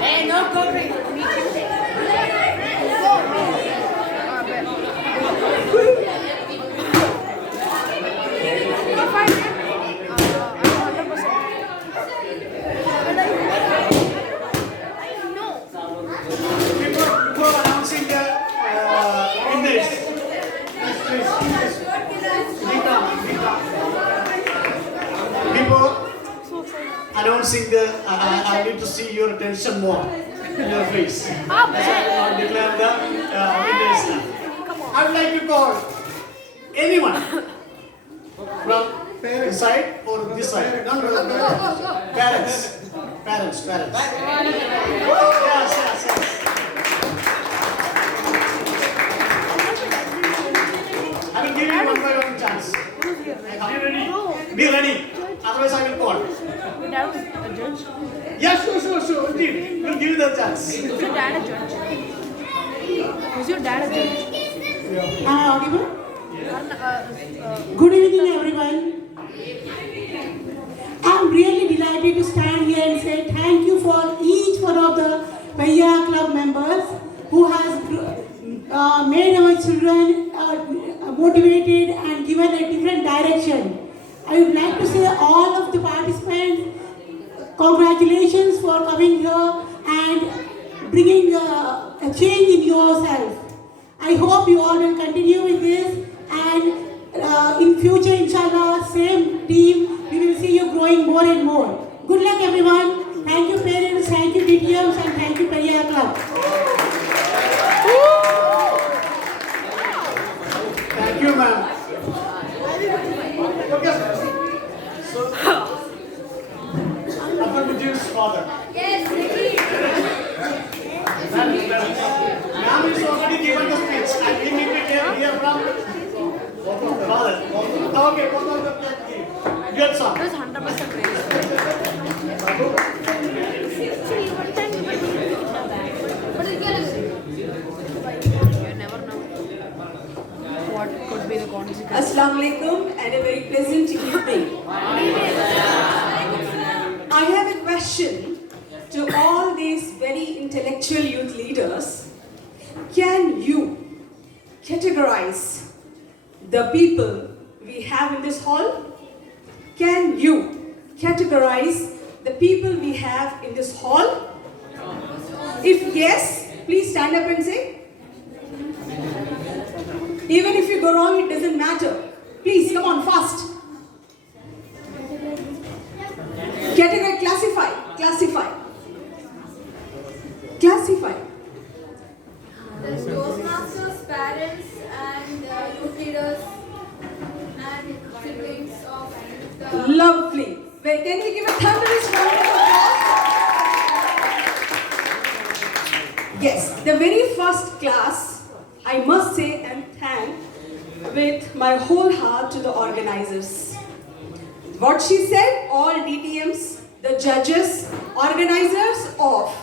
Hey, no go drink. Before announcing the winners, before announcing the, I need to see your attention more in your face. As I will not declare the winners. I would like to call anyone from this side or this side. No, parents. Parents. Yes. I will give you one by one chance. Be ready. Otherwise I will call. Yes, sure. Indeed. We'll give you the chance. Is your dad a judge? Is your dad a judge? Am I audible? Good evening, everyone. I'm really delighted to stand here and say thank you for each one of the Periyar Club members who has made our children motivated and given a different direction. I would like to say all of the participants, congratulations for coming here and bringing a change in yourself. I hope you all will continue with this and in future, inshallah, same team, we will see you growing more and more. Good luck, everyone. Thank you, parents, thank you, DTMs, and thank you, Periyar Club. Thank you, ma'am. Okay. So, Abdul Mujib's father. Yes, Ricky. Ma'am is already given the speech. I think Father. Okay, both of them can give. Good song. That's 100% raised. But you never know what could be the consequence. Assalamu alaikum and a very pleasant evening. I have a question to all these very intellectual youth leaders. Can you categorize the people we have in this hall? Can you categorize the people we have in this hall? If yes, please stand up and say. Even if you go wrong, it doesn't matter. Please, come on, fast. Category, classify. There's Toastmasters, parents, and youth leaders, and siblings of the... Lovely. Well, can we give a thunderous round of applause? Yes, the very first class, I must say and thank with my whole heart to the organizers. What she said, all DTMs, the judges, organizers of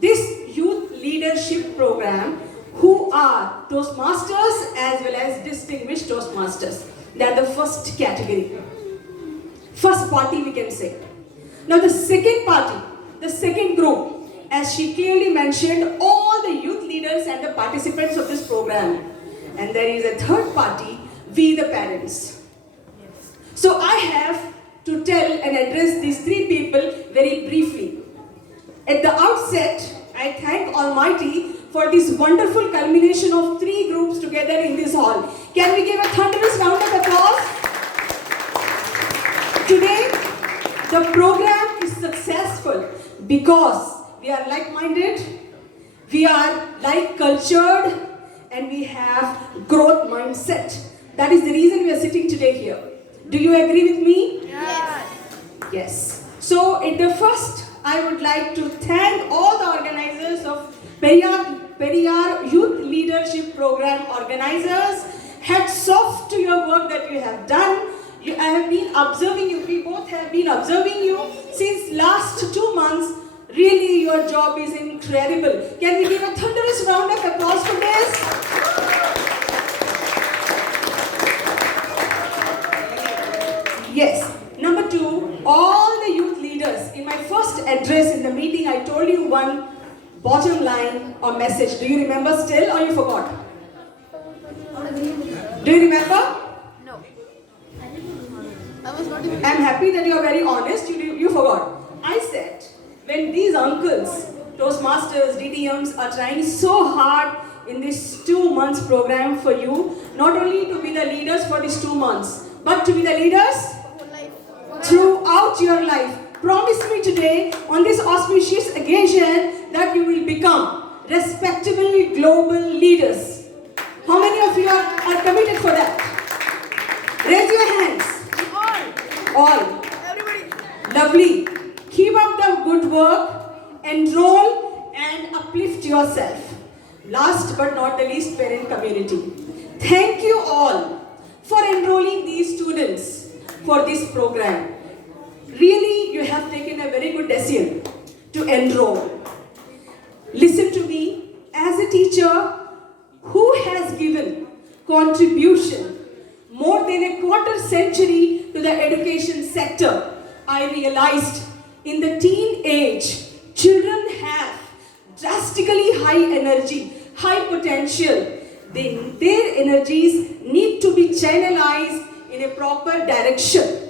this youth leadership program, who are Toastmasters as well as distinguished Toastmasters. They are the first category. First party we can say. Now the second party, the second group, as she clearly mentioned, all the youth leaders and the participants of this program. And there is a third party, we the parents. So I have to tell and address these three people very briefly. At the outset, I thank Almighty for this wonderful culmination of three groups together in this hall. Can we give a thunderous round of applause? Today, the program is successful because we are like-minded, we are like-cultured, and we have growth mindset. That is the reason we are sitting today here. Do you agree with me? Yes. Yes. So, at the first, I would like to thank all the organizers of Periyar Youth Leadership Program organizers. Hats off to your work that you have done. I have been observing you. We both have been observing you since last 2 months. Really, your job is incredible. Can we give a thunderous round of applause for this? Yes. Number 2, all the youth leaders. In my first address in the meeting, I told you one bottom line or message. Do you remember still or you forgot? Do you remember? No. I'm happy that you are very honest. You forgot. I said, when these uncles, Toastmasters, DTMs are trying so hard in this 2 months program for you, not only to be the leaders for these 2 months, but to be the leaders throughout your life. Promise me today on this auspicious occasion that you will become respectable global leaders. How many of you are committed for that? Raise your hands. All. Everybody. Lovely. Keep up the good work, enroll and uplift yourself. Last but not the least, parent community. Thank you all for enrolling these students for this program. Really, you have taken a very good decision to enroll. Listen to me, as a teacher who has given contribution more than a quarter century to the education sector, I realized in the teen age, children have drastically high energy, high potential. Their energies need to be channelized in a proper direction.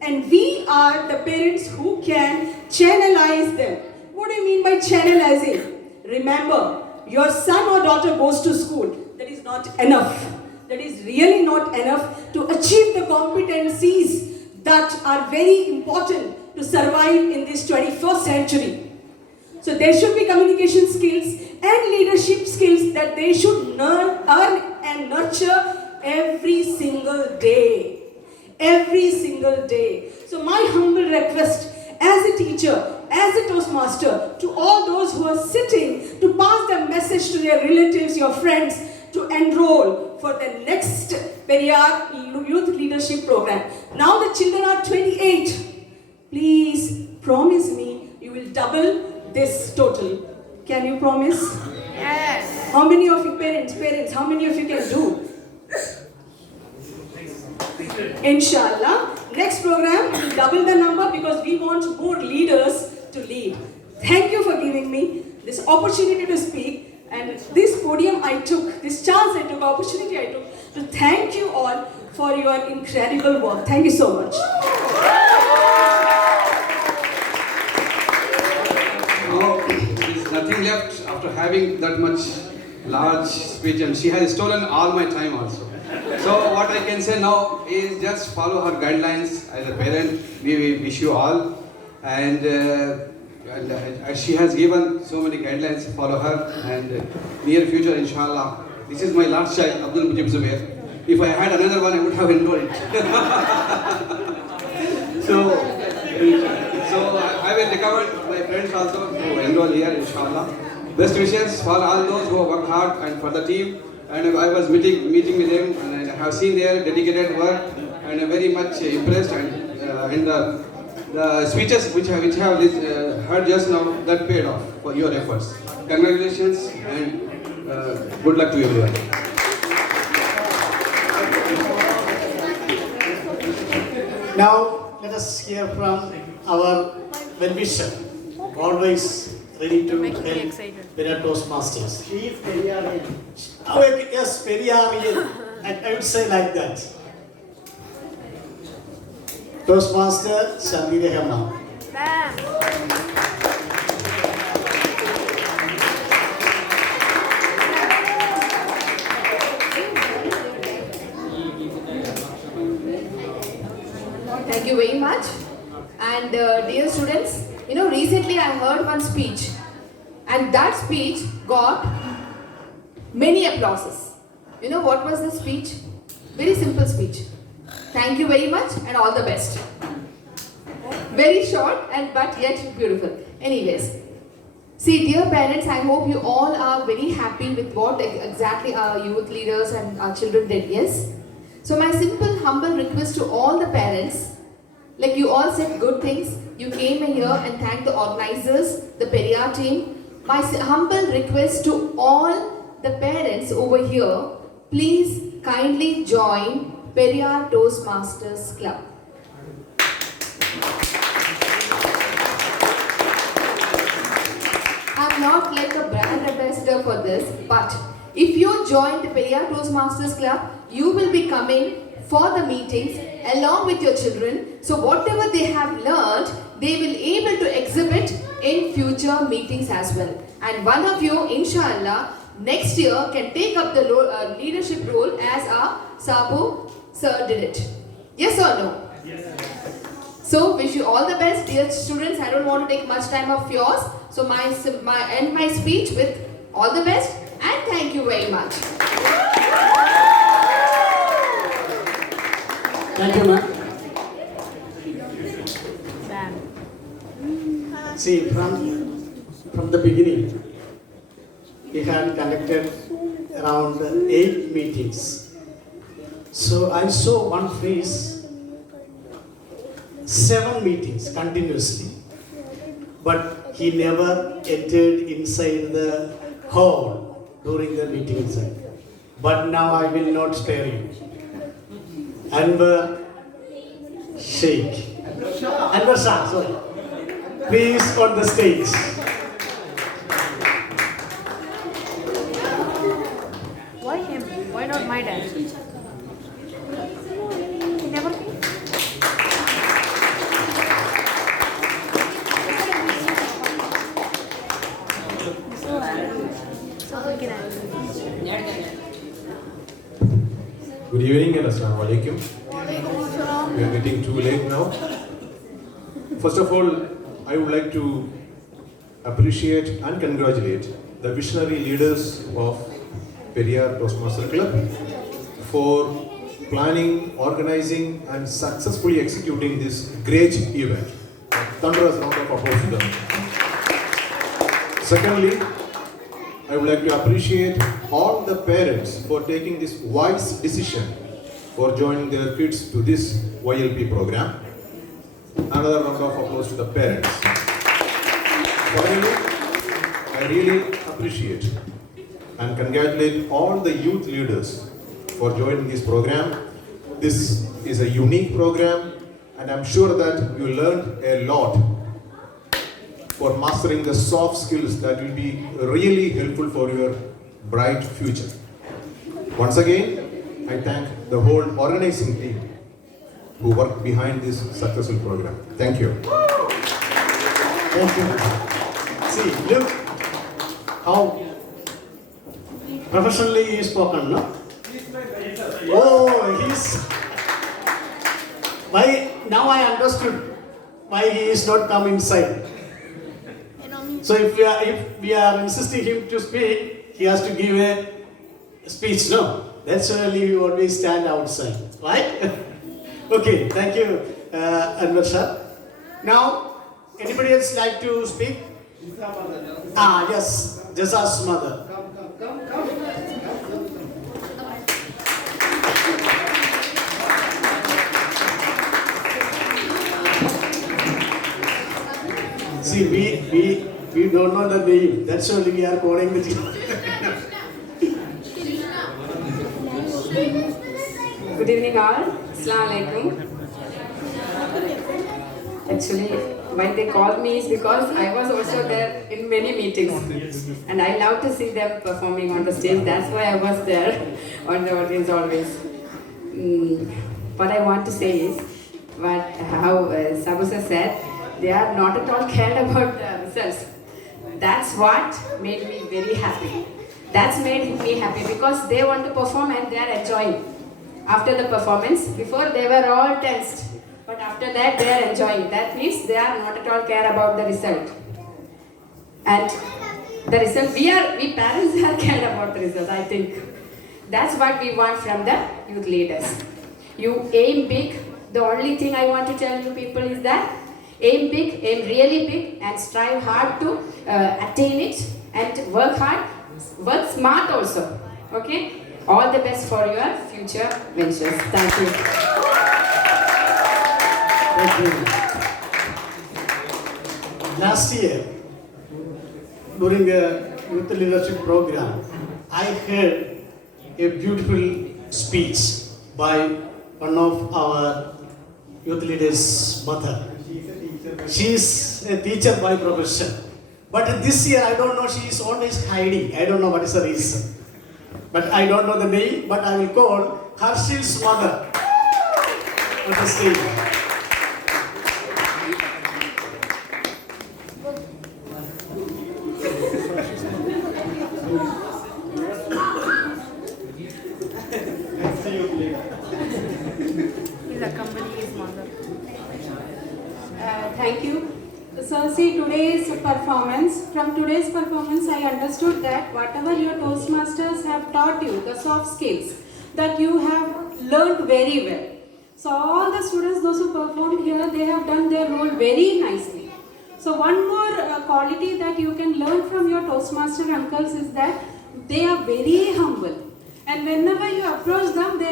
And we are the parents who can channelize them. What do you mean by channelizing? Remember, your son or daughter goes to school. That is not enough. That is really not enough to achieve the competencies that are very important to survive in this 21st century. So there should be communication skills and leadership skills that they should earn and nurture every single day. Every single day. So my humble request as a teacher, as a Toastmaster, to all those who are sitting to pass the message to their relatives, your friends, to enroll for the next Periyar Youth Leadership Program. Now the children are 28. Please promise me you will double this total. Can you promise? Yes. How many of you parents, how many of you can do? Inshallah. Next program, we will double the number because we want more leaders to lead. Thank you for giving me this opportunity to speak and this podium I took, this chance I took, opportunity I took to thank you all for your incredible work. Thank you so much. Now, there is nothing left after having that much large speech, and she has stolen all my time also. So what I can say now is just follow her guidelines as a parent. We wish you all, and she has given so many guidelines. Follow her, and near future, inshallah. This is my last child, Abdul Mujib Zubair. If I had another one, I would have enrolled it. So I will recommend my friends also to enroll here, inshallah. Best wishes for all those who work hard and for the team. And I was meeting with them, and I have seen their dedicated work, and I'm very much impressed. And the speeches which I have heard just now, that paid off for your efforts. Congratulations and good luck to everyone. Now, let us hear from our well-wisher, always ready to help Periyar Toastmasters. She is Periyarian. Oh, yes, Periyarian. I would say like that. Toastmaster Shandi Rehman. Thank you very much. And dear students, recently I heard one speech, and that speech got many applauses. You know what was the speech? Very simple speech. Thank you very much and all the best. Very short and but yet beautiful. Anyways, see, dear parents, I hope you all are very happy with what exactly our youth leaders and our children did, yes? So my simple, humble request to all the parents, like you all said good things, you came here and thanked the organizers, the Periyar team. My humble request to all the parents over here, please kindly join Periyar Toastmasters Club. I'm not like a brand ambassador for this, but if you join the Periyar Toastmasters Club, you will be coming for the meetings along with your children. So whatever they have learned, they will able to exhibit in future meetings as well. And one of you, inshallah, next year can take up the leadership role as our Sabu sir did it. Yes or no? Yes. So wish you all the best, dear students. I don't want to take much time of yours. So my end my speech with all the best and thank you very much. Thank you, ma'am. See, from the beginning, we had conducted around 8 meetings. So I saw one face, 7 meetings continuously. But he never entered inside the hall during the meeting itself. But now I will not spare you. Anwar Sheikh. Anwar Shah, sorry. Please on the stage. Why him? Why not my dad? He never came. Good evening and Assalamu alaikum. We are getting too late now. First of all, I would like to appreciate and congratulate the visionary leaders of Periyar Toastmaster Club for planning, organizing and successfully executing this great event. Thunderous round of applause to them. Secondly, I would like to appreciate all the parents for taking this wise decision for joining their kids to this YLP program. Another round of applause to the parents. Finally, I really appreciate and congratulate all the youth leaders for joining this program. This is a unique program, and I'm sure that you learned a lot for mastering the soft skills that will be really helpful for your bright future. Once again, I thank the whole organizing team who worked behind this successful program. Thank you. Thank you. See, look how professionally he is spoken, no? Oh, he's... Why, now I understood why he is not come inside. So if we are insisting him to speak, he has to give a speech, no? That's why we always stand outside, right? Okay, thank you, Anwar sir. Now, anybody else like to speak? Yes, Jaza's mother. See, we don't know the name. That's why we are calling the Good evening all. Assalamu alaikum. Actually, why they called me is because I was also there in many meetings and I love to see them performing on the stage. That's why I was there on the audience always. What I want to say is, how Sabusa said, they are not at all cared about the results. That's what made me very happy. That's made me happy because they want to perform and they are enjoying. After the performance, before they were all tensed, but after that they are enjoying. That means they are not at all care about the result. And the result, we parents are cared about the result, I think. That's what we want from the youth leaders. You aim big. The only thing I want to tell you people is that aim big, aim really big, and strive hard to attain it, and work hard, work smart also. Okay? All the best for your future ventures. Thank you. Thank you. Last year, during the youth leadership program, I heard a beautiful speech by one of our youth leaders' mother. She is a teacher by profession. But this year, I don't know, she is always hiding. I don't know what is the reason. But I don't know the name, but I will call Harshil's mother on the stage. He's accompanying his mother. Thank you. So see today's performance, from today's performance I understood that whatever your Toastmasters have taught you, the soft skills, that you have learned very well. So all the students, those who performed here, they have done their role very nicely. So one more quality that you can learn from your Toastmaster uncles is that they are very humble. And whenever you approach them, they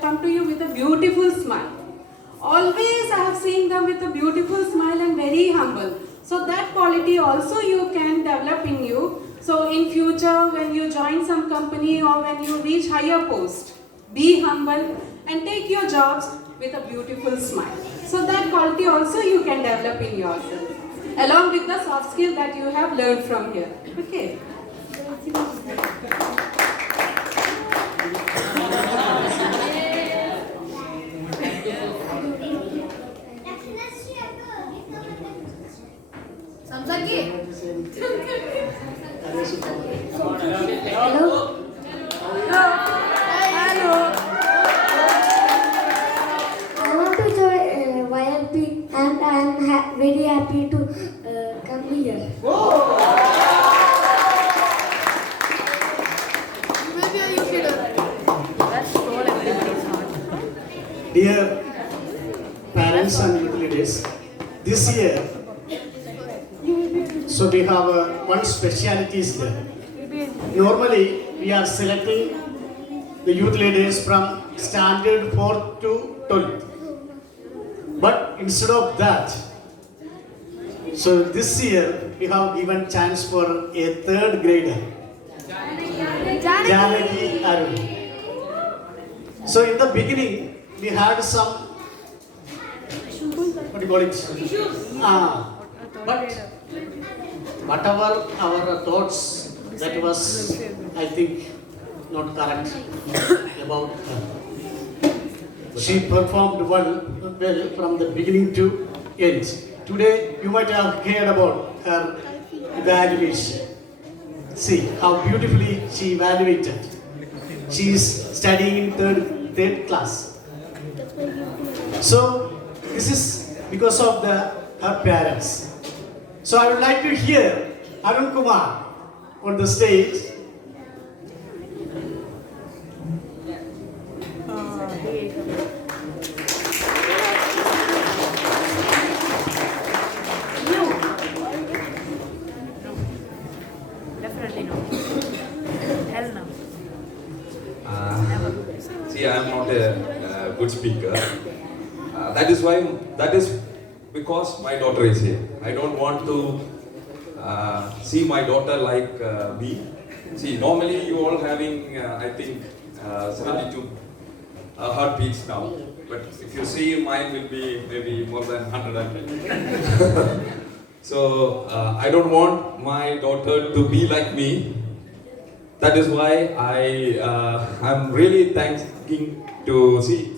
come to you with a beautiful smile. Always I have seen them with a beautiful smile and very humble. So that quality also you can develop in you. So in future when you join some company or when you reach higher post, be humble and take your jobs with a beautiful smile. So that quality also you can develop in yourself, along with the soft skill that you have learned from here. Okay. Hello? I want to join YLP and I am very happy to come here. Dear parents and youth leaders, this year, so we have one speciality is there. Normally, we are selecting the youth leaders from standard 4th to 12th. But instead of that, so this year we have given chance for a 3rd grader, Janaki Arun. So in the beginning, we had some, what do you call it? But whatever our thoughts, that was, I think, not correct about her. She performed well from the beginning to end. Today, you might have heard about her evaluation. See how beautifully she evaluated. She is studying in third class. So this is because of her parents. So I would like to hear Arun Kumar on the stage. See, I am not a good speaker. That is because my daughter is here. I don't want to see my daughter like me. See, normally you all having, I think, 72 heartbeats now. But if you see, mine will be maybe more than 110. So I don't want my daughter to be like me. That is why I'm really thanking to see.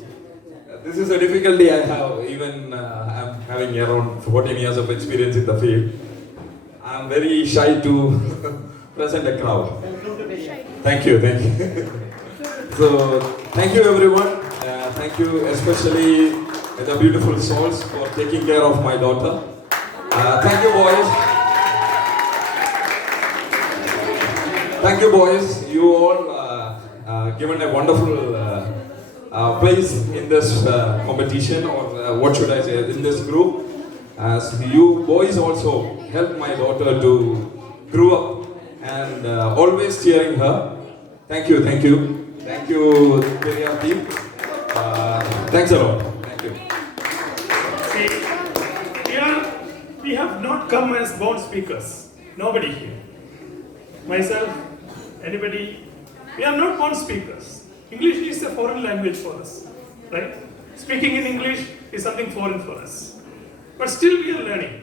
This is a difficulty I have. Even I'm having around 14 years of experience in the field. I'm very shy to present a crowd. Thank you. So thank you everyone. Thank you especially the beautiful souls for taking care of my daughter. Thank you boys. Thank you boys. You all given a wonderful place in this competition, or what should I say, in this group. As you boys also helped my daughter to grow up and always cheering her. Thank you. Thank you, Periyar team. Thanks a lot. Thank you. See, we have not come as born speakers. Nobody here. Myself, anybody, we are not born speakers. English is a foreign language for us, right? Speaking in English is something foreign for us. But still we are learning.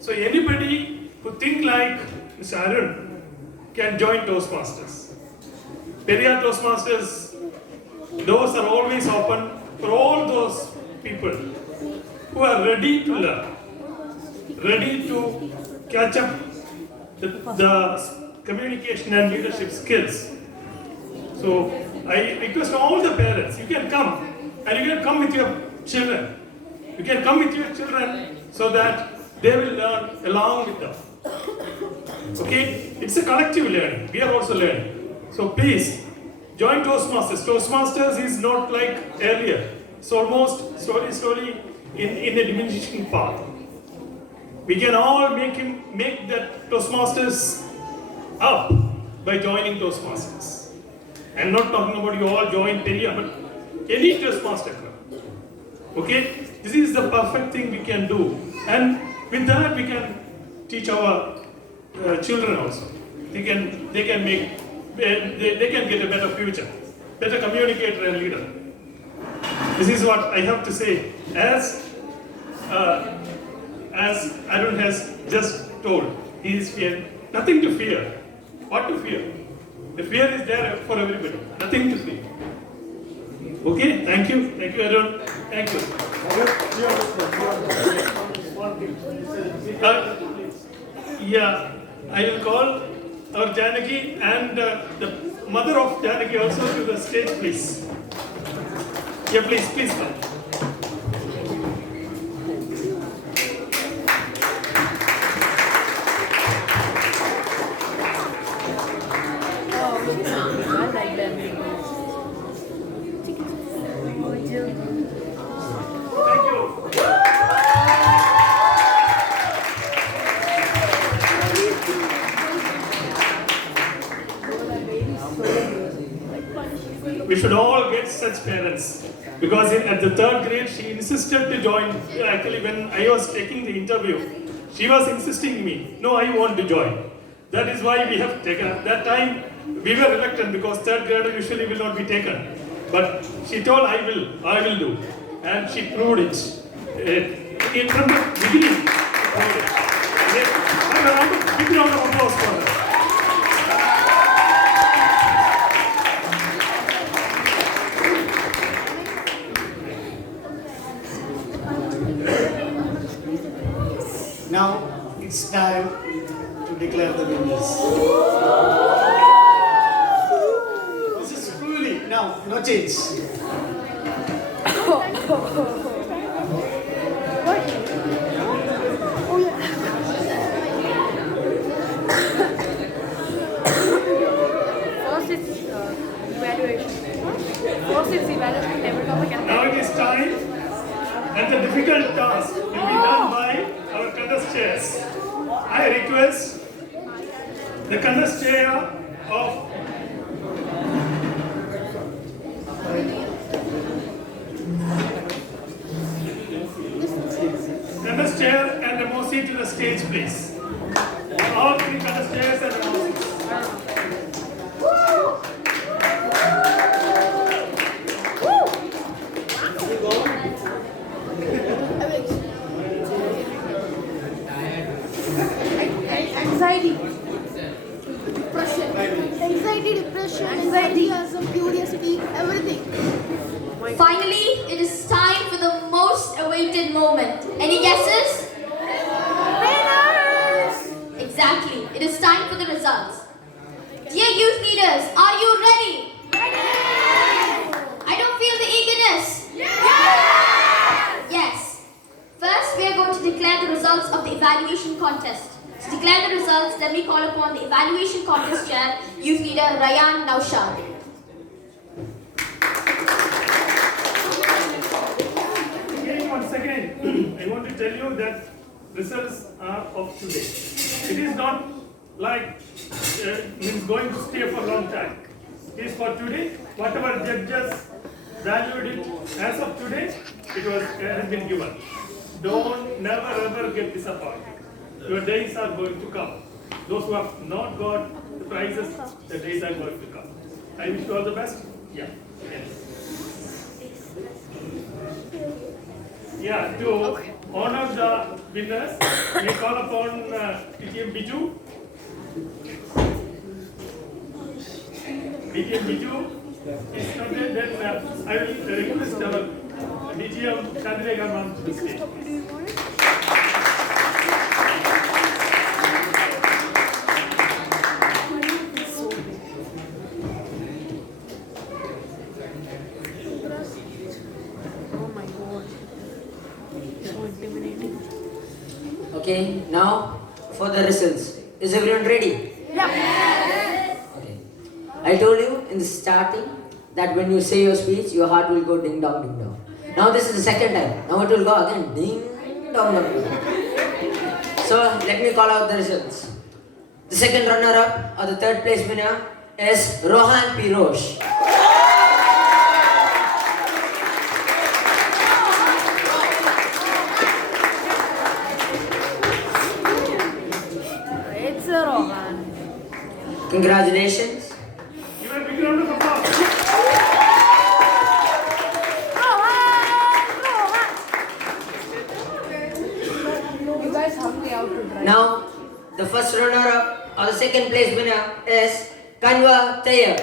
So anybody who think like Mr. Arun can join Toastmasters. Periyar Toastmasters, doors are always open for all those people who are ready to learn, ready to catch up the communication and leadership skills. So I request all the parents, you can come, and you can come with your children. You can come with your children so that they will learn along with them. Okay? It's a collective learning. We are also learning. So please, join Toastmasters. Toastmasters is not like earlier. It's almost slowly in a diminishing path. We can all make that Toastmasters up by joining Toastmasters. I'm not talking about you all join Periyar, but any Toastmaster club. Okay? This is the perfect thing we can do. And with that we can teach our children also. They can get a better future, better communicator and leader. This is what I have to say. As Arun has just told, he is fear. Nothing to fear. What to fear? The fear is there for everybody. Nothing to fear. Okay? Thank you, Arun. Thank you. Yeah, I will call our Janaki and the mother of Janaki also to the stage, please. Yeah, please come. we should all get such parents. Because at the third grade, she insisted to join. Actually, when I was taking the interview, she was insisting me, no, I want to join. That is why we have taken. At that time, we were reluctant because third grader usually will not be taken. But she told, I will do. And she proved it. From the beginning, she proved it. Big round of applause for her. Now it's time to declare the winners. This is fully now, no change. First it's evaluation. First it's evaluation, never come again. Now it is time, and the difficult task will be done by our contestants. I request the contestant of contestant and the Mosi to the stage, please. All three contestants and the Mosi. Anxiety, depression, enthusiasm, curiosity, everything. Finally, it is time for the most awaited moment. Any guesses? Exactly. It is time for the results. Dear youth leaders, are you ready? I don't feel the eagerness. Yes. First, we are going to declare the results of the evaluation contest. To declare the results, let me call upon the evaluation contest chair, youth leader Rayan Naushad. Again, once again, I want to tell you that results are of today. It is not like means going to stay for a long time. It is for today. Whatever judges valued it as of today, has been given. Don't never ever get disappointed. Your days are going to come. Those who have not got the prizes, the days are going to come. I wish you all the best. Yeah. Yes. Yeah, to honor the winners, we call upon PTM Biju. PTM Biju is noted, then I will request our DGM Chandrika ma'am to the stage. Okay, now for the results. Is everyone ready? Yeah. Okay. I told you in the starting that when you say your speech, your heart will go ding dong ding dong. Now this is the second time. Now it will go again ding dong dong ding. So let me call out the results. The second runner-up or the third place winner is Rohan Pirosh. It's a Rohan. Congratulations. Give a big round of applause. You guys hung me out to dry. Now the first runner-up or the second place winner is Kanwa Tayyab.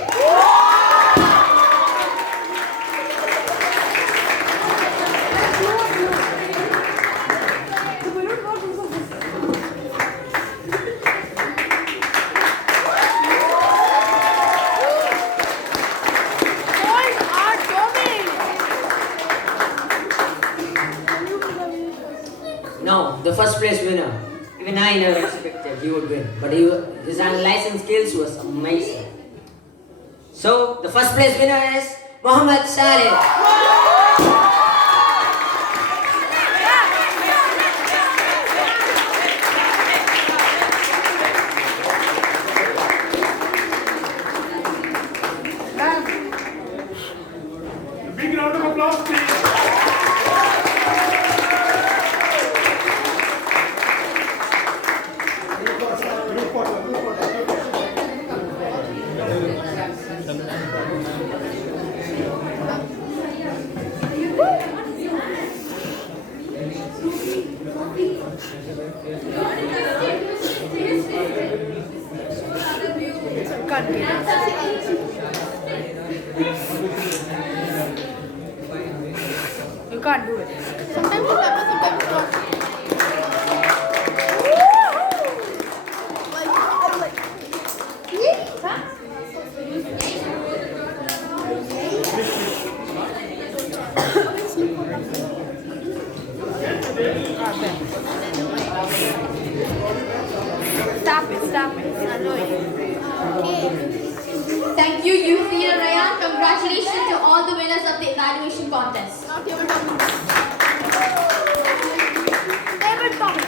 Now, the first place winner. Even I never expected he would win, but his analyzing skills was amazing. So, the first place winner is Mohammed Saleh. applause, please. You can't do it. Sometimes you have to, sometimes you don't. Stop it, stop it. It's annoying. Thank you, youth leader Ryan. Congratulations to all the winners of the evaluation contest.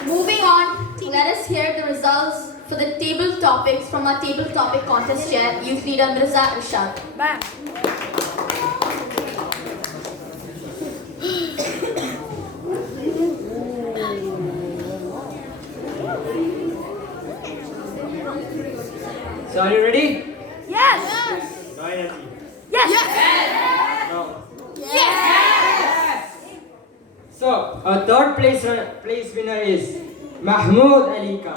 Moving on, let us hear the results for the table topics from our table topic contest chair, youth leader Mirza Irshad. Bam. So are you ready? Yes. YLP. Yes. No. Yes. So our third place winner is Mahmoud Ali Khan.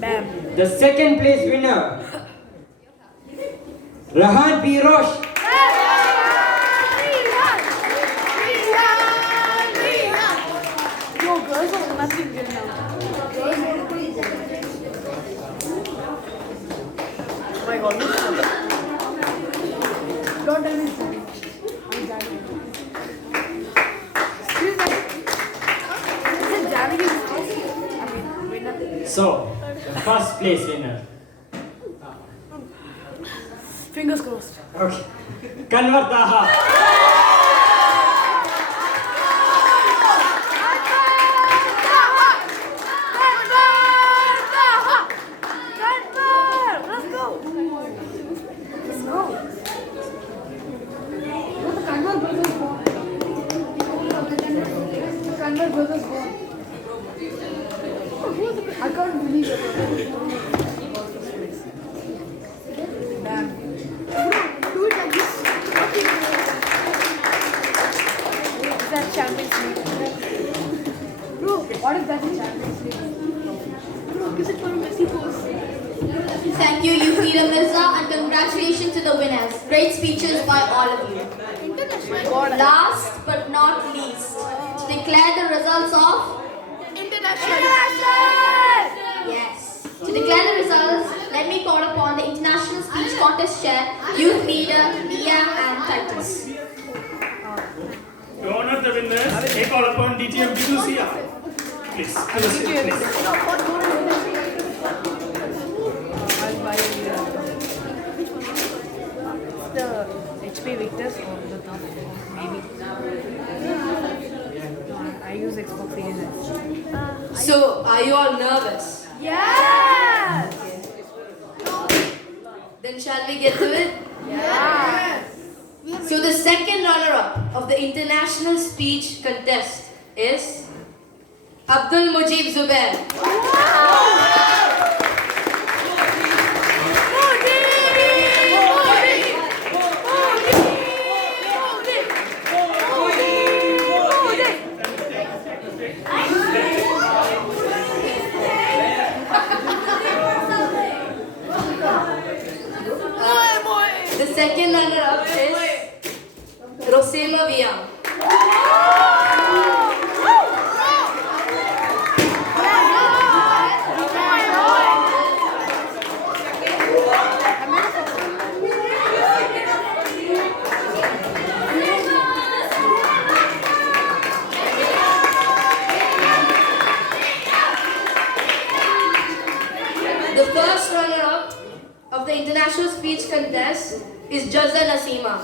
Bam. The second place winner, Rahan Pirosh. Yo, girls are nothing good now. Oh my god, look at that. Don't tell me it's Johnny. I'm Johnny. Excuse me. Is it Johnny? I mean, winner. So the first place winner. Fingers crossed. Okay. Kanwar Daha. I can't believe it. Damn. Do it like this. Is that Champions League? Bro, what if that's a Champions League? Bro, kiss it for a messy pose. Thank you, youth leader Mirza, and congratulations to the winners. Great speeches by all of you. Last but not least, to declare the results of International. Yes. To declare the results, let me call upon the International Speech Contest Chair, Youth Leader Mia and Titus. To honor the winners, I call upon DTM Bidusia. Please. I'll buy the HP Victus or the top, maybe. I use Xbox Series S. So, are you all nervous? Yes! Then shall we get to it? Yes! So the second runner-up of the International Speech Contest is Abdul Mujib Zubair. The second runner-up is Rosema Viam. The first runner-up of the International Speech Contest is Jazza Nasima.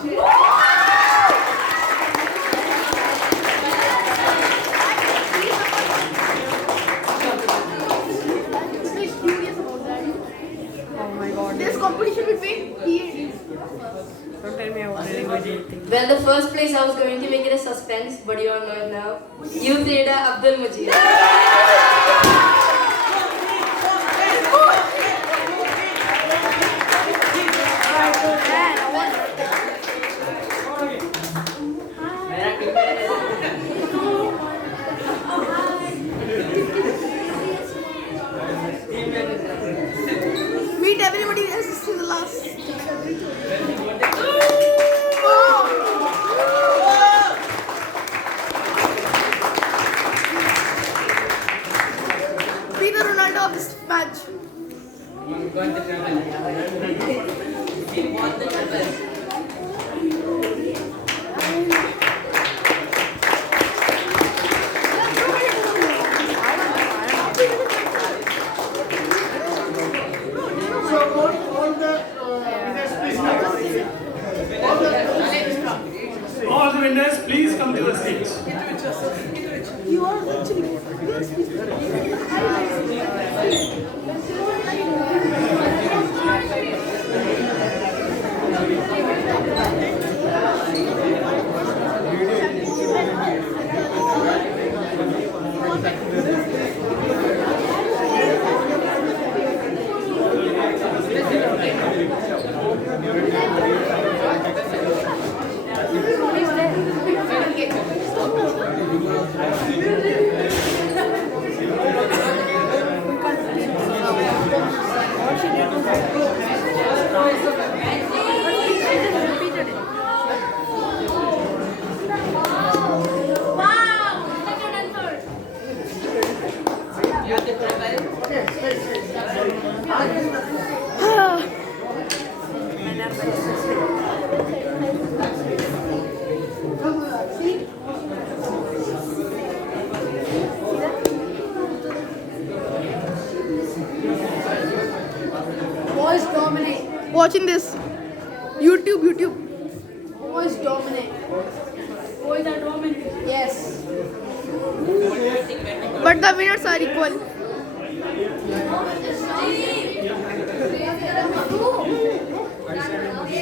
Oh my god. There's competition between PhDs. Don't tell me I already waited. Well, the first place I was going to make it a suspense, but you all know it now. Youth leader Abdul Majid. Meet everybody else. This is the last. Be the Ronaldo of this match. So all the winners, please come. All the winners, please come to the stage. You are actually. Boys dominate. Watching this. YouTube. Boys dominate. Boys are dominant. Yes. But the winners are equal.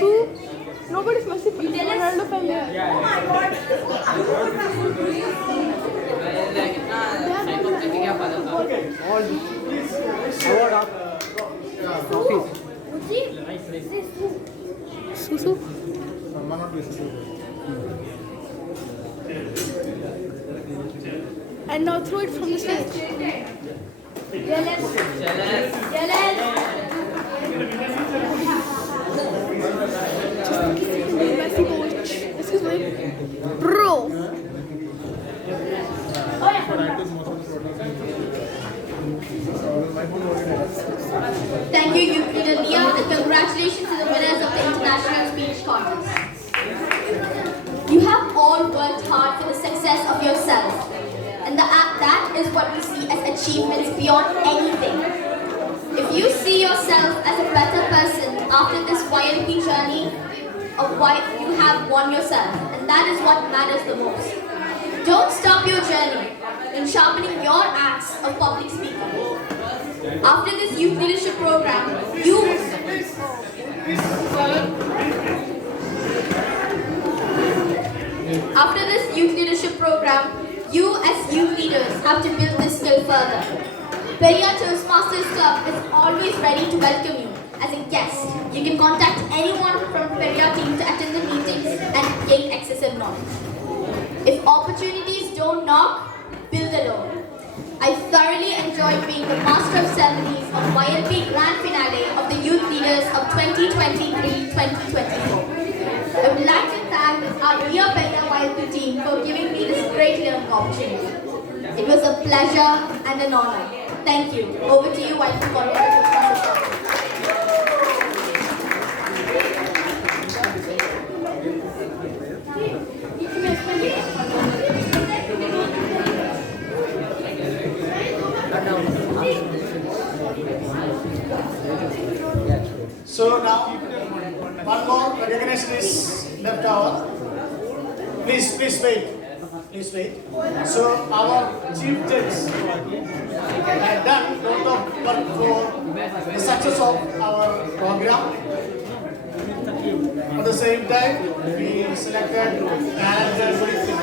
Who? Nobody's Messi. Ronaldo fan there. Susu. And now throw it from the stage. Messi coach. Excuse me. Bro. Thank you, Youth Leader Leah, and congratulations to the winners of the International Speech Contest. You have all worked hard for the success of yourself, and that is what we see as achievements beyond anything. If you see yourself as a better person after this YLP journey, you have won yourself, and that is what matters the most. Don't stop your journey in sharpening your acts of public speaking. After this youth leadership program, you as youth leaders have to build this skill further. Periyar Toastmasters Club is always ready to welcome you as a guest. You can contact anyone from Periyar team to attend the meetings and gain excessive knowledge. If opportunities don't knock, build alone. I thoroughly enjoyed being the master of ceremonies of YLP Grand Finale of the Youth Leaders of 2023-2024. I would like to thank our dear Periyar YLP team for giving me this great learning opportunity. It was a pleasure and an honor. Thank you. Over to you, YLP coordinator. So now, one more recognition is left over. Please wait. Please wait. So our chief judge had done a lot of work for the success of our program. At the same time, we selected talented,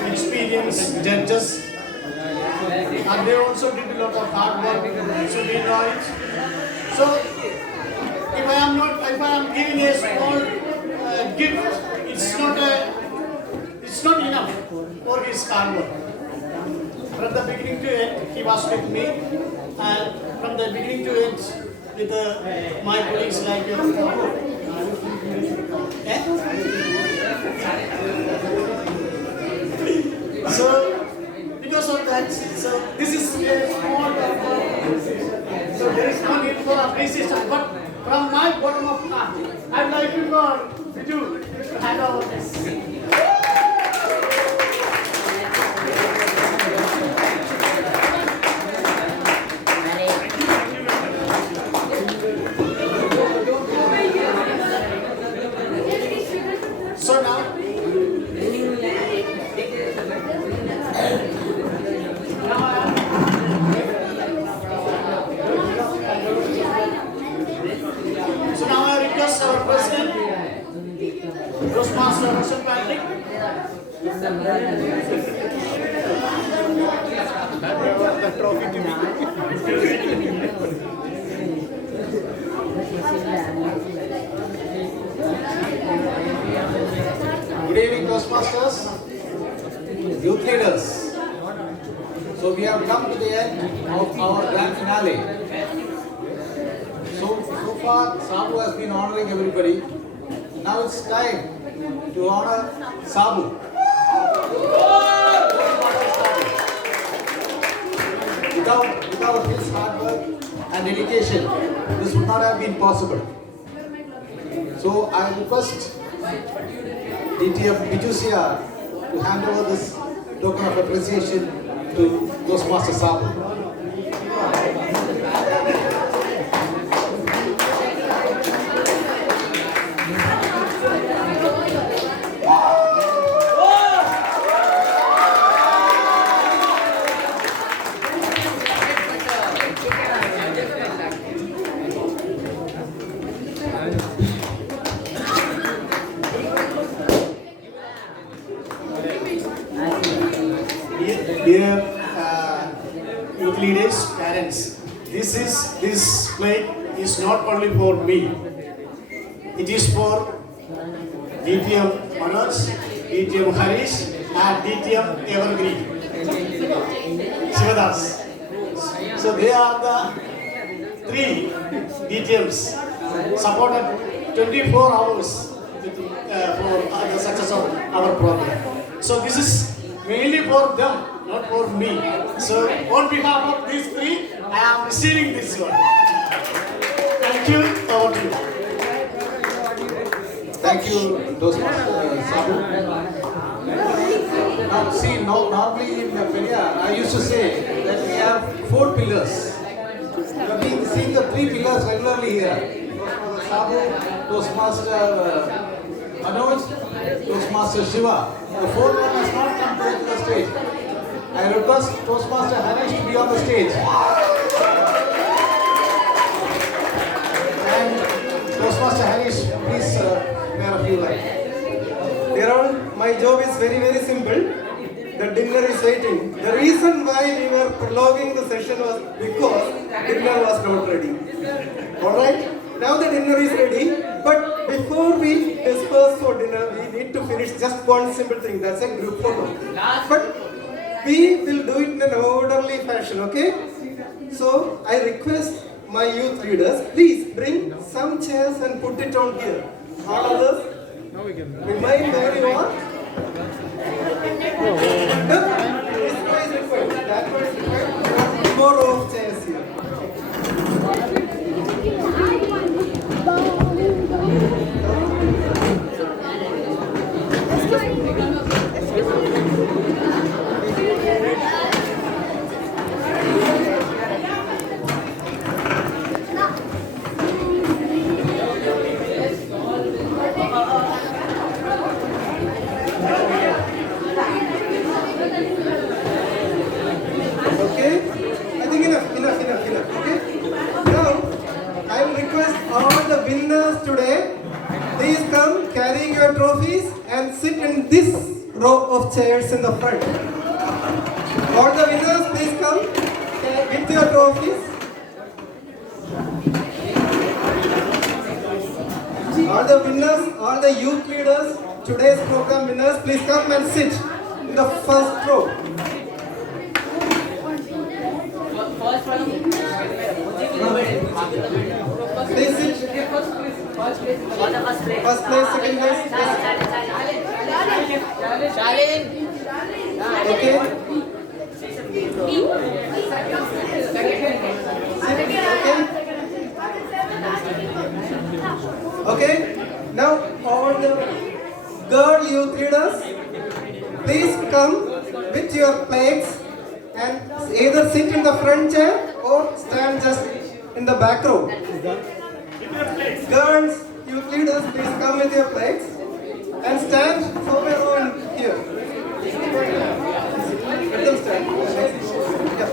experienced judges, and they also did a lot of hard work. So we know it. So if I am giving a small gift, it's not enough for his hard work. From the beginning to end, he was with me, and from the beginning to end, with my colleagues like So, because of that, so this is a small so there is no need for appreciation, but from my bottom of heart, I'd like you to hand over this. So now, I request our president, Toastmaster Russell Patrick. The trophy to me. Good evening, Toastmasters, youth leaders. So we have come to the end of our grand finale. So far, Sabu has been honoring everybody. Now it's time to honor Sabu. Without his hard work and dedication, this would not have been possible. So I request DTF Bijusia to hand over this token of appreciation to Toastmaster Sabu. Dear youth leaders, parents, this plate is not only for me. It is for DTM Manoj, DTM Harish, and DTM Evergreen. Shivadas. So they are the three DTMs supported 24 hours for the success of our program. So this is mainly for them, not for me. So on behalf of these three, I am receiving this one. Thank you. Over to you. Thank you, Toastmaster Sabu. Now, see, normally in Periyar, I used to say that we have 4 pillars. We have been seeing the 3 pillars regularly here. Toastmaster Sabu, Toastmaster Manoj, Toastmaster Shiva. The 4th one has not come to the stage. I request Toastmaster Harish to be on the stage. And Toastmaster Harish, please wear a few lines. Dear all, my job is very, very simple. The dinner is waiting. The reason why we were prolonging the session was because dinner was not ready. Alright? Now the dinner is ready, but before we disperse for dinner, we need to finish just one simple thing. That's a group photo. But we will do it in an orderly fashion, okay? So I request my youth leaders, please bring some chairs and put it on here. All others, remind where you are. This one is required. That one is required. One more row of chairs here. this row of chairs in the front. All the winners, please come with your trophies. All the winners, all the youth leaders, today's program winners, please come and sit in the first row. Please sit. First place, second place. Okay. Okay. Now all the girl youth leaders, please come with your plates and either sit in the front chair or stand just in the back row. Girls, youth leaders, please come with your plates and stand somewhere around here. Let them stand. Yeah.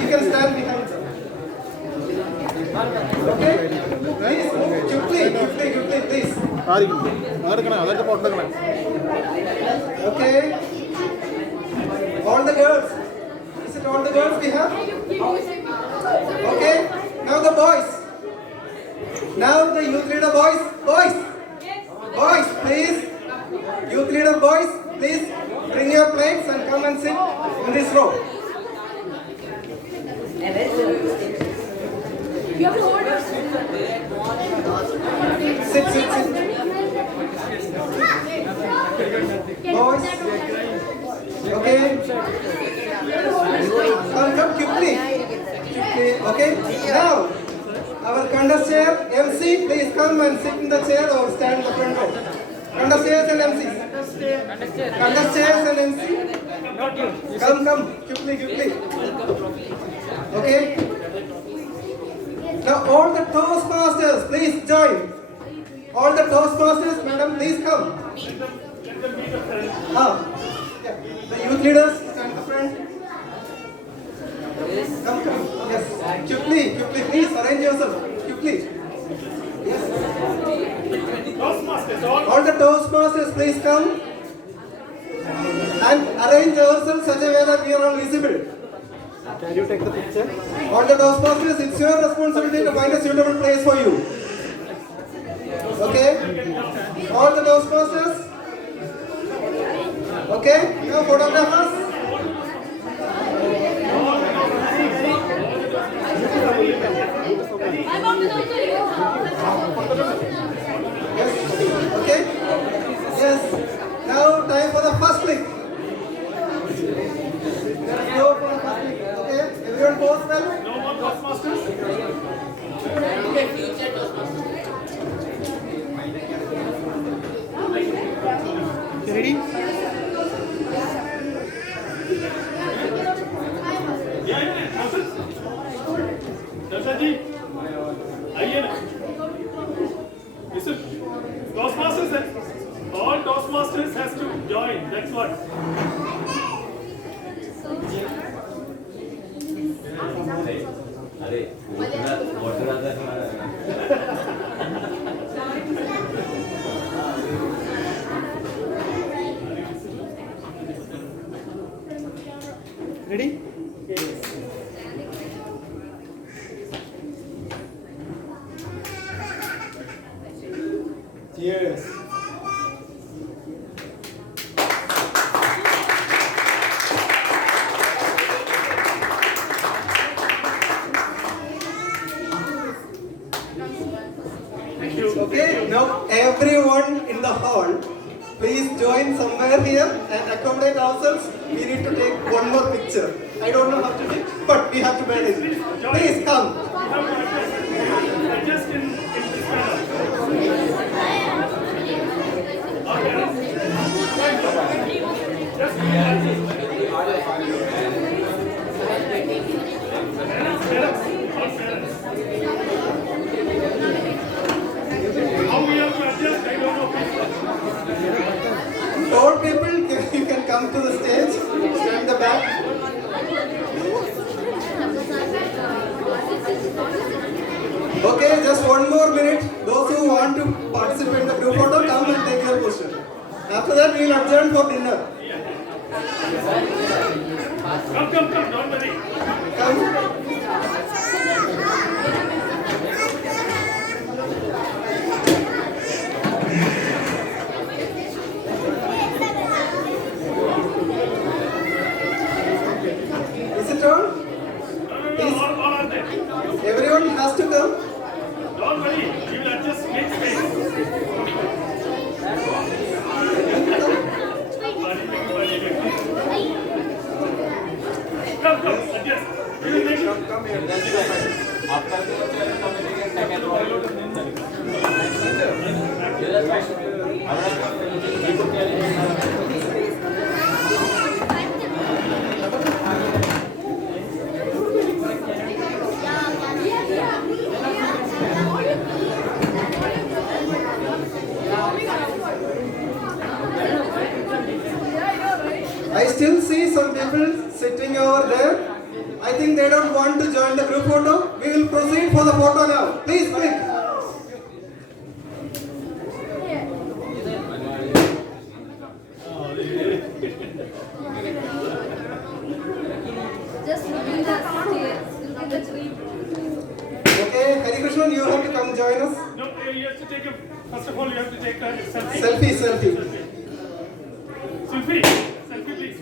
You can stand behind them. Okay? Please, quickly, please. Okay. All the girls. Is it all the girls we have? Okay. Now the boys. Now the youth leader boys. Boys, please. Youth leader boys, please bring your plates and come and sit in this row. You have to hold us. Sit. Boys. Okay. Come quickly. Okay. Now, our conductor chair, MC, please come and sit in the chair or stand in the front row. Conductor chairs and MCs. Conductor chairs and MC. Come. Quickly. Okay. Now all the Toastmasters, please join. All the Toastmasters, madam, please come. Yeah. The youth leaders, stand in the front. Come. Yes. Quickly. Please arrange yourself. Quickly. Yes. All the Toastmasters, please come. And arrange yourself such a way that we are all visible. Can you take the picture? All the Toastmasters, it's your responsibility to find a suitable place for you. Okay? All the Toastmasters? Okay? Now photographers? Yes. Okay? Yes. Now time for the first click. Let's go for the first click. Okay? Everyone pose well? No more Toastmasters? Okay, future Toastmasters. You ready? Listen, Toastmasters, all Toastmasters has to join, that's what. Ready? Cheers. Okay, now everyone in the hall, please join somewhere here and accommodate ourselves. We need to take one more picture. I don't know how to do it, but we have to manage it. Please come. Just in this manner. All people, you can come to the stage, stand in the back. Okay, just one more minute. Those who want to participate in the group photo, come and take your position. After that, we will adjourn for dinner. Come, don't worry. Is it on? All are there. Everyone has to come. Don't worry, we will adjust next space. Come, adjust. We will make come here. I still see some people sitting over there. I think they don't want to join the group photo. We will proceed for the photo now. Please click. Just look at the stairs, look at the tree. Okay, Hari Krishnan, you have to come join us. No, you have to take a, first of all, you have to take a selfie. Selfie. Selfie, please.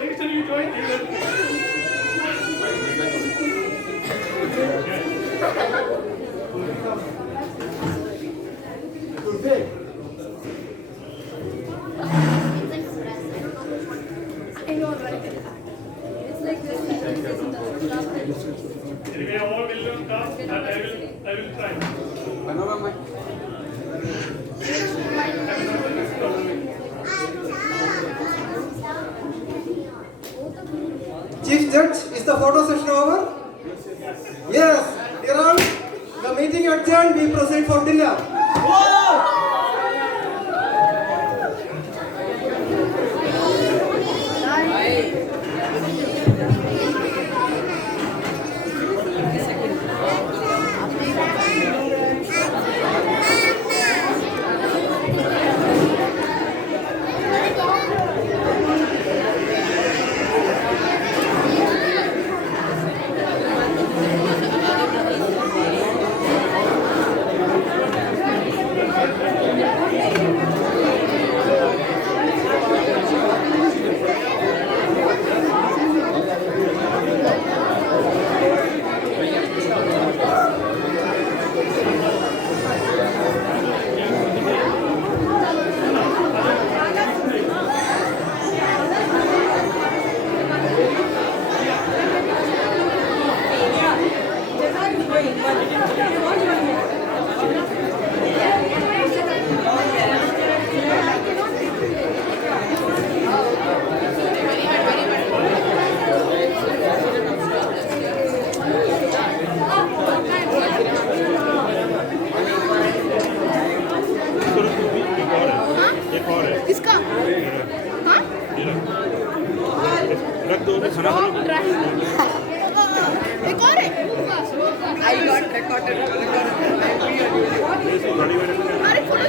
Next time you join, you will. I know, right? It's like this. Anyway, all will come and I will try. Chief Judge, is the photo session over? Yes. Dear all, the meeting adjourned. We proceed for dinner. I got recorded. अरे photo